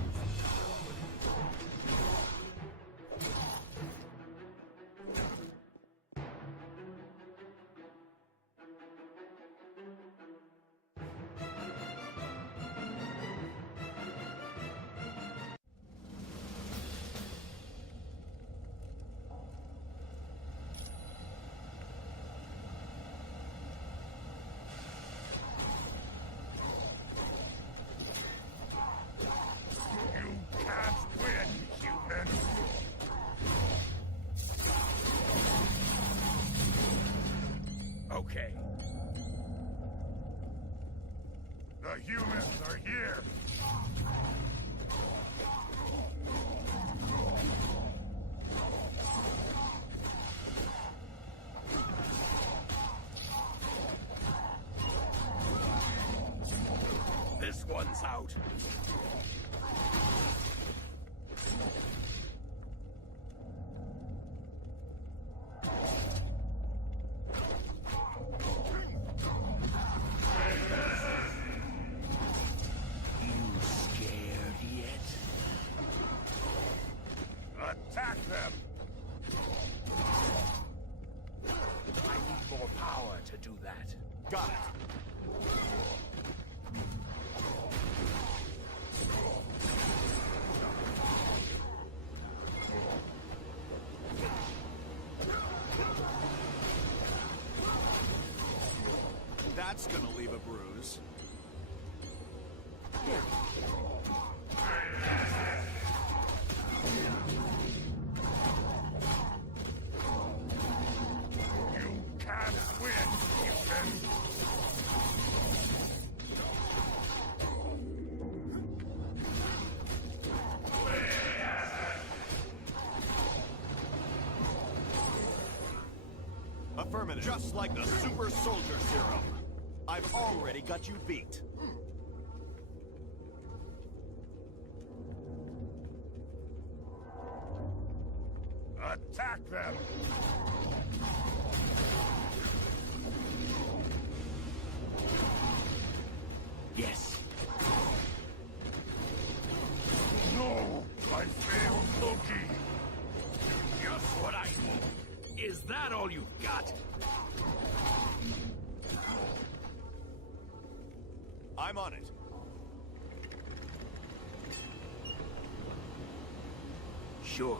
You can't win, human! Okay. The humans are here! This one's out. You scared yet? Attack them! I need more power to do that. Got it. That's gonna leave a bruise. You can't win, human! Affirmative. Just like the super soldier serum. I've already got you beat. Attack them! Yes. No! I failed Loki! Just what I need. Is that all you've got? I'm on it. Sure.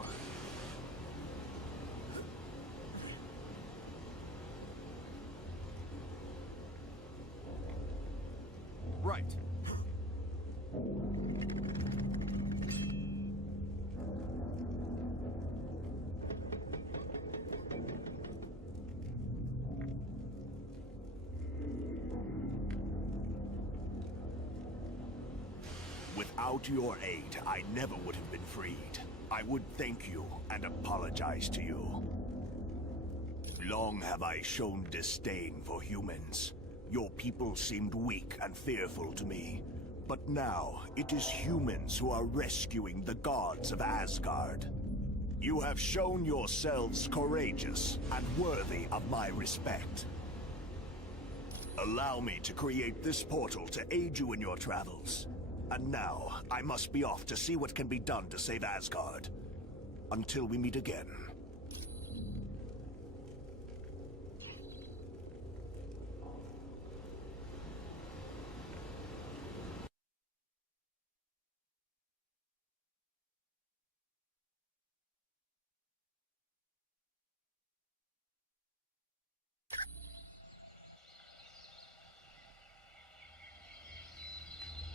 Right. Without your aid, I never would have been freed. I would thank you and apologize to you. Long have I shown disdain for humans. Your people seemed weak and fearful to me. But now, it is humans who are rescuing the gods of Asgard. You have shown yourselves courageous and worthy of my respect. Allow me to create this portal to aid you in your travels. And now, I must be off to see what can be done to save Asgard. Until we meet again.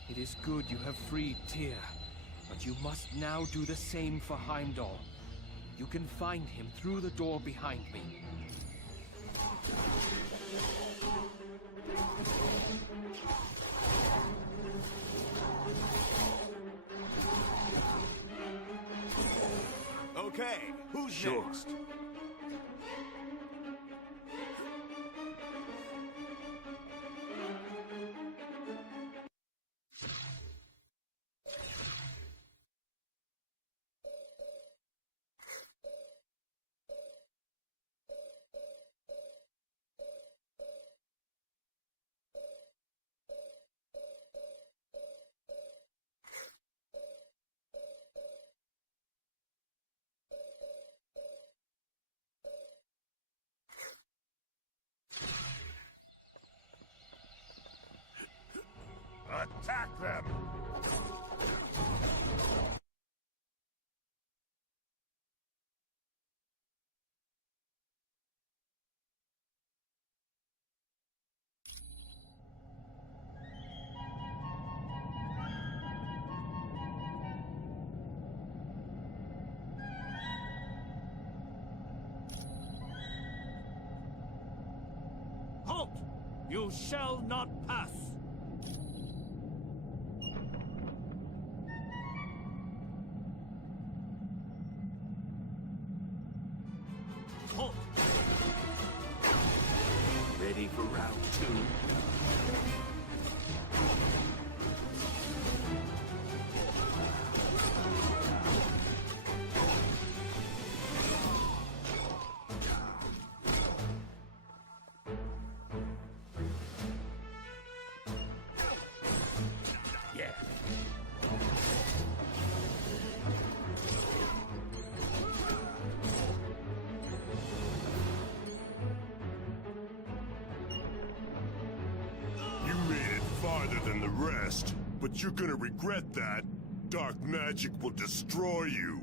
It is good you have freed Tyr, but you must now do the same for Heimdall. You can find him through the door behind me. Okay, who's next? Attack them! Halt! You shall not pass! Halt! Ready for round two? Yeah. You made it farther than the rest, but you're gonna regret that. Dark magic will destroy you.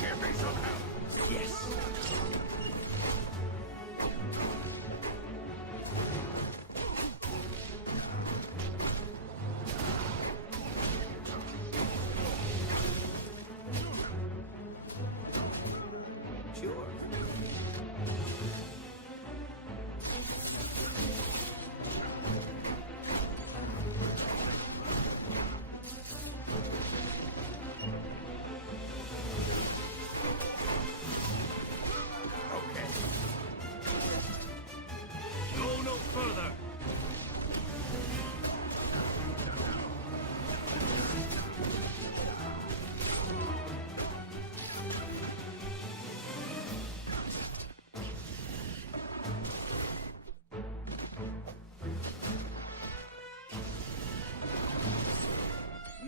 Give me some help! Yes! Sure. Okay. Go no further!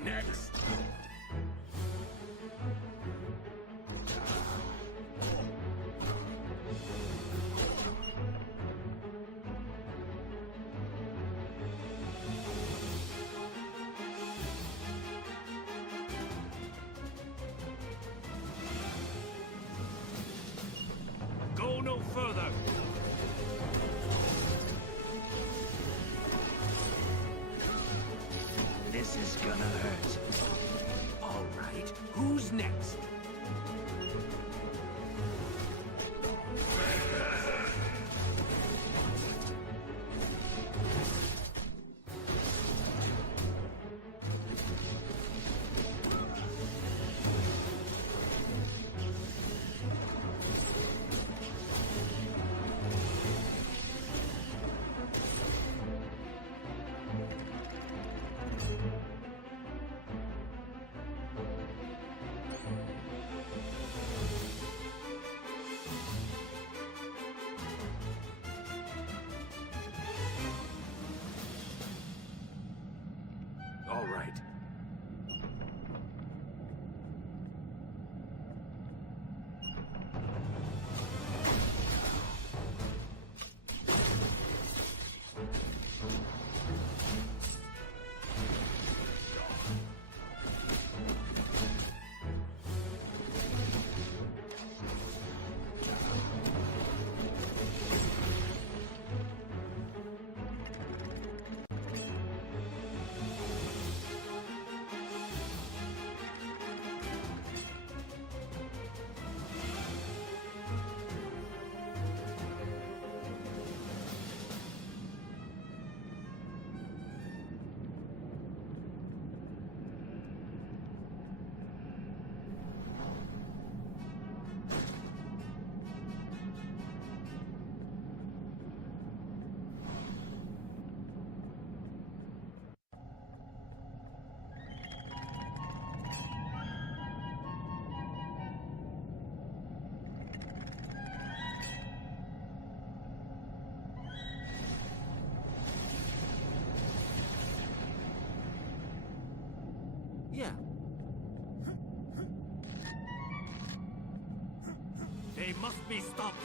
Next! Go no further! This is gonna hurt. All right, who's next? Fair They must be stopped.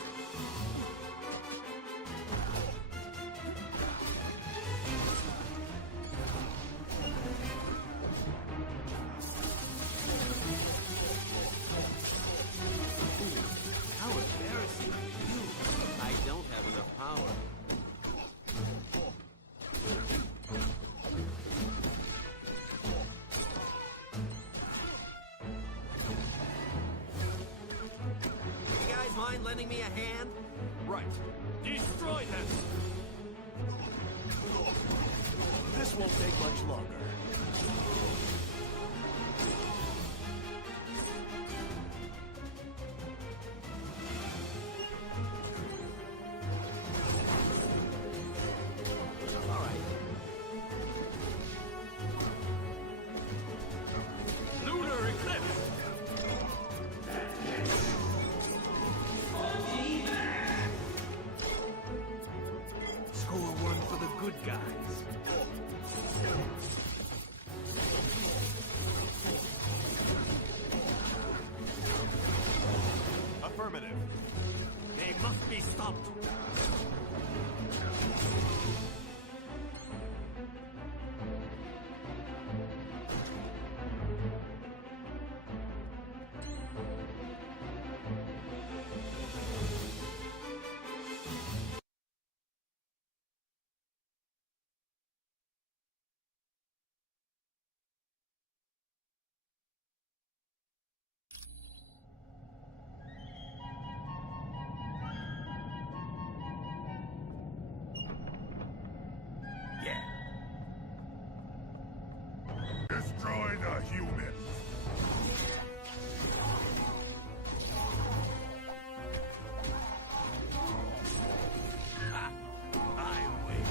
How embarrassing. You. I don't have enough power. You guys mind lending me a hand? Right. Destroy them! This won't take much longer. All right. Lunar eclipse! Score one for the good guys. Affirmative. They must be stopped. Destroy the humans! I wait.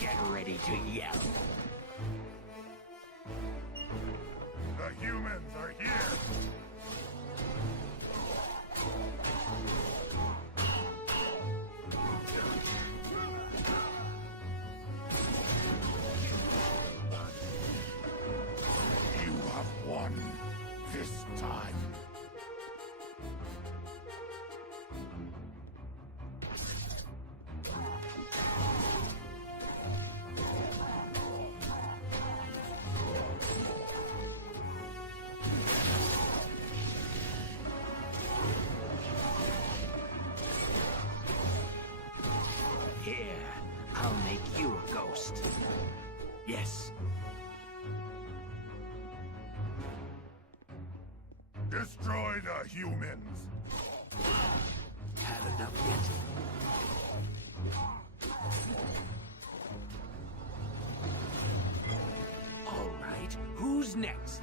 Get ready to yell. The humans are here! You have won this time. Here, I'll make you a ghost. Yes. Destroy the humans! Had enough yet? All right, who's next?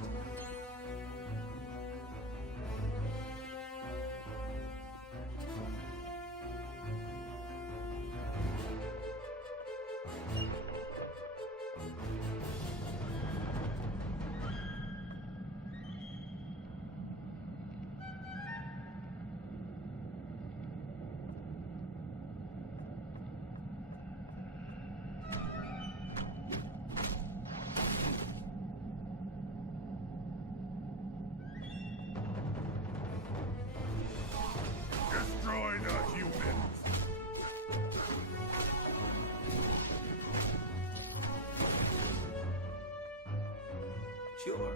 Destroy the humans! Sure.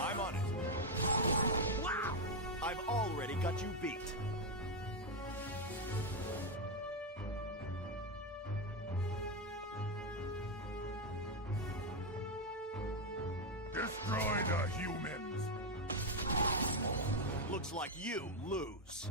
I'm on it. Wow! I've already got you beat. Destroy the humans! Looks like you lose.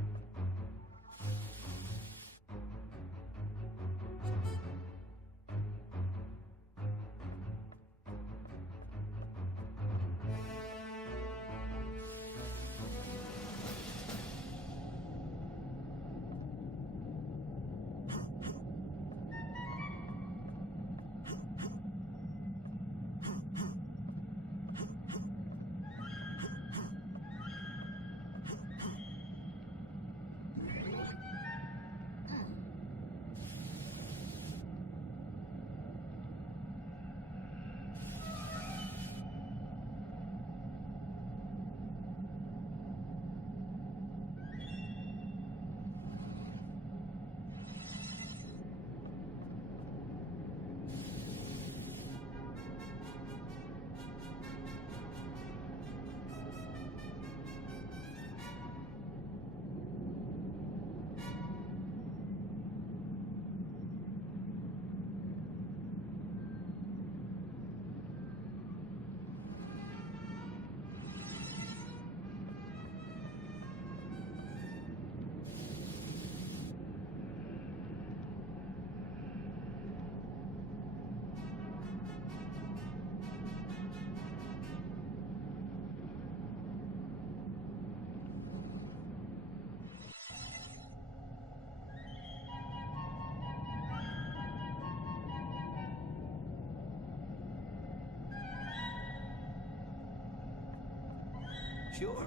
Sure.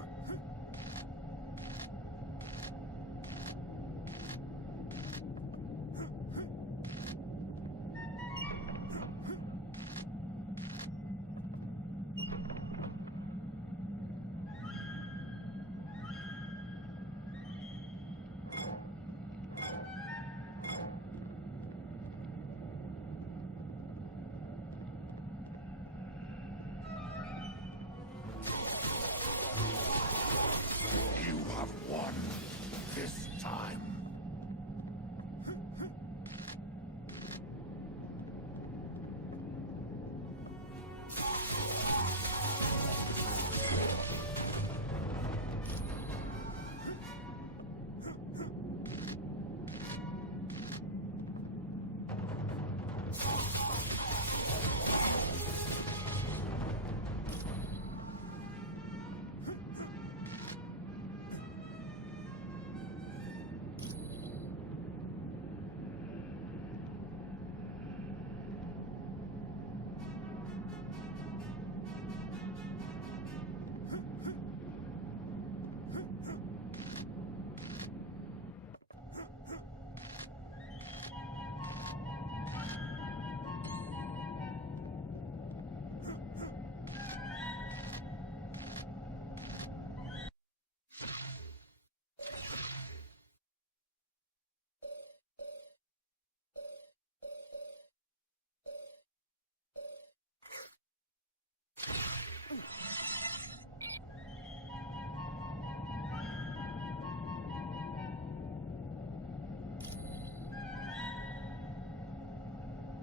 You have won this time.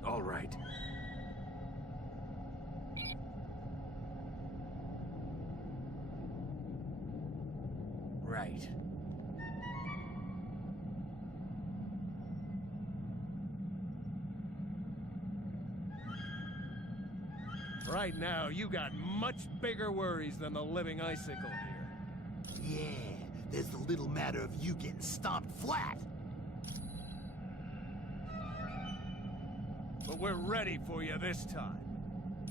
All right. Right. Right now, you got much bigger worries than the living icicle here. Yeah, there's the little matter of you getting stomped flat. But we're ready for you this time.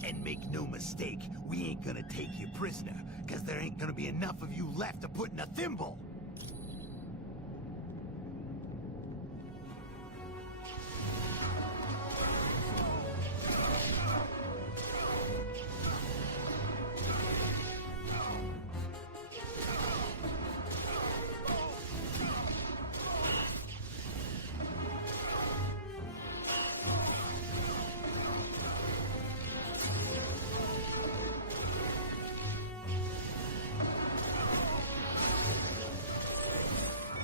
And make no mistake, we ain't gonna take you prisoner, cause there ain't gonna be enough of you left to put in a thimble.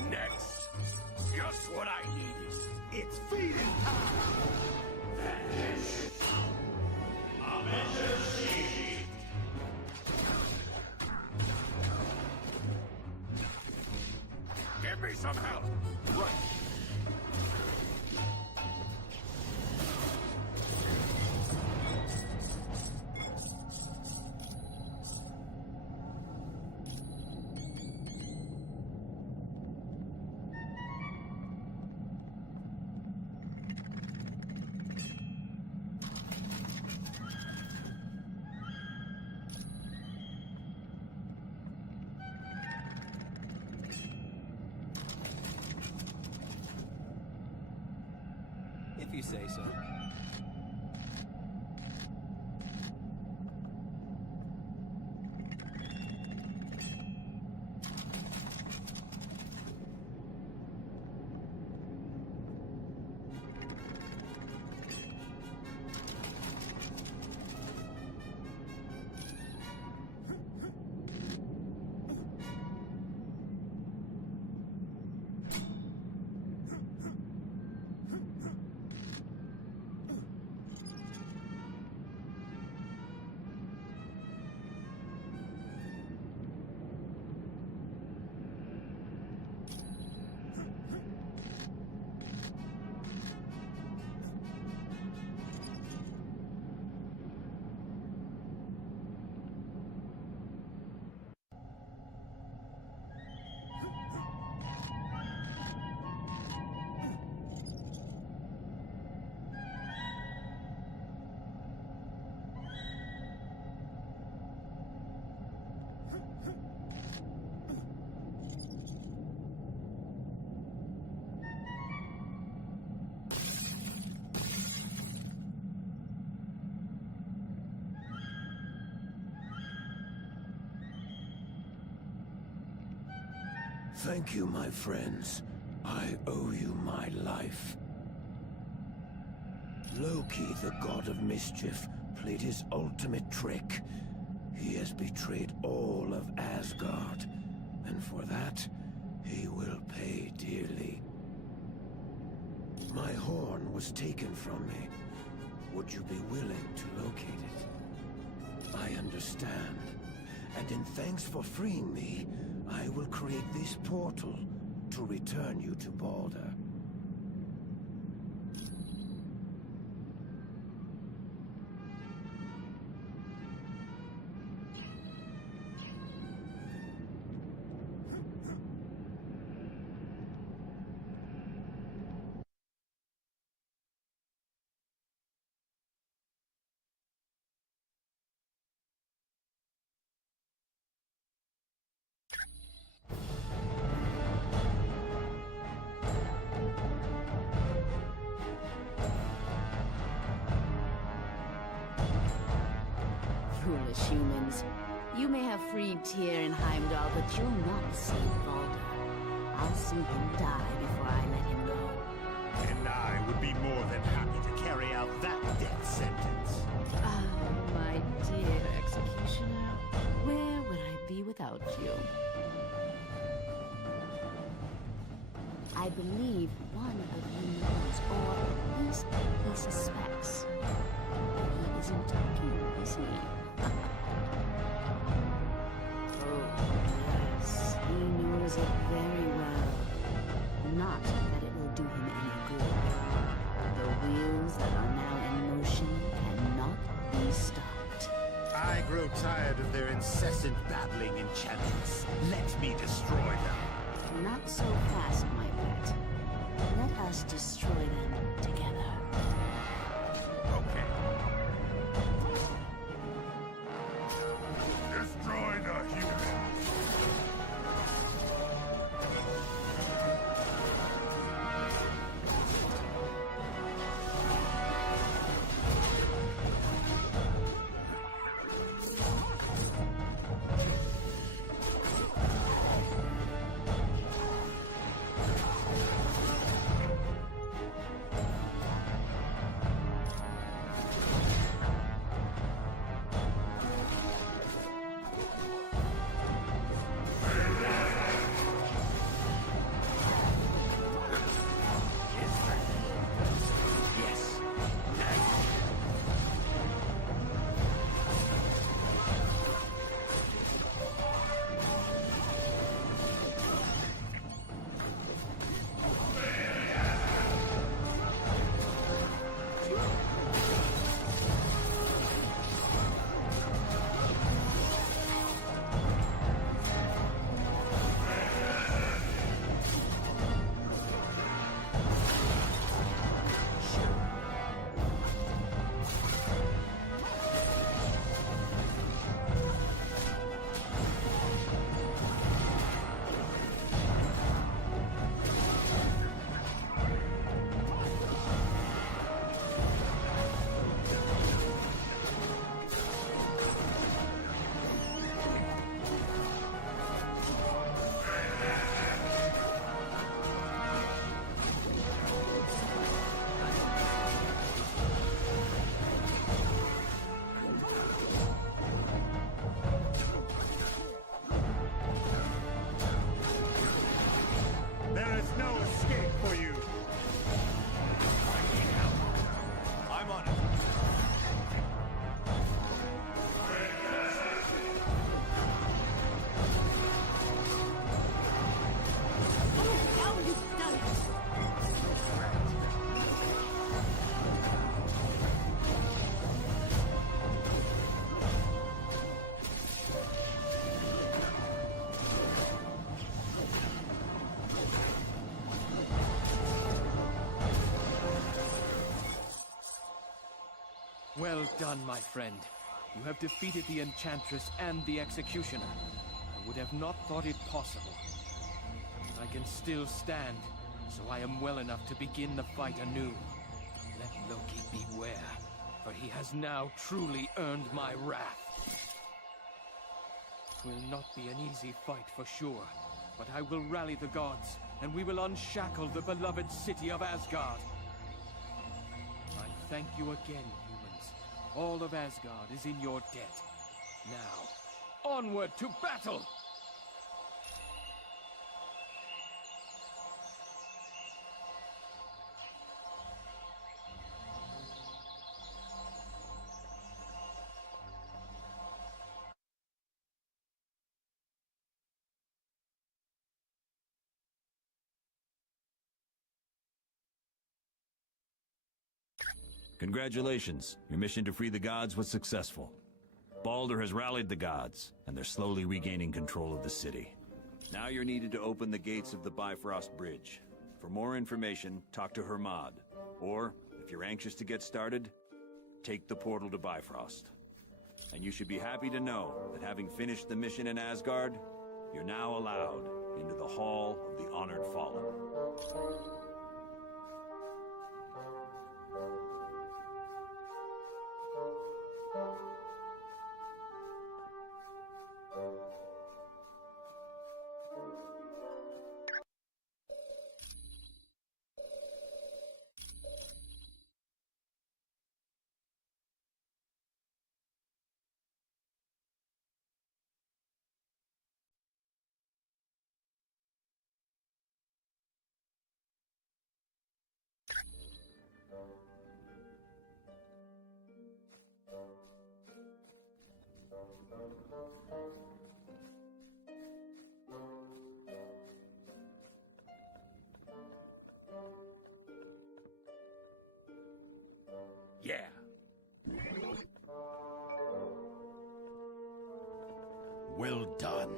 Next, just what I needed. It's feeding time! Give me some help! Right. If you say so. Thank you, my friends. I owe you my life. Loki, the god of mischief, played his ultimate trick. He has betrayed all of Asgard, and for that, he will pay dearly. My horn was taken from me. Would you be willing to locate it? I understand. And in thanks for freeing me, I will create this portal to return you to Balder. Foolish humans. You may have freed Tyr and Heimdall, but you'll not save Balder. I'll see him die before I let him go. And I would be more than happy to carry out that death sentence. Ah, my dear executioner, where would I be without you? I believe one of you knows, or at least he suspects. He isn't talking, is he? Oh, yes, he knows it very well. Not that it will do him any good. The wheels that are now in motion cannot be stopped. I grow tired of their incessant babbling enchantments. Let me destroy them. Not so fast, my pet. Let us destroy them together. Okay. Destroy the humans! There is no escape for you. I'm on it. Oh, you've done it! Well done, my friend. You have defeated the Enchantress and the Executioner. I would have not thought it possible. I can still stand, so I am well enough to begin the fight anew. Let Loki beware, for he has now truly earned my wrath. It will not be an easy fight for sure, But I will rally the gods, and we will unshackle the beloved city of Asgard. I thank you again, humans. All of Asgard is in your debt. Now, onward to battle! Congratulations. Your mission to free the gods was successful. Baldur has rallied the gods, and they're slowly regaining control of the city. Now you're needed to open the gates of the Bifrost Bridge. For more information, talk to Hermod. Or, if you're anxious to get started, take the portal to Bifrost. And you should be happy to know that having finished the mission in Asgard, you're now allowed into the Hall of the Honored Fallen. Yeah. Well done.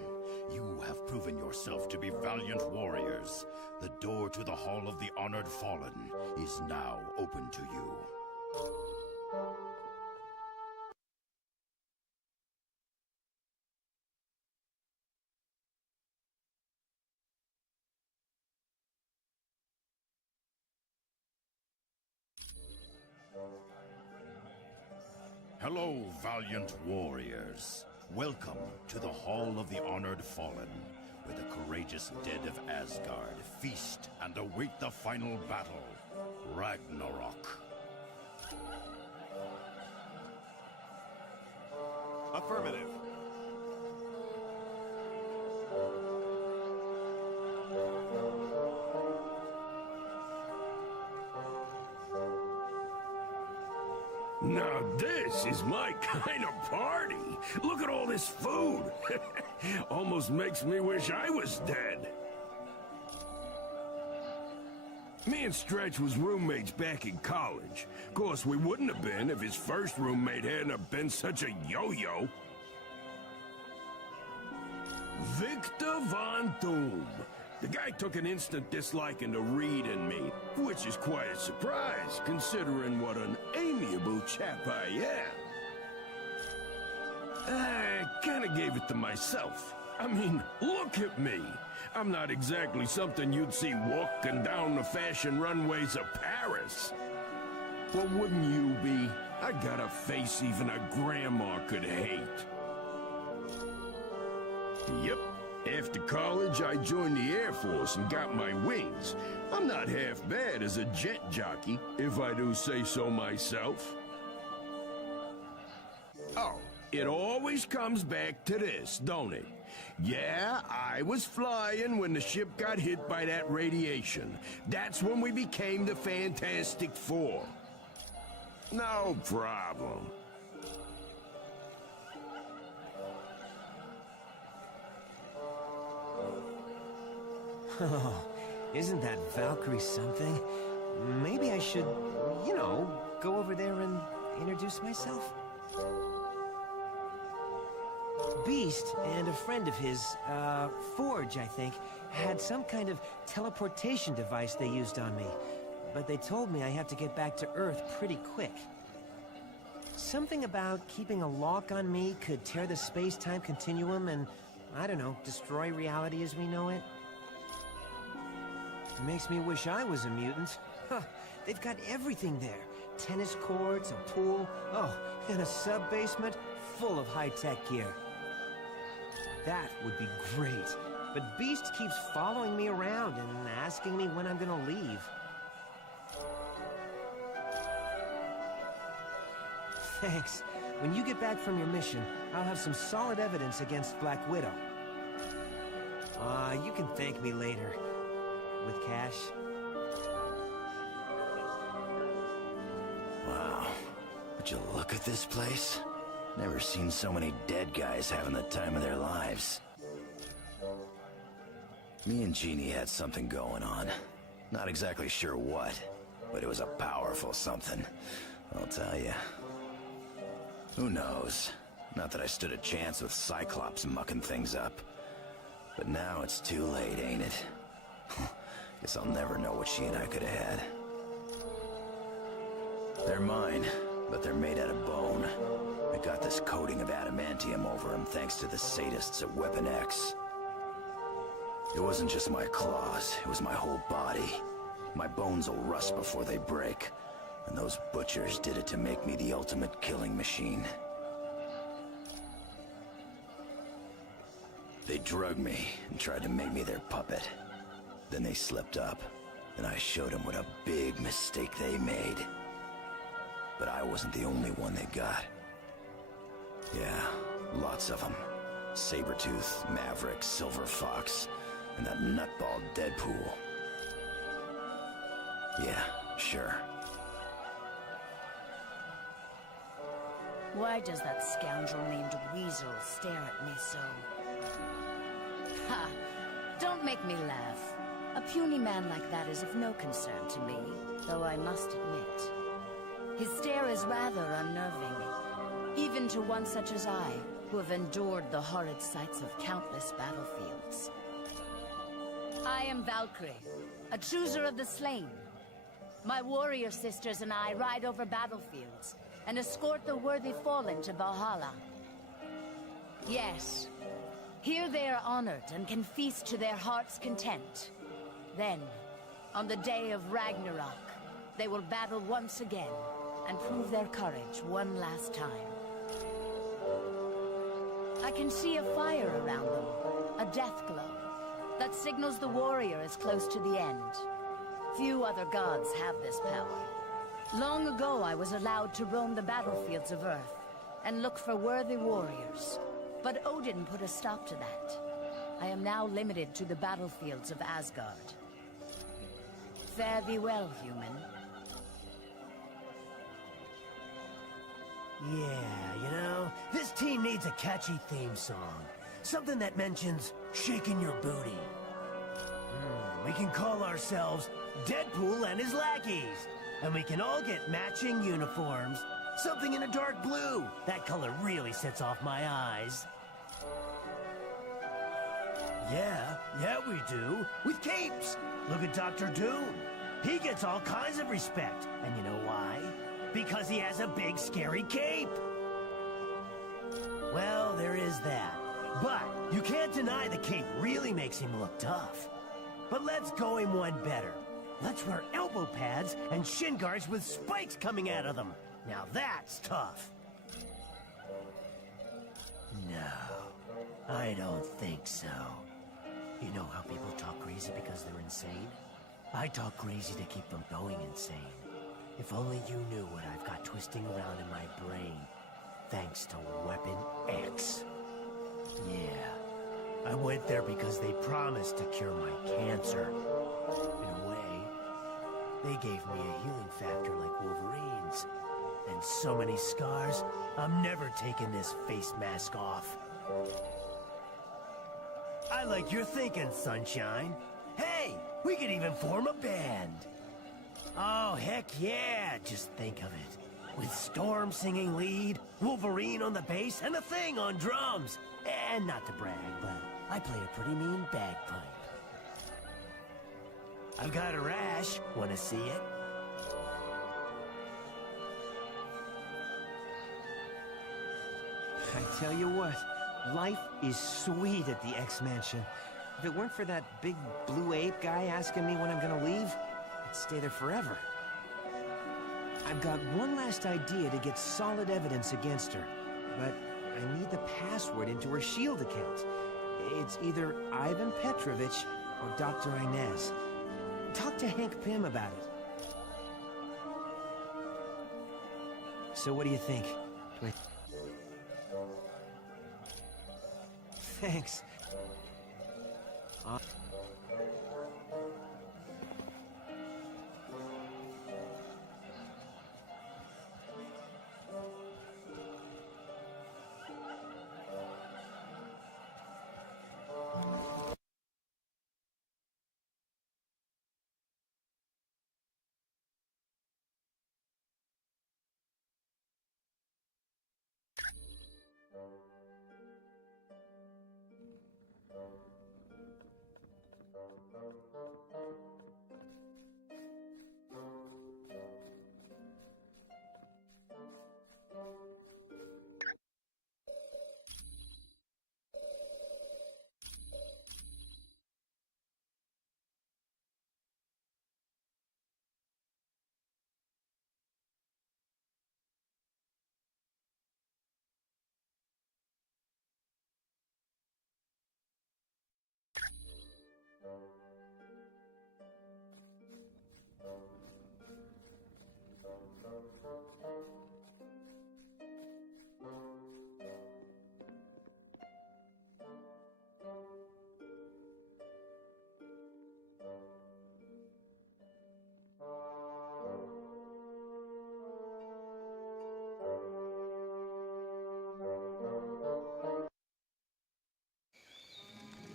You have proven yourself to be valiant warriors. The door to the Hall of the Honored Fallen is now open to you. Hello, valiant warriors. Welcome to the Hall of the Honored Fallen, where the courageous dead of Asgard feast and await the final battle, Ragnarok. Affirmative. Now this is my kind of party. Look at all this food. Almost makes me wish I was dead. Me and Stretch was roommates back in college. Of course, we wouldn't have been if his first roommate hadn't have been such a yo-yo. Victor Von Doom. The guy took an instant disliking to Reed and me, which is quite a surprise, considering what an amiable chap I am. I kinda gave it to myself. I mean, look at me. I'm not exactly something you'd see walking down the fashion runways of Paris. Well, wouldn't you be? I got a face even a grandma could hate. Yep. After college, I joined the Air Force and got my wings. I'm not half bad as a jet jockey, if I do say so myself. Oh, it always comes back to this, don't it? Yeah, I was flying when the ship got hit by that radiation. That's when we became the Fantastic Four. No problem. Oh, isn't that Valkyrie something? Maybe I should, you know, go over there and introduce myself? Beast and a friend of his, Forge, I think, had some kind of teleportation device they used on me. But they told me I have to get back to Earth pretty quick. Something about keeping a lock on me could tear the space-time continuum and, I don't know, destroy reality as we know it. Makes me wish I was a mutant. Huh, they've got everything there. Tennis courts, a pool, oh, and a sub-basement full of high-tech gear. That would be great. but Beast keeps following me around and asking me when I'm gonna leave. Thanks. When you get back from your mission, I'll have some solid evidence against Black Widow. You can thank me later. With cash. Wow. Would you look at this place? Never seen so many dead guys having the time of their lives. Me and Jeannie had something going on. Not exactly sure what, but it was a powerful something, I'll tell you. Who knows? Not that I stood a chance with Cyclops mucking things up. But now it's too late, ain't it? Guess I'll never know what she and I could have had. They're mine, but they're made out of bone. I got this coating of adamantium over them thanks to the sadists at Weapon X. It wasn't just my claws, it was my whole body. My bones will rust before they break. And those butchers did it to make me the ultimate killing machine. They drugged me and tried to make me their puppet. Then they slipped up, and I showed them what a big mistake they made. But I wasn't the only one they got. Yeah, lots of them. Sabretooth, Maverick, Silver Fox, and that nutball Deadpool. Yeah, sure. Why does that scoundrel named Weasel stare at me so? Ha! Don't make me laugh. A puny man like that is of no concern to me, though I must admit. His stare is rather unnerving, even to one such as I, who have endured the horrid sights of countless battlefields. I am Valkyrie, a chooser of the slain. My warrior sisters and I ride over battlefields and escort the worthy fallen to Valhalla. Yes, here they are honored and can feast to their heart's content. Then, on the day of Ragnarok, they will battle once again and prove their courage one last time. I can see a fire around them, a death glow, that signals the warrior is close to the end. Few other gods have this power. Long ago, I was allowed to roam the battlefields of Earth and look for worthy warriors. But Odin put a stop to that. I am now limited to the battlefields of Asgard. Fare thee well, human. Yeah, you know, this team needs a catchy theme song. Something that mentions shaking your booty. We can call ourselves Deadpool and his lackeys. And we can all get matching uniforms. Something in a dark blue. That color really sets off my eyes. Yeah, we do. With capes. Look at Dr. Doom. He gets all kinds of respect. And you know why? Because he has a big, scary cape. Well, there is that. But you can't deny the cape really makes him look tough. But let's go him one better. Let's wear elbow pads and shin guards with spikes coming out of them. Now that's tough. No, I don't think so. You know how people talk crazy because they're insane? I talk crazy to keep them going insane. If only you knew what I've got twisting around in my brain, thanks to Weapon X. Yeah, I went there because they promised to cure my cancer. In a way, they gave me a healing factor like Wolverine's. And so many scars, I'm never taking this face mask off. I like your thinking, Sunshine. Hey, we could even form a band. Oh, heck yeah, just think of it. With Storm singing lead, Wolverine on the bass, and a Thing on drums. And not to brag, but I play a pretty mean bagpipe. I've got a rash. Wanna see it? I tell you what, life is sweet at the X-Mansion. If it weren't for that big blue ape guy asking me when I'm gonna leave, I'd stay there forever. I've got one last idea to get solid evidence against her, but I need the password into her S.H.I.E.L.D. account. It's either Ivan Petrovich or Dr. Inez. Talk to Hank Pym about it. So what do you think? Thanks.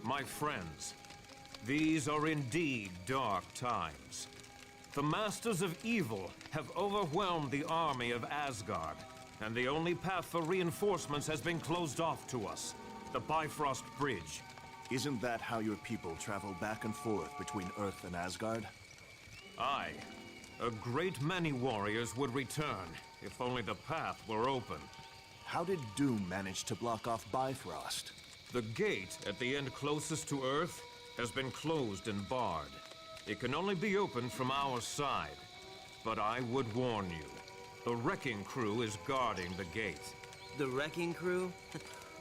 My friends, these are indeed dark times. The Masters of Evil have overwhelmed the army of Asgard, and the only path for reinforcements has been closed off to us, the Bifrost Bridge. Isn't that how your people travel back and forth between Earth and Asgard? Aye. A great many warriors would return, if only the path were open. How did Doom manage to block off Bifrost? The gate at the end closest to Earth has been closed and barred. It can only be opened from our side. But I would warn you, the Wrecking Crew is guarding the gate. The Wrecking Crew?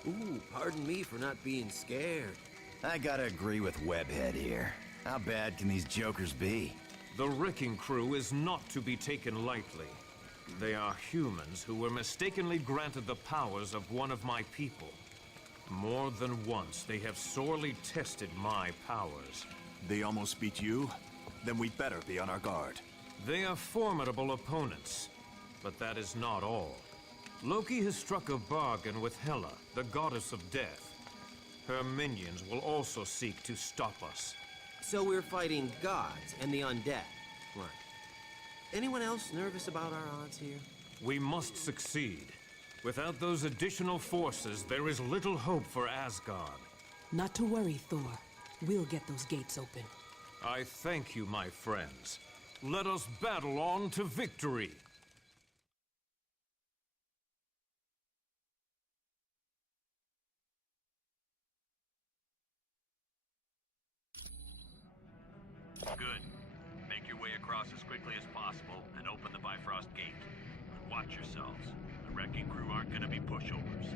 Ooh, pardon me for not being scared. I gotta agree with Webhead here. How bad can these jokers be? The Wrecking Crew is not to be taken lightly. They are humans who were mistakenly granted the powers of one of my people. More than once, they have sorely tested my powers. They almost beat you? Then we'd better be on our guard. They are formidable opponents, but that is not all. Loki has struck a bargain with Hela, the goddess of death. Her minions will also seek to stop us. So we're fighting gods and the undead. Right. Anyone else nervous about our odds here? We must succeed. Without those additional forces, there is little hope for Asgard. Not to worry, Thor. We'll get those gates open. I thank you, my friends. Let us battle on to victory. Good. Make your way across as quickly as possible and open the Bifrost gate. But watch yourselves. The Wrecking Crew aren't going to be pushovers.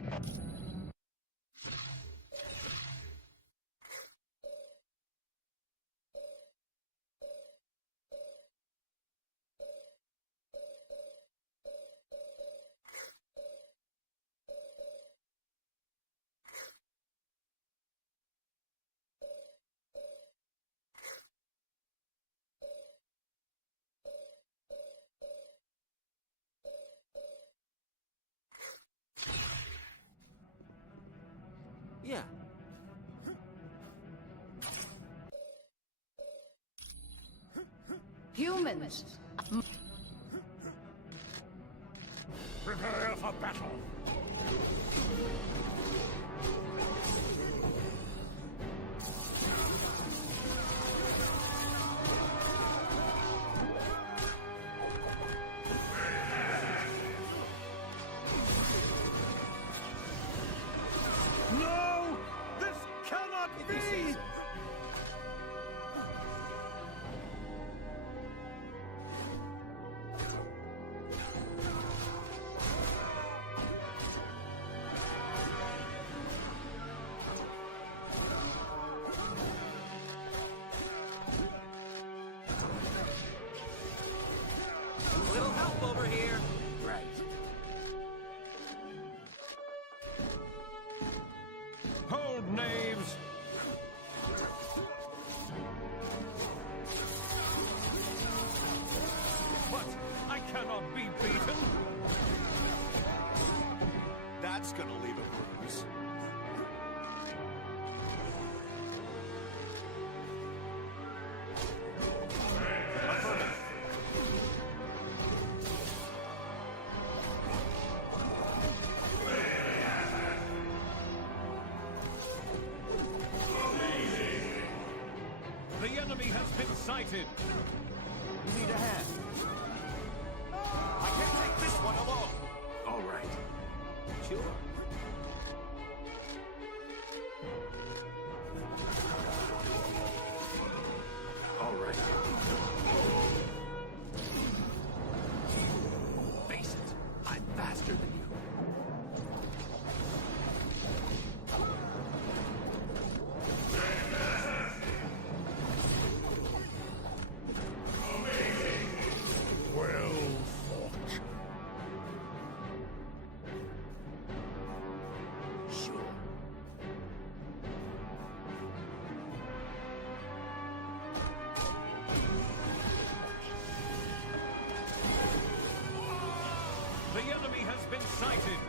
Yeah. Humans! Prepare for battle! No! This cannot be! over here. Right. Hold, knaves! What? I cannot be beaten! That's gonna leave a bruise. The enemy has been sighted! You need a hand. I can't take this one alone. All right. Sure. All right. Face it, I'm faster than you. Well fought. Sure. The enemy has been sighted!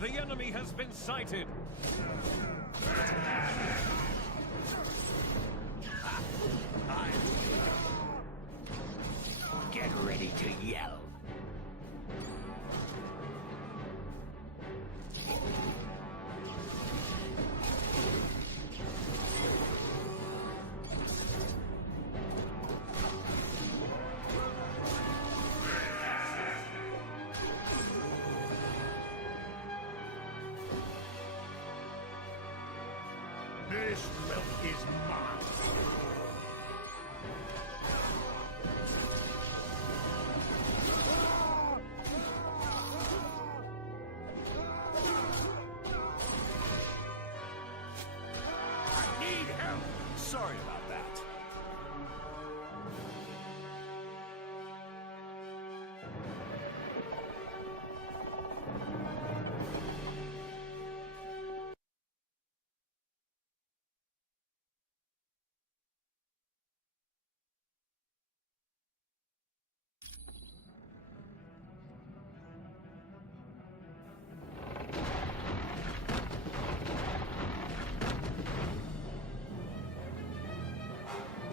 The enemy has been sighted! Get ready to yell. This milk is mine. I need help. Sorry about that.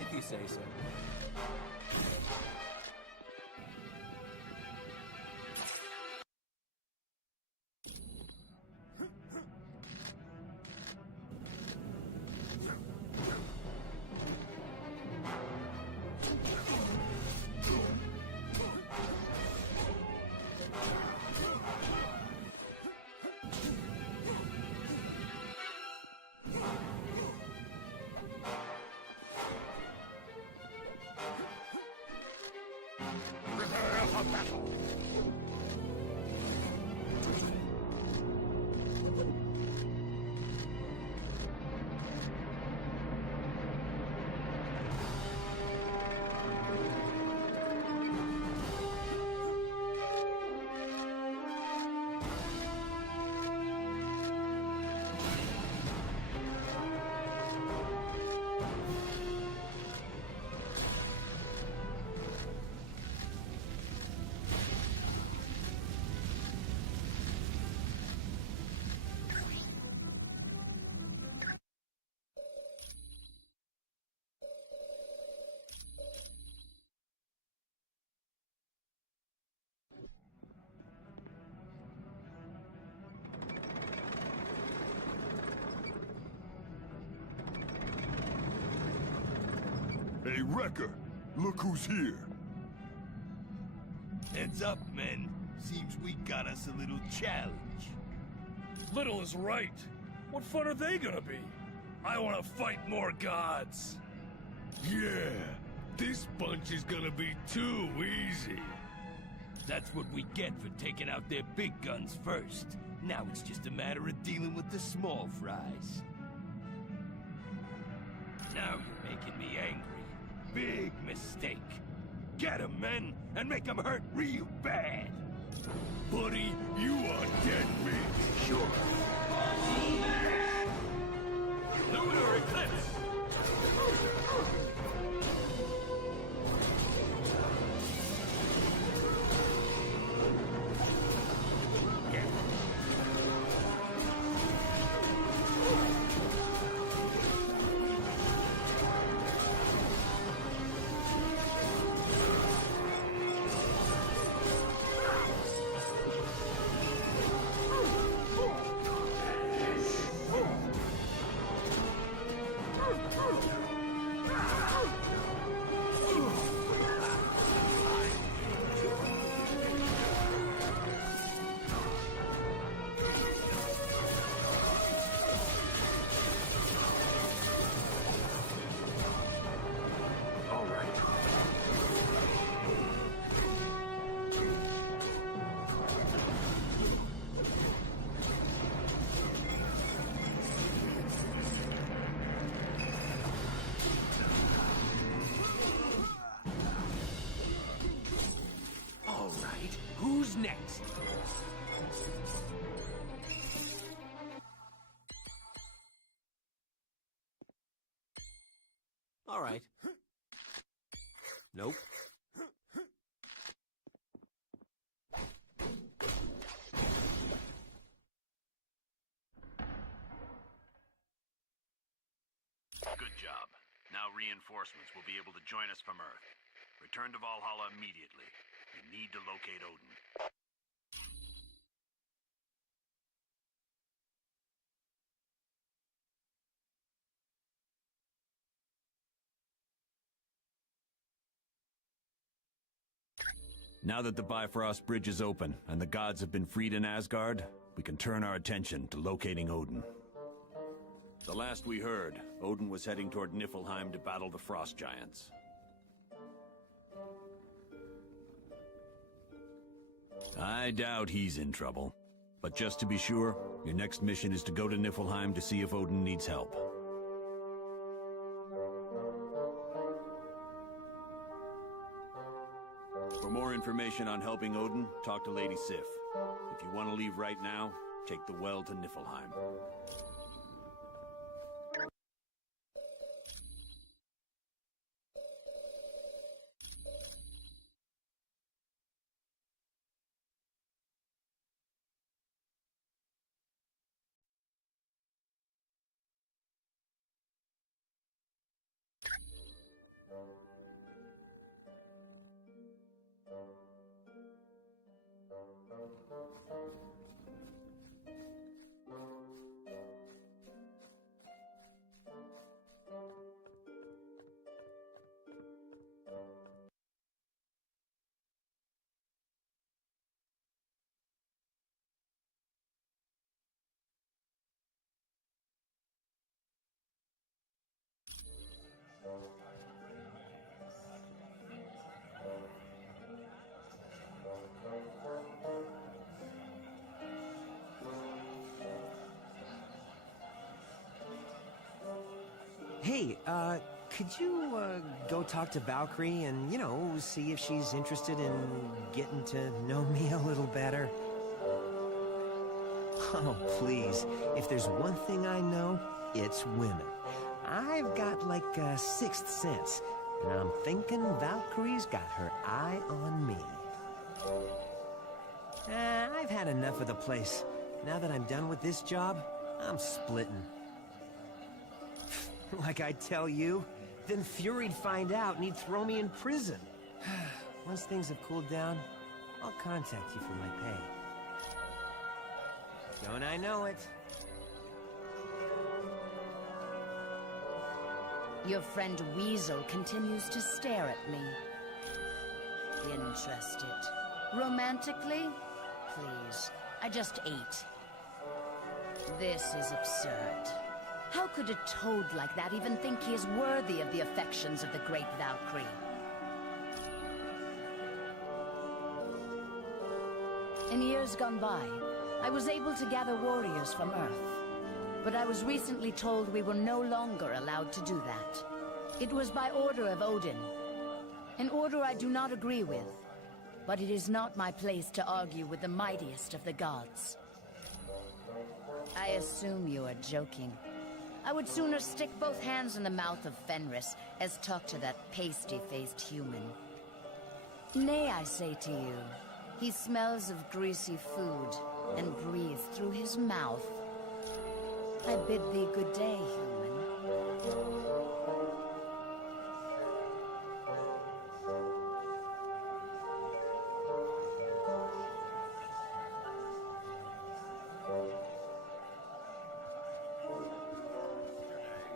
If you say so. Prepare for battle. Hey, Wrecker, look who's here. Heads up, men. Seems we got us a little challenge. Little is right. What fun are they gonna be? I want to fight more gods. Yeah, this bunch is gonna be too easy. That's what we get for taking out their big guns first. Now it's just a matter of dealing with the small fries. Now you're making me angry. Big mistake. Get 'em, men, and make 'em hurt real bad. Buddy, you are dead meat. Sure. Lunar Eclipse! Who's next? All right. Nope. Good job. Now reinforcements will be able to join us from Earth. Return to Valhalla immediately. You need to locate Odin. Now that the Bifrost Bridge is open and the gods have been freed in Asgard, we can turn our attention to locating Odin. The last we heard, Odin was heading toward Niflheim to battle the Frost Giants. I doubt he's in trouble. But just to be sure, your next mission is to go to Niflheim to see if Odin needs help. For more information on helping Odin, talk to Lady Sif. If you want to leave right now, take the well to Niflheim. Hey, could you, go talk to Valkyrie and, see if she's interested in getting to know me a little better? Oh, please. If there's one thing I know, it's women. I've got like a sixth sense, and I'm thinking Valkyrie's got her eye on me. I've had enough of the place. Now that I'm done with this job, I'm splitting. Like I tell you, then Fury'd find out and he'd throw me in prison. Once things have cooled down, I'll contact you for my pay. Don't I know it? Your friend Weasel continues to stare at me. Interested. Romantically? Please. I just ate. This is absurd. How could a toad like that even think he is worthy of the affections of the great Valkyrie? In years gone by, I was able to gather warriors from Earth. But I was recently told we were no longer allowed to do that. It was by order of Odin. An order I do not agree with. But it is not my place to argue with the mightiest of the gods. I assume you are joking. I would sooner stick both hands in the mouth of Fenris as talk to that pasty-faced human. Nay, I say to you, he smells of greasy food and breathes through his mouth. I bid thee good day, human.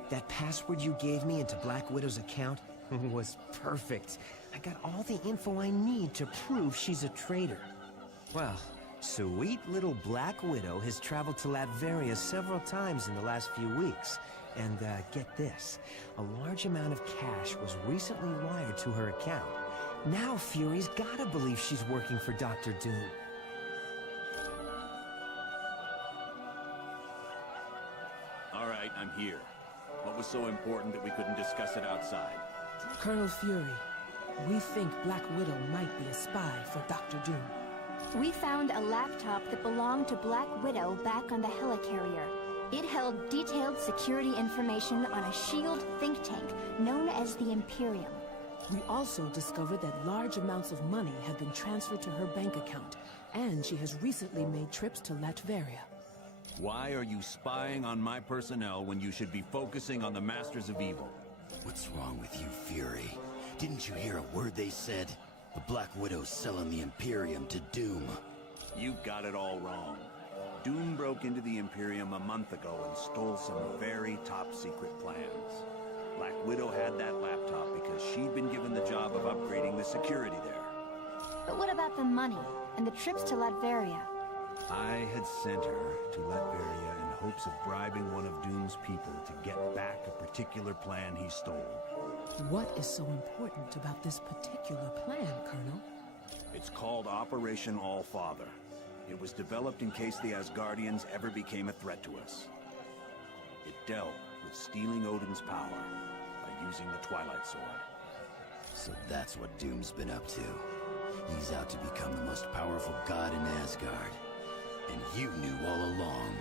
That password you gave me into Black Widow's account was perfect. I got all the info I need to prove she's a traitor. Well, sweet little Black Widow has traveled to Latveria several times in the last few weeks. And, get this. A large amount of cash was recently wired to her account. Now Fury's gotta believe she's working for Dr. Doom. All right, I'm here. What was so important that we couldn't discuss it outside? Colonel Fury, we think Black Widow might be a spy for Dr. Doom. We found a laptop that belonged to Black Widow back on the helicarrier. It held detailed security information on a SHIELD think tank known as the Imperium. We also discovered that large amounts of money have been transferred to her bank account, and she has recently made trips to Latveria. Why are you spying on my personnel when you should be focusing on the Masters of Evil? What's wrong with you, Fury? Didn't you hear a word they said? The Black Widow's selling the Imperium to Doom. You've got it all wrong. Doom broke into the Imperium a month ago and stole some very top-secret plans. Black Widow had that laptop because she'd been given the job of upgrading the security there. But what about the money and the trips to Latveria? I had sent her to Latveria in hopes of bribing one of Doom's people to get back a particular plan he stole. What is so important about this particular plan, Colonel? It's called Operation All-Father. It was developed in case the Asgardians ever became a threat to us. It dealt with stealing Odin's power by using the Twilight Sword. So that's what Doom's been up to. He's out to become the most powerful god in Asgard. And you knew all along.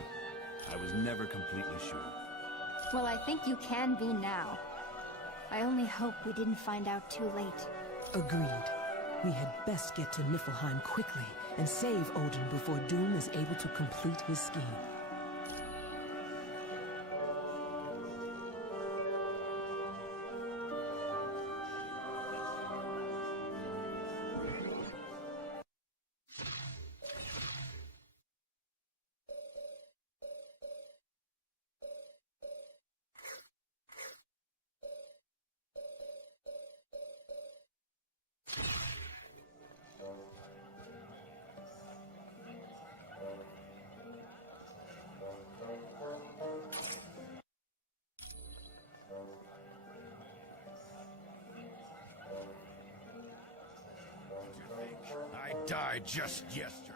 I was never completely sure. Well, I think you can be now. I only hope we didn't find out too late. Agreed. We had best get to Niflheim quickly and save Odin before Doom is able to complete his scheme. I died just yesterday.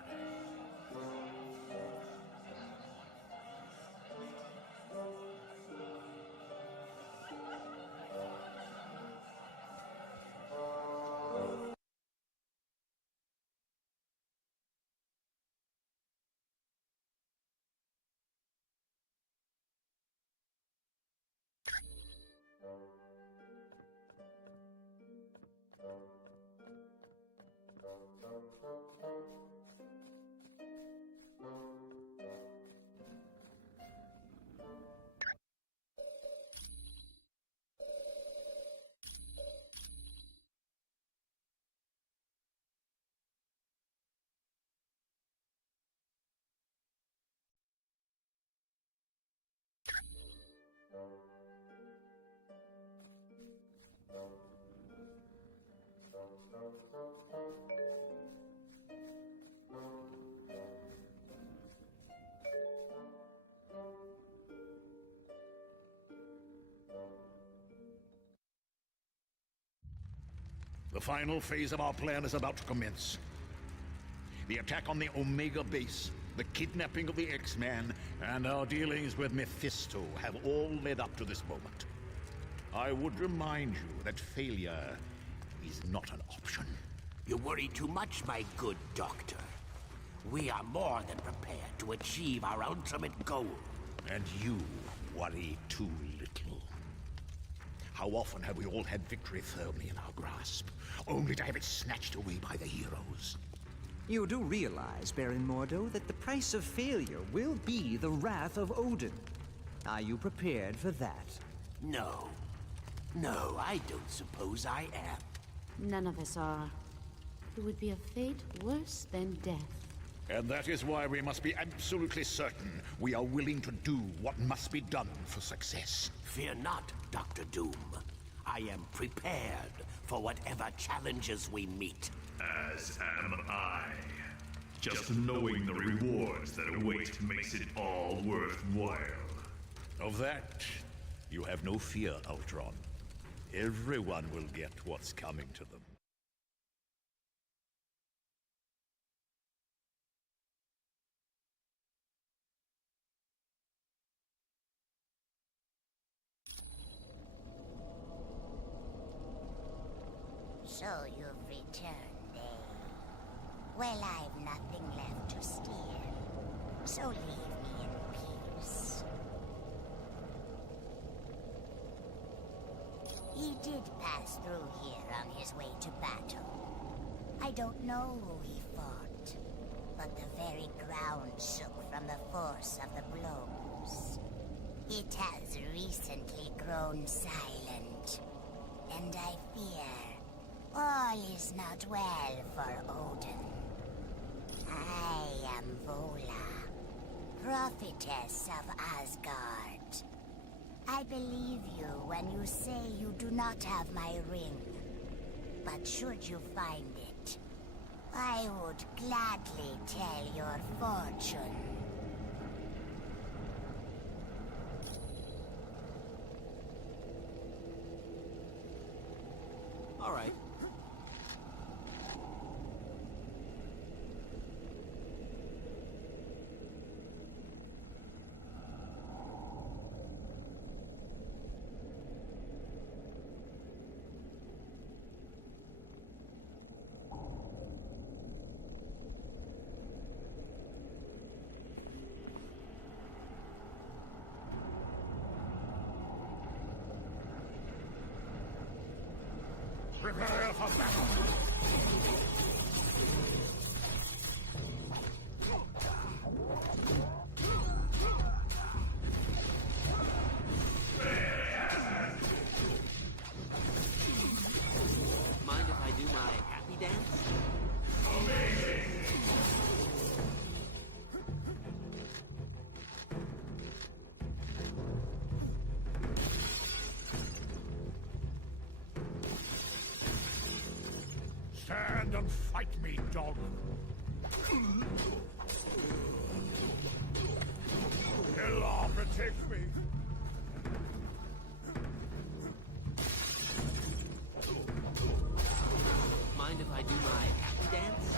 The final phase of our plan is about to commence. The attack on the Omega base, the kidnapping of the X-Man, and our dealings with Mephisto have all led up to this moment. I would remind you that failure is not an option. You worry too much, my good doctor. We are more than prepared to achieve our ultimate goal. And you worry too little. How often have we all had victory firmly in our grasp, only to have it snatched away by the heroes? You do realize, Baron Mordo, that the price of failure will be the wrath of Odin. Are you prepared for that? No. No, I don't suppose I am. None of us are. It would be a fate worse than death. And that is why we must be absolutely certain we are willing to do what must be done for success. Fear not, Dr. Doom. I am prepared for whatever challenges we meet. As am I. Just knowing the rewards that await makes it all worthwhile. Of that, you have no fear, Ultron. Everyone will get what's coming to them. So you've returned, eh? Well, I've nothing left to steal, so leave me in peace. He did pass through here on his way to battle. I don't know who he fought, but the very ground shook from the force of the blows. It has recently grown silent, and I fear all is not well for Odin. I am Vola, prophetess of Asgard. I believe you when you say you do not have my ring. But should you find it, I would gladly tell your fortune. All right. Prepare for battle! Mind if I do my happy dance? Amazing! Stand and fight me, dog! Allah protect me! Mind if I do my happy dance?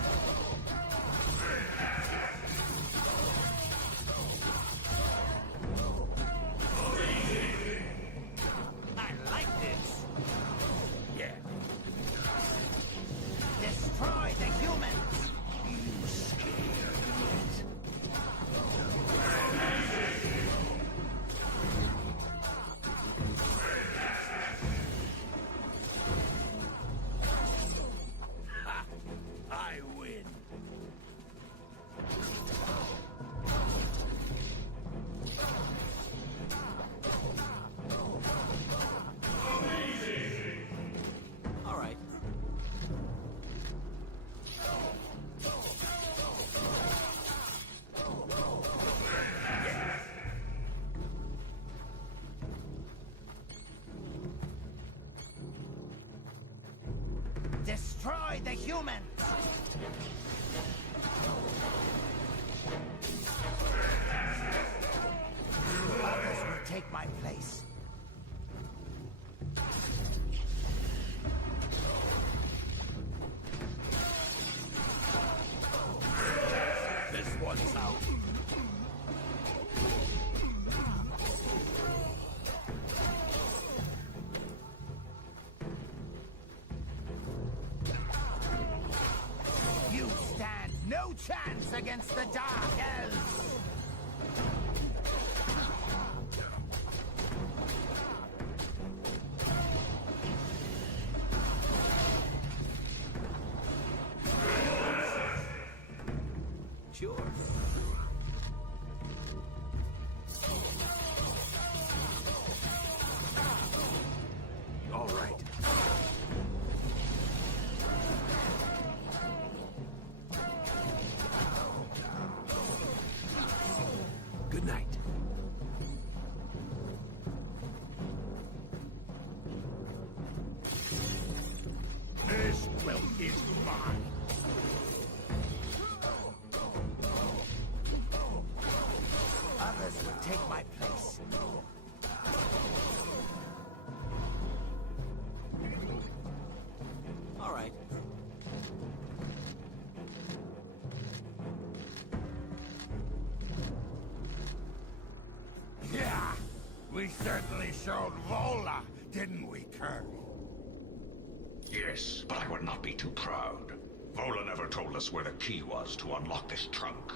I like this! Yeah. Destroy the humans! You scared yet? Ha! I win. All right. Destroy the humans! Others will take my place. This one's out. You stand no chance against the Dark Elves! Sure. All right. Good night. This wealth is mine. Others will take my place. All right. Yeah, we certainly showed Vola, didn't we, Kirk? Yes, but I would not be too proud. Vola never told us where the key was to unlock this trunk.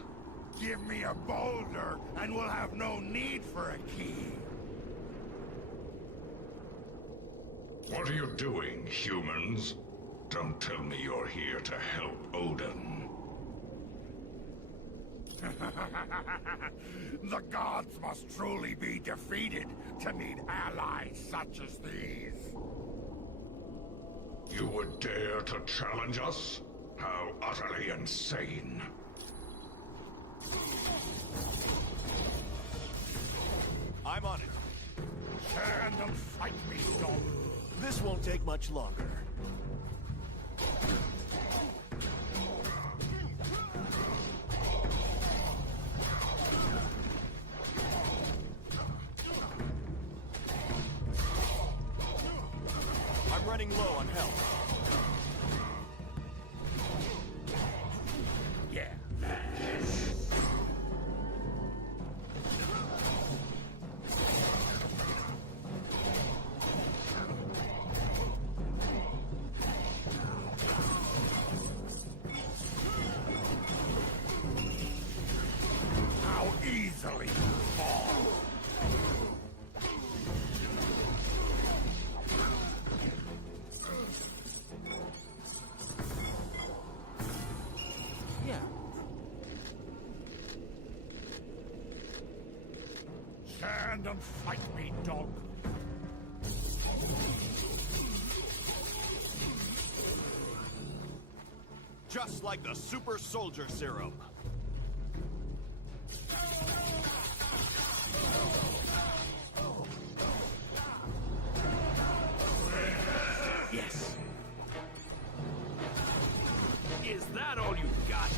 Give me a boulder, and we'll have no need for a key. What are you doing, humans? Don't tell me you're here to help Odin. The gods must truly be defeated to need allies such as these. You would dare to challenge us? How utterly insane. I'm on it. Stand and fight me, dog. This won't take much longer. I'm running low on health. Yeah. How easily you fall. Yeah. Stand and fight me, dog. Just like the super soldier serum. Yes. Is that all you got?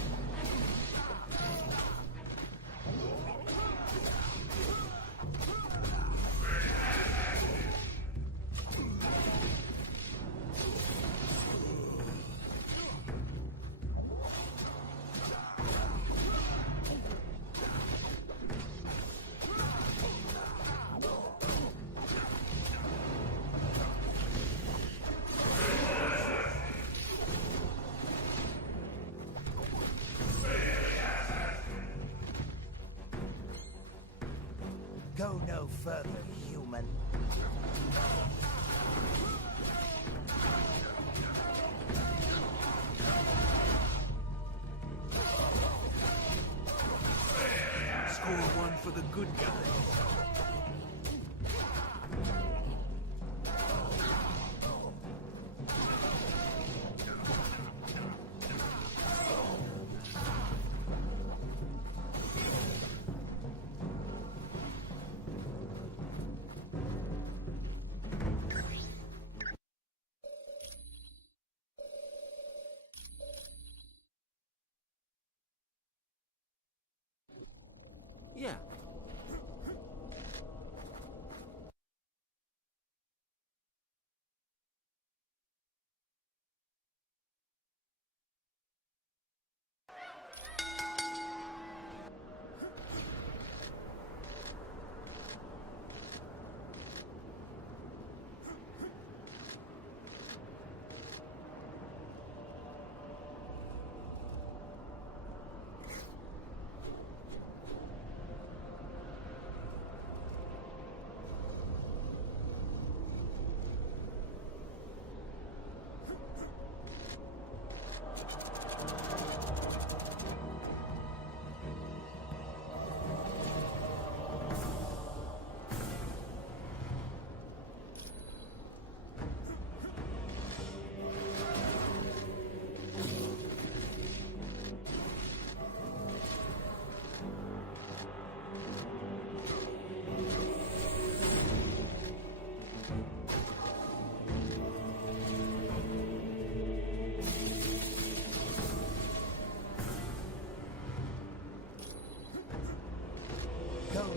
Go no further, human. Score one for the good guys. Yeah.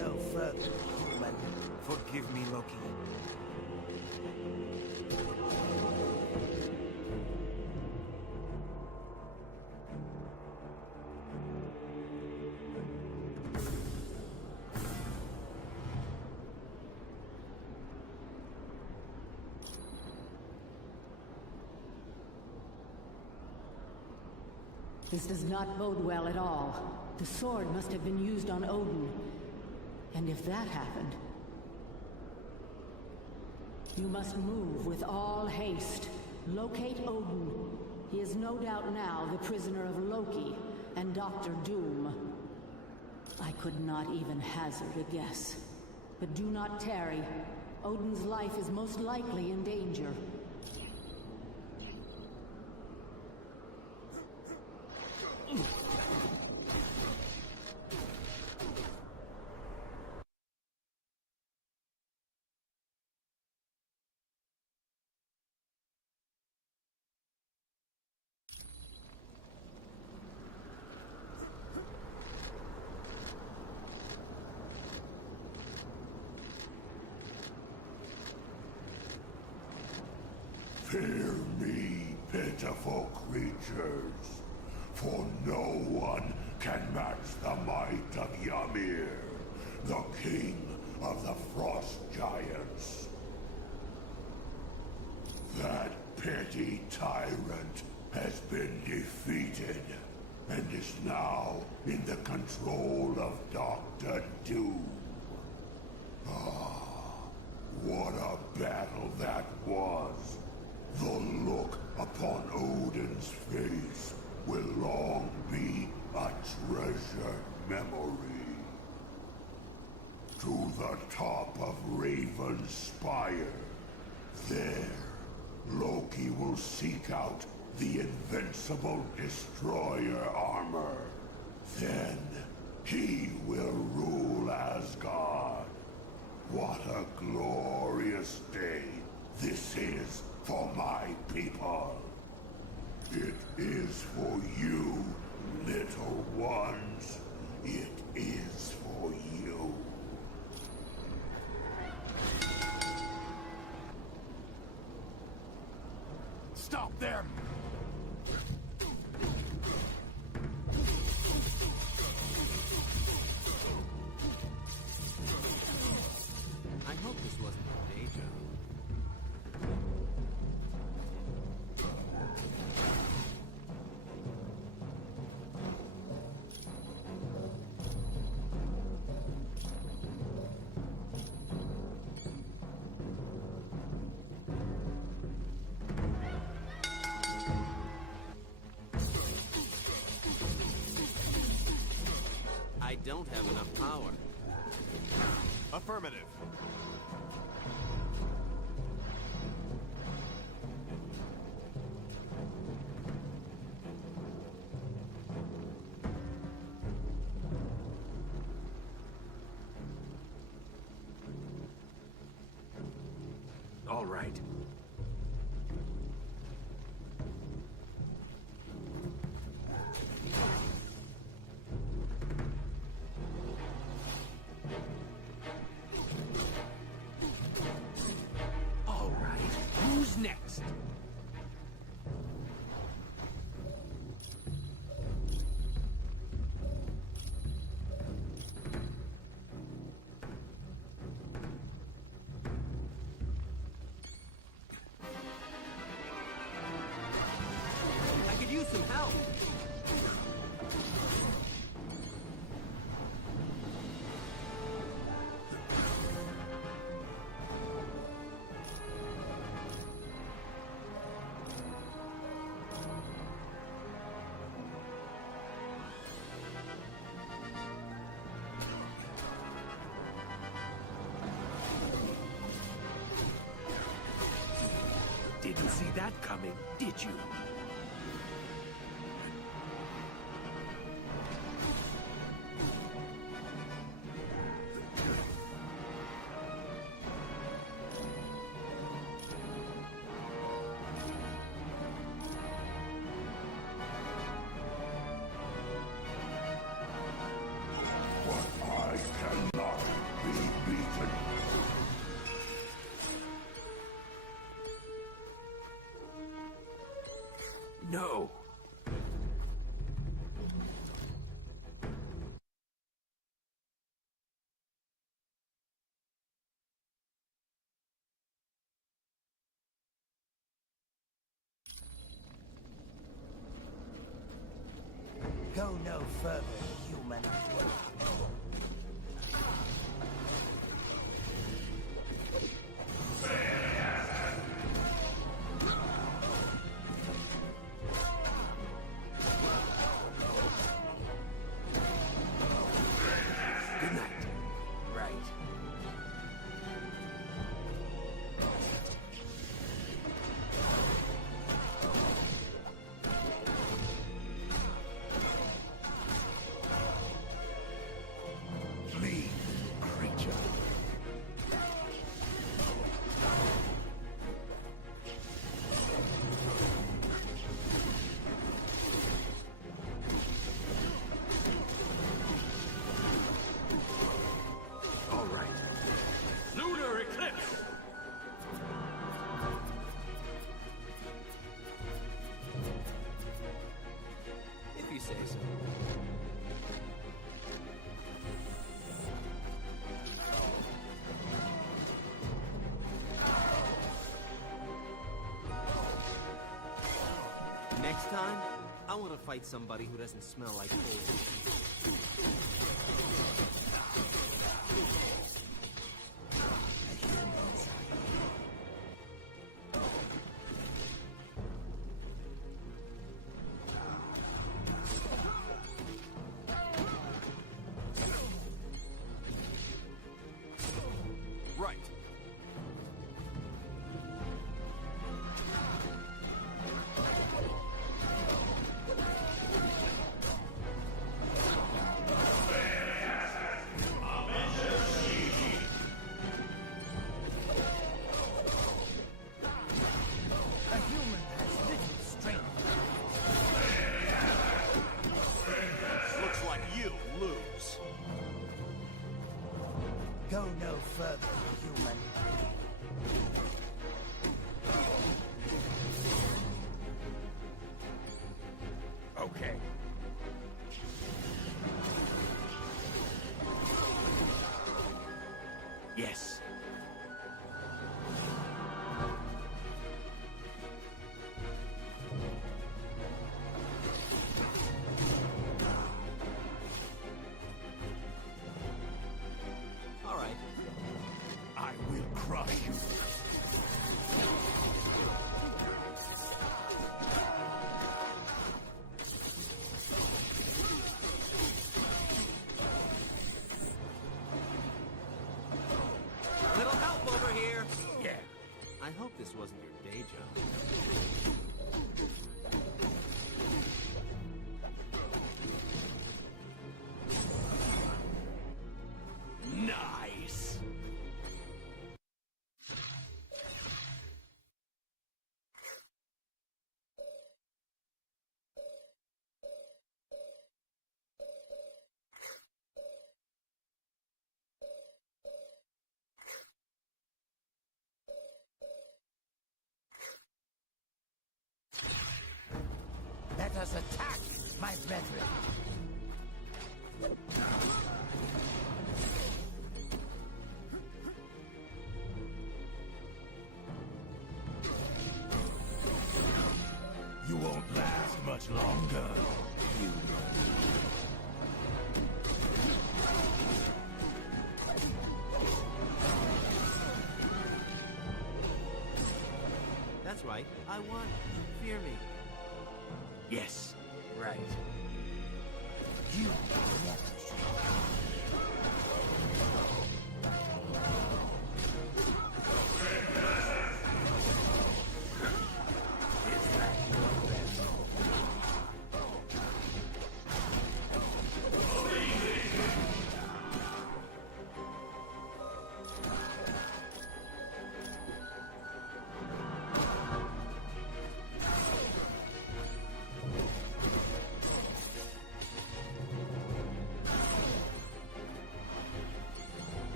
No further, human. Forgive me, Loki. This does not bode well at all. The sword must have been used on Odin. And if that happened... You must move with all haste. Locate Odin. He is no doubt now the prisoner of Loki and Dr. Doom. I could not even hazard a guess. But do not tarry. Odin's life is most likely in danger. Fear me, pitiful creatures, for no one can match the might of Ymir, the king of the Frost Giants. That petty tyrant has been defeated, and is now in the control of Dr. Doom. Ah, what a battle that was! The look upon Odin's face will long be a treasured memory. To the top of Raven's Spire, there, Loki will seek out the invincible destroyer armor. Then, he will rule Asgard. What a glorious day this is for my people. It is for you, little ones. It is for you. Stop them! I hope this wasn't a deja. I don't have enough power. Affirmative. All right. All right, who's next? I could use some help. Didn't see that coming, did you? What I cannot Go no further, human. Good night. Right. Flee, creature. All right. Lunar eclipse! If you say so. Next time, I want to fight somebody who doesn't smell like coal. Right. A human has little strength. Looks like you lose. Go no further, human. Okay. Yes. All right. I will crush you. Little help over here. Yeah. I hope this wasn't your day job. Nice. Let us attack, my brethren. You won't last much longer. You That's right. I won. Fear me. Yes. Right. You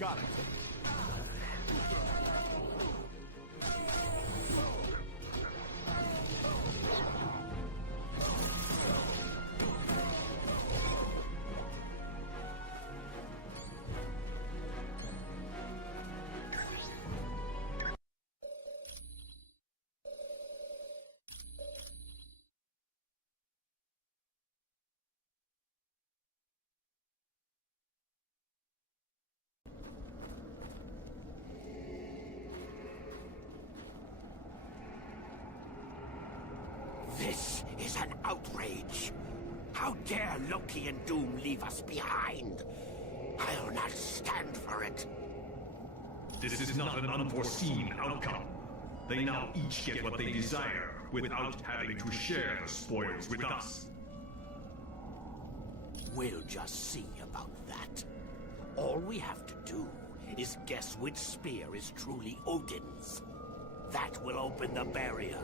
Got it. This is an outrage. How dare Loki and Doom leave us behind? I'll not stand for it. This is not an unforeseen outcome. They now each get what they desire, without having to share the spoils with us. We'll just see about that. All we have to do is guess which spear is truly Odin's. That will open the barrier.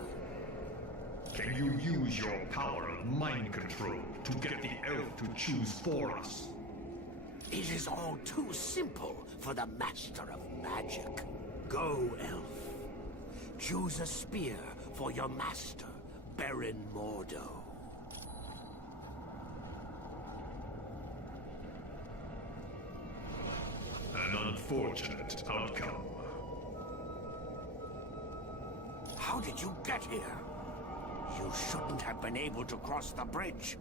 Can you use your power of mind control to get the elf to choose for us? It is all too simple for the master of magic. Go, elf. Choose a spear for your master, Baron Mordo. An unfortunate outcome. How did you get here? You shouldn't have been able to cross the bridge.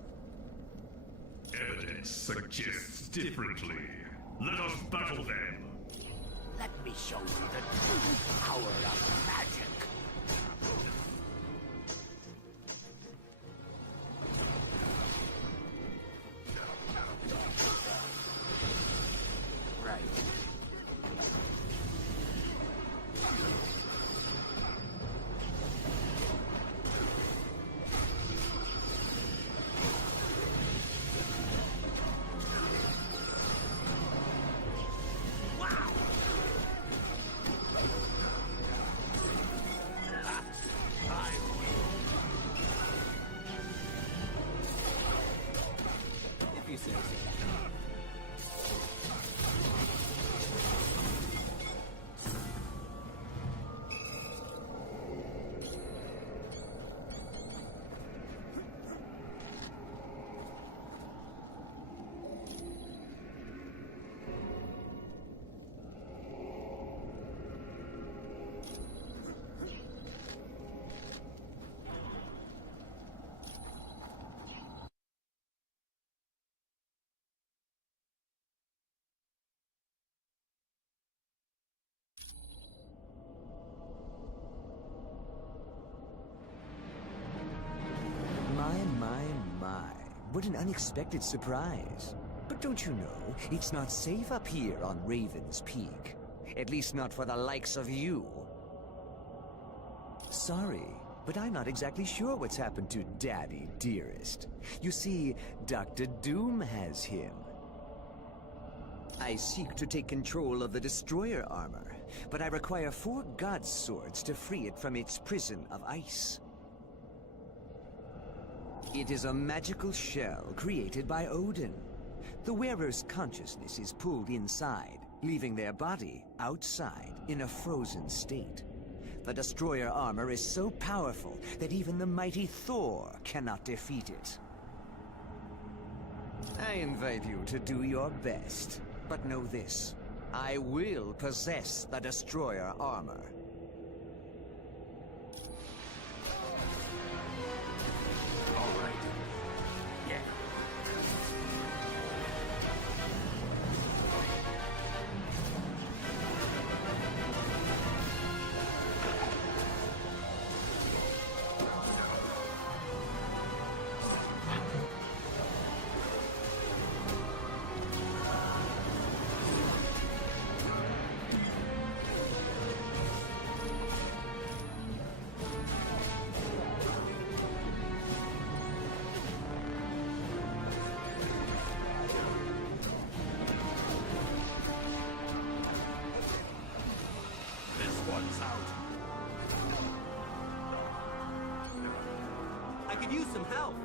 Evidence suggests differently. Let us battle them. Let me show you the true power of magic. Right. If you say so. My. What an unexpected surprise. But don't you know, it's not safe up here on Raven's Peak. At least not for the likes of you. Sorry, but I'm not exactly sure what's happened to Daddy Dearest. You see, Dr. Doom has him. I seek to take control of the Destroyer armor, but I require 4 God's swords to free it from its prison of ice. It is a magical shell created by Odin. The wearer's consciousness is pulled inside, leaving their body outside in a frozen state. The Destroyer armor is so powerful that even the mighty Thor cannot defeat it. I invite you to do your best, but know this. I will possess the Destroyer armor. I could use some help.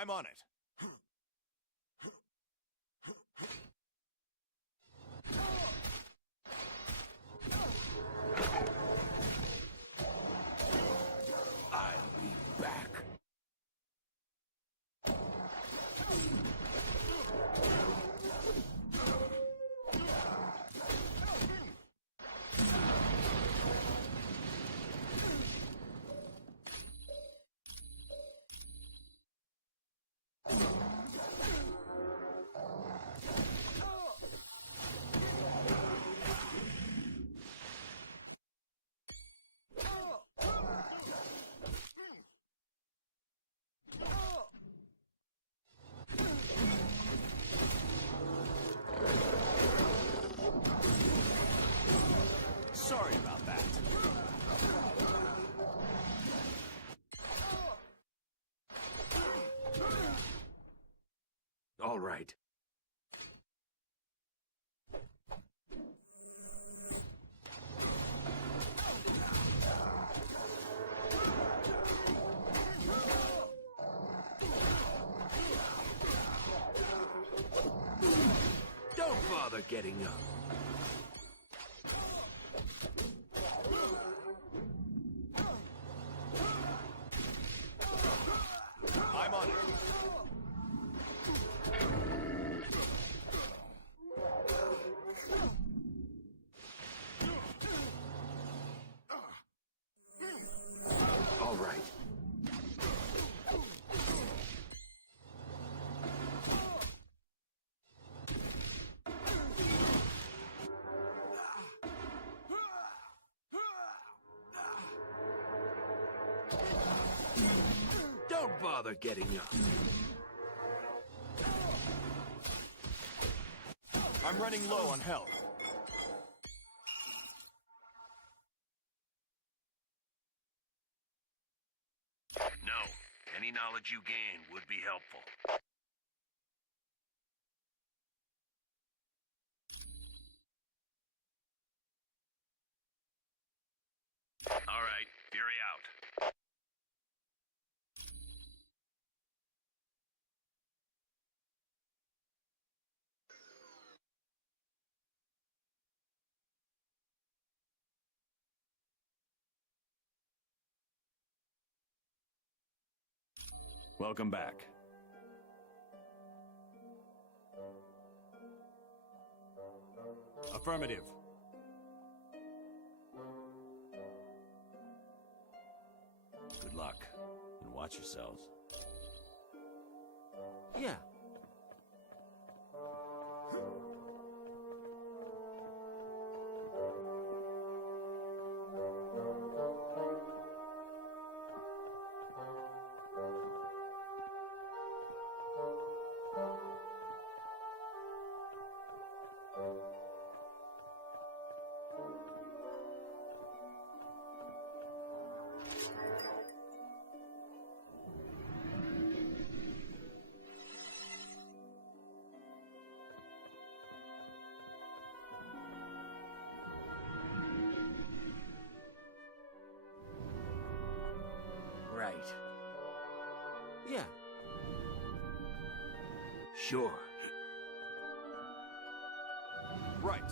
I'm on it. I'll be back. Sorry about that. All right. Don't bother getting up. I'm on it. All right. Don't bother getting up. I'm running low on health. No. Any knowledge you gain would be helpful. All right, Fury out. Welcome back. Affirmative. Good luck, and watch yourselves. Yeah. Right. Yeah. Sure. Right.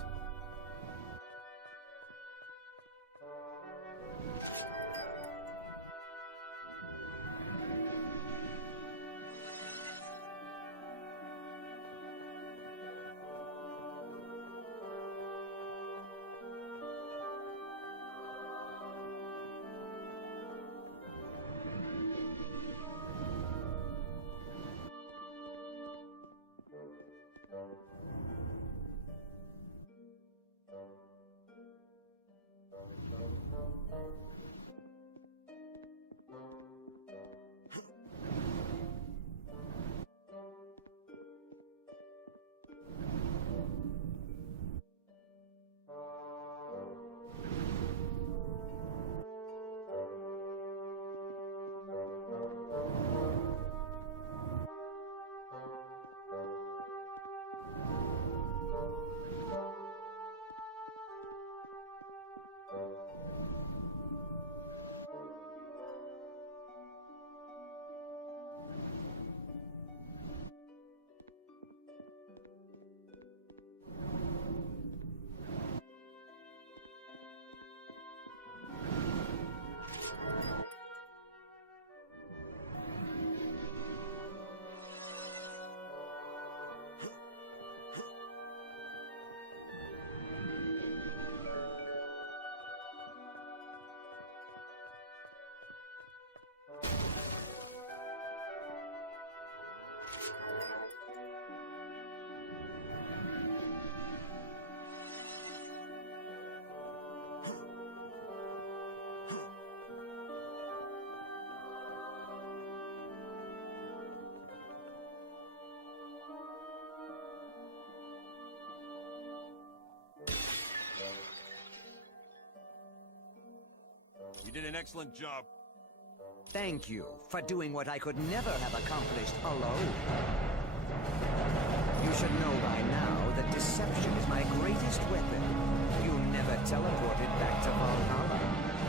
did an excellent job. Thank you for doing what I could never have accomplished alone. You should know by now that deception is my greatest weapon. You never teleported back to Valhalla.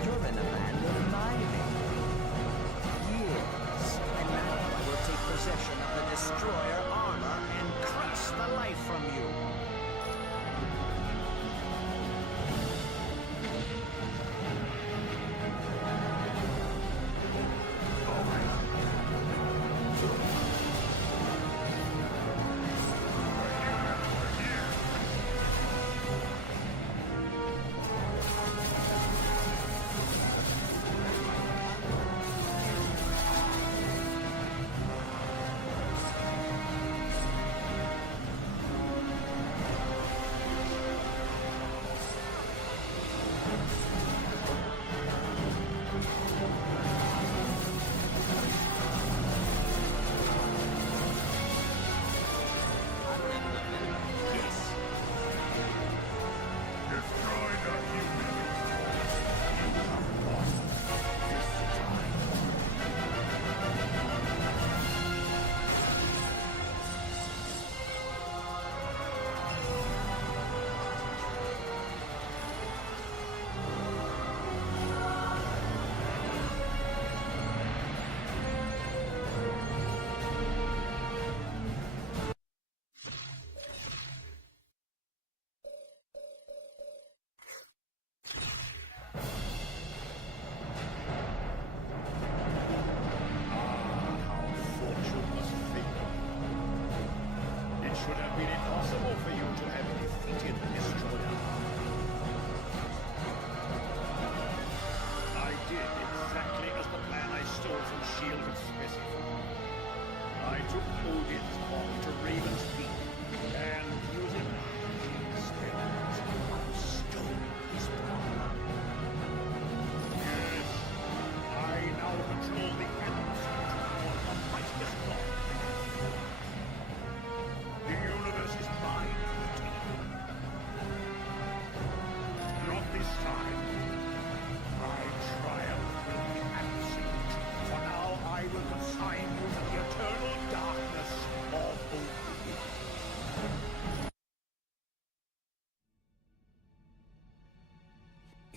You're in a land of my making. Years, and now I will take possession of the Destroyer armor and crush the life from you.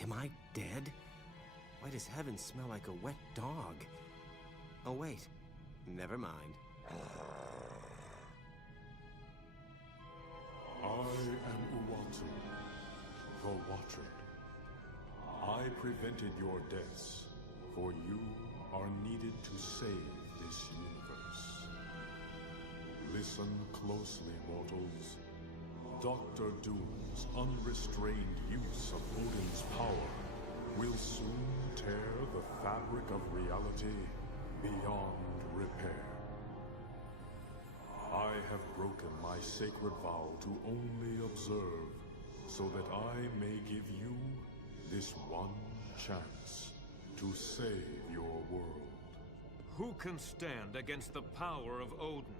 Am I dead? Why does heaven smell like a wet dog? Oh wait, never mind. I am Uatu, the Watcher. I prevented your deaths, for you are needed to save this universe. Listen closely, mortals. Dr. Doom's unrestrained use of Odin's power will soon tear the fabric of reality beyond repair. I have broken my sacred vow to only observe, so that I may give you this one chance to save your world. Who can stand against the power of Odin?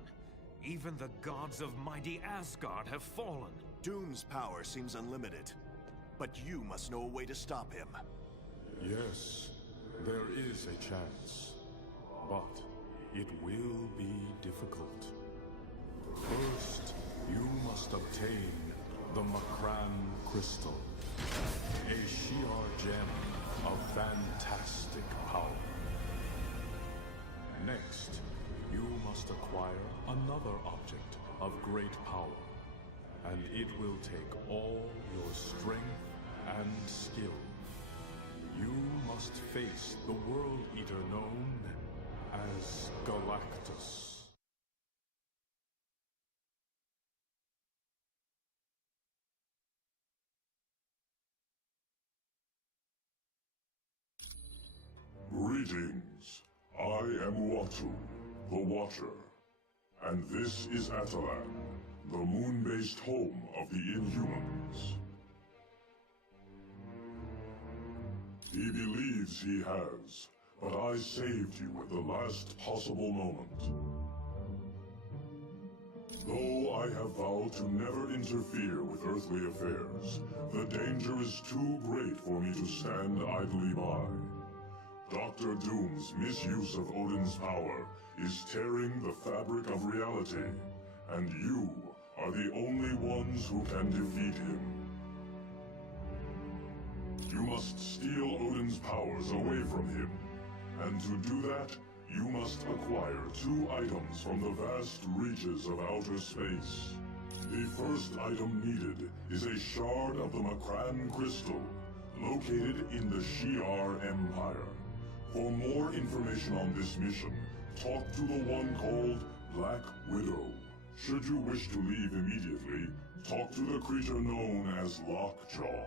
Even the gods of mighty Asgard have fallen. Doom's power seems unlimited, but you must know a way to stop him. Yes, there is a chance, but it will be difficult. First, you must obtain the Makran Crystal, a Shi'ar gem of fantastic power. Next, you must acquire another object of great power, and it will take all your strength and skill. You must face the World Eater known as Galactus. Greetings. I am Uatu, the Watcher. And this is Atalan, the moon-based home of the Inhumans. He believes he has, but I saved you at the last possible moment. Though I have vowed to never interfere with earthly affairs, the danger is too great for me to stand idly by. Dr. Doom's misuse of Odin's power is tearing the fabric of reality, and you are the only ones who can defeat him. You must steal Odin's powers away from him, and to do that, you must acquire 2 items from the vast reaches of outer space. The first item needed is a shard of the Makran crystal, located in the Shi'ar Empire. For more information on this mission, talk to the one called Black Widow. Should you wish to leave immediately, talk to the creature known as Lockjaw.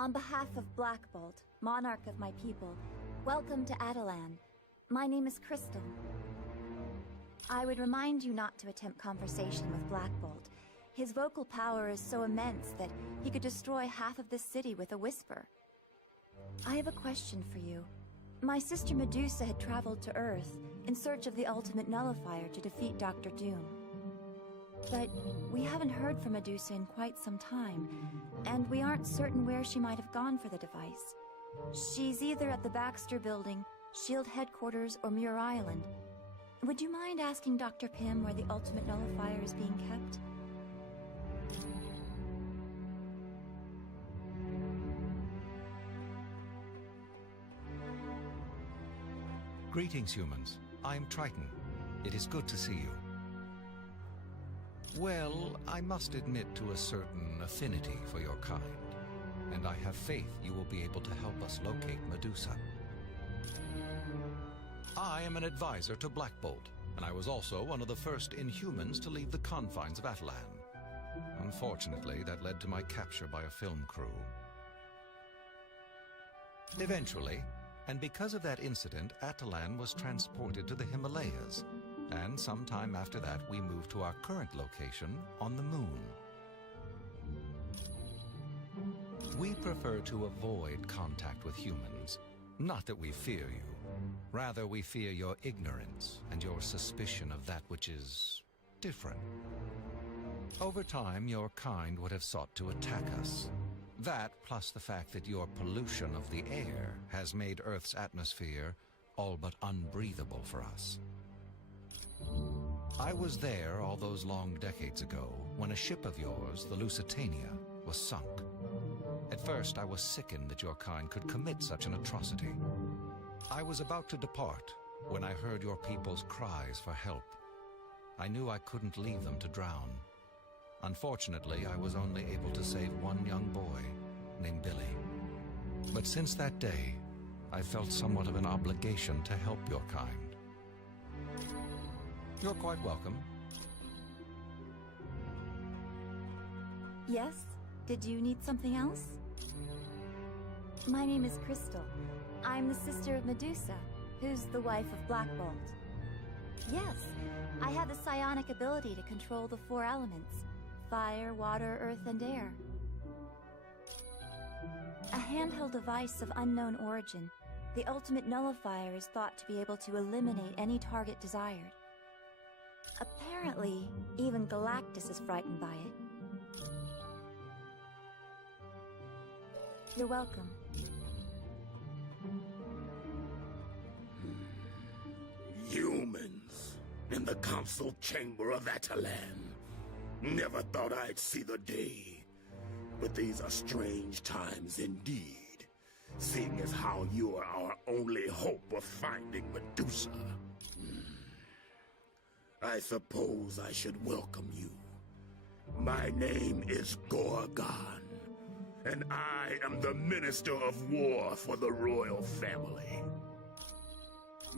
On behalf of Black Bolt, monarch of my people, welcome to Atalan. My name is Crystal. I would remind you not to attempt conversation with Black Bolt. His vocal power is so immense that he could destroy half of this city with a whisper. I have a question for you. My sister Medusa had traveled to Earth in search of the ultimate nullifier to defeat Dr. Doom. But we haven't heard from Medusa in quite some time, and we aren't certain where she might have gone for the device. She's either at the Baxter Building, SHIELD Headquarters, or Muir Island. Would you mind asking Dr. Pym where the ultimate nullifier is being kept? Greetings, humans. I'm Triton. It is good to see you. Well, I must admit to a certain affinity for your kind, and I have faith you will be able to help us locate Medusa. I am an advisor to Black Bolt, and I was also one of the first Inhumans to leave the confines of Atalan. Unfortunately, that led to my capture by a film crew. Eventually, and because of that incident, Atalan was transported to the Himalayas, and sometime after that we moved to our current location on the Moon. We prefer to avoid contact with humans. Not that we fear you. Rather, we fear your ignorance and your suspicion of that which is different. Over time, your kind would have sought to attack us. That, plus the fact that your pollution of the air has made Earth's atmosphere all but unbreathable for us. I was there all those long decades ago when a ship of yours, the Lusitania, was sunk. At first, I was sickened that your kind could commit such an atrocity. I was about to depart when I heard your people's cries for help. I knew I couldn't leave them to drown. Unfortunately, I was only able to save one young boy named Billy. But since that day, I felt somewhat of an obligation to help your kind. You're quite welcome. Yes? Did you need something else? My name is Crystal. I'm the sister of Medusa, who's the wife of Black Bolt. Yes, I have the psionic ability to control the 4 elements: fire, water, earth, and air. A handheld device of unknown origin, the ultimate nullifier is thought to be able to eliminate any target desired. Apparently, even Galactus is frightened by it. You're welcome. Humans in the council chamber of Atalan. Never thought I'd see the day. But these are strange times indeed, seeing as how you are our only hope of finding Medusa. I suppose I should welcome you. My name is Gorgon, and I am the Minister of War for the royal family.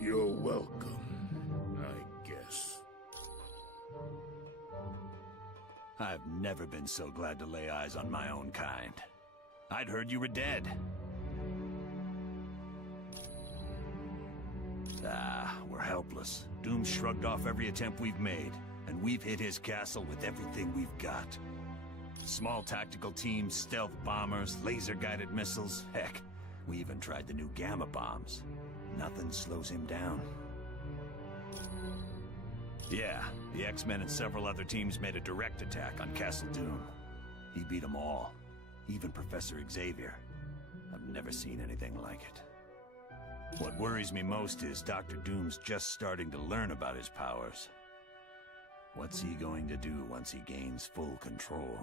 You're welcome, I guess. I've never been so glad to lay eyes on my own kind. I'd heard you were dead. We're helpless. Doom shrugged off every attempt we've made, and we've hit his castle with everything we've got. Small tactical teams, stealth bombers, laser-guided missiles. Heck, we even tried the new gamma bombs. Nothing slows him down. Yeah, the X-Men and several other teams made a direct attack on Castle Doom. He beat them all, even Professor Xavier. I've never seen anything like it. What worries me most is Dr. Doom's just starting to learn about his powers. What's he going to do once he gains full control?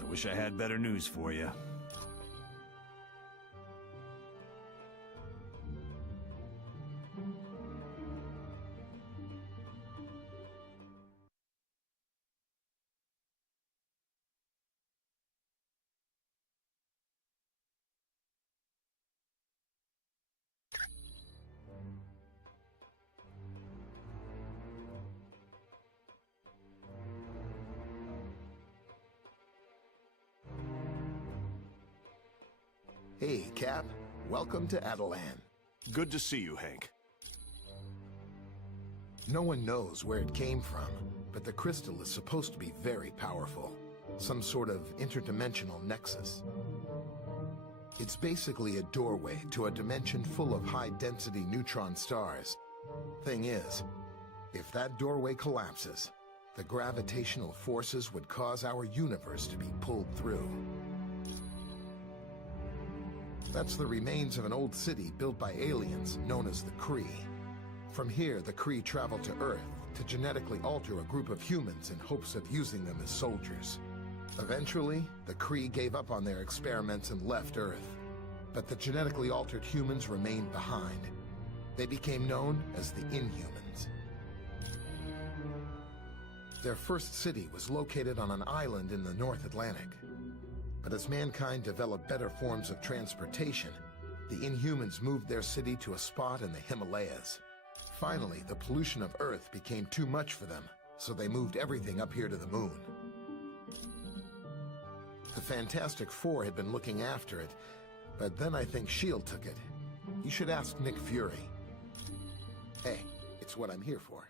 I wish I had better news for you. Hey, Cap. Welcome to Adelan. Good to see you, Hank. No one knows where it came from, but the crystal is supposed to be very powerful. Some sort of interdimensional nexus. It's basically a doorway to a dimension full of high-density neutron stars. Thing is, if that doorway collapses, the gravitational forces would cause our universe to be pulled through. That's the remains of an old city built by aliens known as the Kree. From here, the Kree traveled to Earth to genetically alter a group of humans in hopes of using them as soldiers. Eventually, the Kree gave up on their experiments and left Earth. But the genetically altered humans remained behind. They became known as the Inhumans. Their first city was located on an island in the North Atlantic. But as mankind developed better forms of transportation, the Inhumans moved their city to a spot in the Himalayas. Finally, the pollution of Earth became too much for them, so they moved everything up here to the moon. The Fantastic Four had been looking after it, but then I think S.H.I.E.L.D. took it. You should ask Nick Fury. Hey, it's what I'm here for.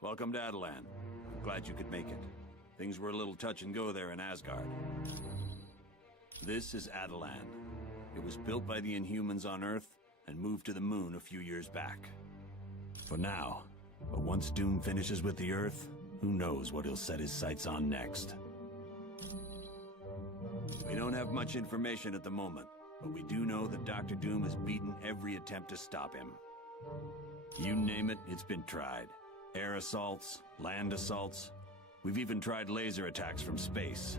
Welcome to Adelan. Glad you could make it. Things were a little touch and go there in Asgard. This is Adelan. It was built by the Inhumans on Earth and moved to the moon a few years back. For now. But once Doom finishes with the Earth, who knows what he'll set his sights on next. We don't have much information at the moment, but we do know that Dr. Doom has beaten every attempt to stop him. You name it, it's been tried. Air assaults, land assaults. We've even tried laser attacks from space.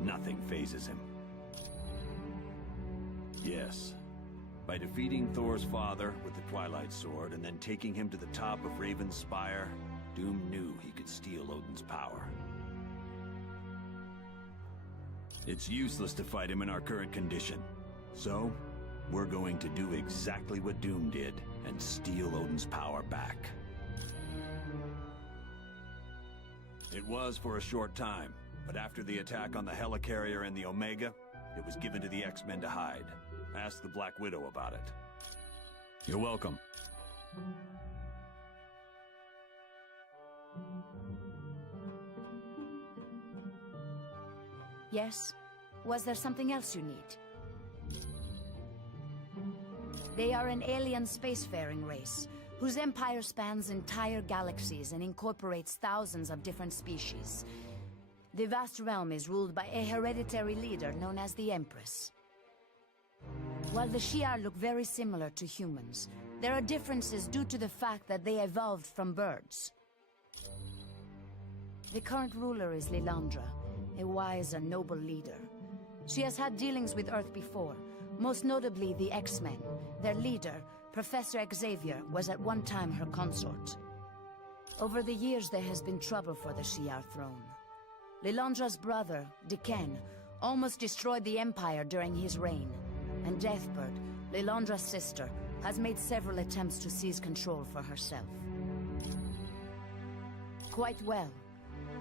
Nothing phases him. Yes. By defeating Thor's father with the Twilight Sword and then taking him to the top of Raven's Spire, Doom knew he could steal Odin's power. It's useless to fight him in our current condition. So, we're going to do exactly what Doom did and steal Odin's power back. It was for a short time, but after the attack on the Helicarrier and the Omega, it was given to the X-Men to hide. Ask the Black Widow about it. You're welcome. Yes? Was there something else you need? They are an alien spacefaring race, whose empire spans entire galaxies and incorporates thousands of different species. The vast realm is ruled by a hereditary leader known as the Empress. While the Shi'ar look very similar to humans, there are differences due to the fact that they evolved from birds. The current ruler is Lilandra, a wise and noble leader. She has had dealings with Earth before, most notably the X-Men. Their leader, Professor Xavier, was at one time her consort. Over the years there has been trouble for the Shi'ar throne. Lilandra's brother, D'Ken, almost destroyed the Empire during his reign, and Deathbird, Lilandra's sister, has made several attempts to seize control for herself. Quite well.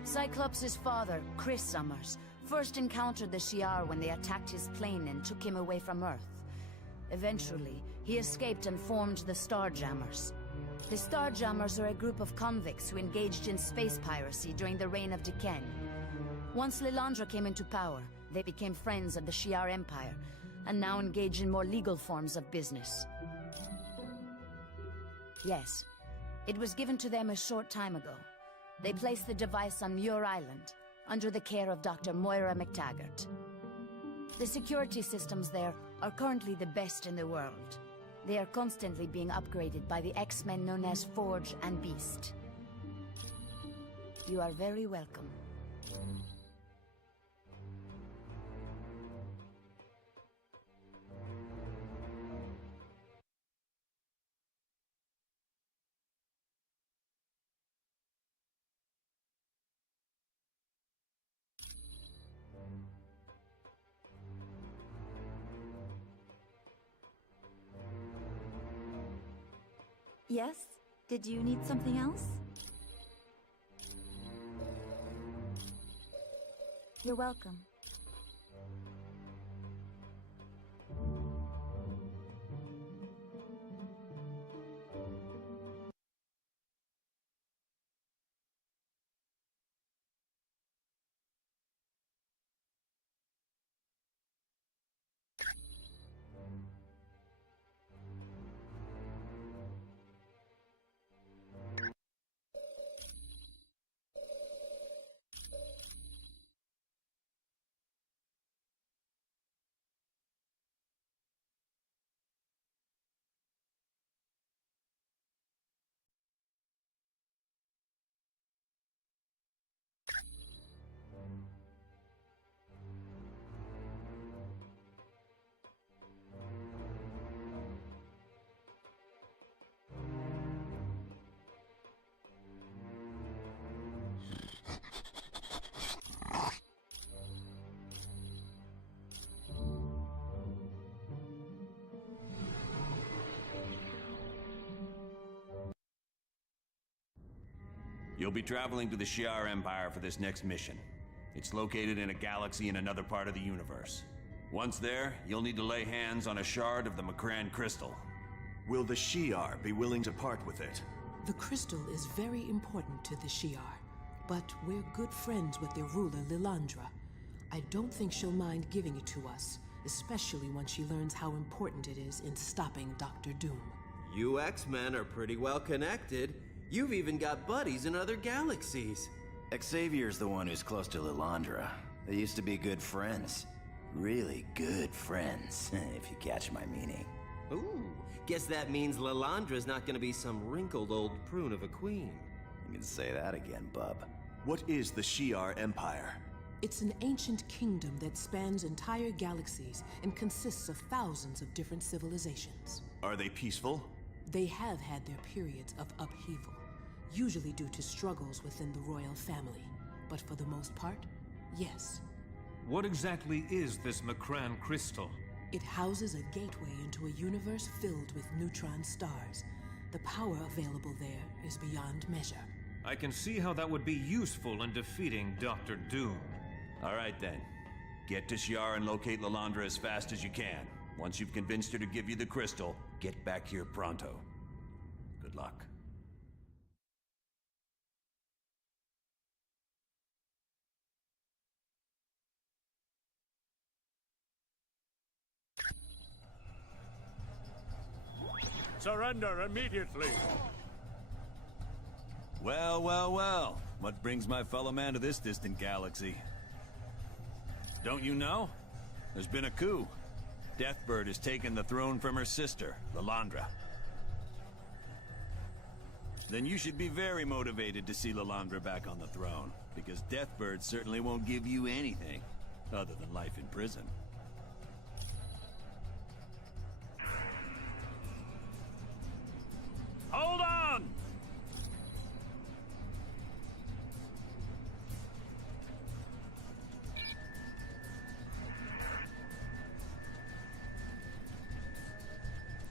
Cyclops' father, Chris Summers, first encountered the Shi'ar when they attacked his plane and took him away from Earth. Eventually, he escaped and formed the Starjammers. The Starjammers are a group of convicts who engaged in space piracy during the reign of D'Ken. Once Lilandra came into power, they became friends of the Shi'ar Empire, and now engage in more legal forms of business. Yes, it was given to them a short time ago. They placed the device on Muir Island, under the care of Dr. Moira McTaggart. The security systems there are currently the best in the world. They are constantly being upgraded by the X-Men known as Forge and Beast. You are very welcome. Yes? Did you need something else? You're welcome. You'll be traveling to the Shi'ar Empire for this next mission. It's located in a galaxy in another part of the universe. Once there, you'll need to lay hands on a shard of the Macran crystal. Will the Shi'ar be willing to part with it? The crystal is very important to the Shi'ar, but we're good friends with their ruler, Lilandra. I don't think she'll mind giving it to us, especially once she learns how important it is in stopping Dr. Doom. You X-Men are pretty well connected. You've even got buddies in other galaxies. Xavier's the one who's close to Lilandra. They used to be good friends. Really good friends, if you catch my meaning. Ooh, guess that means Lilandra's not gonna be some wrinkled old prune of a queen. You can say that again, bub. What is the Shi'ar Empire? It's an ancient kingdom that spans entire galaxies and consists of thousands of different civilizations. Are they peaceful? They have had their periods of upheaval, usually due to struggles within the royal family. But for the most part, yes. What exactly is this Macran crystal? It houses a gateway into a universe filled with neutron stars. The power available there is beyond measure. I can see how that would be useful in defeating Dr. Doom. All right then. Get to Shi'ar and locate Lilandra as fast as you can. Once you've convinced her to give you the crystal, get back here pronto. Good luck. Surrender immediately! Well, well, well. What brings my fellow man to this distant galaxy? Don't you know? There's been a coup. Deathbird has taken the throne from her sister, Lilandra. Then you should be very motivated to see Lilandra back on the throne, because Deathbird certainly won't give you anything other than life in prison. Hold on!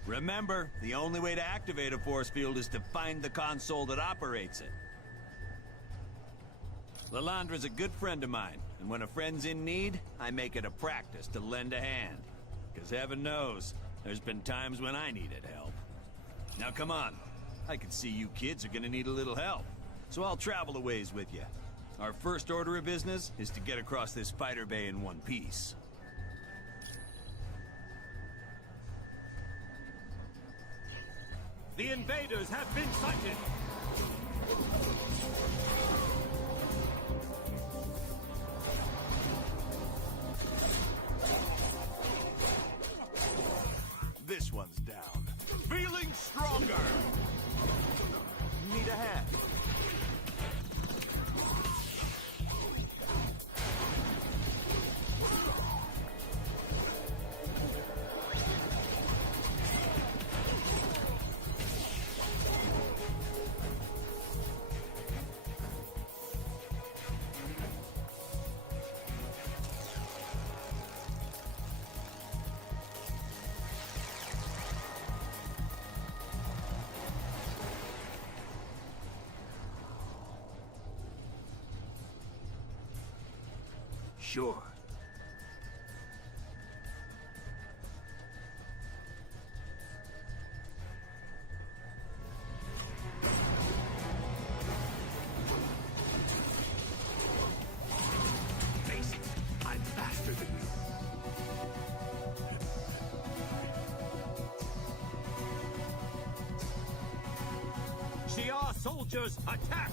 Remember, the only way to activate a force field is to find the console that operates it. Lilandra's a good friend of mine, and when a friend's in need, I make it a practice to lend a hand. Because heaven knows, there's been times when I needed help. Now come on, I can see you kids are gonna need a little help, so I'll travel a ways with you. Our first order of business is to get across this fighter bay in one piece. The invaders have been sighted! This one's down. Feeling stronger! Need a hand? Sure. Face it, I'm faster than you. Shi'ar soldiers, attack!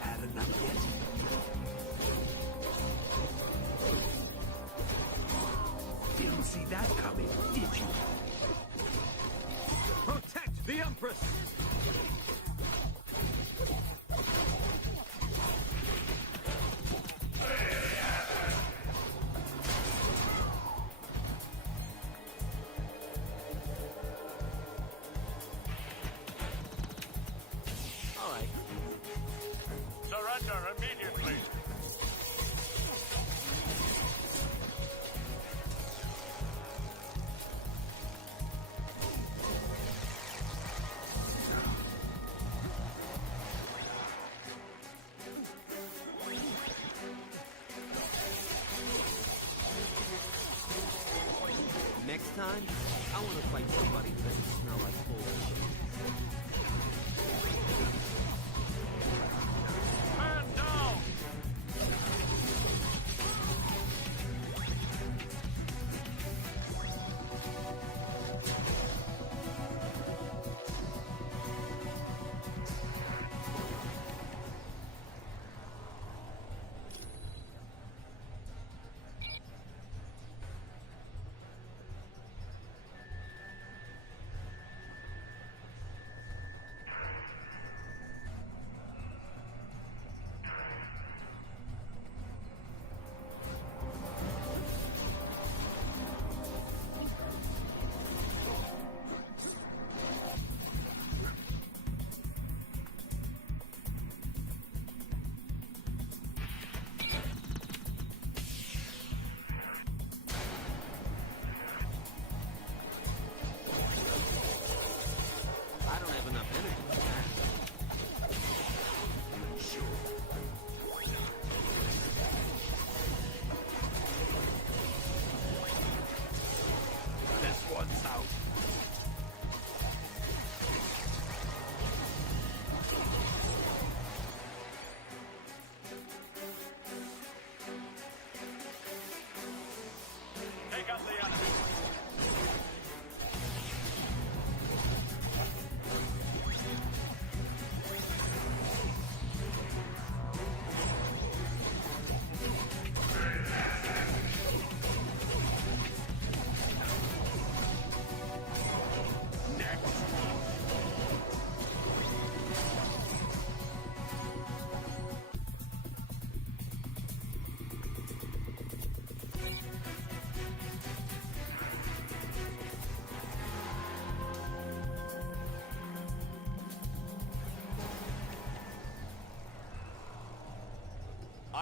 Had enough yet? Didn't see that coming, did you? Protect the Empress! All right. Surrender immediately. Next time, I want to fight somebody who doesn't smell like bullshit. Man down!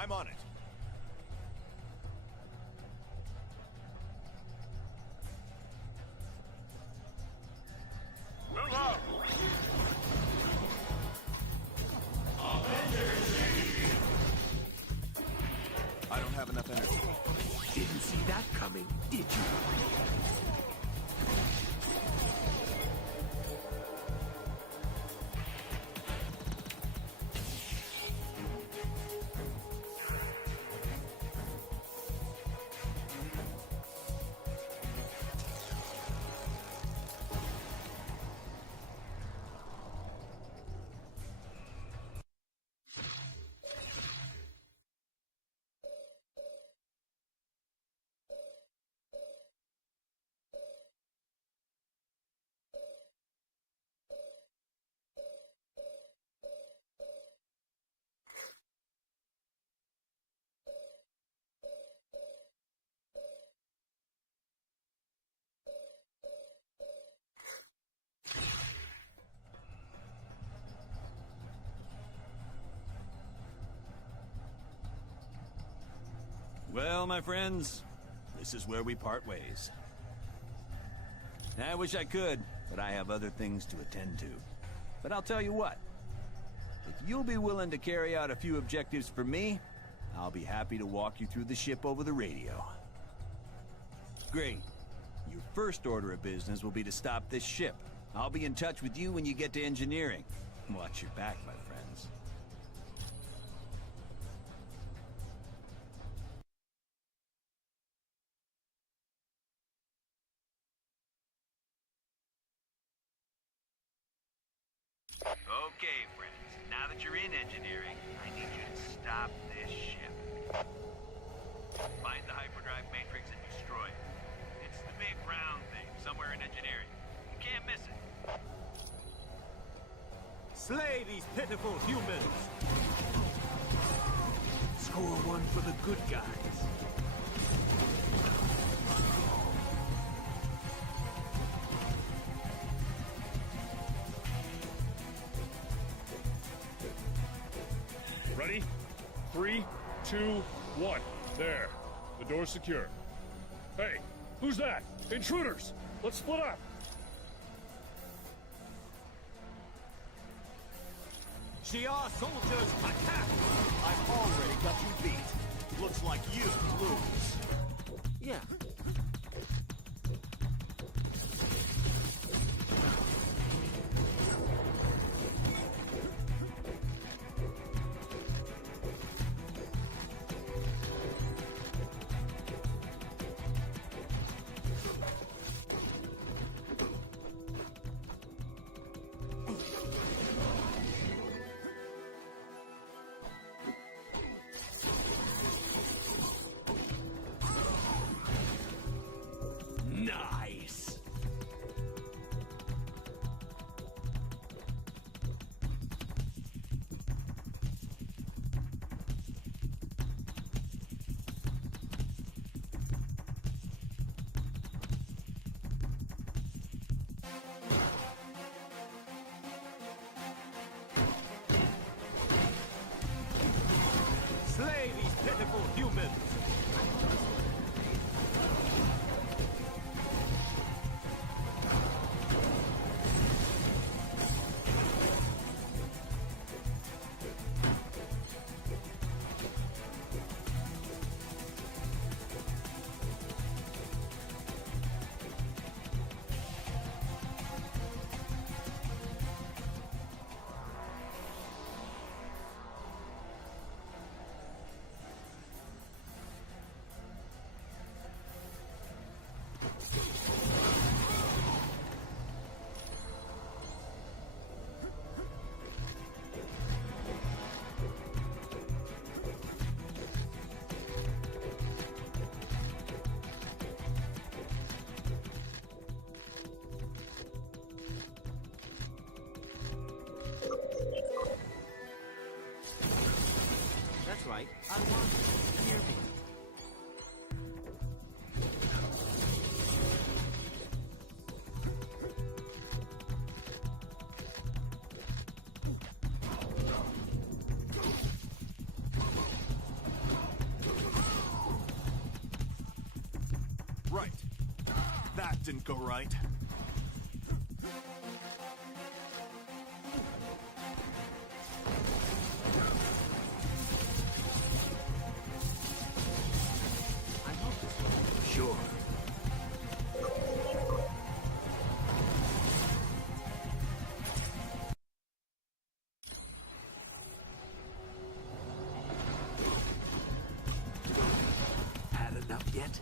I'm on it. Move up! I don't have enough energy. Didn't see that coming, did you? Well, my friends, this is where we part ways. I wish I could, but I have other things to attend to. But I'll tell you what, if you'll be willing to carry out a few objectives for me, I'll be happy to walk you through the ship over the radio. Great. Your first order of business will be to stop this ship. I'll be in touch with you when you get to engineering. Watch your back, my friends. Okay, friends. Now that you're in engineering, I need you to stop this ship. Find the hyperdrive matrix and destroy it. It's the big round thing, somewhere in engineering. You can't miss it. Slay these pitiful humans! Score one for the good guys. Ready? 3, 2, 1. There. The door's secure. Hey, who's that? Intruders! Let's split up! Shi'ar soldiers, attack! I've already got you beat. Looks like you lose. Yeah. That didn't go right. I hope this will. Sure. Had enough yet?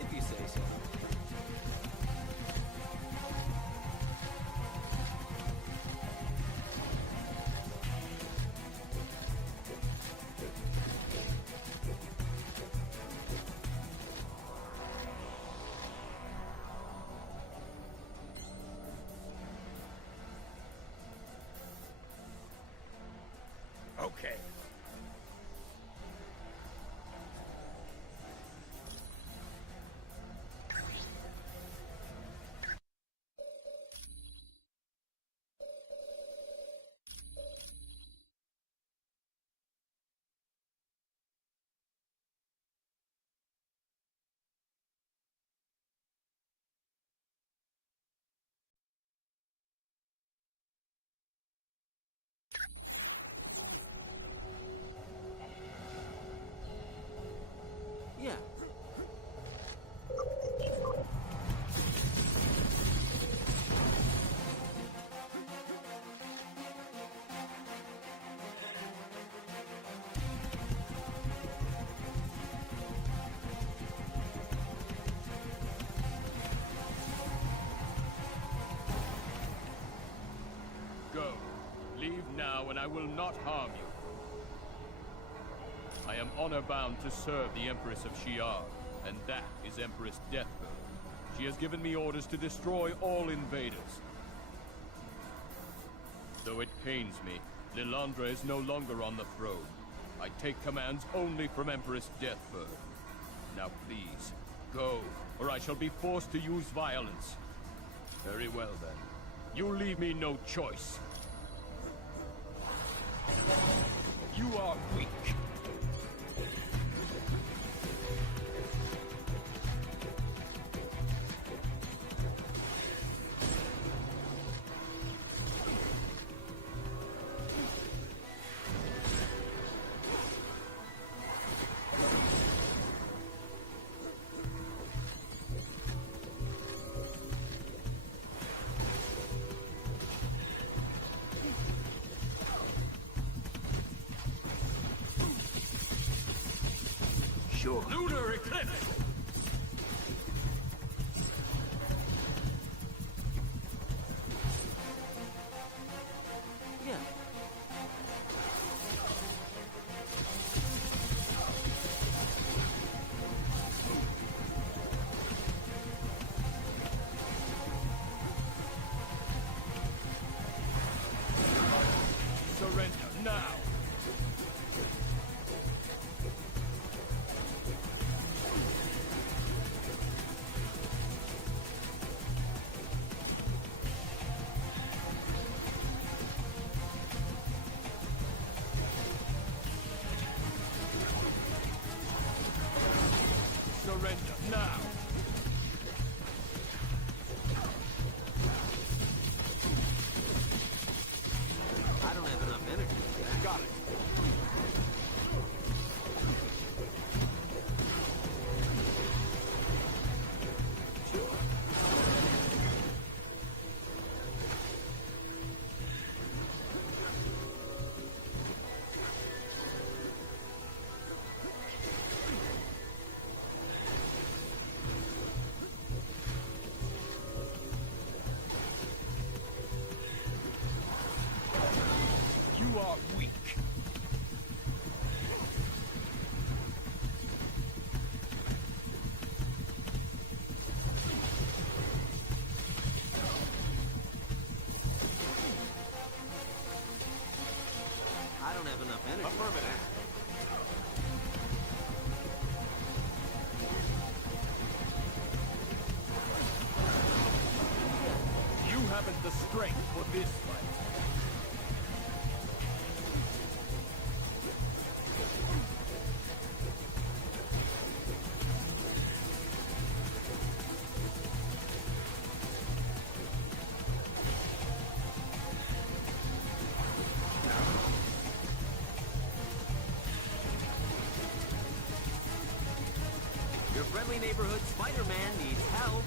If you say so. Okay. Yeah. Go. Leave now, and I will not harm you. I am honor-bound to serve the Empress of Shi'ar, and that is Empress Deathbird. She has given me orders to destroy all invaders. Though it pains me, Lilandra is no longer on the throne. I take commands only from Empress Deathbird. Now please, go, or I shall be forced to use violence. Very well then. You leave me no choice. You are weak. Sure. Lunar Eclipse! Yeah. Surrender now! Surrender now! I don't have enough energy for that. Got it. You are weak. I don't have enough energy. Affirmative. haven't the strength for this fight. Your friendly neighborhood Spider-Man needs help.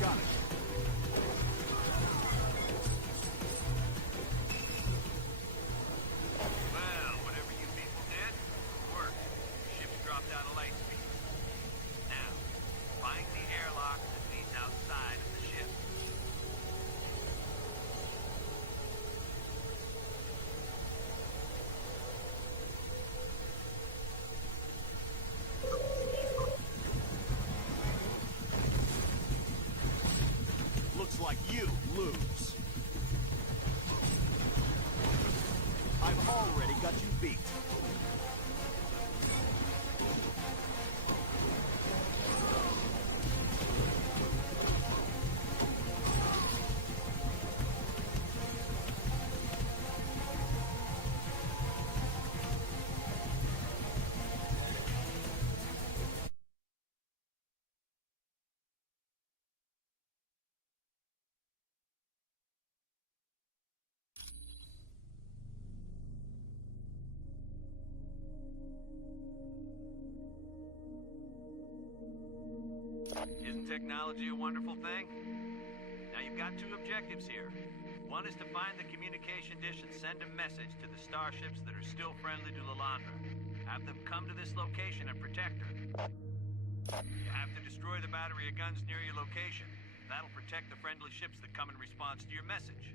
Got it. Well, whatever you people did, worked. Ship's dropped out of light speed. Now, find the airlock that leads outside of the ship. Looks like you lose. I've already got you beat. Isn't technology a wonderful thing? Now you've got two objectives here. One is to find the communication dish and send a message to the starships that are still friendly to Lilandra. Have them come to this location and protect her. You have to destroy the battery of guns near your location. That'll protect the friendly ships that come in response to your message.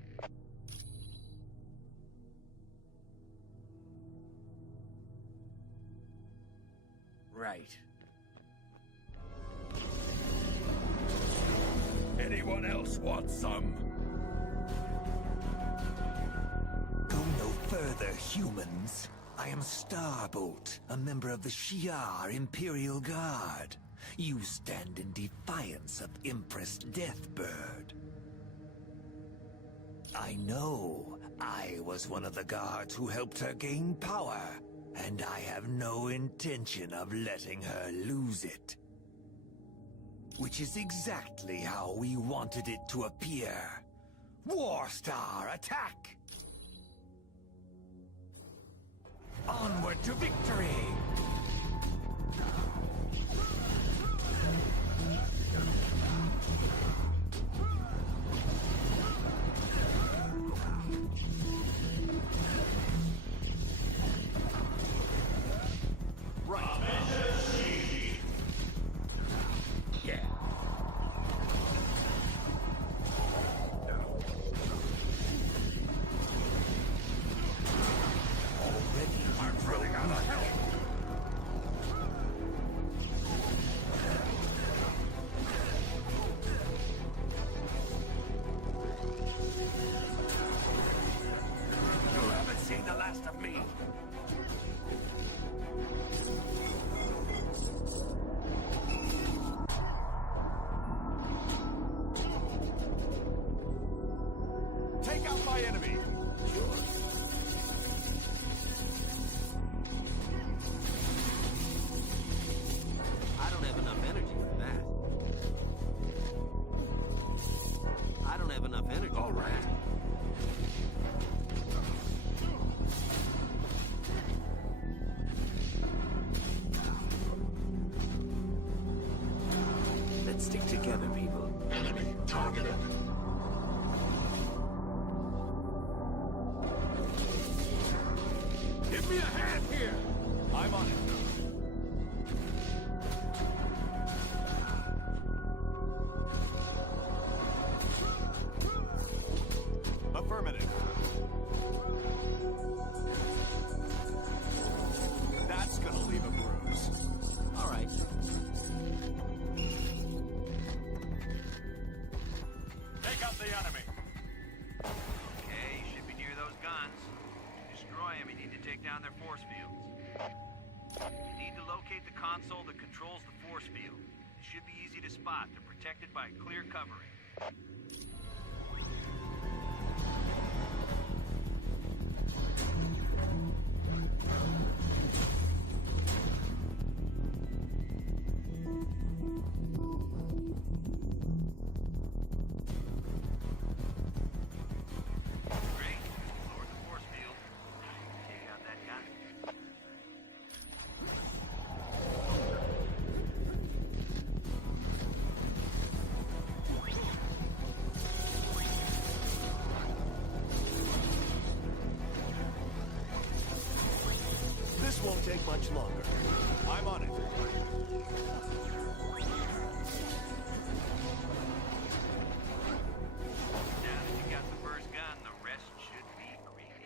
Right. Anyone else want some? Go no further, humans. I am Starbolt, a member of the Shi'ar Imperial Guard. You stand in defiance of Empress Deathbird. I know. I was one of the guards who helped her gain power, and I have no intention of letting her lose it. Which is exactly how we wanted it to appear. Warstar, attack! Onward to victory! Stick together, people. Enemy targeted. Give me a hand here! I'm on it. Affirmative. That's gonna leave a bruise. All right. Take out the enemy. Okay, you should be near those guns. Priam, you need to take down their force fields. You need to locate the console that controls the force field. It should be easy to spot. They're protected by clear covering. This won't take much longer. I'm on it. Now that you got the first gun, the rest should be gravy.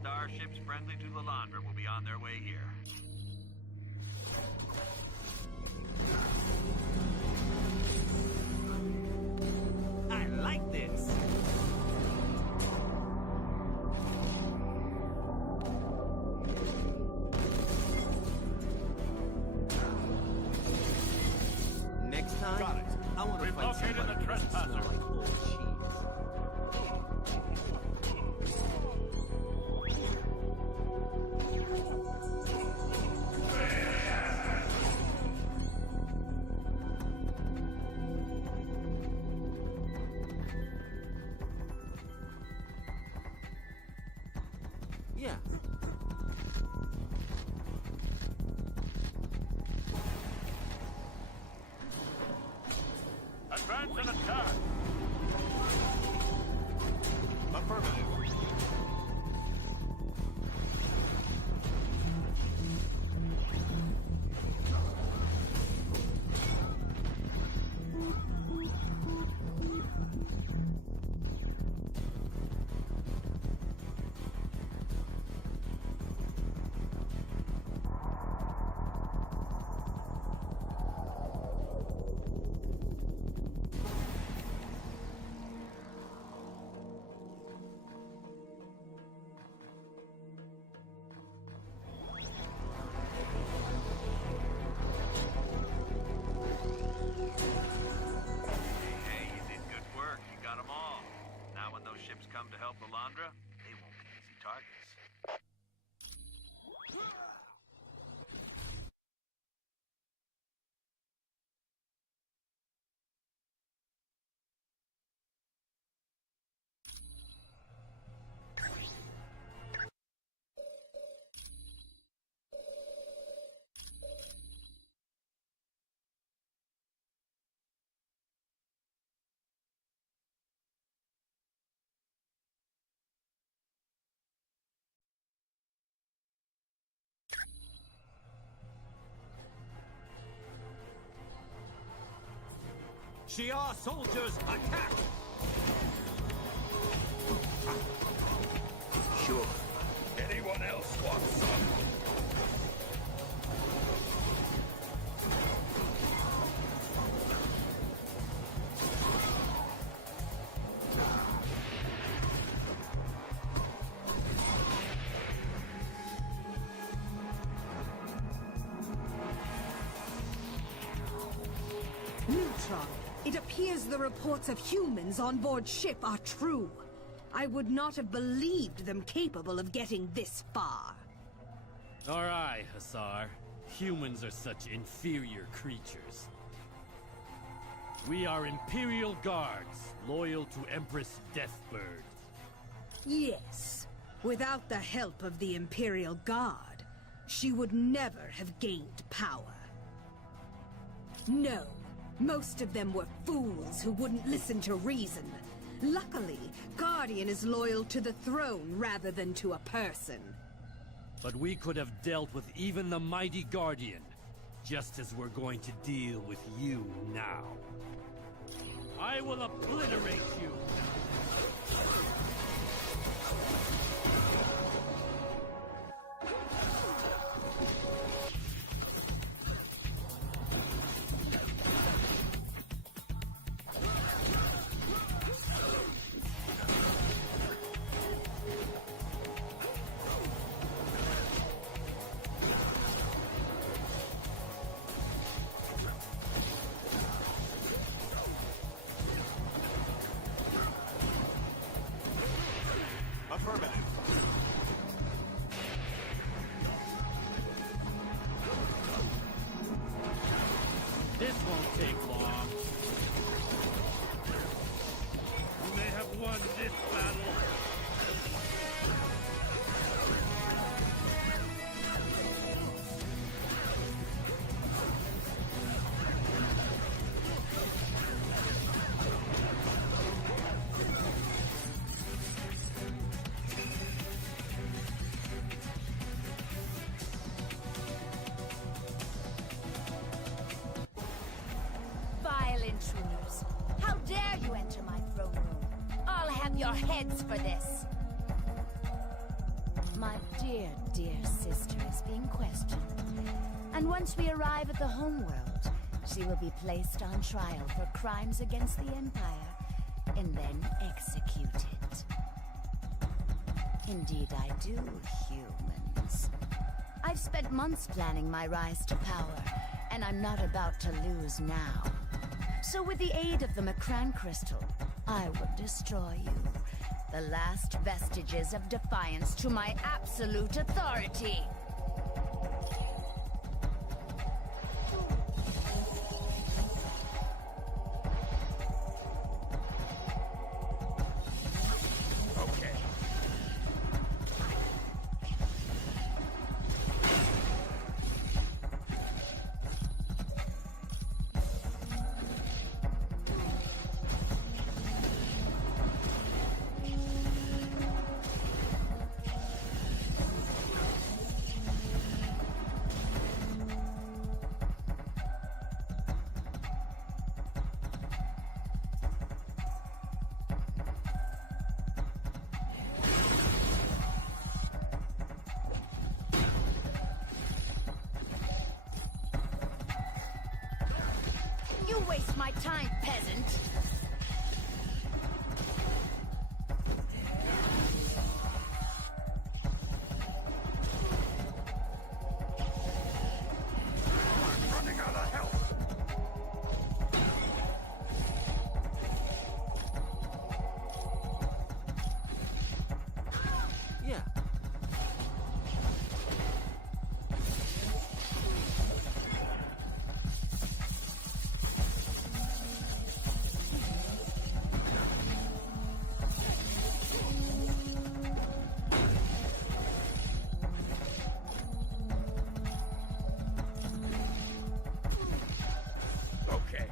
Starships friendly to Lilandra will be on their way here. I like this. Next time, got it. I want to We've find located somebody the who doesn't smell trespasser. like old cheese. Yeah. Advance and attack! Affirmative. Hey, you did good work. You got them all. Now when those ships come to help Lilandra, they won't be easy targets. Shi'ar soldiers, attack! Sure. Anyone else want some? Neutron, it appears the reports of humans on board ship are true. I would not have believed them capable of getting this far. All right, Hussar. Humans are such inferior creatures. We are Imperial Guards, loyal to Empress Deathbird. Yes. Without the help of the Imperial Guard, she would never have gained power. No, most of them were fools who wouldn't listen to reason. Luckily, Guardian is loyal to the throne rather than to a person. But we could have dealt with even the mighty Guardian, just as we're going to deal with you now. I will obliterate you! Affirmative. This won't take long. You may have won this battle. Intruders. How dare you enter my throne room? I'll have your heads for this. My dear, dear sister is being questioned. And once we arrive at the homeworld, she will be placed on trial for crimes against the Empire, and then executed. Indeed I do, humans. I've spent months planning my rise to power, and I'm not about to lose now. So with the aid of the Macran crystal, I will destroy you. The last vestiges of defiance to my absolute authority. Okay. You waste my time, peasant! I'm running out of health! Yeah. Okay.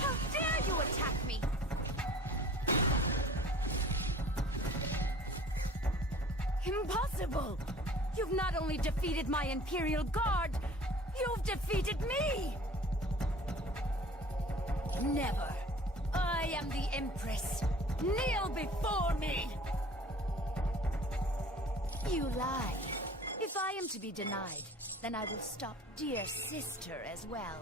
How dare you attack me! Impossible! You've not only defeated my Imperial Guard, you've defeated me! Never. I am the Empress. Kneel before me! You lie. If I am to be denied, then I will stop dear sister as well,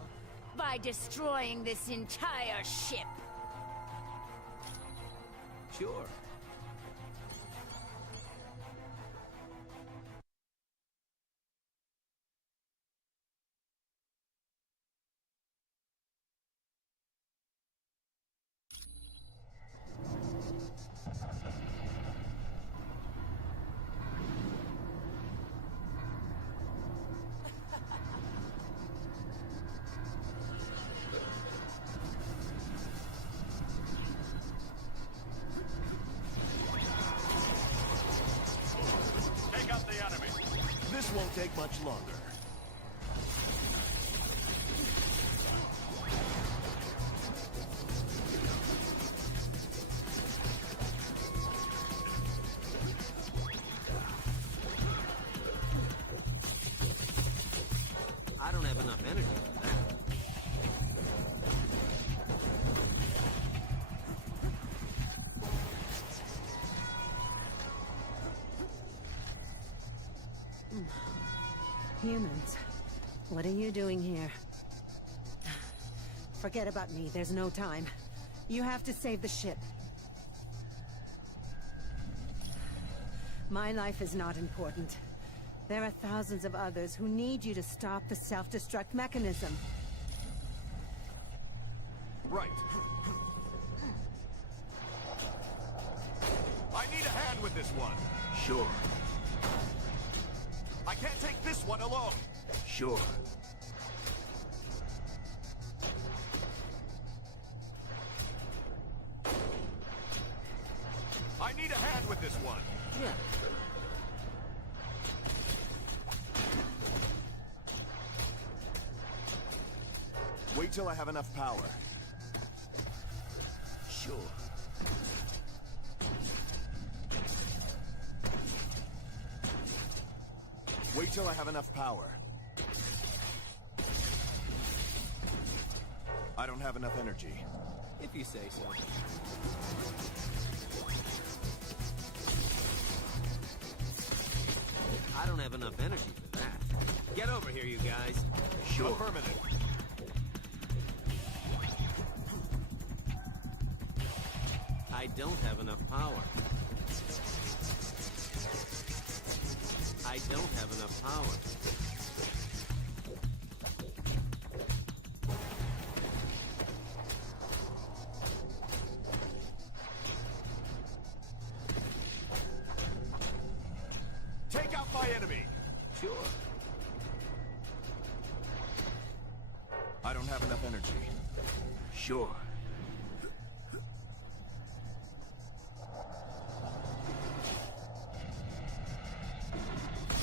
by destroying this entire ship. Sure. Take out the enemy. This won't take much longer. energy for that. Humans, what are you doing here? Forget about me, there's no time. You have to save the ship. My life is not important. There are thousands of others who need you to stop the self-destruct mechanism. Right. I need a hand with this one. Sure. I can't take this one alone. Sure. I need a hand with this one. Yeah. Wait till I have enough power. Sure. Wait till I have enough power. I don't have enough energy. If you say so. I don't have enough energy for that. Get over here, you guys. Sure. Affirmative. I don't have enough power. I don't have enough power. Take out my enemy. Sure. I don't have enough energy. Sure.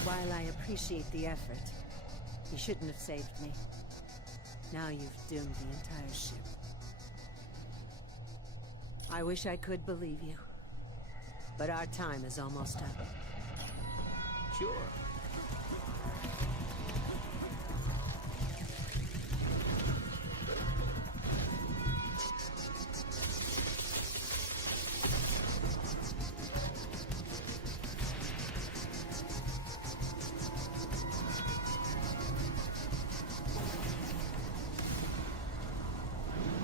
While I appreciate the effort, you shouldn't have saved me. Now you've doomed the entire ship. I wish I could believe you, but our time is almost up. Sure.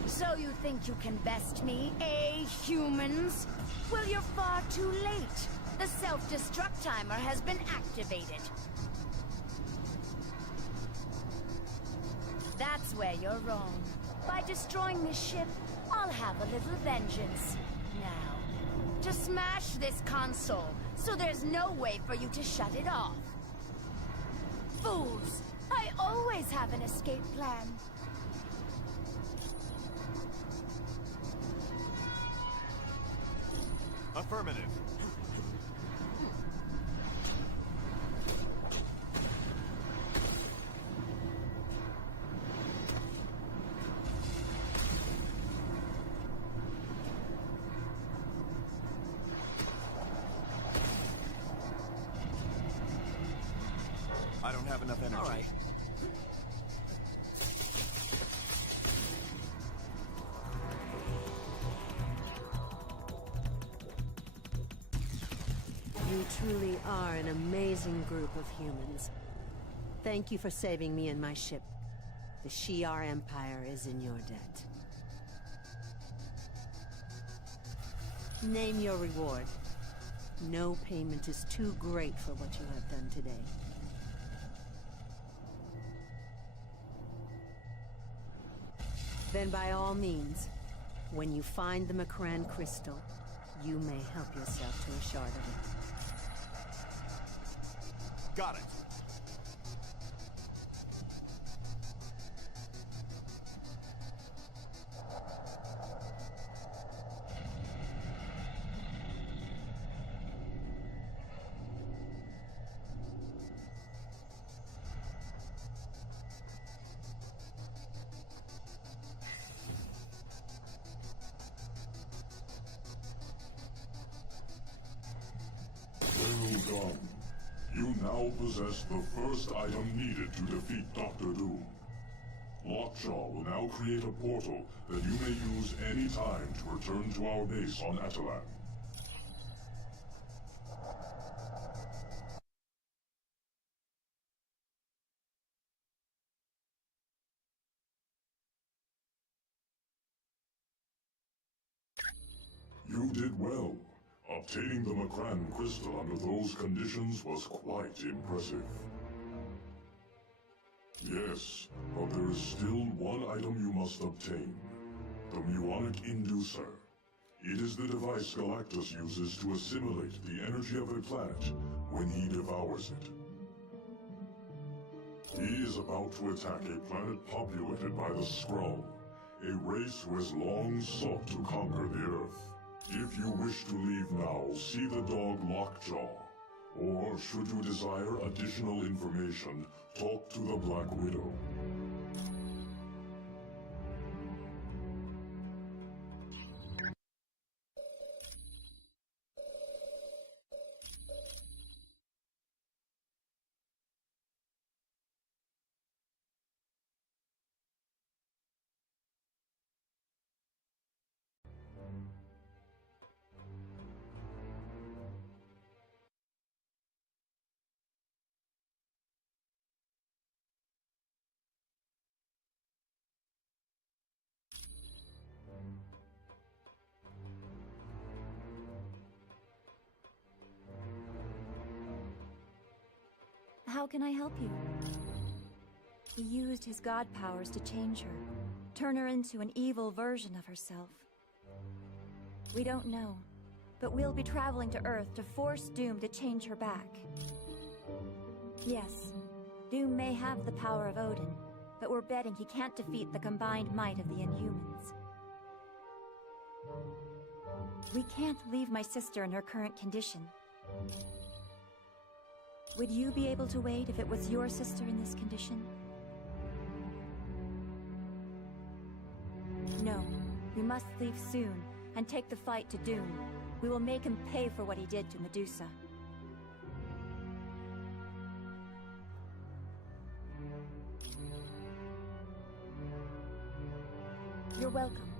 So you think you can best me, eh, humans? Well, you're far too late. The self-destruct timer has been activated. That's where you're wrong. By destroying this ship, I'll have a little vengeance. Now, to smash this console, so there's no way for you to shut it off. Fools! I always have an escape plan. Affirmative. I don't have enough energy. All right. You truly are an amazing group of humans. Thank you for saving me and my ship. The Shi'ar Empire is in your debt. Name your reward. No payment is too great for what you have done today. Then by all means, when you find the Makran crystal, you may help yourself to a shard of it. Got it. Well done. You now possess the first item needed to defeat Dr. Doom. Lockjaw will now create a portal that you may use any time to return to our base on Atalan. You did well. Obtaining the Macran crystal under those conditions was quite impressive. Yes, but there is still one item you must obtain. The Muonic Inducer. It is the device Galactus uses to assimilate the energy of a planet when he devours it. He is about to attack a planet populated by the Skrull, a race who has long sought to conquer the Earth. If you wish to leave now, see the dog Lockjaw. Or, should you desire additional information, talk to the Black Widow. How can I help you? He used his god powers to change her, turn her into an evil version of herself. We don't know, but we'll be traveling to Earth to force Doom to change her back. Yes, Doom may have the power of Odin, but we're betting he can't defeat the combined might of the Inhumans. We can't leave my sister in her current condition. Would you be able to wait if it was your sister in this condition? No. We must leave soon, and take the fight to Doom. We will make him pay for what he did to Medusa. You're welcome.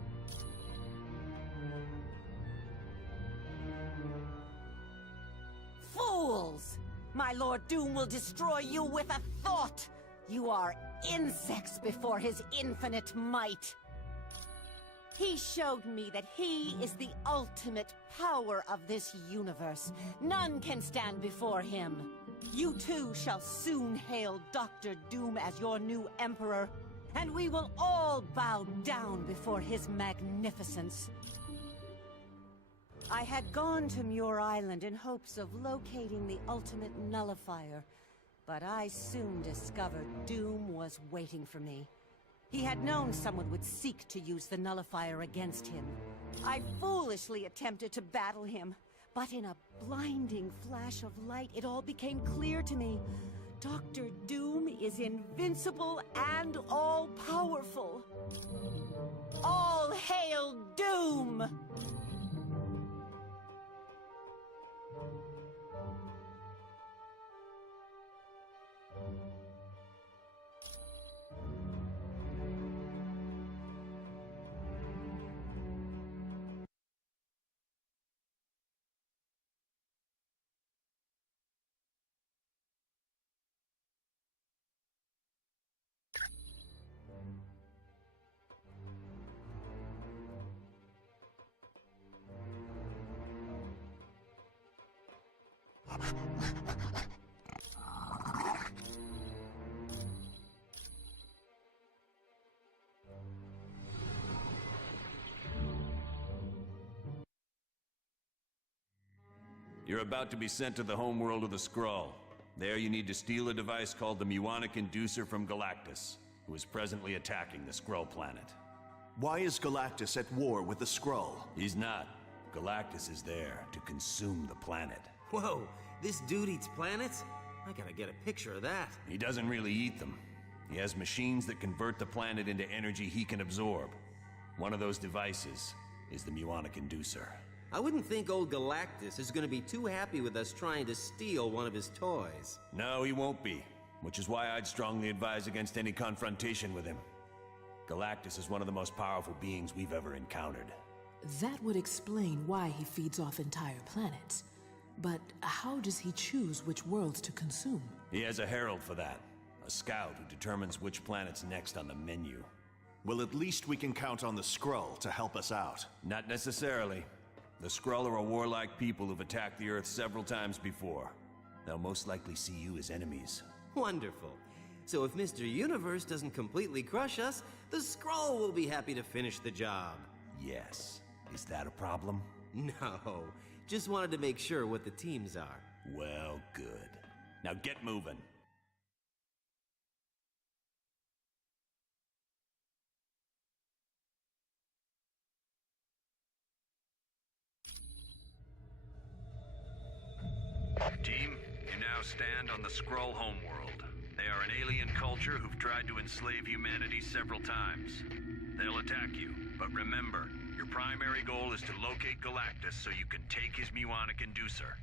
Fools! My Lord Doom will destroy you with a thought! You are insects before his infinite might! He showed me that he is the ultimate power of this universe. None can stand before him. You too shall soon hail Dr. Doom as your new emperor, and we will all bow down before his magnificence. I had gone to Muir Island in hopes of locating the ultimate nullifier, but I soon discovered Doom was waiting for me. He had known someone would seek to use the nullifier against him. I foolishly attempted to battle him, but in a blinding flash of light, it all became clear to me. Dr. Doom is invincible and all-powerful. All hail Doom! You're about to be sent to the homeworld of the Skrull. There you need to steal a device called the Muonic Inducer from Galactus, who is presently attacking the Skrull planet. Why is Galactus at war with the Skrull? He's not. Galactus is there to consume the planet. Whoa, this dude eats planets? I gotta get a picture of that. He doesn't really eat them. He has machines that convert the planet into energy he can absorb. One of those devices is the Muonic Inducer. I wouldn't think old Galactus is gonna be too happy with us trying to steal one of his toys. No, he won't be. Which is why I'd strongly advise against any confrontation with him. Galactus is one of the most powerful beings we've ever encountered. That would explain why he feeds off entire planets. But how does he choose which worlds to consume? He has a herald for that. A scout who determines which planet's next on the menu. Well, at least we can count on the Skrull to help us out. Not necessarily. The Skrull are a warlike people who've attacked the Earth several times before. They'll most likely see you as enemies. Wonderful. So if Mr. Universe doesn't completely crush us, the Skrull will be happy to finish the job. Yes. Is that a problem? No. Just wanted to make sure what the teams are. Well, good. Now get moving. Team, you now stand on the Skrull homeworld. They are an alien culture who've tried to enslave humanity several times. They'll attack you, but remember, your primary goal is to locate Galactus so you can take his muonic inducer.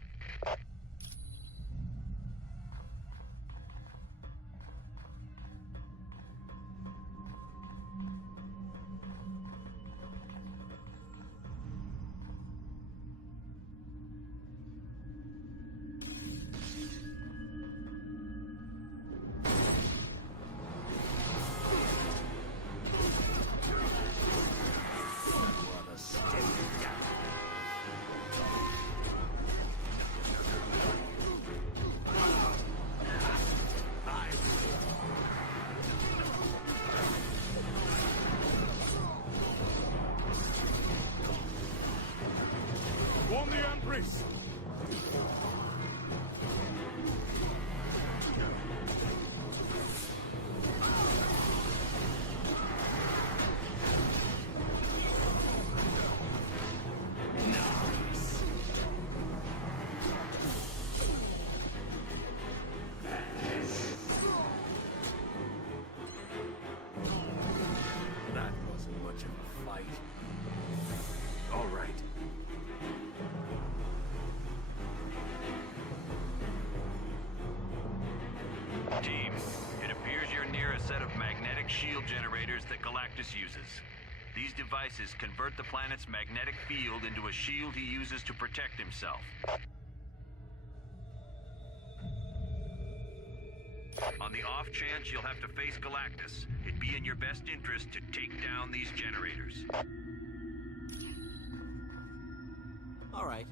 Warn the Empress! That wasn't much of a fight. All right. Team, it appears you're near a set of magnetic shield generators that Galactus uses. These devices convert the planet's magnetic field into a shield he uses to protect himself. On the off chance you'll have to face Galactus, it'd be in your best interest to take down these generators. All right.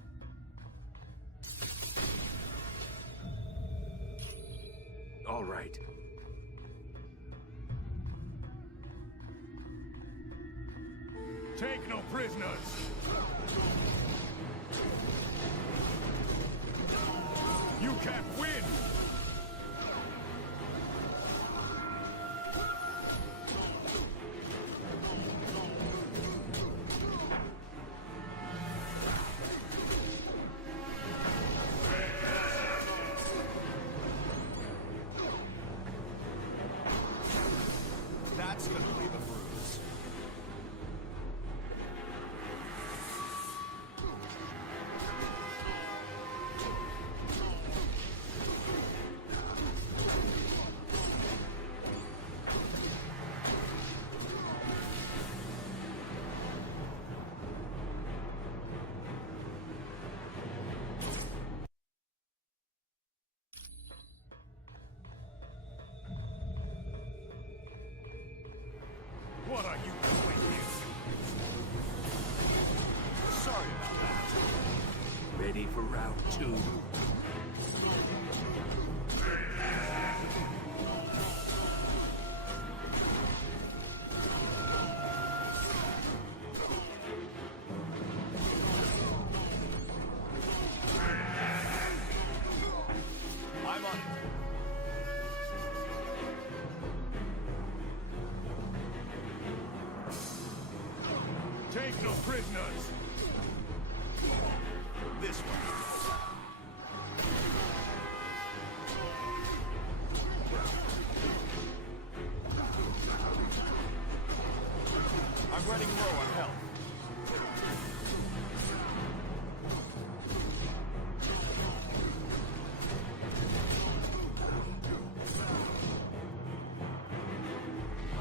All right. Take no prisoners! You can't win! That's gonna leave a bruise. What are you doing here? Sorry about that. Ready for round two? I'm on it. Take no prisoners! This one. I'm running low on health.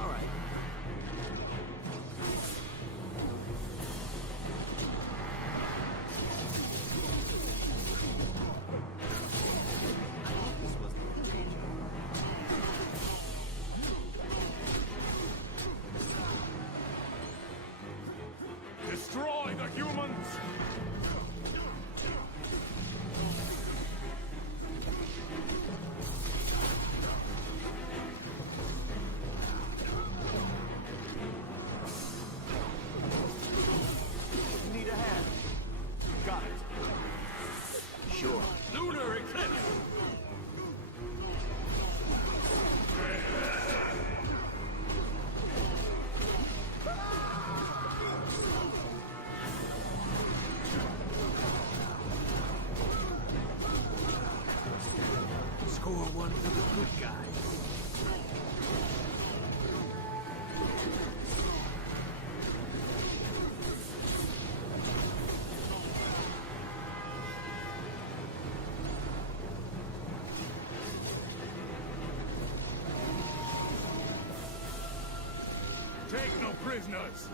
All right. Score one for the good guys. Take no prisoners!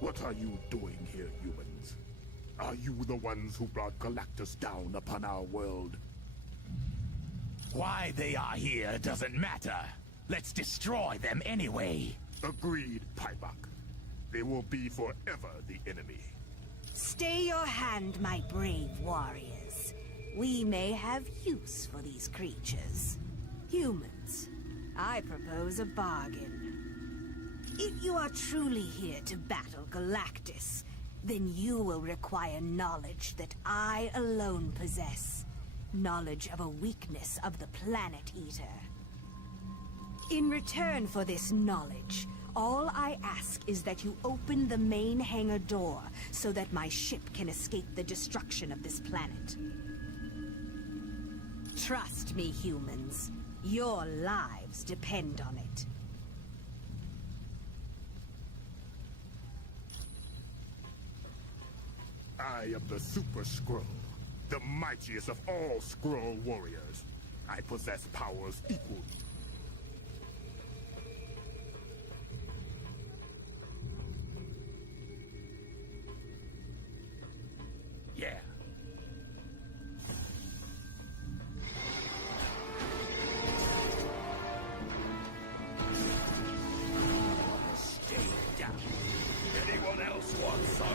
What are you doing here, humans? Are you the ones who brought Galactus down upon our world? Why they are here doesn't matter. Let's destroy them anyway. Agreed, Paibak. They will be forever the enemy. Stay your hand, my brave warriors. We may have use for these creatures. Humans, I propose a bargain. If you are truly here to battle Galactus, then you will require knowledge that I alone possess. Knowledge of a weakness of the Planet Eater. In return for this knowledge, all I ask is that you open the main hangar door so that my ship can escape the destruction of this planet. Trust me, humans. Your lives depend on it. I am the Super Skrull, the mightiest of all Skrull warriors. I possess powers equal. Yeah. Stay down. Anyone else want some?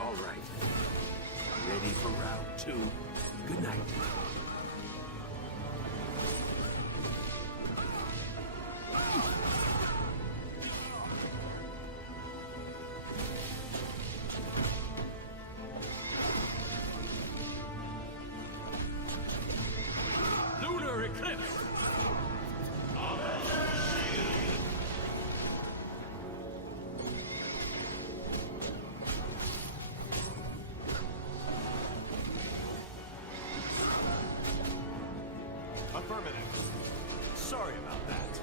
All right. Ready for round two? Good night. Lunar eclipse! Affirmative. Sorry about that.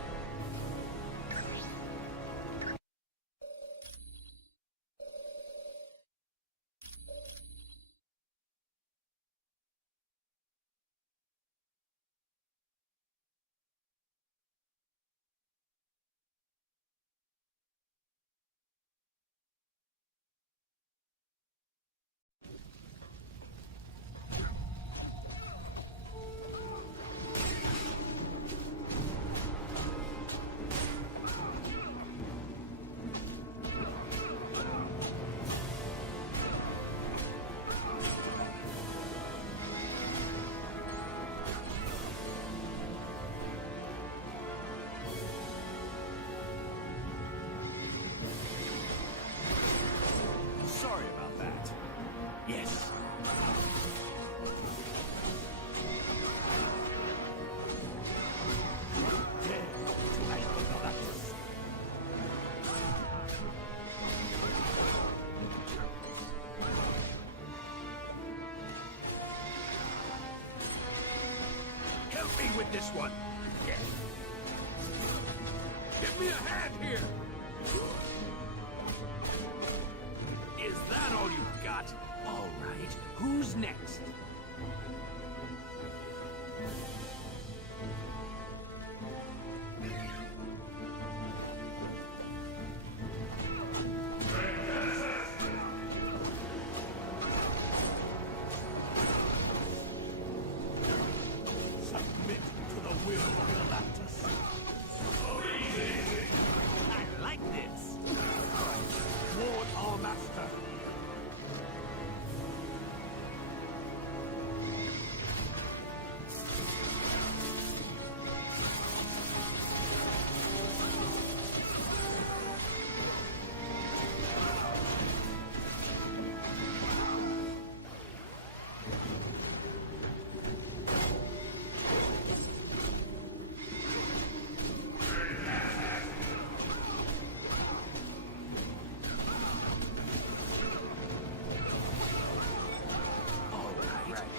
take this one. Yeah. Give me a hand here! Is that all you've got? All right, who's next? Submit to the will of Galactus. I like this. Toward our master.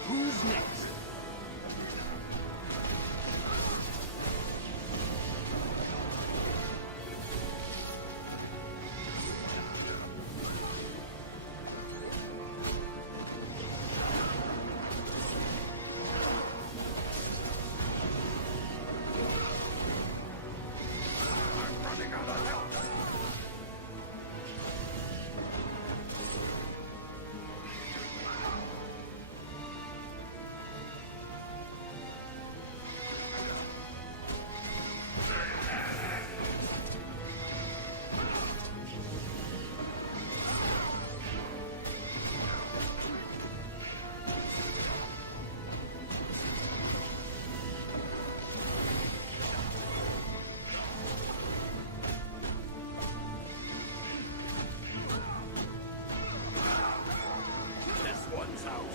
Who's next? I'm running out of help. This one's out.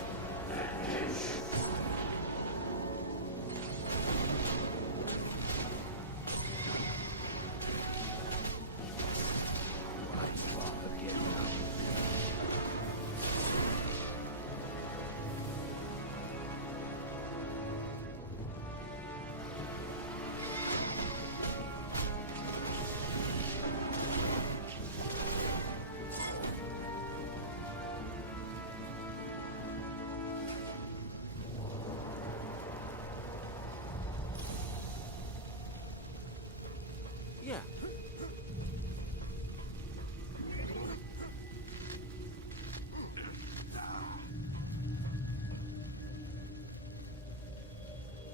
Yeah.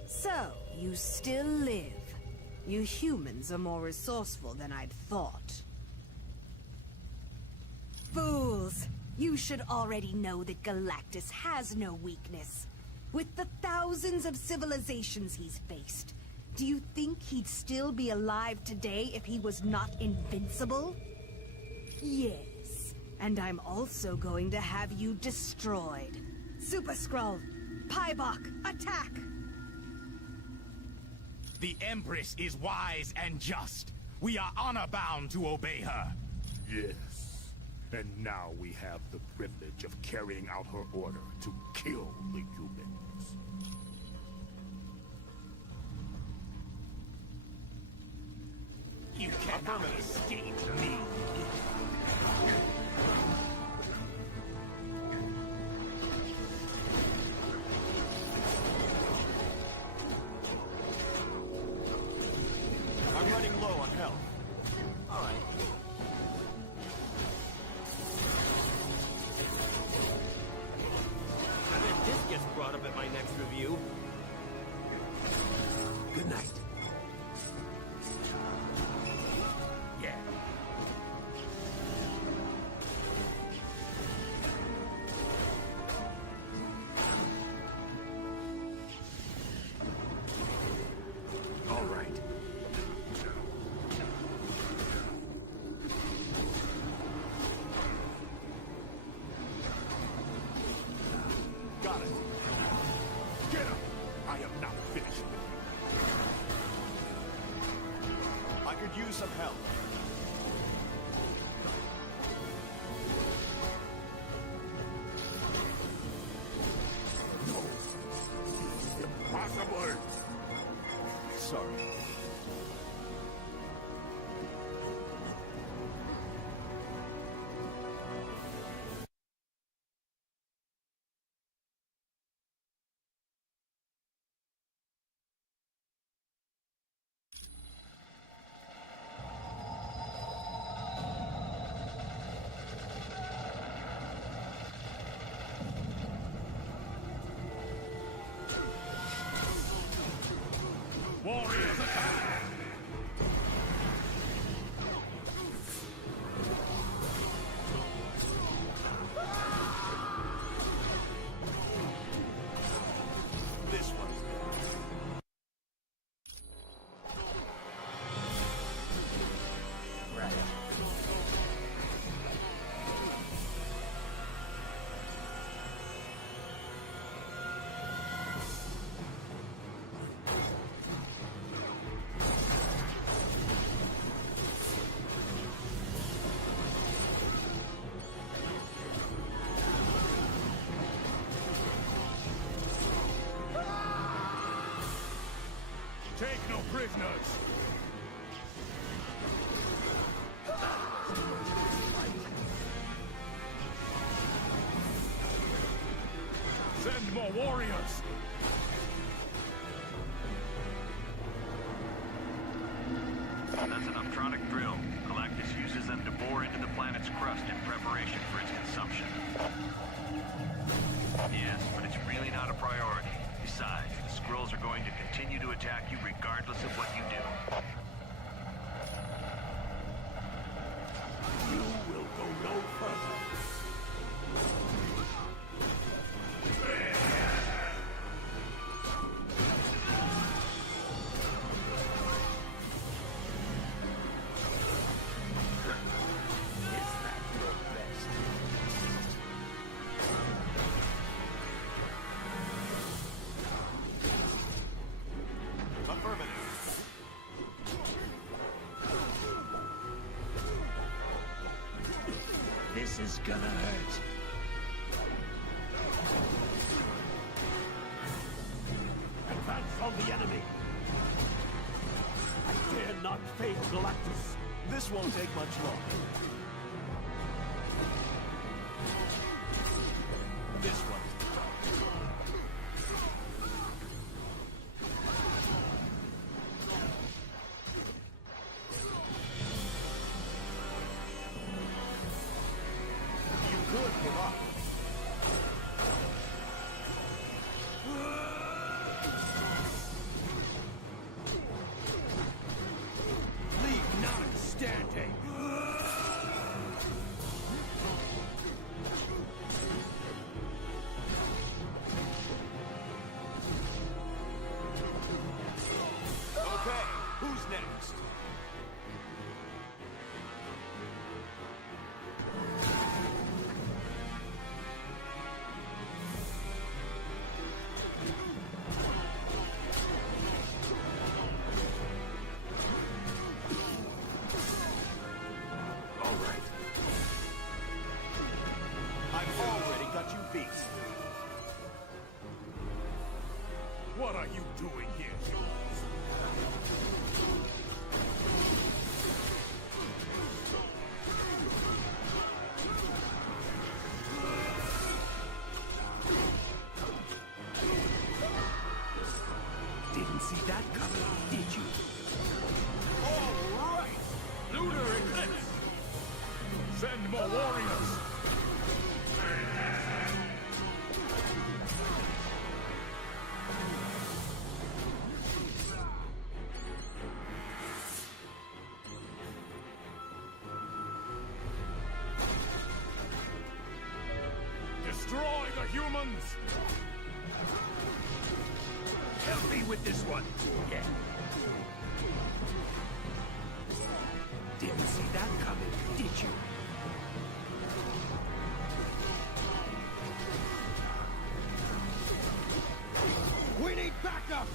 So, you still live. You humans are more resourceful than I'd thought. Fools! You should already know that Galactus has no weakness. With the thousands of civilizations he's faced, do you think he'd still be alive today if he was not invincible? Yes, and I'm also going to have you destroyed. Super Skrull, Pybok, attack! The Empress is wise and just. We are honor-bound to obey her. Yes. And now we have the privilege of carrying out her order to kill the humans. You cannot escape me. I'm running low on health. All right. I bet this gets brought up at my next review. Good night. Yeah. All right. Got it. Get him! I am not finished with you. I could use some help. Impossible! sorry. Warriors attack! This one's Right. Take no prisoners! Send more warriors! That's an optronic drill. Galactus uses them to bore into the planet's crust in preparation for its consumption. Yes, but it's really not a priority. Besides, the Skrulls are going to continue to attack you regardless of what you do. You will go no further. This is gonna hurt. Advance on the enemy. I dare not fail Galactus. This won't take much longer. This one. Good, give up. Leave none standing. Okay, who's next? All right. I've already got you beat. What are you doing here, humans? Didn't see that coming, did you? All right! Lunar Eclipse! Send more warriors! Destroy the humans! Help me with this one! Yeah. Didn't see that coming, did you? We need backup!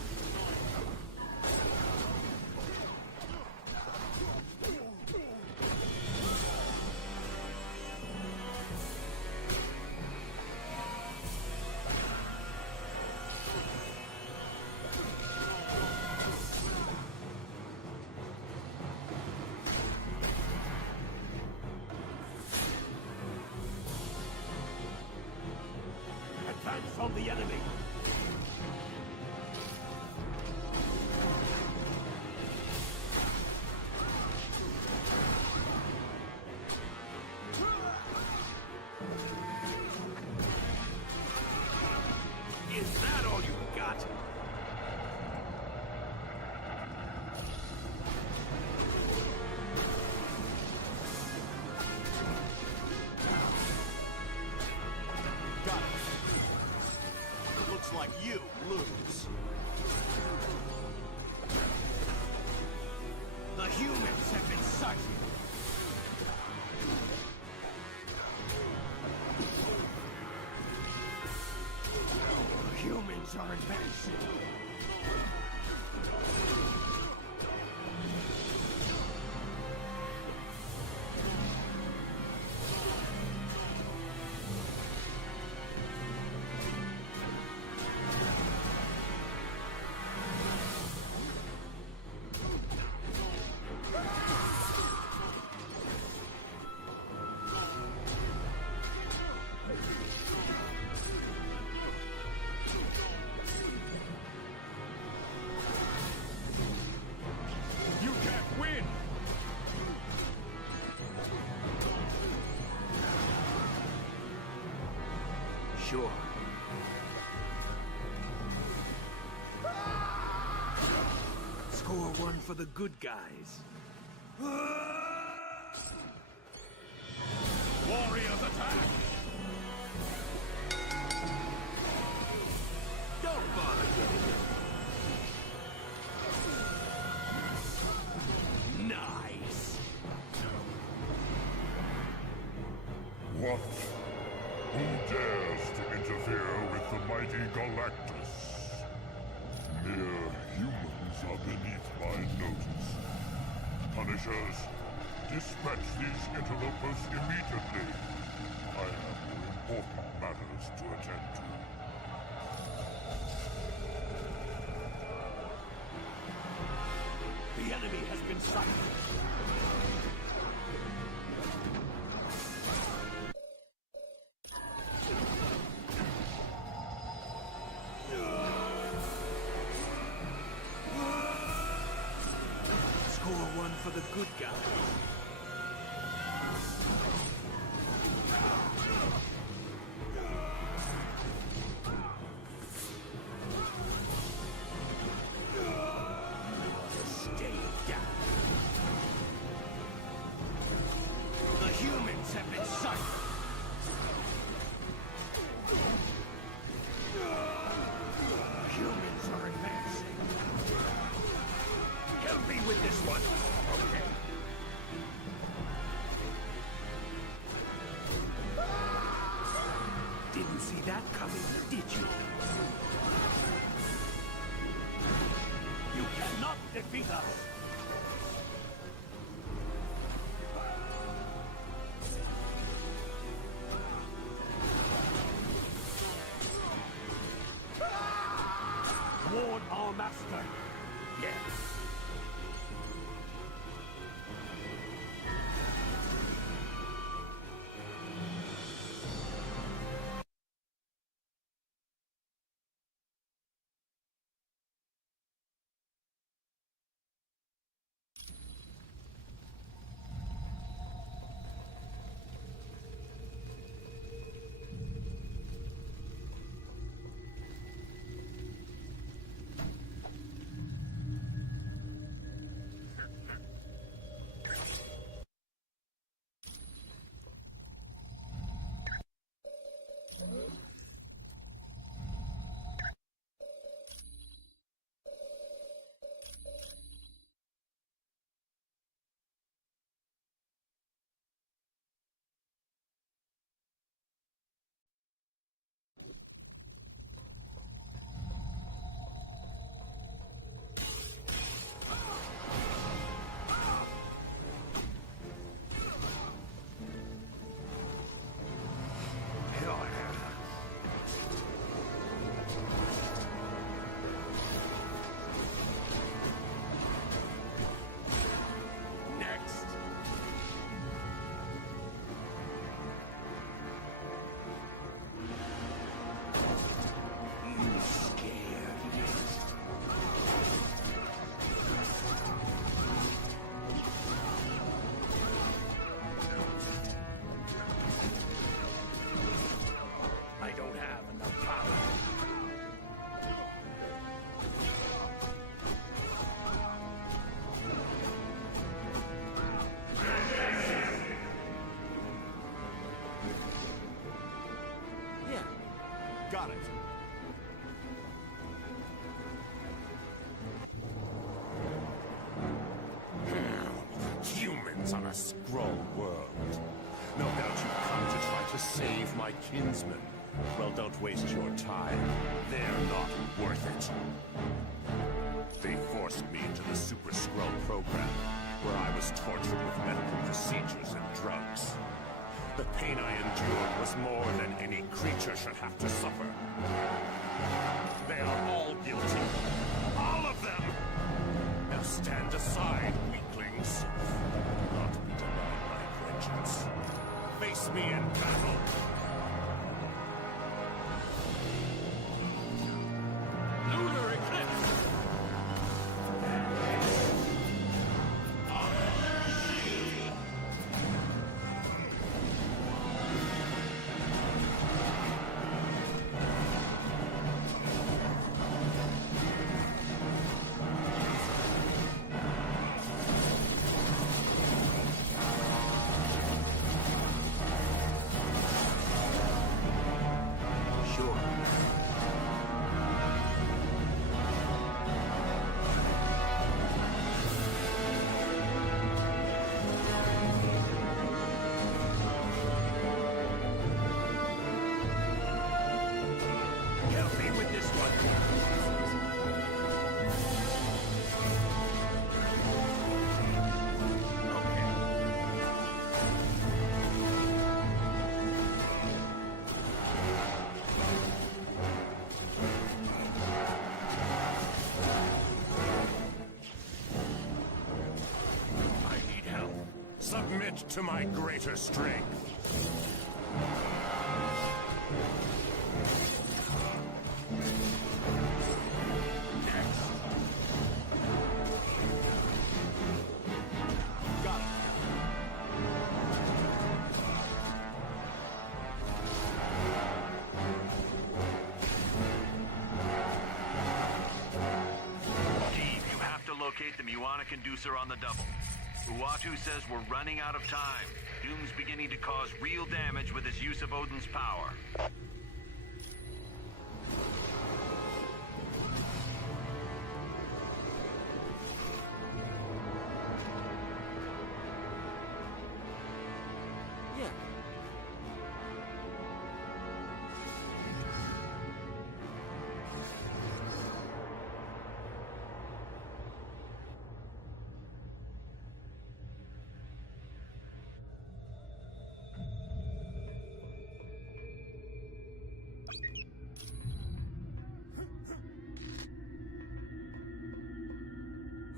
Silence from the enemy! Is that all you got? Got it. Looks like you lose. The humans have been sighted! The humans are advancing! You can't win! Sure. Score one for the good guys. Warriors attack! Don't bother getting it. Nice. What? Who dares to interfere with the mighty Galactus? Mere humans are beneath my notice. Punishers, dispatch these interlopers immediately. I have more important matters to attend to. The enemy has been sighted. Score one for the good guys. Stay down. The humans have been sighted. The humans are advancing. Help me with this one. Okay. Didn't see that coming, did you? You cannot defeat us! Warn our master! Yes. Humans on a scroll world. No doubt you've come to try to save my kinsmen. Well, don't waste your time. They're not worth it. They forced me into the Super Skrull program, where I was tortured with medical procedures and drugs. The pain I endured was more than any creature should have to suffer. They are all guilty. All of them! Now stand aside, weaklings. Not be denied my vengeance. Face me in battle! Lunar eclipse! Submit to my greater strength. Got it. Steve, you have to locate the Muana conducer on the double. Uatu says we're running out of time. Doom's beginning to cause real damage with his use of Odin's power. Yeah.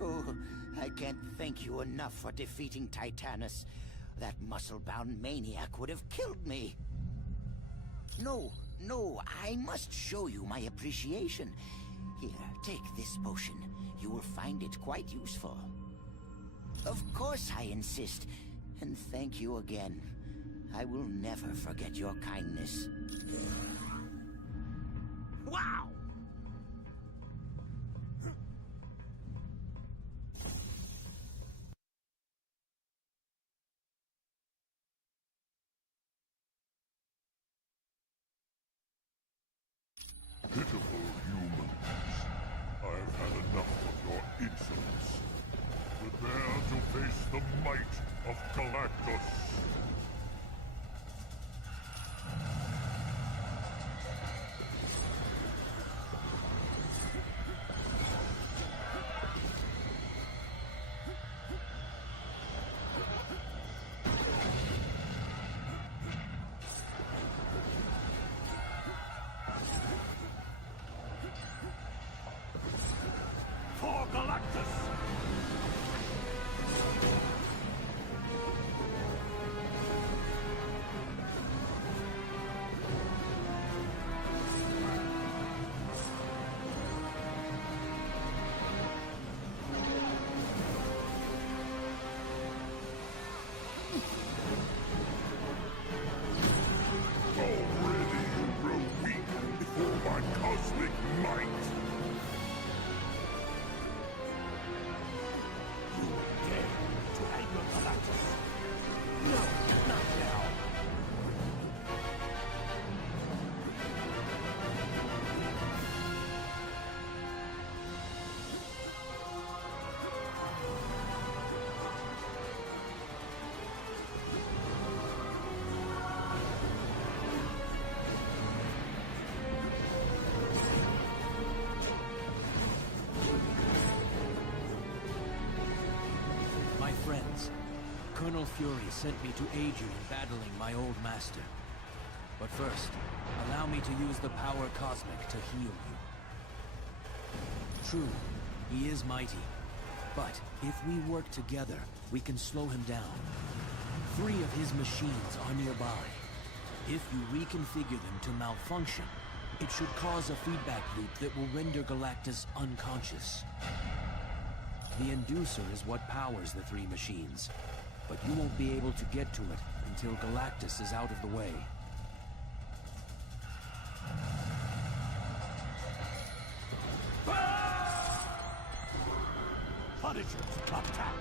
Oh, I can't thank you enough for defeating Titanus. That muscle-bound maniac would have killed me. No, I must show you my appreciation. Here, take this potion. You will find it quite useful. Of course I insist, and thank you again. I will never forget your kindness. Wow! Pitiful humans. I've had enough of your insolence. Prepare to face the might of Galactus. For Galactus! Already you grow weak before my cosmic might. You dare to anger Galactus? No, not now. Colonel Fury sent me to aid you in battling my old master. But first, allow me to use the power cosmic to heal you. True, he is mighty. But if we work together, we can slow him down. 3 of his machines are nearby. If you reconfigure them to malfunction, it should cause a feedback loop that will render Galactus unconscious. The inducer is what powers the 3 machines, but you won't be able to get to it until Galactus is out of the way. Punishers, attack!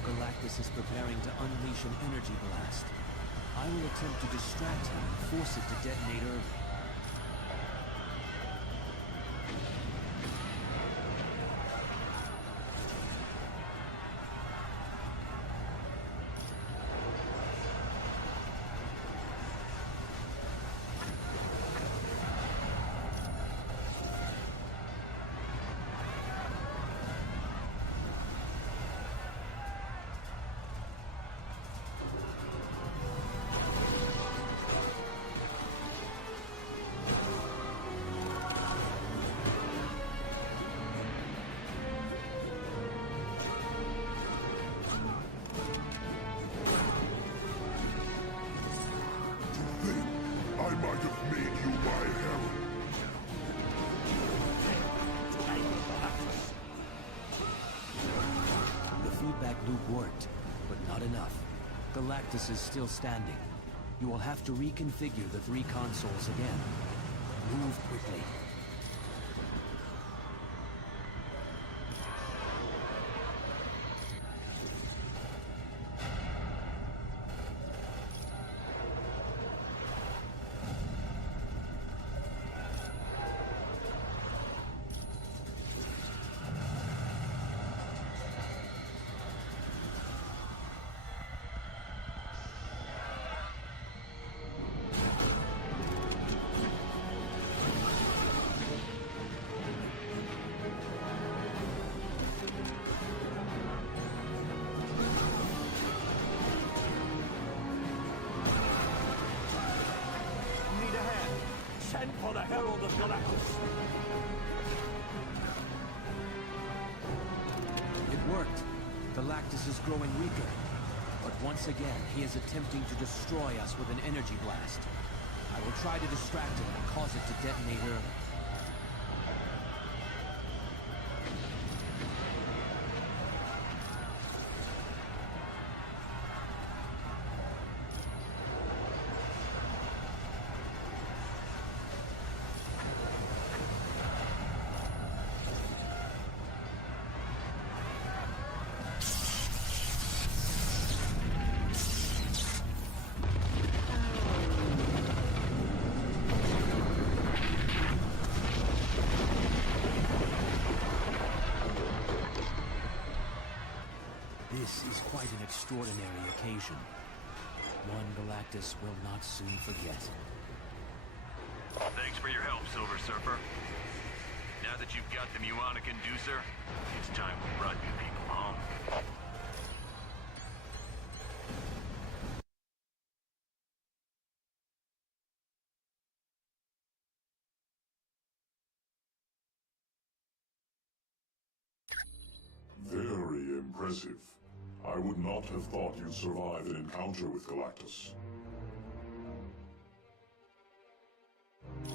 Galactus is preparing to unleash an energy blast. I will attempt to distract him and force it to detonate early. I might have made you my herald. The feedback loop worked, but not enough. Galactus is still standing. You will have to reconfigure the 3 consoles again. Move quickly. Send for the Herald of Galactus! It worked. Galactus is growing weaker. But once again, he is attempting to destroy us with an energy blast. I will try to distract him and cause it to detonate early. This is quite an extraordinary occasion. One Galactus will not soon forget. Thanks for your help, Silver Surfer. Now that you've got the Muonic inducer, it's time we brought you people home. Very impressive. I would not have thought you'd survive an encounter with Galactus.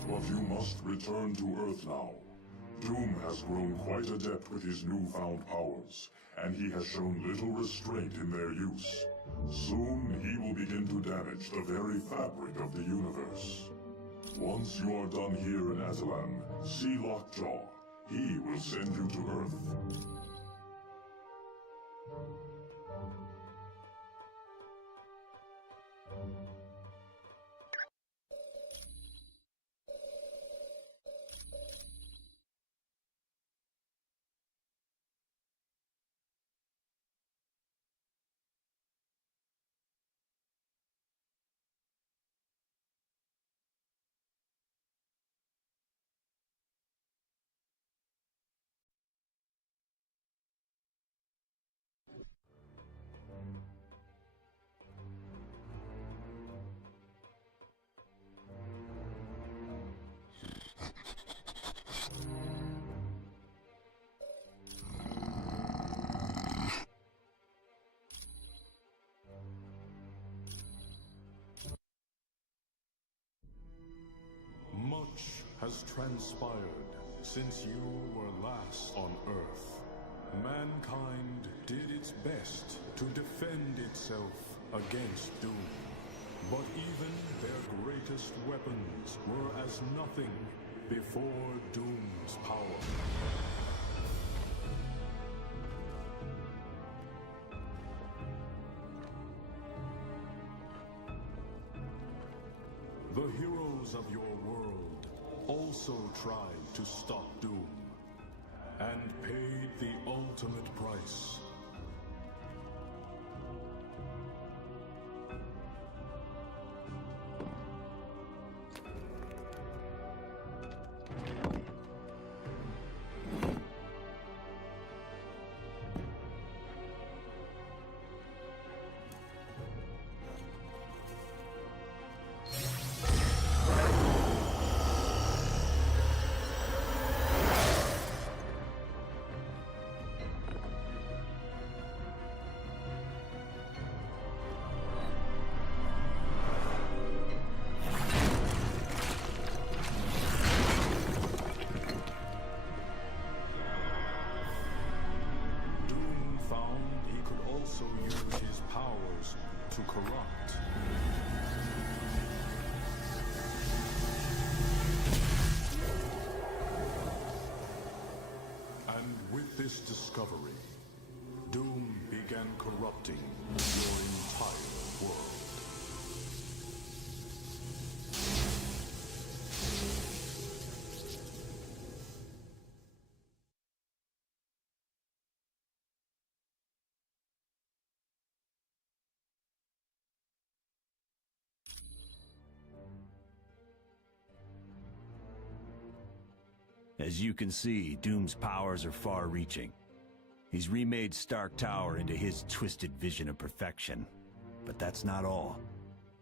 But you must return to Earth now. Doom has grown quite adept with his newfound powers, and he has shown little restraint in their use. Soon he will begin to damage the very fabric of the universe. Once you are done here in Aslan, see Lockjaw. He will send you to Earth. has transpired since you were last on Earth. Mankind did its best to defend itself against Doom. But even their greatest weapons were as nothing before Doom's power. The heroes of your world also tried to stop Doom, and paid the ultimate price. To corrupt. And with this discovery, Doom began corrupting your entire world. As you can see, Doom's powers are far-reaching. He's remade Stark Tower into his twisted vision of perfection. But that's not all.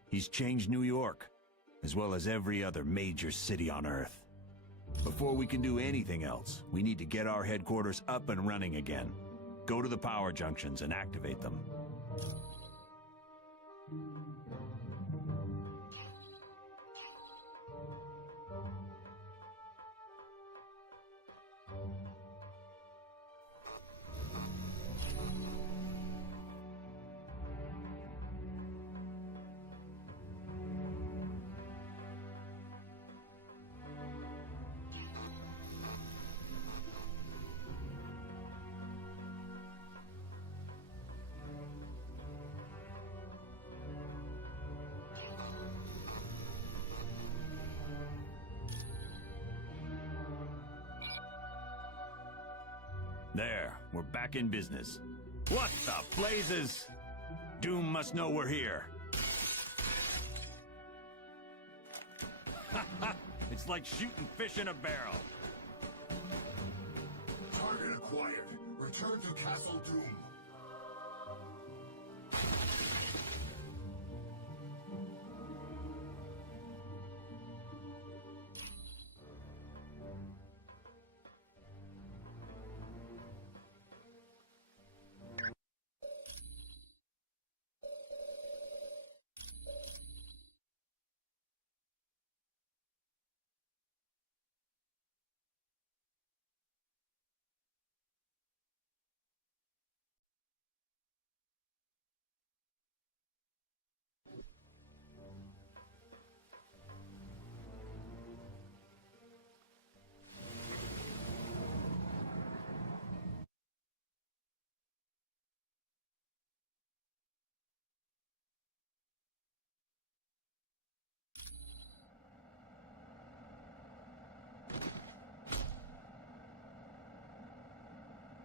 He's changed New York, as well as every other major city on Earth. Before we can do anything else, we need to get our headquarters up and running again. Go to the power junctions and activate them. There, we're back in business. What the blazes? Doom must know we're here. It's like shooting fish in a barrel. Target acquired. Return to Castle Doom.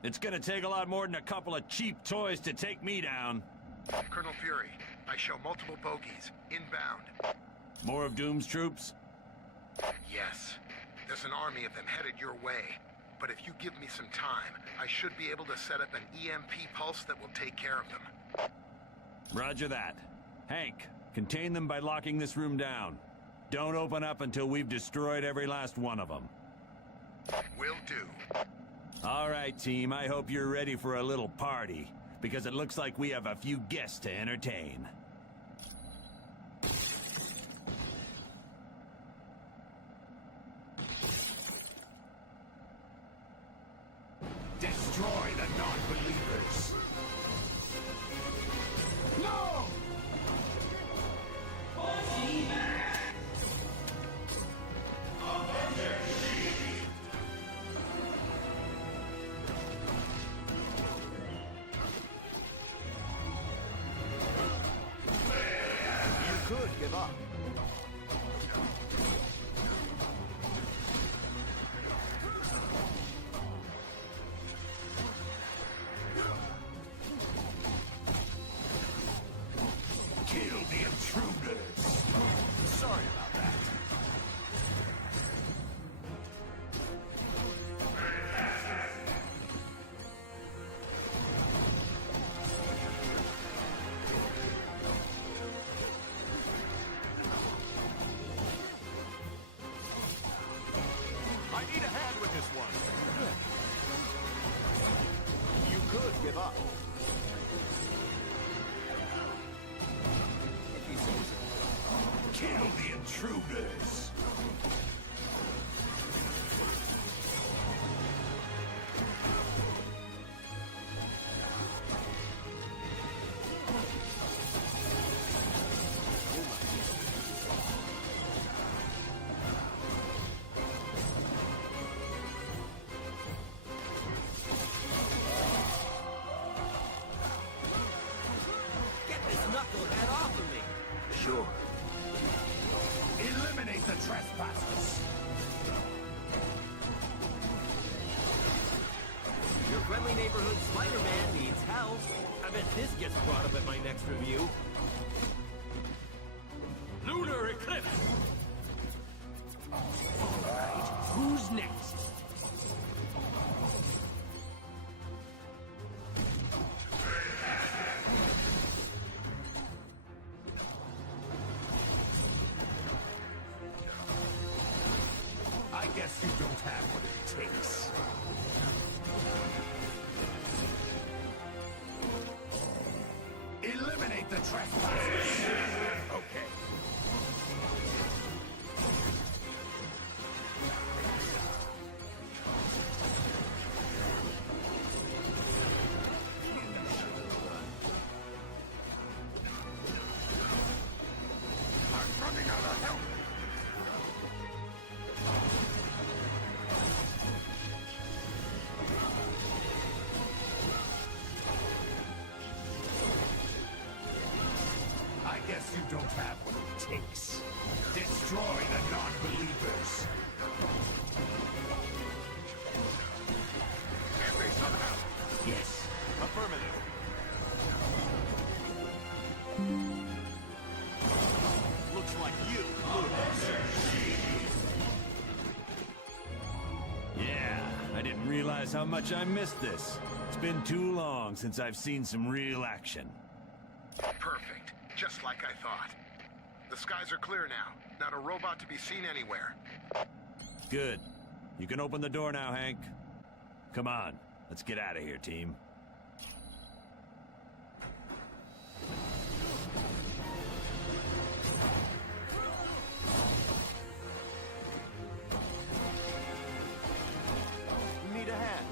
It's gonna take a lot more than a couple of cheap toys to take me down. Colonel Fury, I show multiple bogies, inbound. More of Doom's troops? Yes. There's an army of them headed your way. But if you give me some time, I should be able to set up an EMP pulse that will take care of them. Roger that. Hank, contain them by locking this room down. Don't open up until we've destroyed every last one of them. Will do. All right, team, I hope you're ready for a little party, because it looks like we have a few guests to entertain. the non-believers. No! You could give up. Kill the intruders. Sorry about that. I need a hand with this one. You could give up. If you say so. Kill the intruders. Get this knucklehead off of me! Sure. Eliminate the trespassers. Your friendly neighborhood Spider-Man needs help. I bet this gets brought up at my next review. Lunar Eclipse! Alright, who's next? I guess you don't have what it takes. Eliminate the trespassers. Okay. I'm running out of help. I guess you don't have what it takes. Destroy the non-believers. Give me some help. Yes. Affirmative. Looks like you Yeah, I didn't realize how much I missed this. It's been too long since I've seen some real action. Perfect. Just like I thought. The skies are clear now. Not a robot to be seen anywhere. Good. You can open the door now, Hank. Come on, let's get out of here, team. need a hand.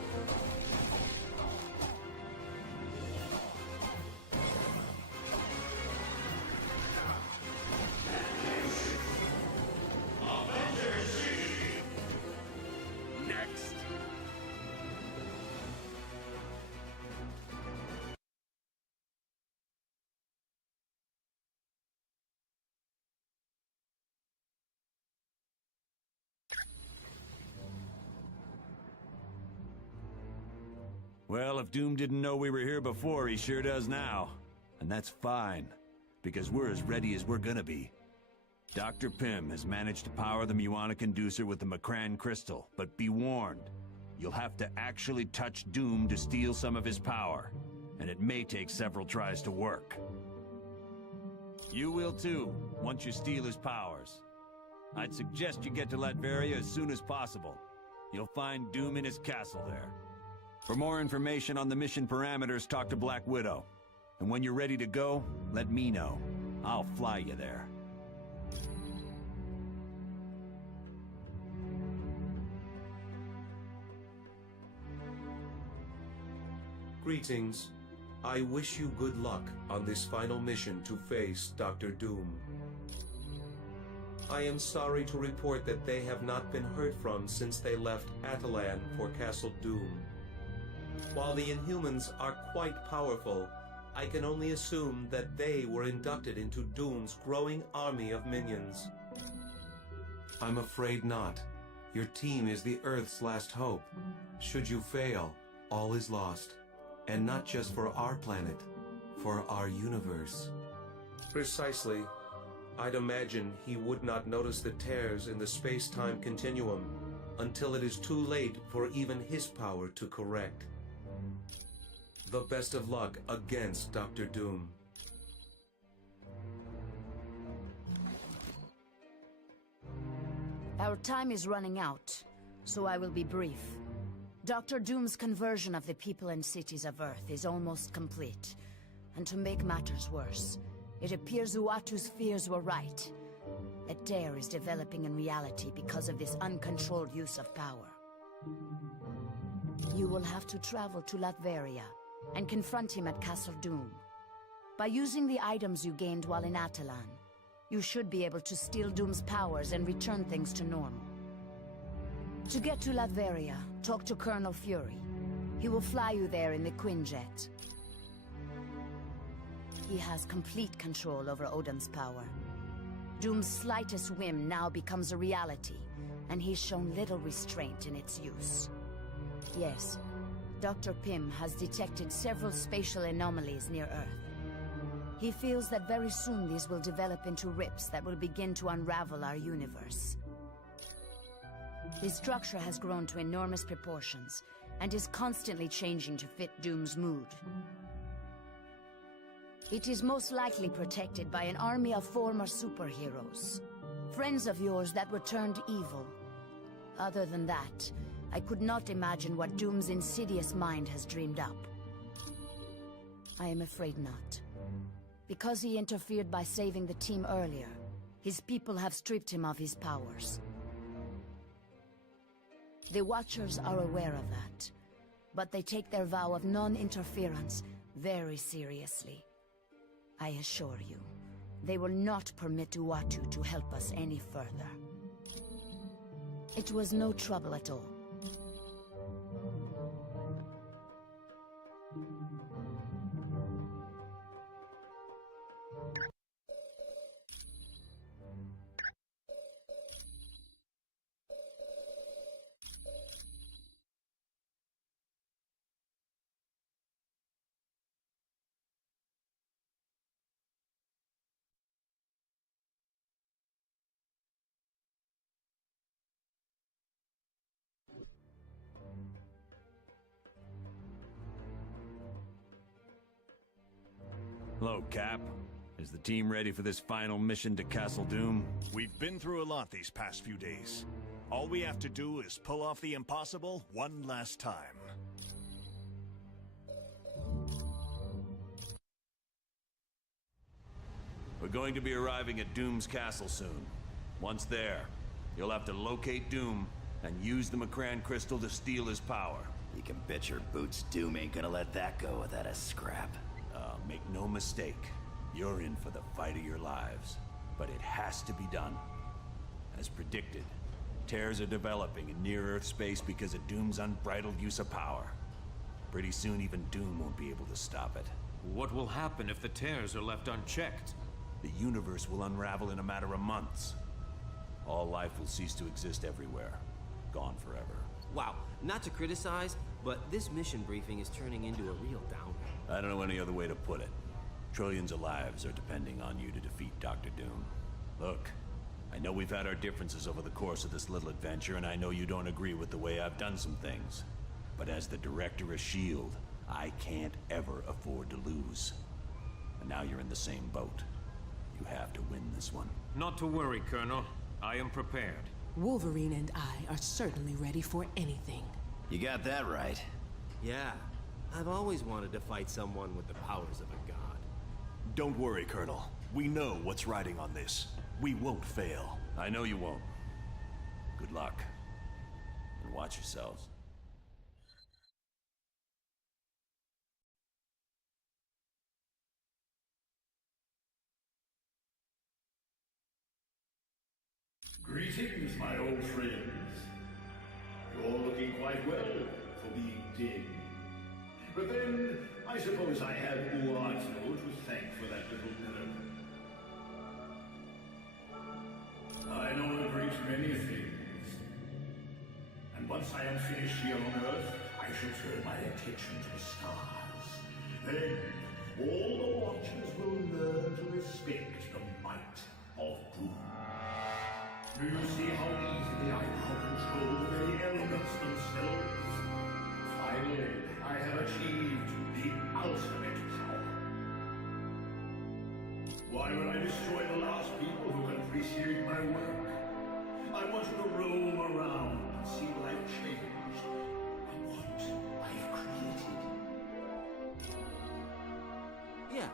Next. Well, if Doom didn't know we were here before, he sure does now. And that's fine, because we're as ready as we're gonna be. Dr. Pym has managed to power the muonic inducer with the Macran crystal, but be warned, you'll have to actually touch Doom to steal some of his power, and it may take several tries to work. You will too, once you steal his powers. I'd suggest you get to Latveria as soon as possible. You'll find Doom in his castle there. For more information on the mission parameters, talk to Black Widow. And when you're ready to go, let me know. I'll fly you there. Greetings. I wish you good luck on this final mission to face Dr. Doom. I am sorry to report that they have not been heard from since they left Atalan for Castle Doom. While the Inhumans are quite powerful, I can only assume that they were inducted into Doom's growing army of minions. I'm afraid not. Your team is the Earth's last hope. Should you fail, all is lost. And not just for our planet, for our universe. Precisely. I'd imagine he would not notice the tears in the space-time continuum until it is too late for even his power to correct. The best of luck against Dr. Doom. Our time is running out, so I will be brief. Dr. Doom's conversion of the people and cities of Earth is almost complete. And to make matters worse, it appears Uatu's fears were right. A dare is developing in reality because of this uncontrolled use of power. You will have to travel to Latveria and confront him at Castle Doom. By using the items you gained while in Atalan, you should be able to steal Doom's powers and return things to normal. To get to Latveria, talk to Colonel Fury. He will fly you there in the Quinjet. He has complete control over Odin's power. Doom's slightest whim now becomes a reality, and he's shown little restraint in its use. Yes, Dr. Pym has detected several spatial anomalies near Earth. He feels that very soon these will develop into rips that will begin to unravel our universe. His structure has grown to enormous proportions, and is constantly changing to fit Doom's mood. It is most likely protected by an army of former superheroes. Friends of yours that were turned evil. Other than that, I could not imagine what Doom's insidious mind has dreamed up. I am afraid not. Because he interfered by saving the team earlier, his people have stripped him of his powers. The Watchers are aware of that, but they take their vow of non-interference very seriously. I assure you, they will not permit Uatu to help us any further. It was no trouble at all. Hello, Cap. Is the team ready for this final mission to Castle Doom? We've been through a lot these past few days. All we have to do is pull off the impossible one last time. We're going to be arriving at Doom's castle soon. Once there, you'll have to locate Doom and use the Macran crystal to steal his power. You can bet your boots Doom ain't gonna let that go without a scrap. Make no mistake, you're in for the fight of your lives. But it has to be done. As predicted, tears are developing in near-Earth space because of Doom's unbridled use of power. Pretty soon even Doom won't be able to stop it. What will happen if the tears are left unchecked? The universe will unravel in a matter of months. All life will cease to exist everywhere. Gone forever. Wow, not to criticize, but this mission briefing is turning into a real downer. I don't know any other way to put it. Trillions of lives are depending on you to defeat Dr. Doom. Look, I know we've had our differences over the course of this little adventure, and I know you don't agree with the way I've done some things. But as the director of S.H.I.E.L.D., I can't ever afford to lose. And now you're in the same boat. You have to win this one. Not to worry, Colonel. I am prepared. Wolverine and I are certainly ready for anything. You got that right. Yeah, I've always wanted to fight someone with the powers of a god. Don't worry, Colonel. We know what's riding on this. We won't fail. I know you won't. Good luck. And watch yourselves. Greetings, my old friends. You're looking quite well for being dead. But then, I suppose I have Uarto to thank for that little miracle. I know a great many things. And once I am finished here on Earth, I shall turn my attention to the stars. Then, all the Watchers will learn to respect the might of Doom. Do you see how easily I now control the very elements themselves? Finally, I have achieved the ultimate power. Why would I destroy the last people who can appreciate my work? I want you to roam around and see what I've changed and what I've created. Yeah.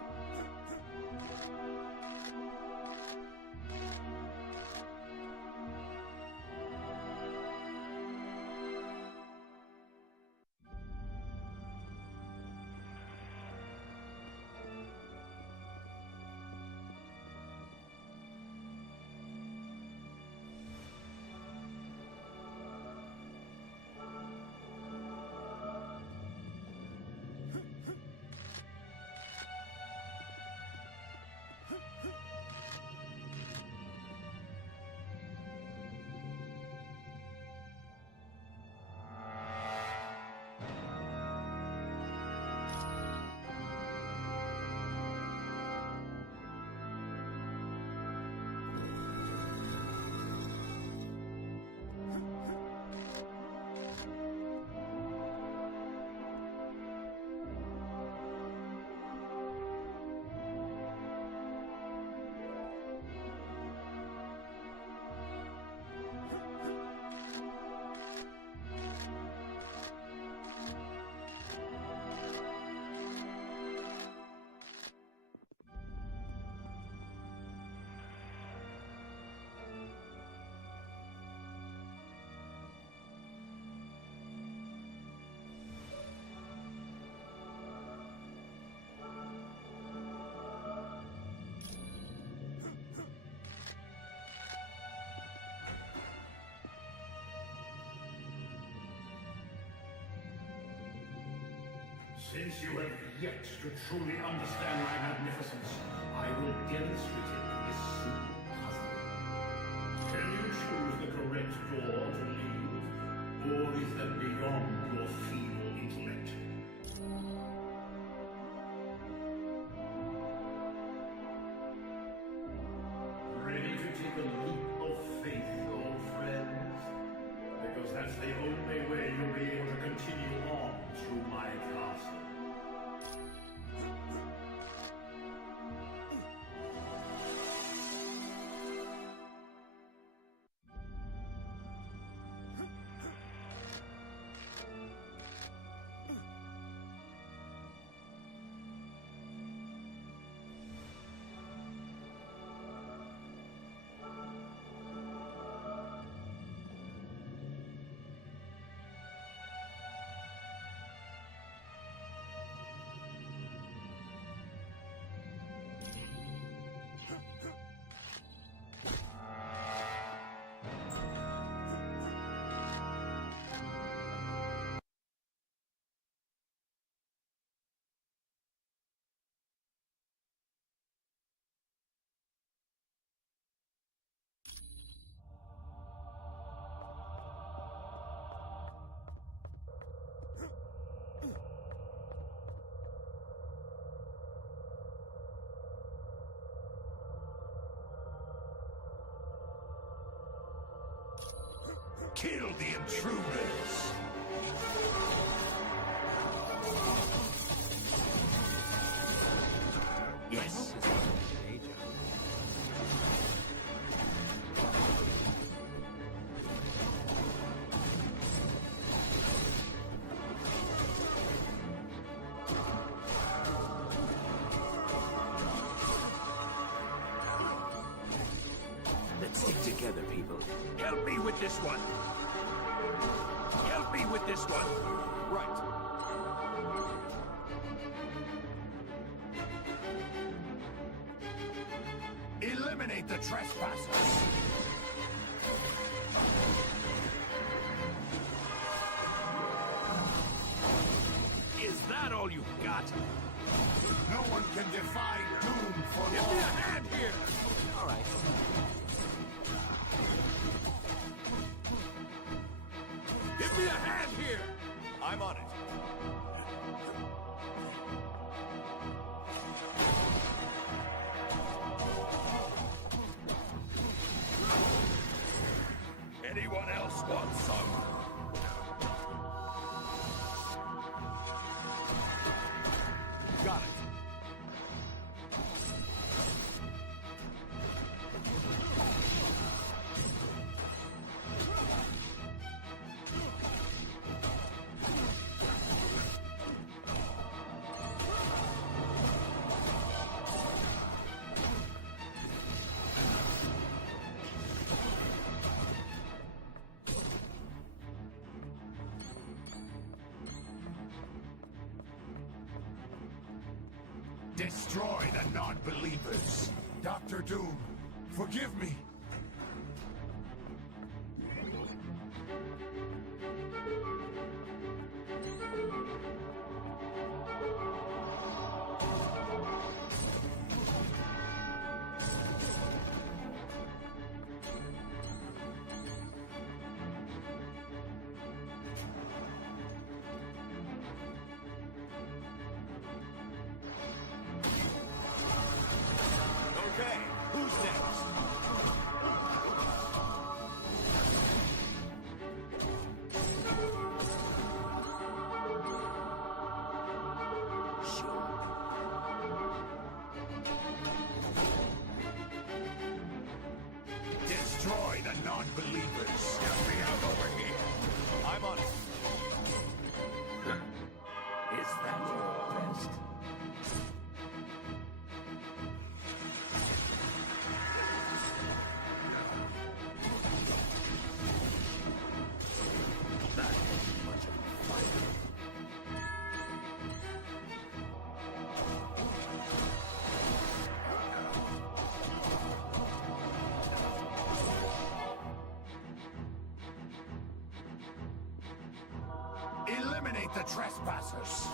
Since you have yet to truly understand my magnificence, I will demonstrate it with this simple puzzle. Can you choose the correct door to leave, or is that beyond your feeble intellect? Ready to take a leap of faith, old friends? Because that's the only way you'll be able to continue on through my castle. Kill the intruders! Yes. Let's stick together, people. Help me with this one! Help me with this one! Right. Eliminate the trespassers! all you got? No one can defy Doom for Give long. me a hand here! All right. Give me a hand here! I'm on it. Anyone else want some? Got it. Destroy the non-believers. Dr. Doom, forgive me. Okay, who's next? Destroy the non-believers. Help me out over here. I'm on it. Is that your best? That wasn't much of a fight. Eliminate the trespassers.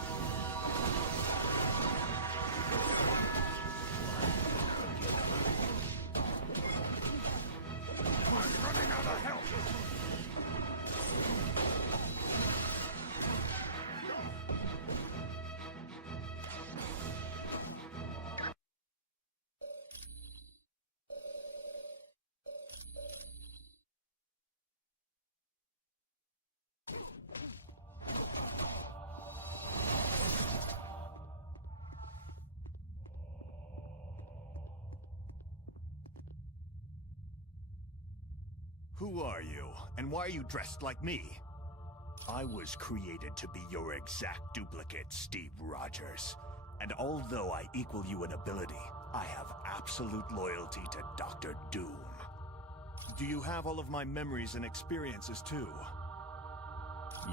I'm running out of help. Who are you, and why are you dressed like me? I was created to be your exact duplicate, Steve Rogers. And although I equal you in ability, I have absolute loyalty to Dr. Doom. Do you have all of my memories and experiences too?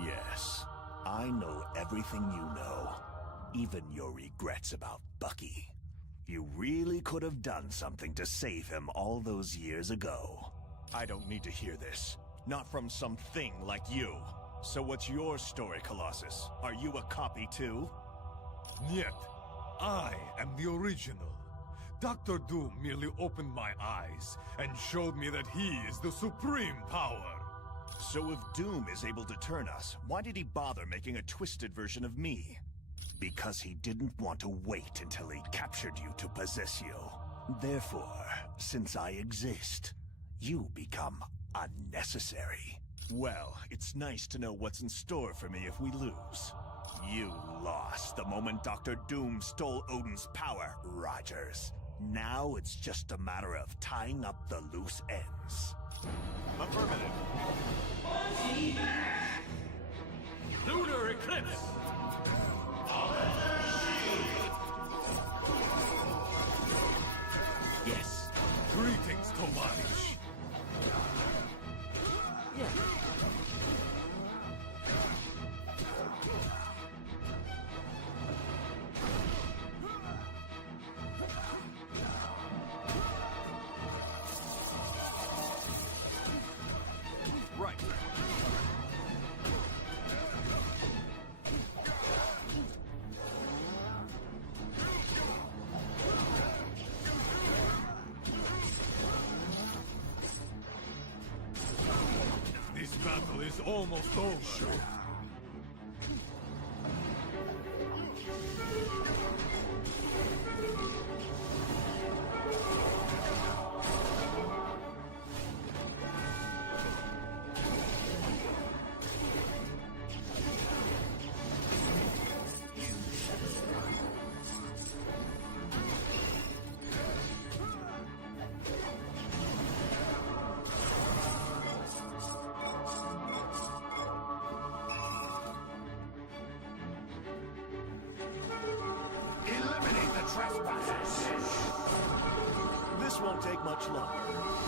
Yes, I know everything you know, even your regrets about Bucky. You really could have done something to save him all those years ago. I don't need to hear this. Not from some thing like you. So what's your story, Colossus? Are you a copy too? Niet. I am the original. Dr. Doom merely opened my eyes and showed me that he is the supreme power. So if Doom is able to turn us, why did he bother making a twisted version of me? Because he didn't want to wait until he captured you to possess you. Therefore, since I exist, you become unnecessary. Well, it's nice to know what's in store for me if we lose. You lost the moment Dr. Doom stole Odin's power, Rogers. Now it's just a matter of tying up the loose ends. Affirmative. Lunar eclipse! Yes. Greetings, Tovarishch. Yeah. Right. is almost over. Eliminate the trespassers! This won't take much longer.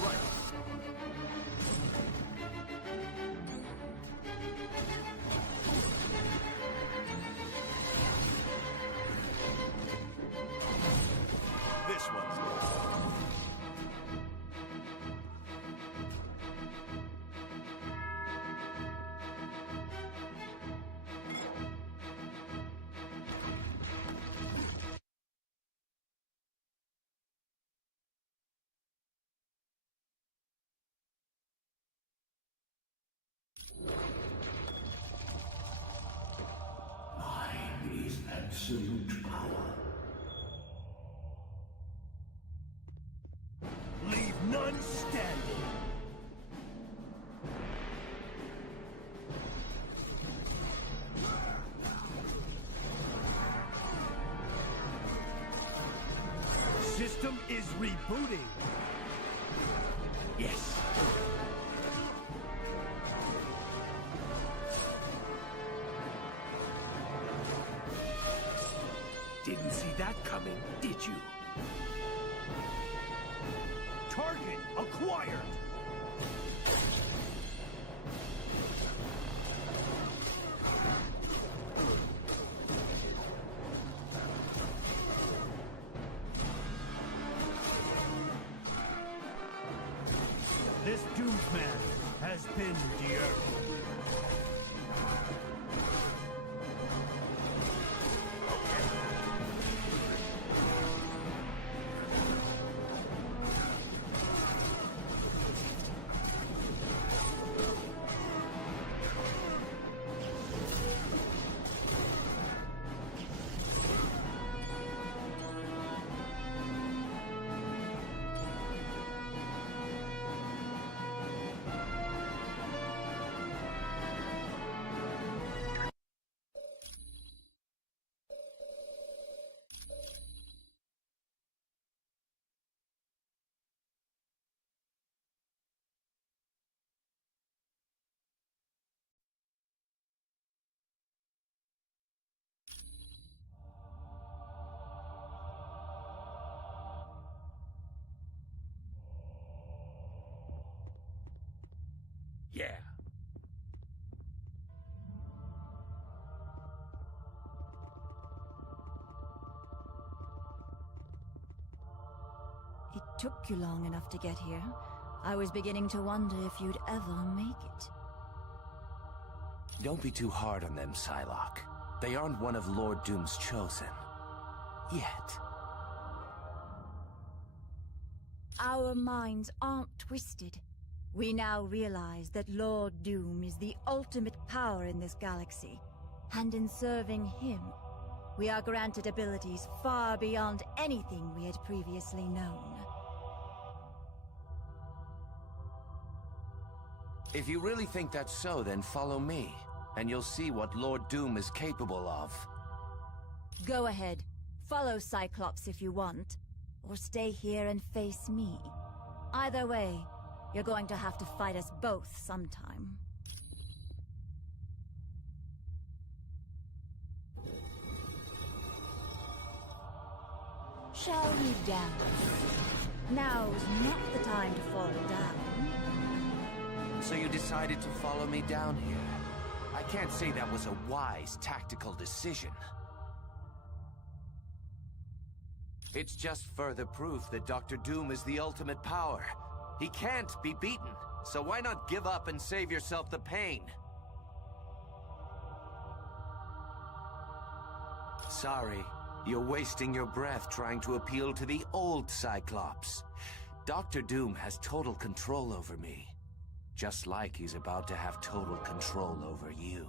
Right. This one's done. Mine is absolute power. Leave none standing. System is rebooting. Yes. Didn't see that coming, did you? Target acquired. This Doomsman has been de-earthed. Yeah. It took you long enough to get here. I was beginning to wonder if you'd ever make it. Don't be too hard on them, Psylocke. They aren't one of Lord Doom's chosen. Yet. Our minds aren't twisted. We now realize that Lord Doom is the ultimate power in this galaxy, and in serving him, we are granted abilities far beyond anything we had previously known. If you really think that's so, then follow me, and you'll see what Lord Doom is capable of. Go ahead. Follow Cyclops if you want, or stay here and face me. Either way, you're going to have to fight us both sometime. Shall we dance? Now's not the time to fall down. So you decided to follow me down here. I can't say that was a wise, tactical decision. It's just further proof that Dr. Doom is the ultimate power. He can't be beaten, so why not give up and save yourself the pain? Sorry, you're wasting your breath trying to appeal to the old Cyclops. Dr. Doom has total control over me. Just like he's about to have total control over you.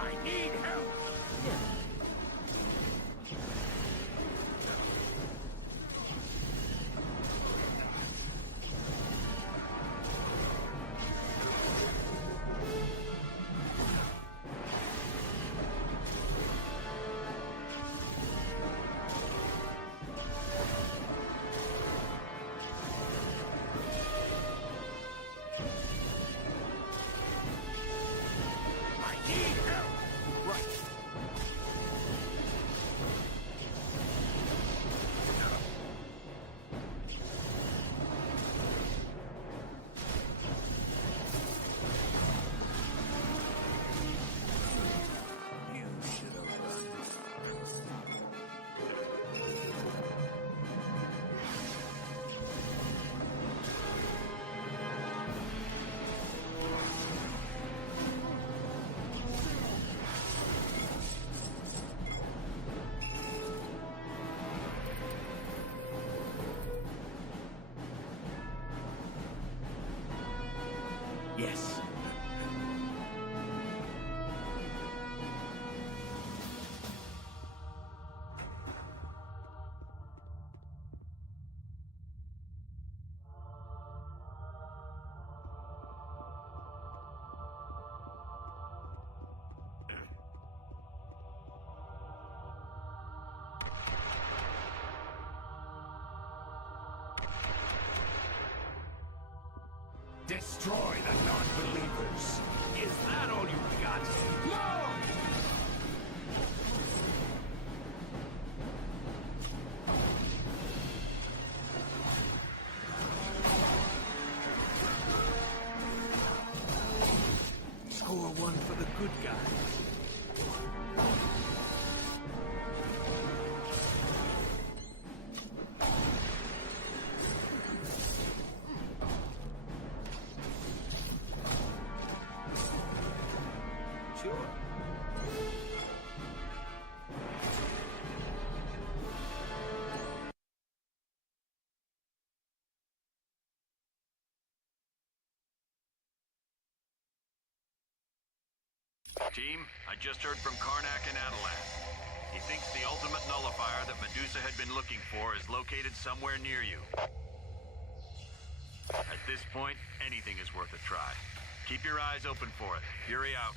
I need help! Yes. Destroy the non-believers! Is that all you've got? No! Score one for the good guys. Sure. Team, I just heard from Karnak and Atalan. He thinks the ultimate nullifier that Medusa had been looking for is located somewhere near you. At this point, anything is worth a try. Keep your eyes open for it. Fury out.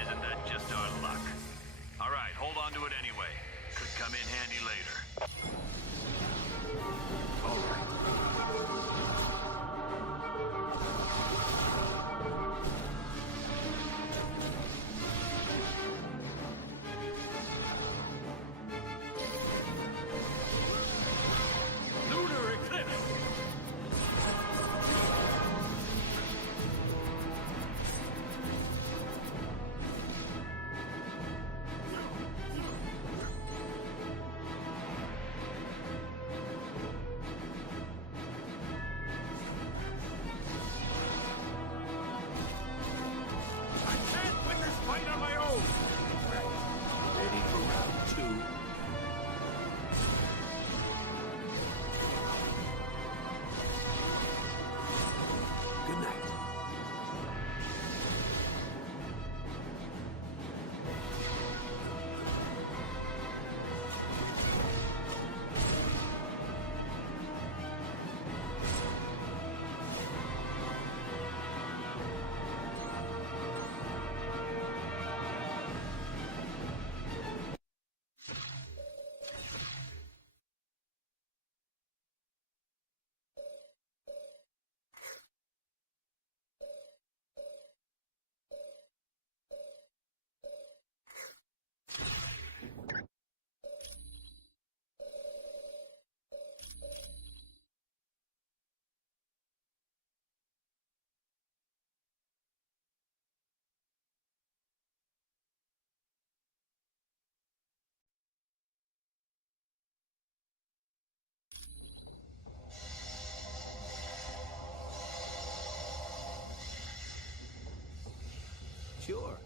Isn't that just our luck? All right, hold on to it anyway. Could come in handy later. Sure.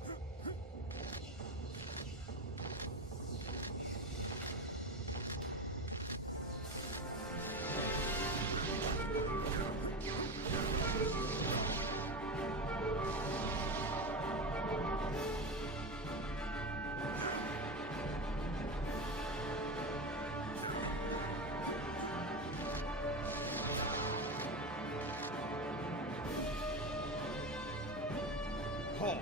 Halt,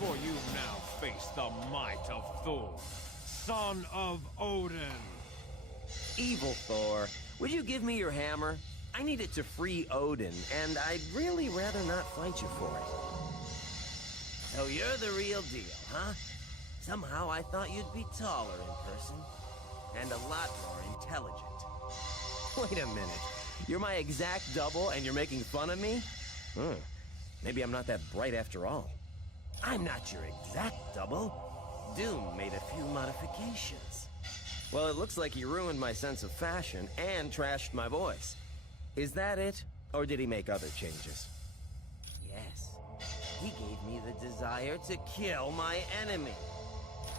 for you now face the might of Thor, son of Odin. Evil Thor, would you give me your hammer? I need it to free Odin, and I'd really rather not fight you for it. So you're the real deal, huh? Somehow I thought you'd be taller in person, and a lot more intelligent. Wait a minute, you're my exact double and you're making fun of me? Maybe I'm not that bright after all. I'm not your exact double. Doom made a few modifications. Well, it looks like he ruined my sense of fashion and trashed my voice. Is that it? Or did he make other changes? Yes. He gave me the desire to kill my enemy.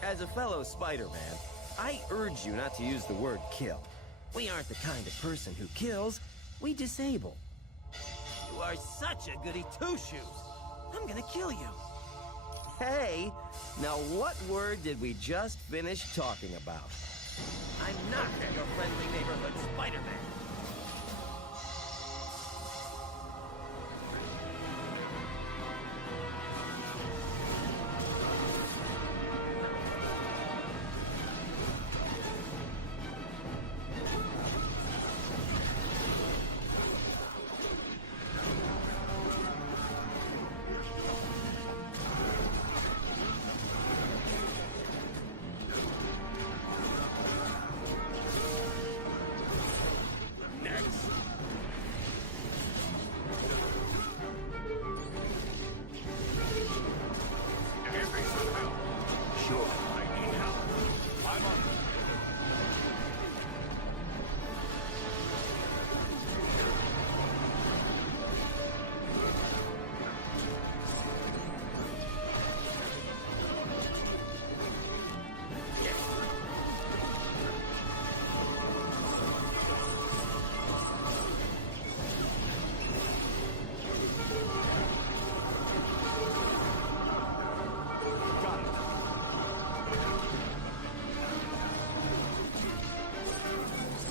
As a fellow Spider-Man, I urge you not to use the word kill. We aren't the kind of person who kills, we disable. You are such a goody two-shoes. I'm gonna kill you. Hey, now what word did we just finish talking about? I'm not your friendly neighborhood Spider-Man.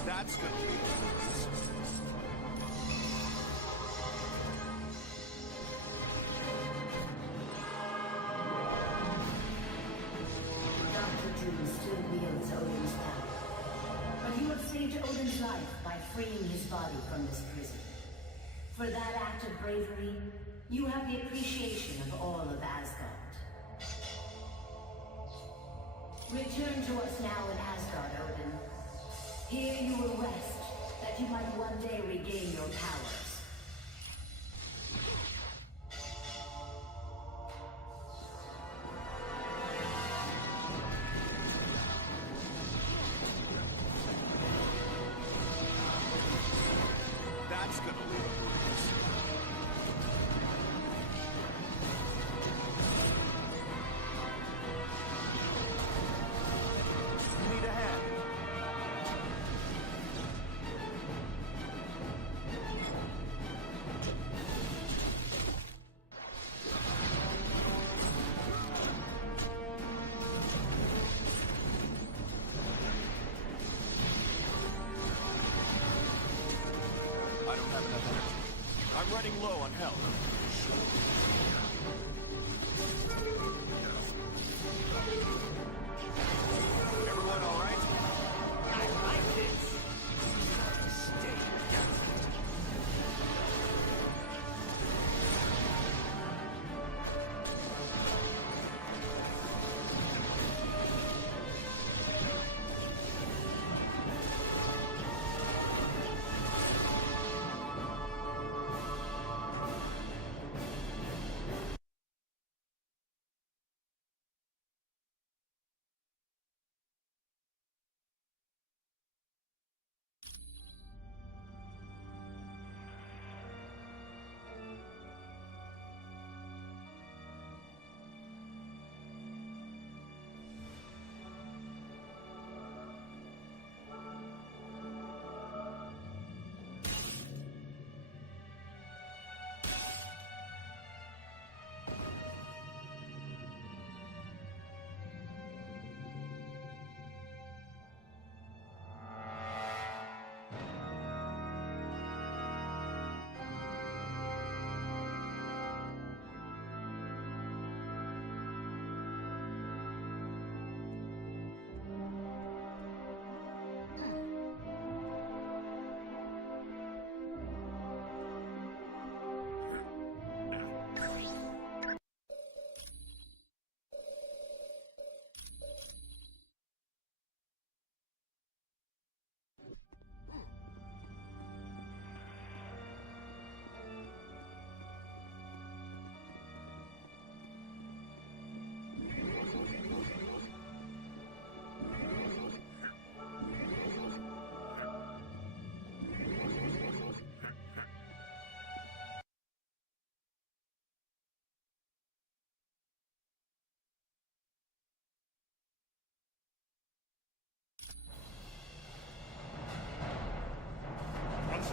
That's gonna be the news. Dr. Doom still wields Odin's power. But you have saved Odin's life by freeing his body from this prison. For that act of bravery, you have the appreciation of all of Asgard. Return to us now in Asgard, Odin. Here you will rest, that you might one day regain your powers. That's gonna leave a bruise. Need a hand. I don't have enough energy. I'm running low on health. Everyone all right? I like this.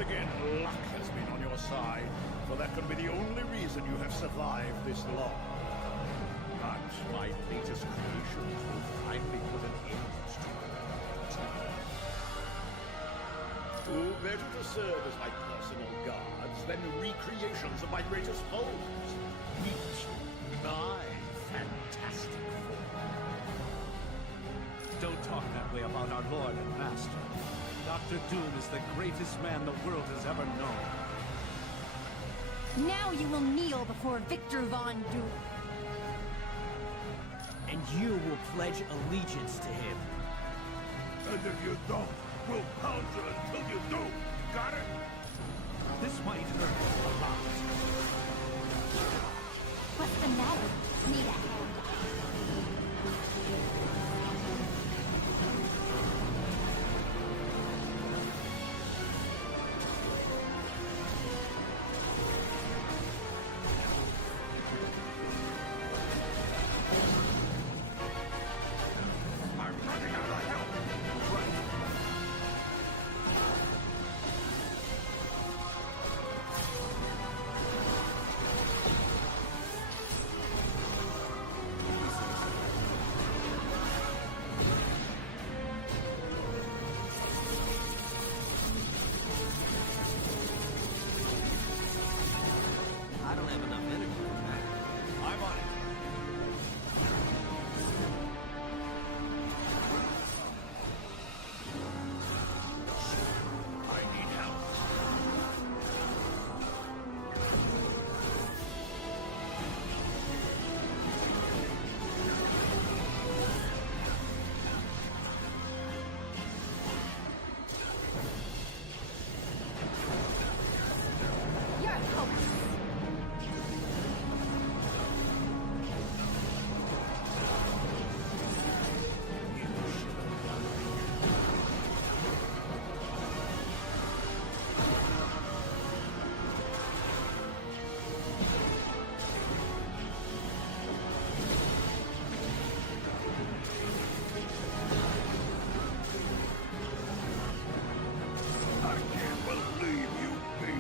again, luck has been on your side, for that can be the only reason you have survived this long. But my latest creations will finally put an end to it. Who better to serve as my personal guards than recreations of my greatest foes? Meet my fantastic form. Don't talk that way about our Lord and Master. Dr. Doom is the greatest man the world has ever known. Now you will kneel before Victor Von Doom. And you will pledge allegiance to him. And if you don't, we'll pound you until you do. Got it? This might hurt a lot. What's the matter? Need a hand? I don't have enough energy for that. I'm on it. I need help. You're hopeless. I can't believe you beat me.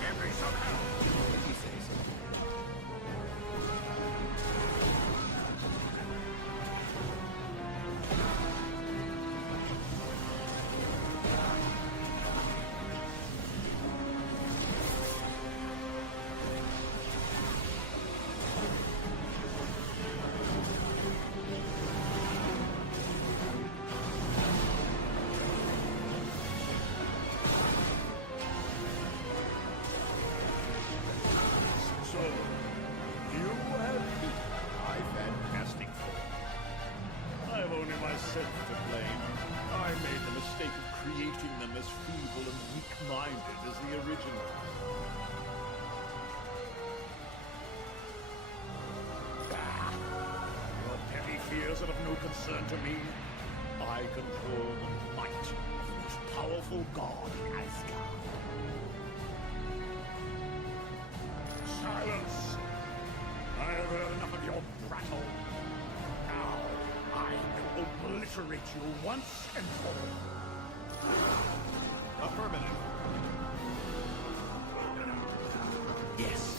Give me some help. If you say so. So, you have beaten my fantastic form. I have only myself to blame. I made the mistake of creating them as feeble and weak-minded as the original. Your petty fears are of no concern to me. I control the might of the most powerful god in Asgard. Silence! I have heard enough of your prattle. Now, I will obliterate you once and for all. Affirmative. Yes.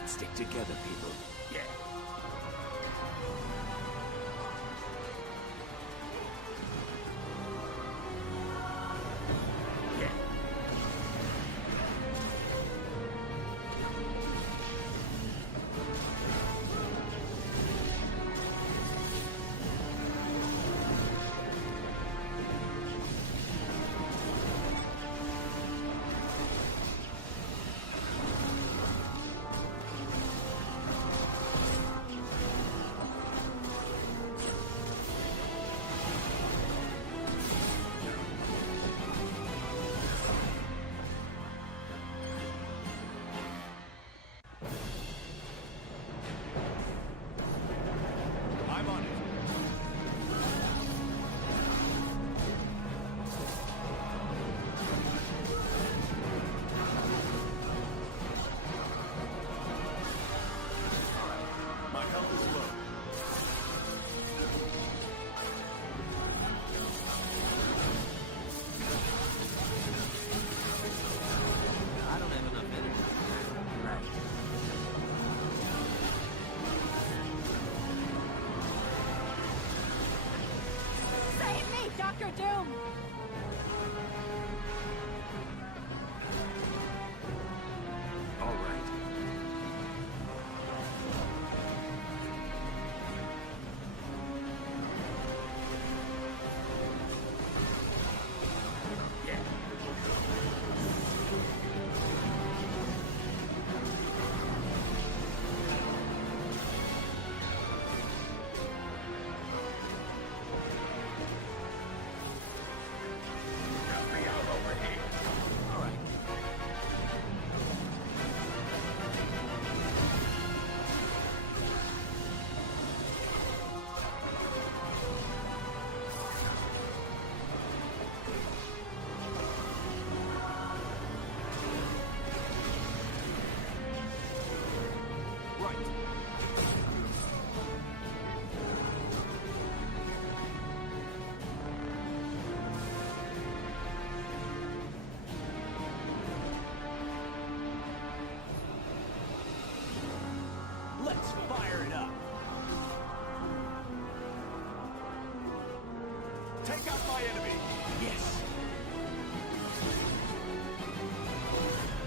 Let's stick together, people. Yeah. Dr. Doom! All right. Let's fire it up! Take out my enemy! Yes!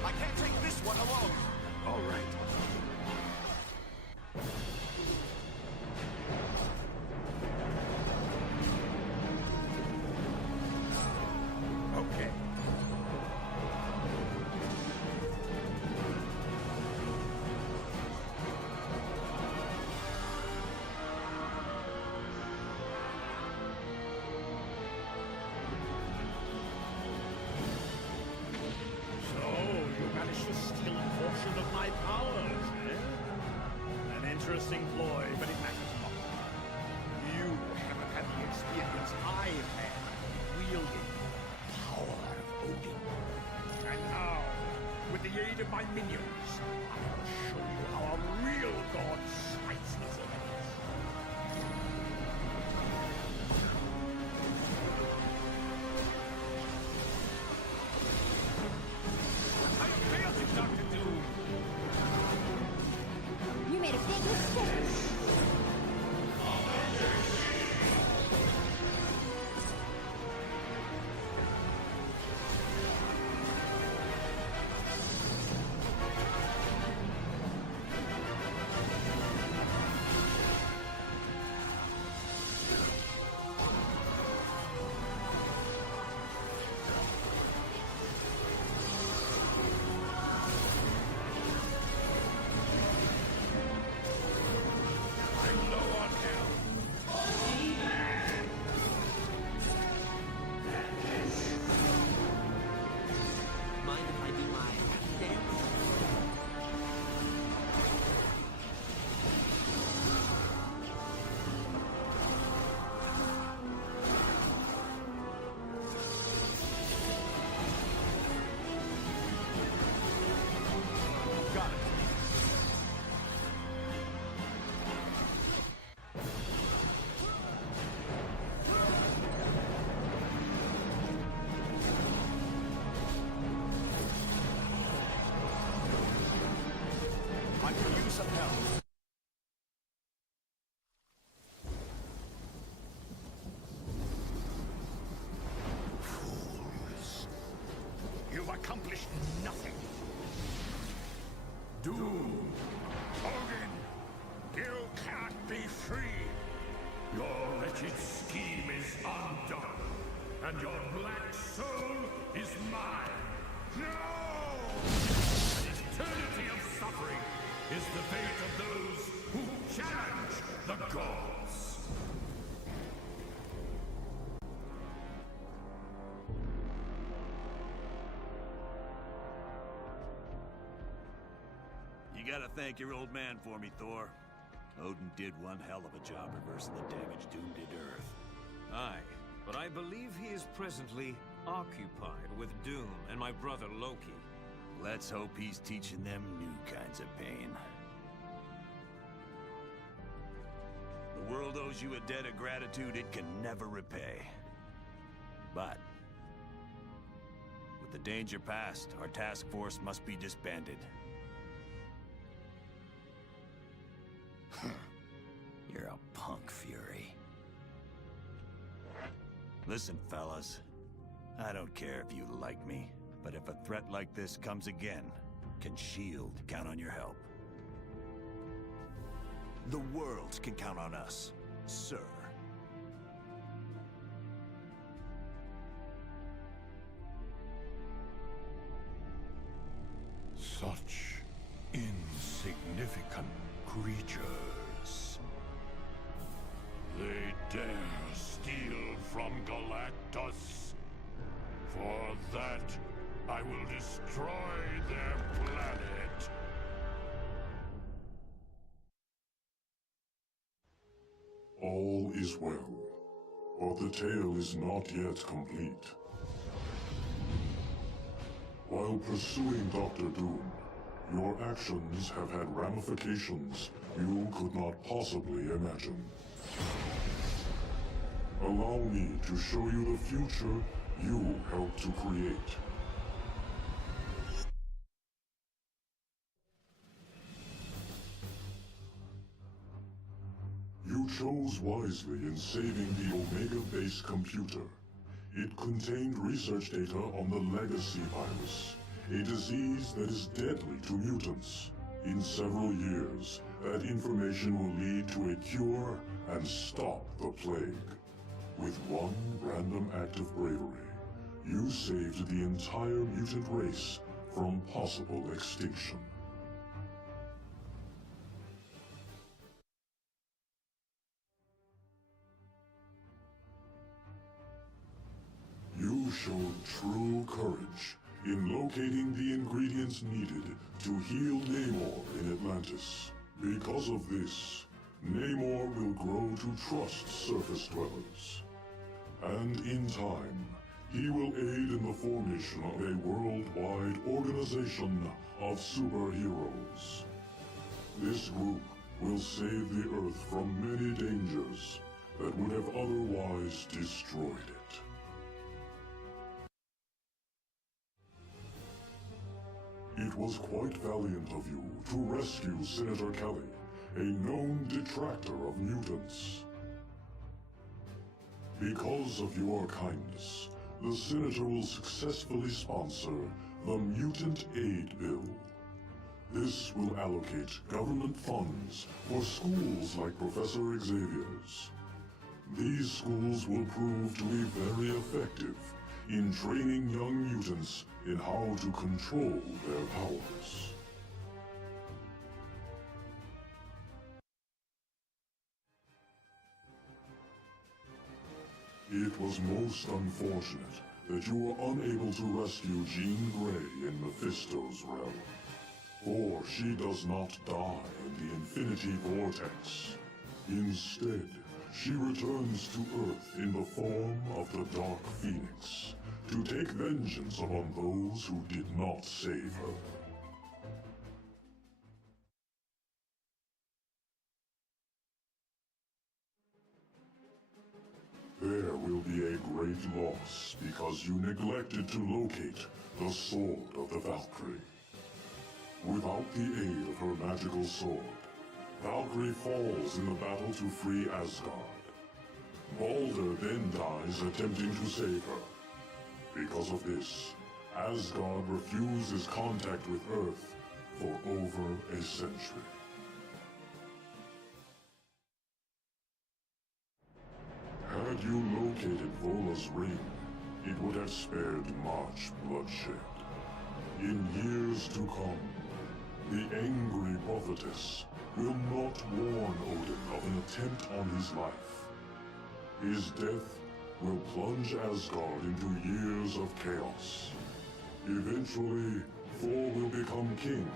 I can't take this one alone! All right. Okay. Steal a portion of my powers, eh? An interesting ploy, but it matters not. You haven't had the experience I've had wielding the power of Odin. And now, with the aid of my minions, I'll show you how a real god smites his enemies. Dr. Doom! You made a big mistake! of hell. Fools. You've accomplished nothing. Doom. Hogan. You can't be free. Your wretched scheme is undone. And your black soul is mine. No! An eternity of suffering is the fate of those who challenge the gods. You gotta thank your old man for me, Thor. Odin did one hell of a job reversing the damage Doom did to Earth. Aye, but I believe he is presently occupied with Doom and my brother Loki. Let's hope he's teaching them new kinds of pain. The world owes you a debt of gratitude it can never repay. But with the danger past, our task force must be disbanded. You're a punk, Fury. Listen, fellas. I don't care if you like me, but if a threat like this comes again, can S.H.I.E.L.D. count on your help? The world can count on us, sir. Such insignificant creatures. They dare steal from Galactus. For that, I will destroy their planet. All is well, but the tale is not yet complete. While pursuing Dr. Doom, your actions have had ramifications you could not possibly imagine. Allow me to show you the future you helped to create. You chose wisely in saving the Omega Base computer. It contained research data on the Legacy virus, a disease that is deadly to mutants. In several years, that information will lead to a cure and stop the plague. With one random act of bravery, you saved the entire mutant race from possible extinction. You showed true courage in locating the ingredients needed to heal Namor in Atlantis. Because of this, Namor will grow to trust surface dwellers. And in time, he will aid in the formation of a worldwide organization of superheroes. This group will save the Earth from many dangers that would have otherwise destroyed it. It was quite valiant of you to rescue Senator Kelly, a known detractor of mutants. Because of your kindness, the Senator will successfully sponsor the Mutant Aid Bill. This will allocate government funds for schools like Professor Xavier's. These schools will prove to be very effective in training young mutants in how to control their powers. It was most unfortunate that you were unable to rescue Jean Grey in Mephisto's realm. For she does not die in the Infinity Vortex. Instead, she returns to Earth in the form of the Dark Phoenix, to take vengeance upon those who did not save her. There will be a great loss because you neglected to locate the Sword of the Valkyrie. Without the aid of her magical sword, Valkyrie falls in the battle to free Asgard. Balder then dies attempting to save her. Because of this, Asgard refuses contact with Earth for over a century. Had you located Vola's ring, it would have spared much bloodshed. In years to come, the angry prophetess will not warn Odin of an attempt on his life. His death will plunge Asgard into years of chaos. Eventually, Thor will become king,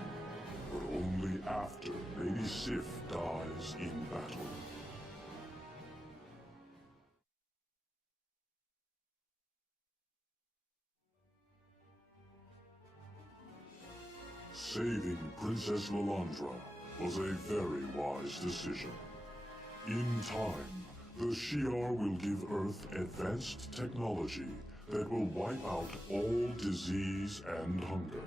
but only after Lady Sif dies in battle. Saving Princess Lilandra was a very wise decision. In time, the Shi'ar will give Earth advanced technology that will wipe out all disease and hunger.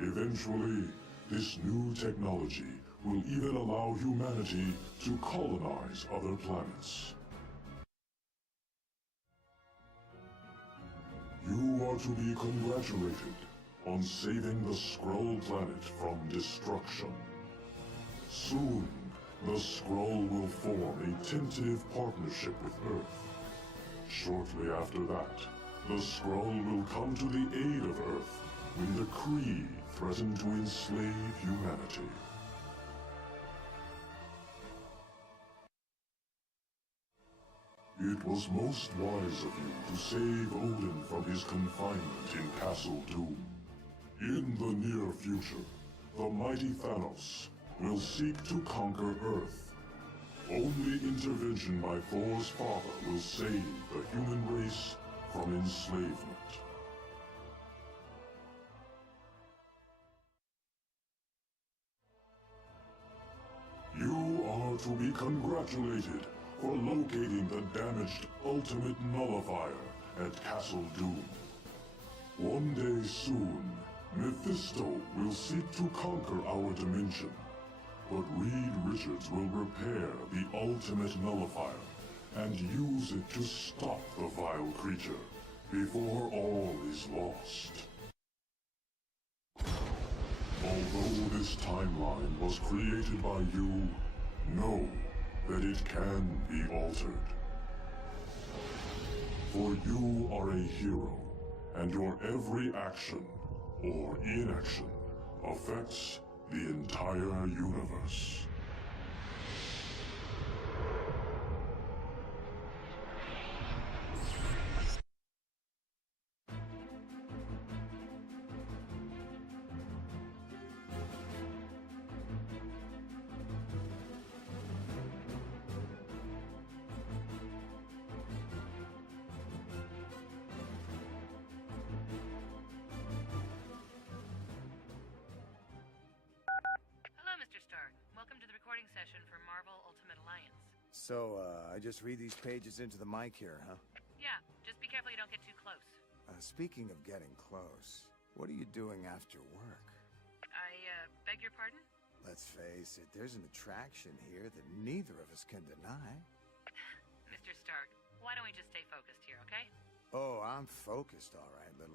Eventually, this new technology will even allow humanity to colonize other planets. You are to be congratulated on saving the Skrull planet from destruction. Soon, the Skrull will form a tentative partnership with Earth. Shortly after that, the Skrull will come to the aid of Earth when the Kree threaten to enslave humanity. It was most wise of you to save Odin from his confinement in Castle Doom. In the near future, the mighty Thanos will seek to conquer Earth. Only intervention by Thor's father will save the human race from enslavement. You are to be congratulated for locating the damaged Ultimate Nullifier at Castle Doom. One day soon, Mephisto will seek to conquer our dimension, but Reed Richards will repair the Ultimate Nullifier and use it to stop the vile creature before all is lost. Although this timeline was created by you, know that it can be altered. For you are a hero, and your every action or inaction affects the entire universe. So, I just read these pages into the mic here, huh? Yeah, just be careful you don't get too close. Speaking of getting close, what are you doing after work? I, beg your pardon? Let's face it, there's an attraction here that neither of us can deny. Mr. Stark, why don't we just stay focused here, okay? Oh, I'm focused, all right, little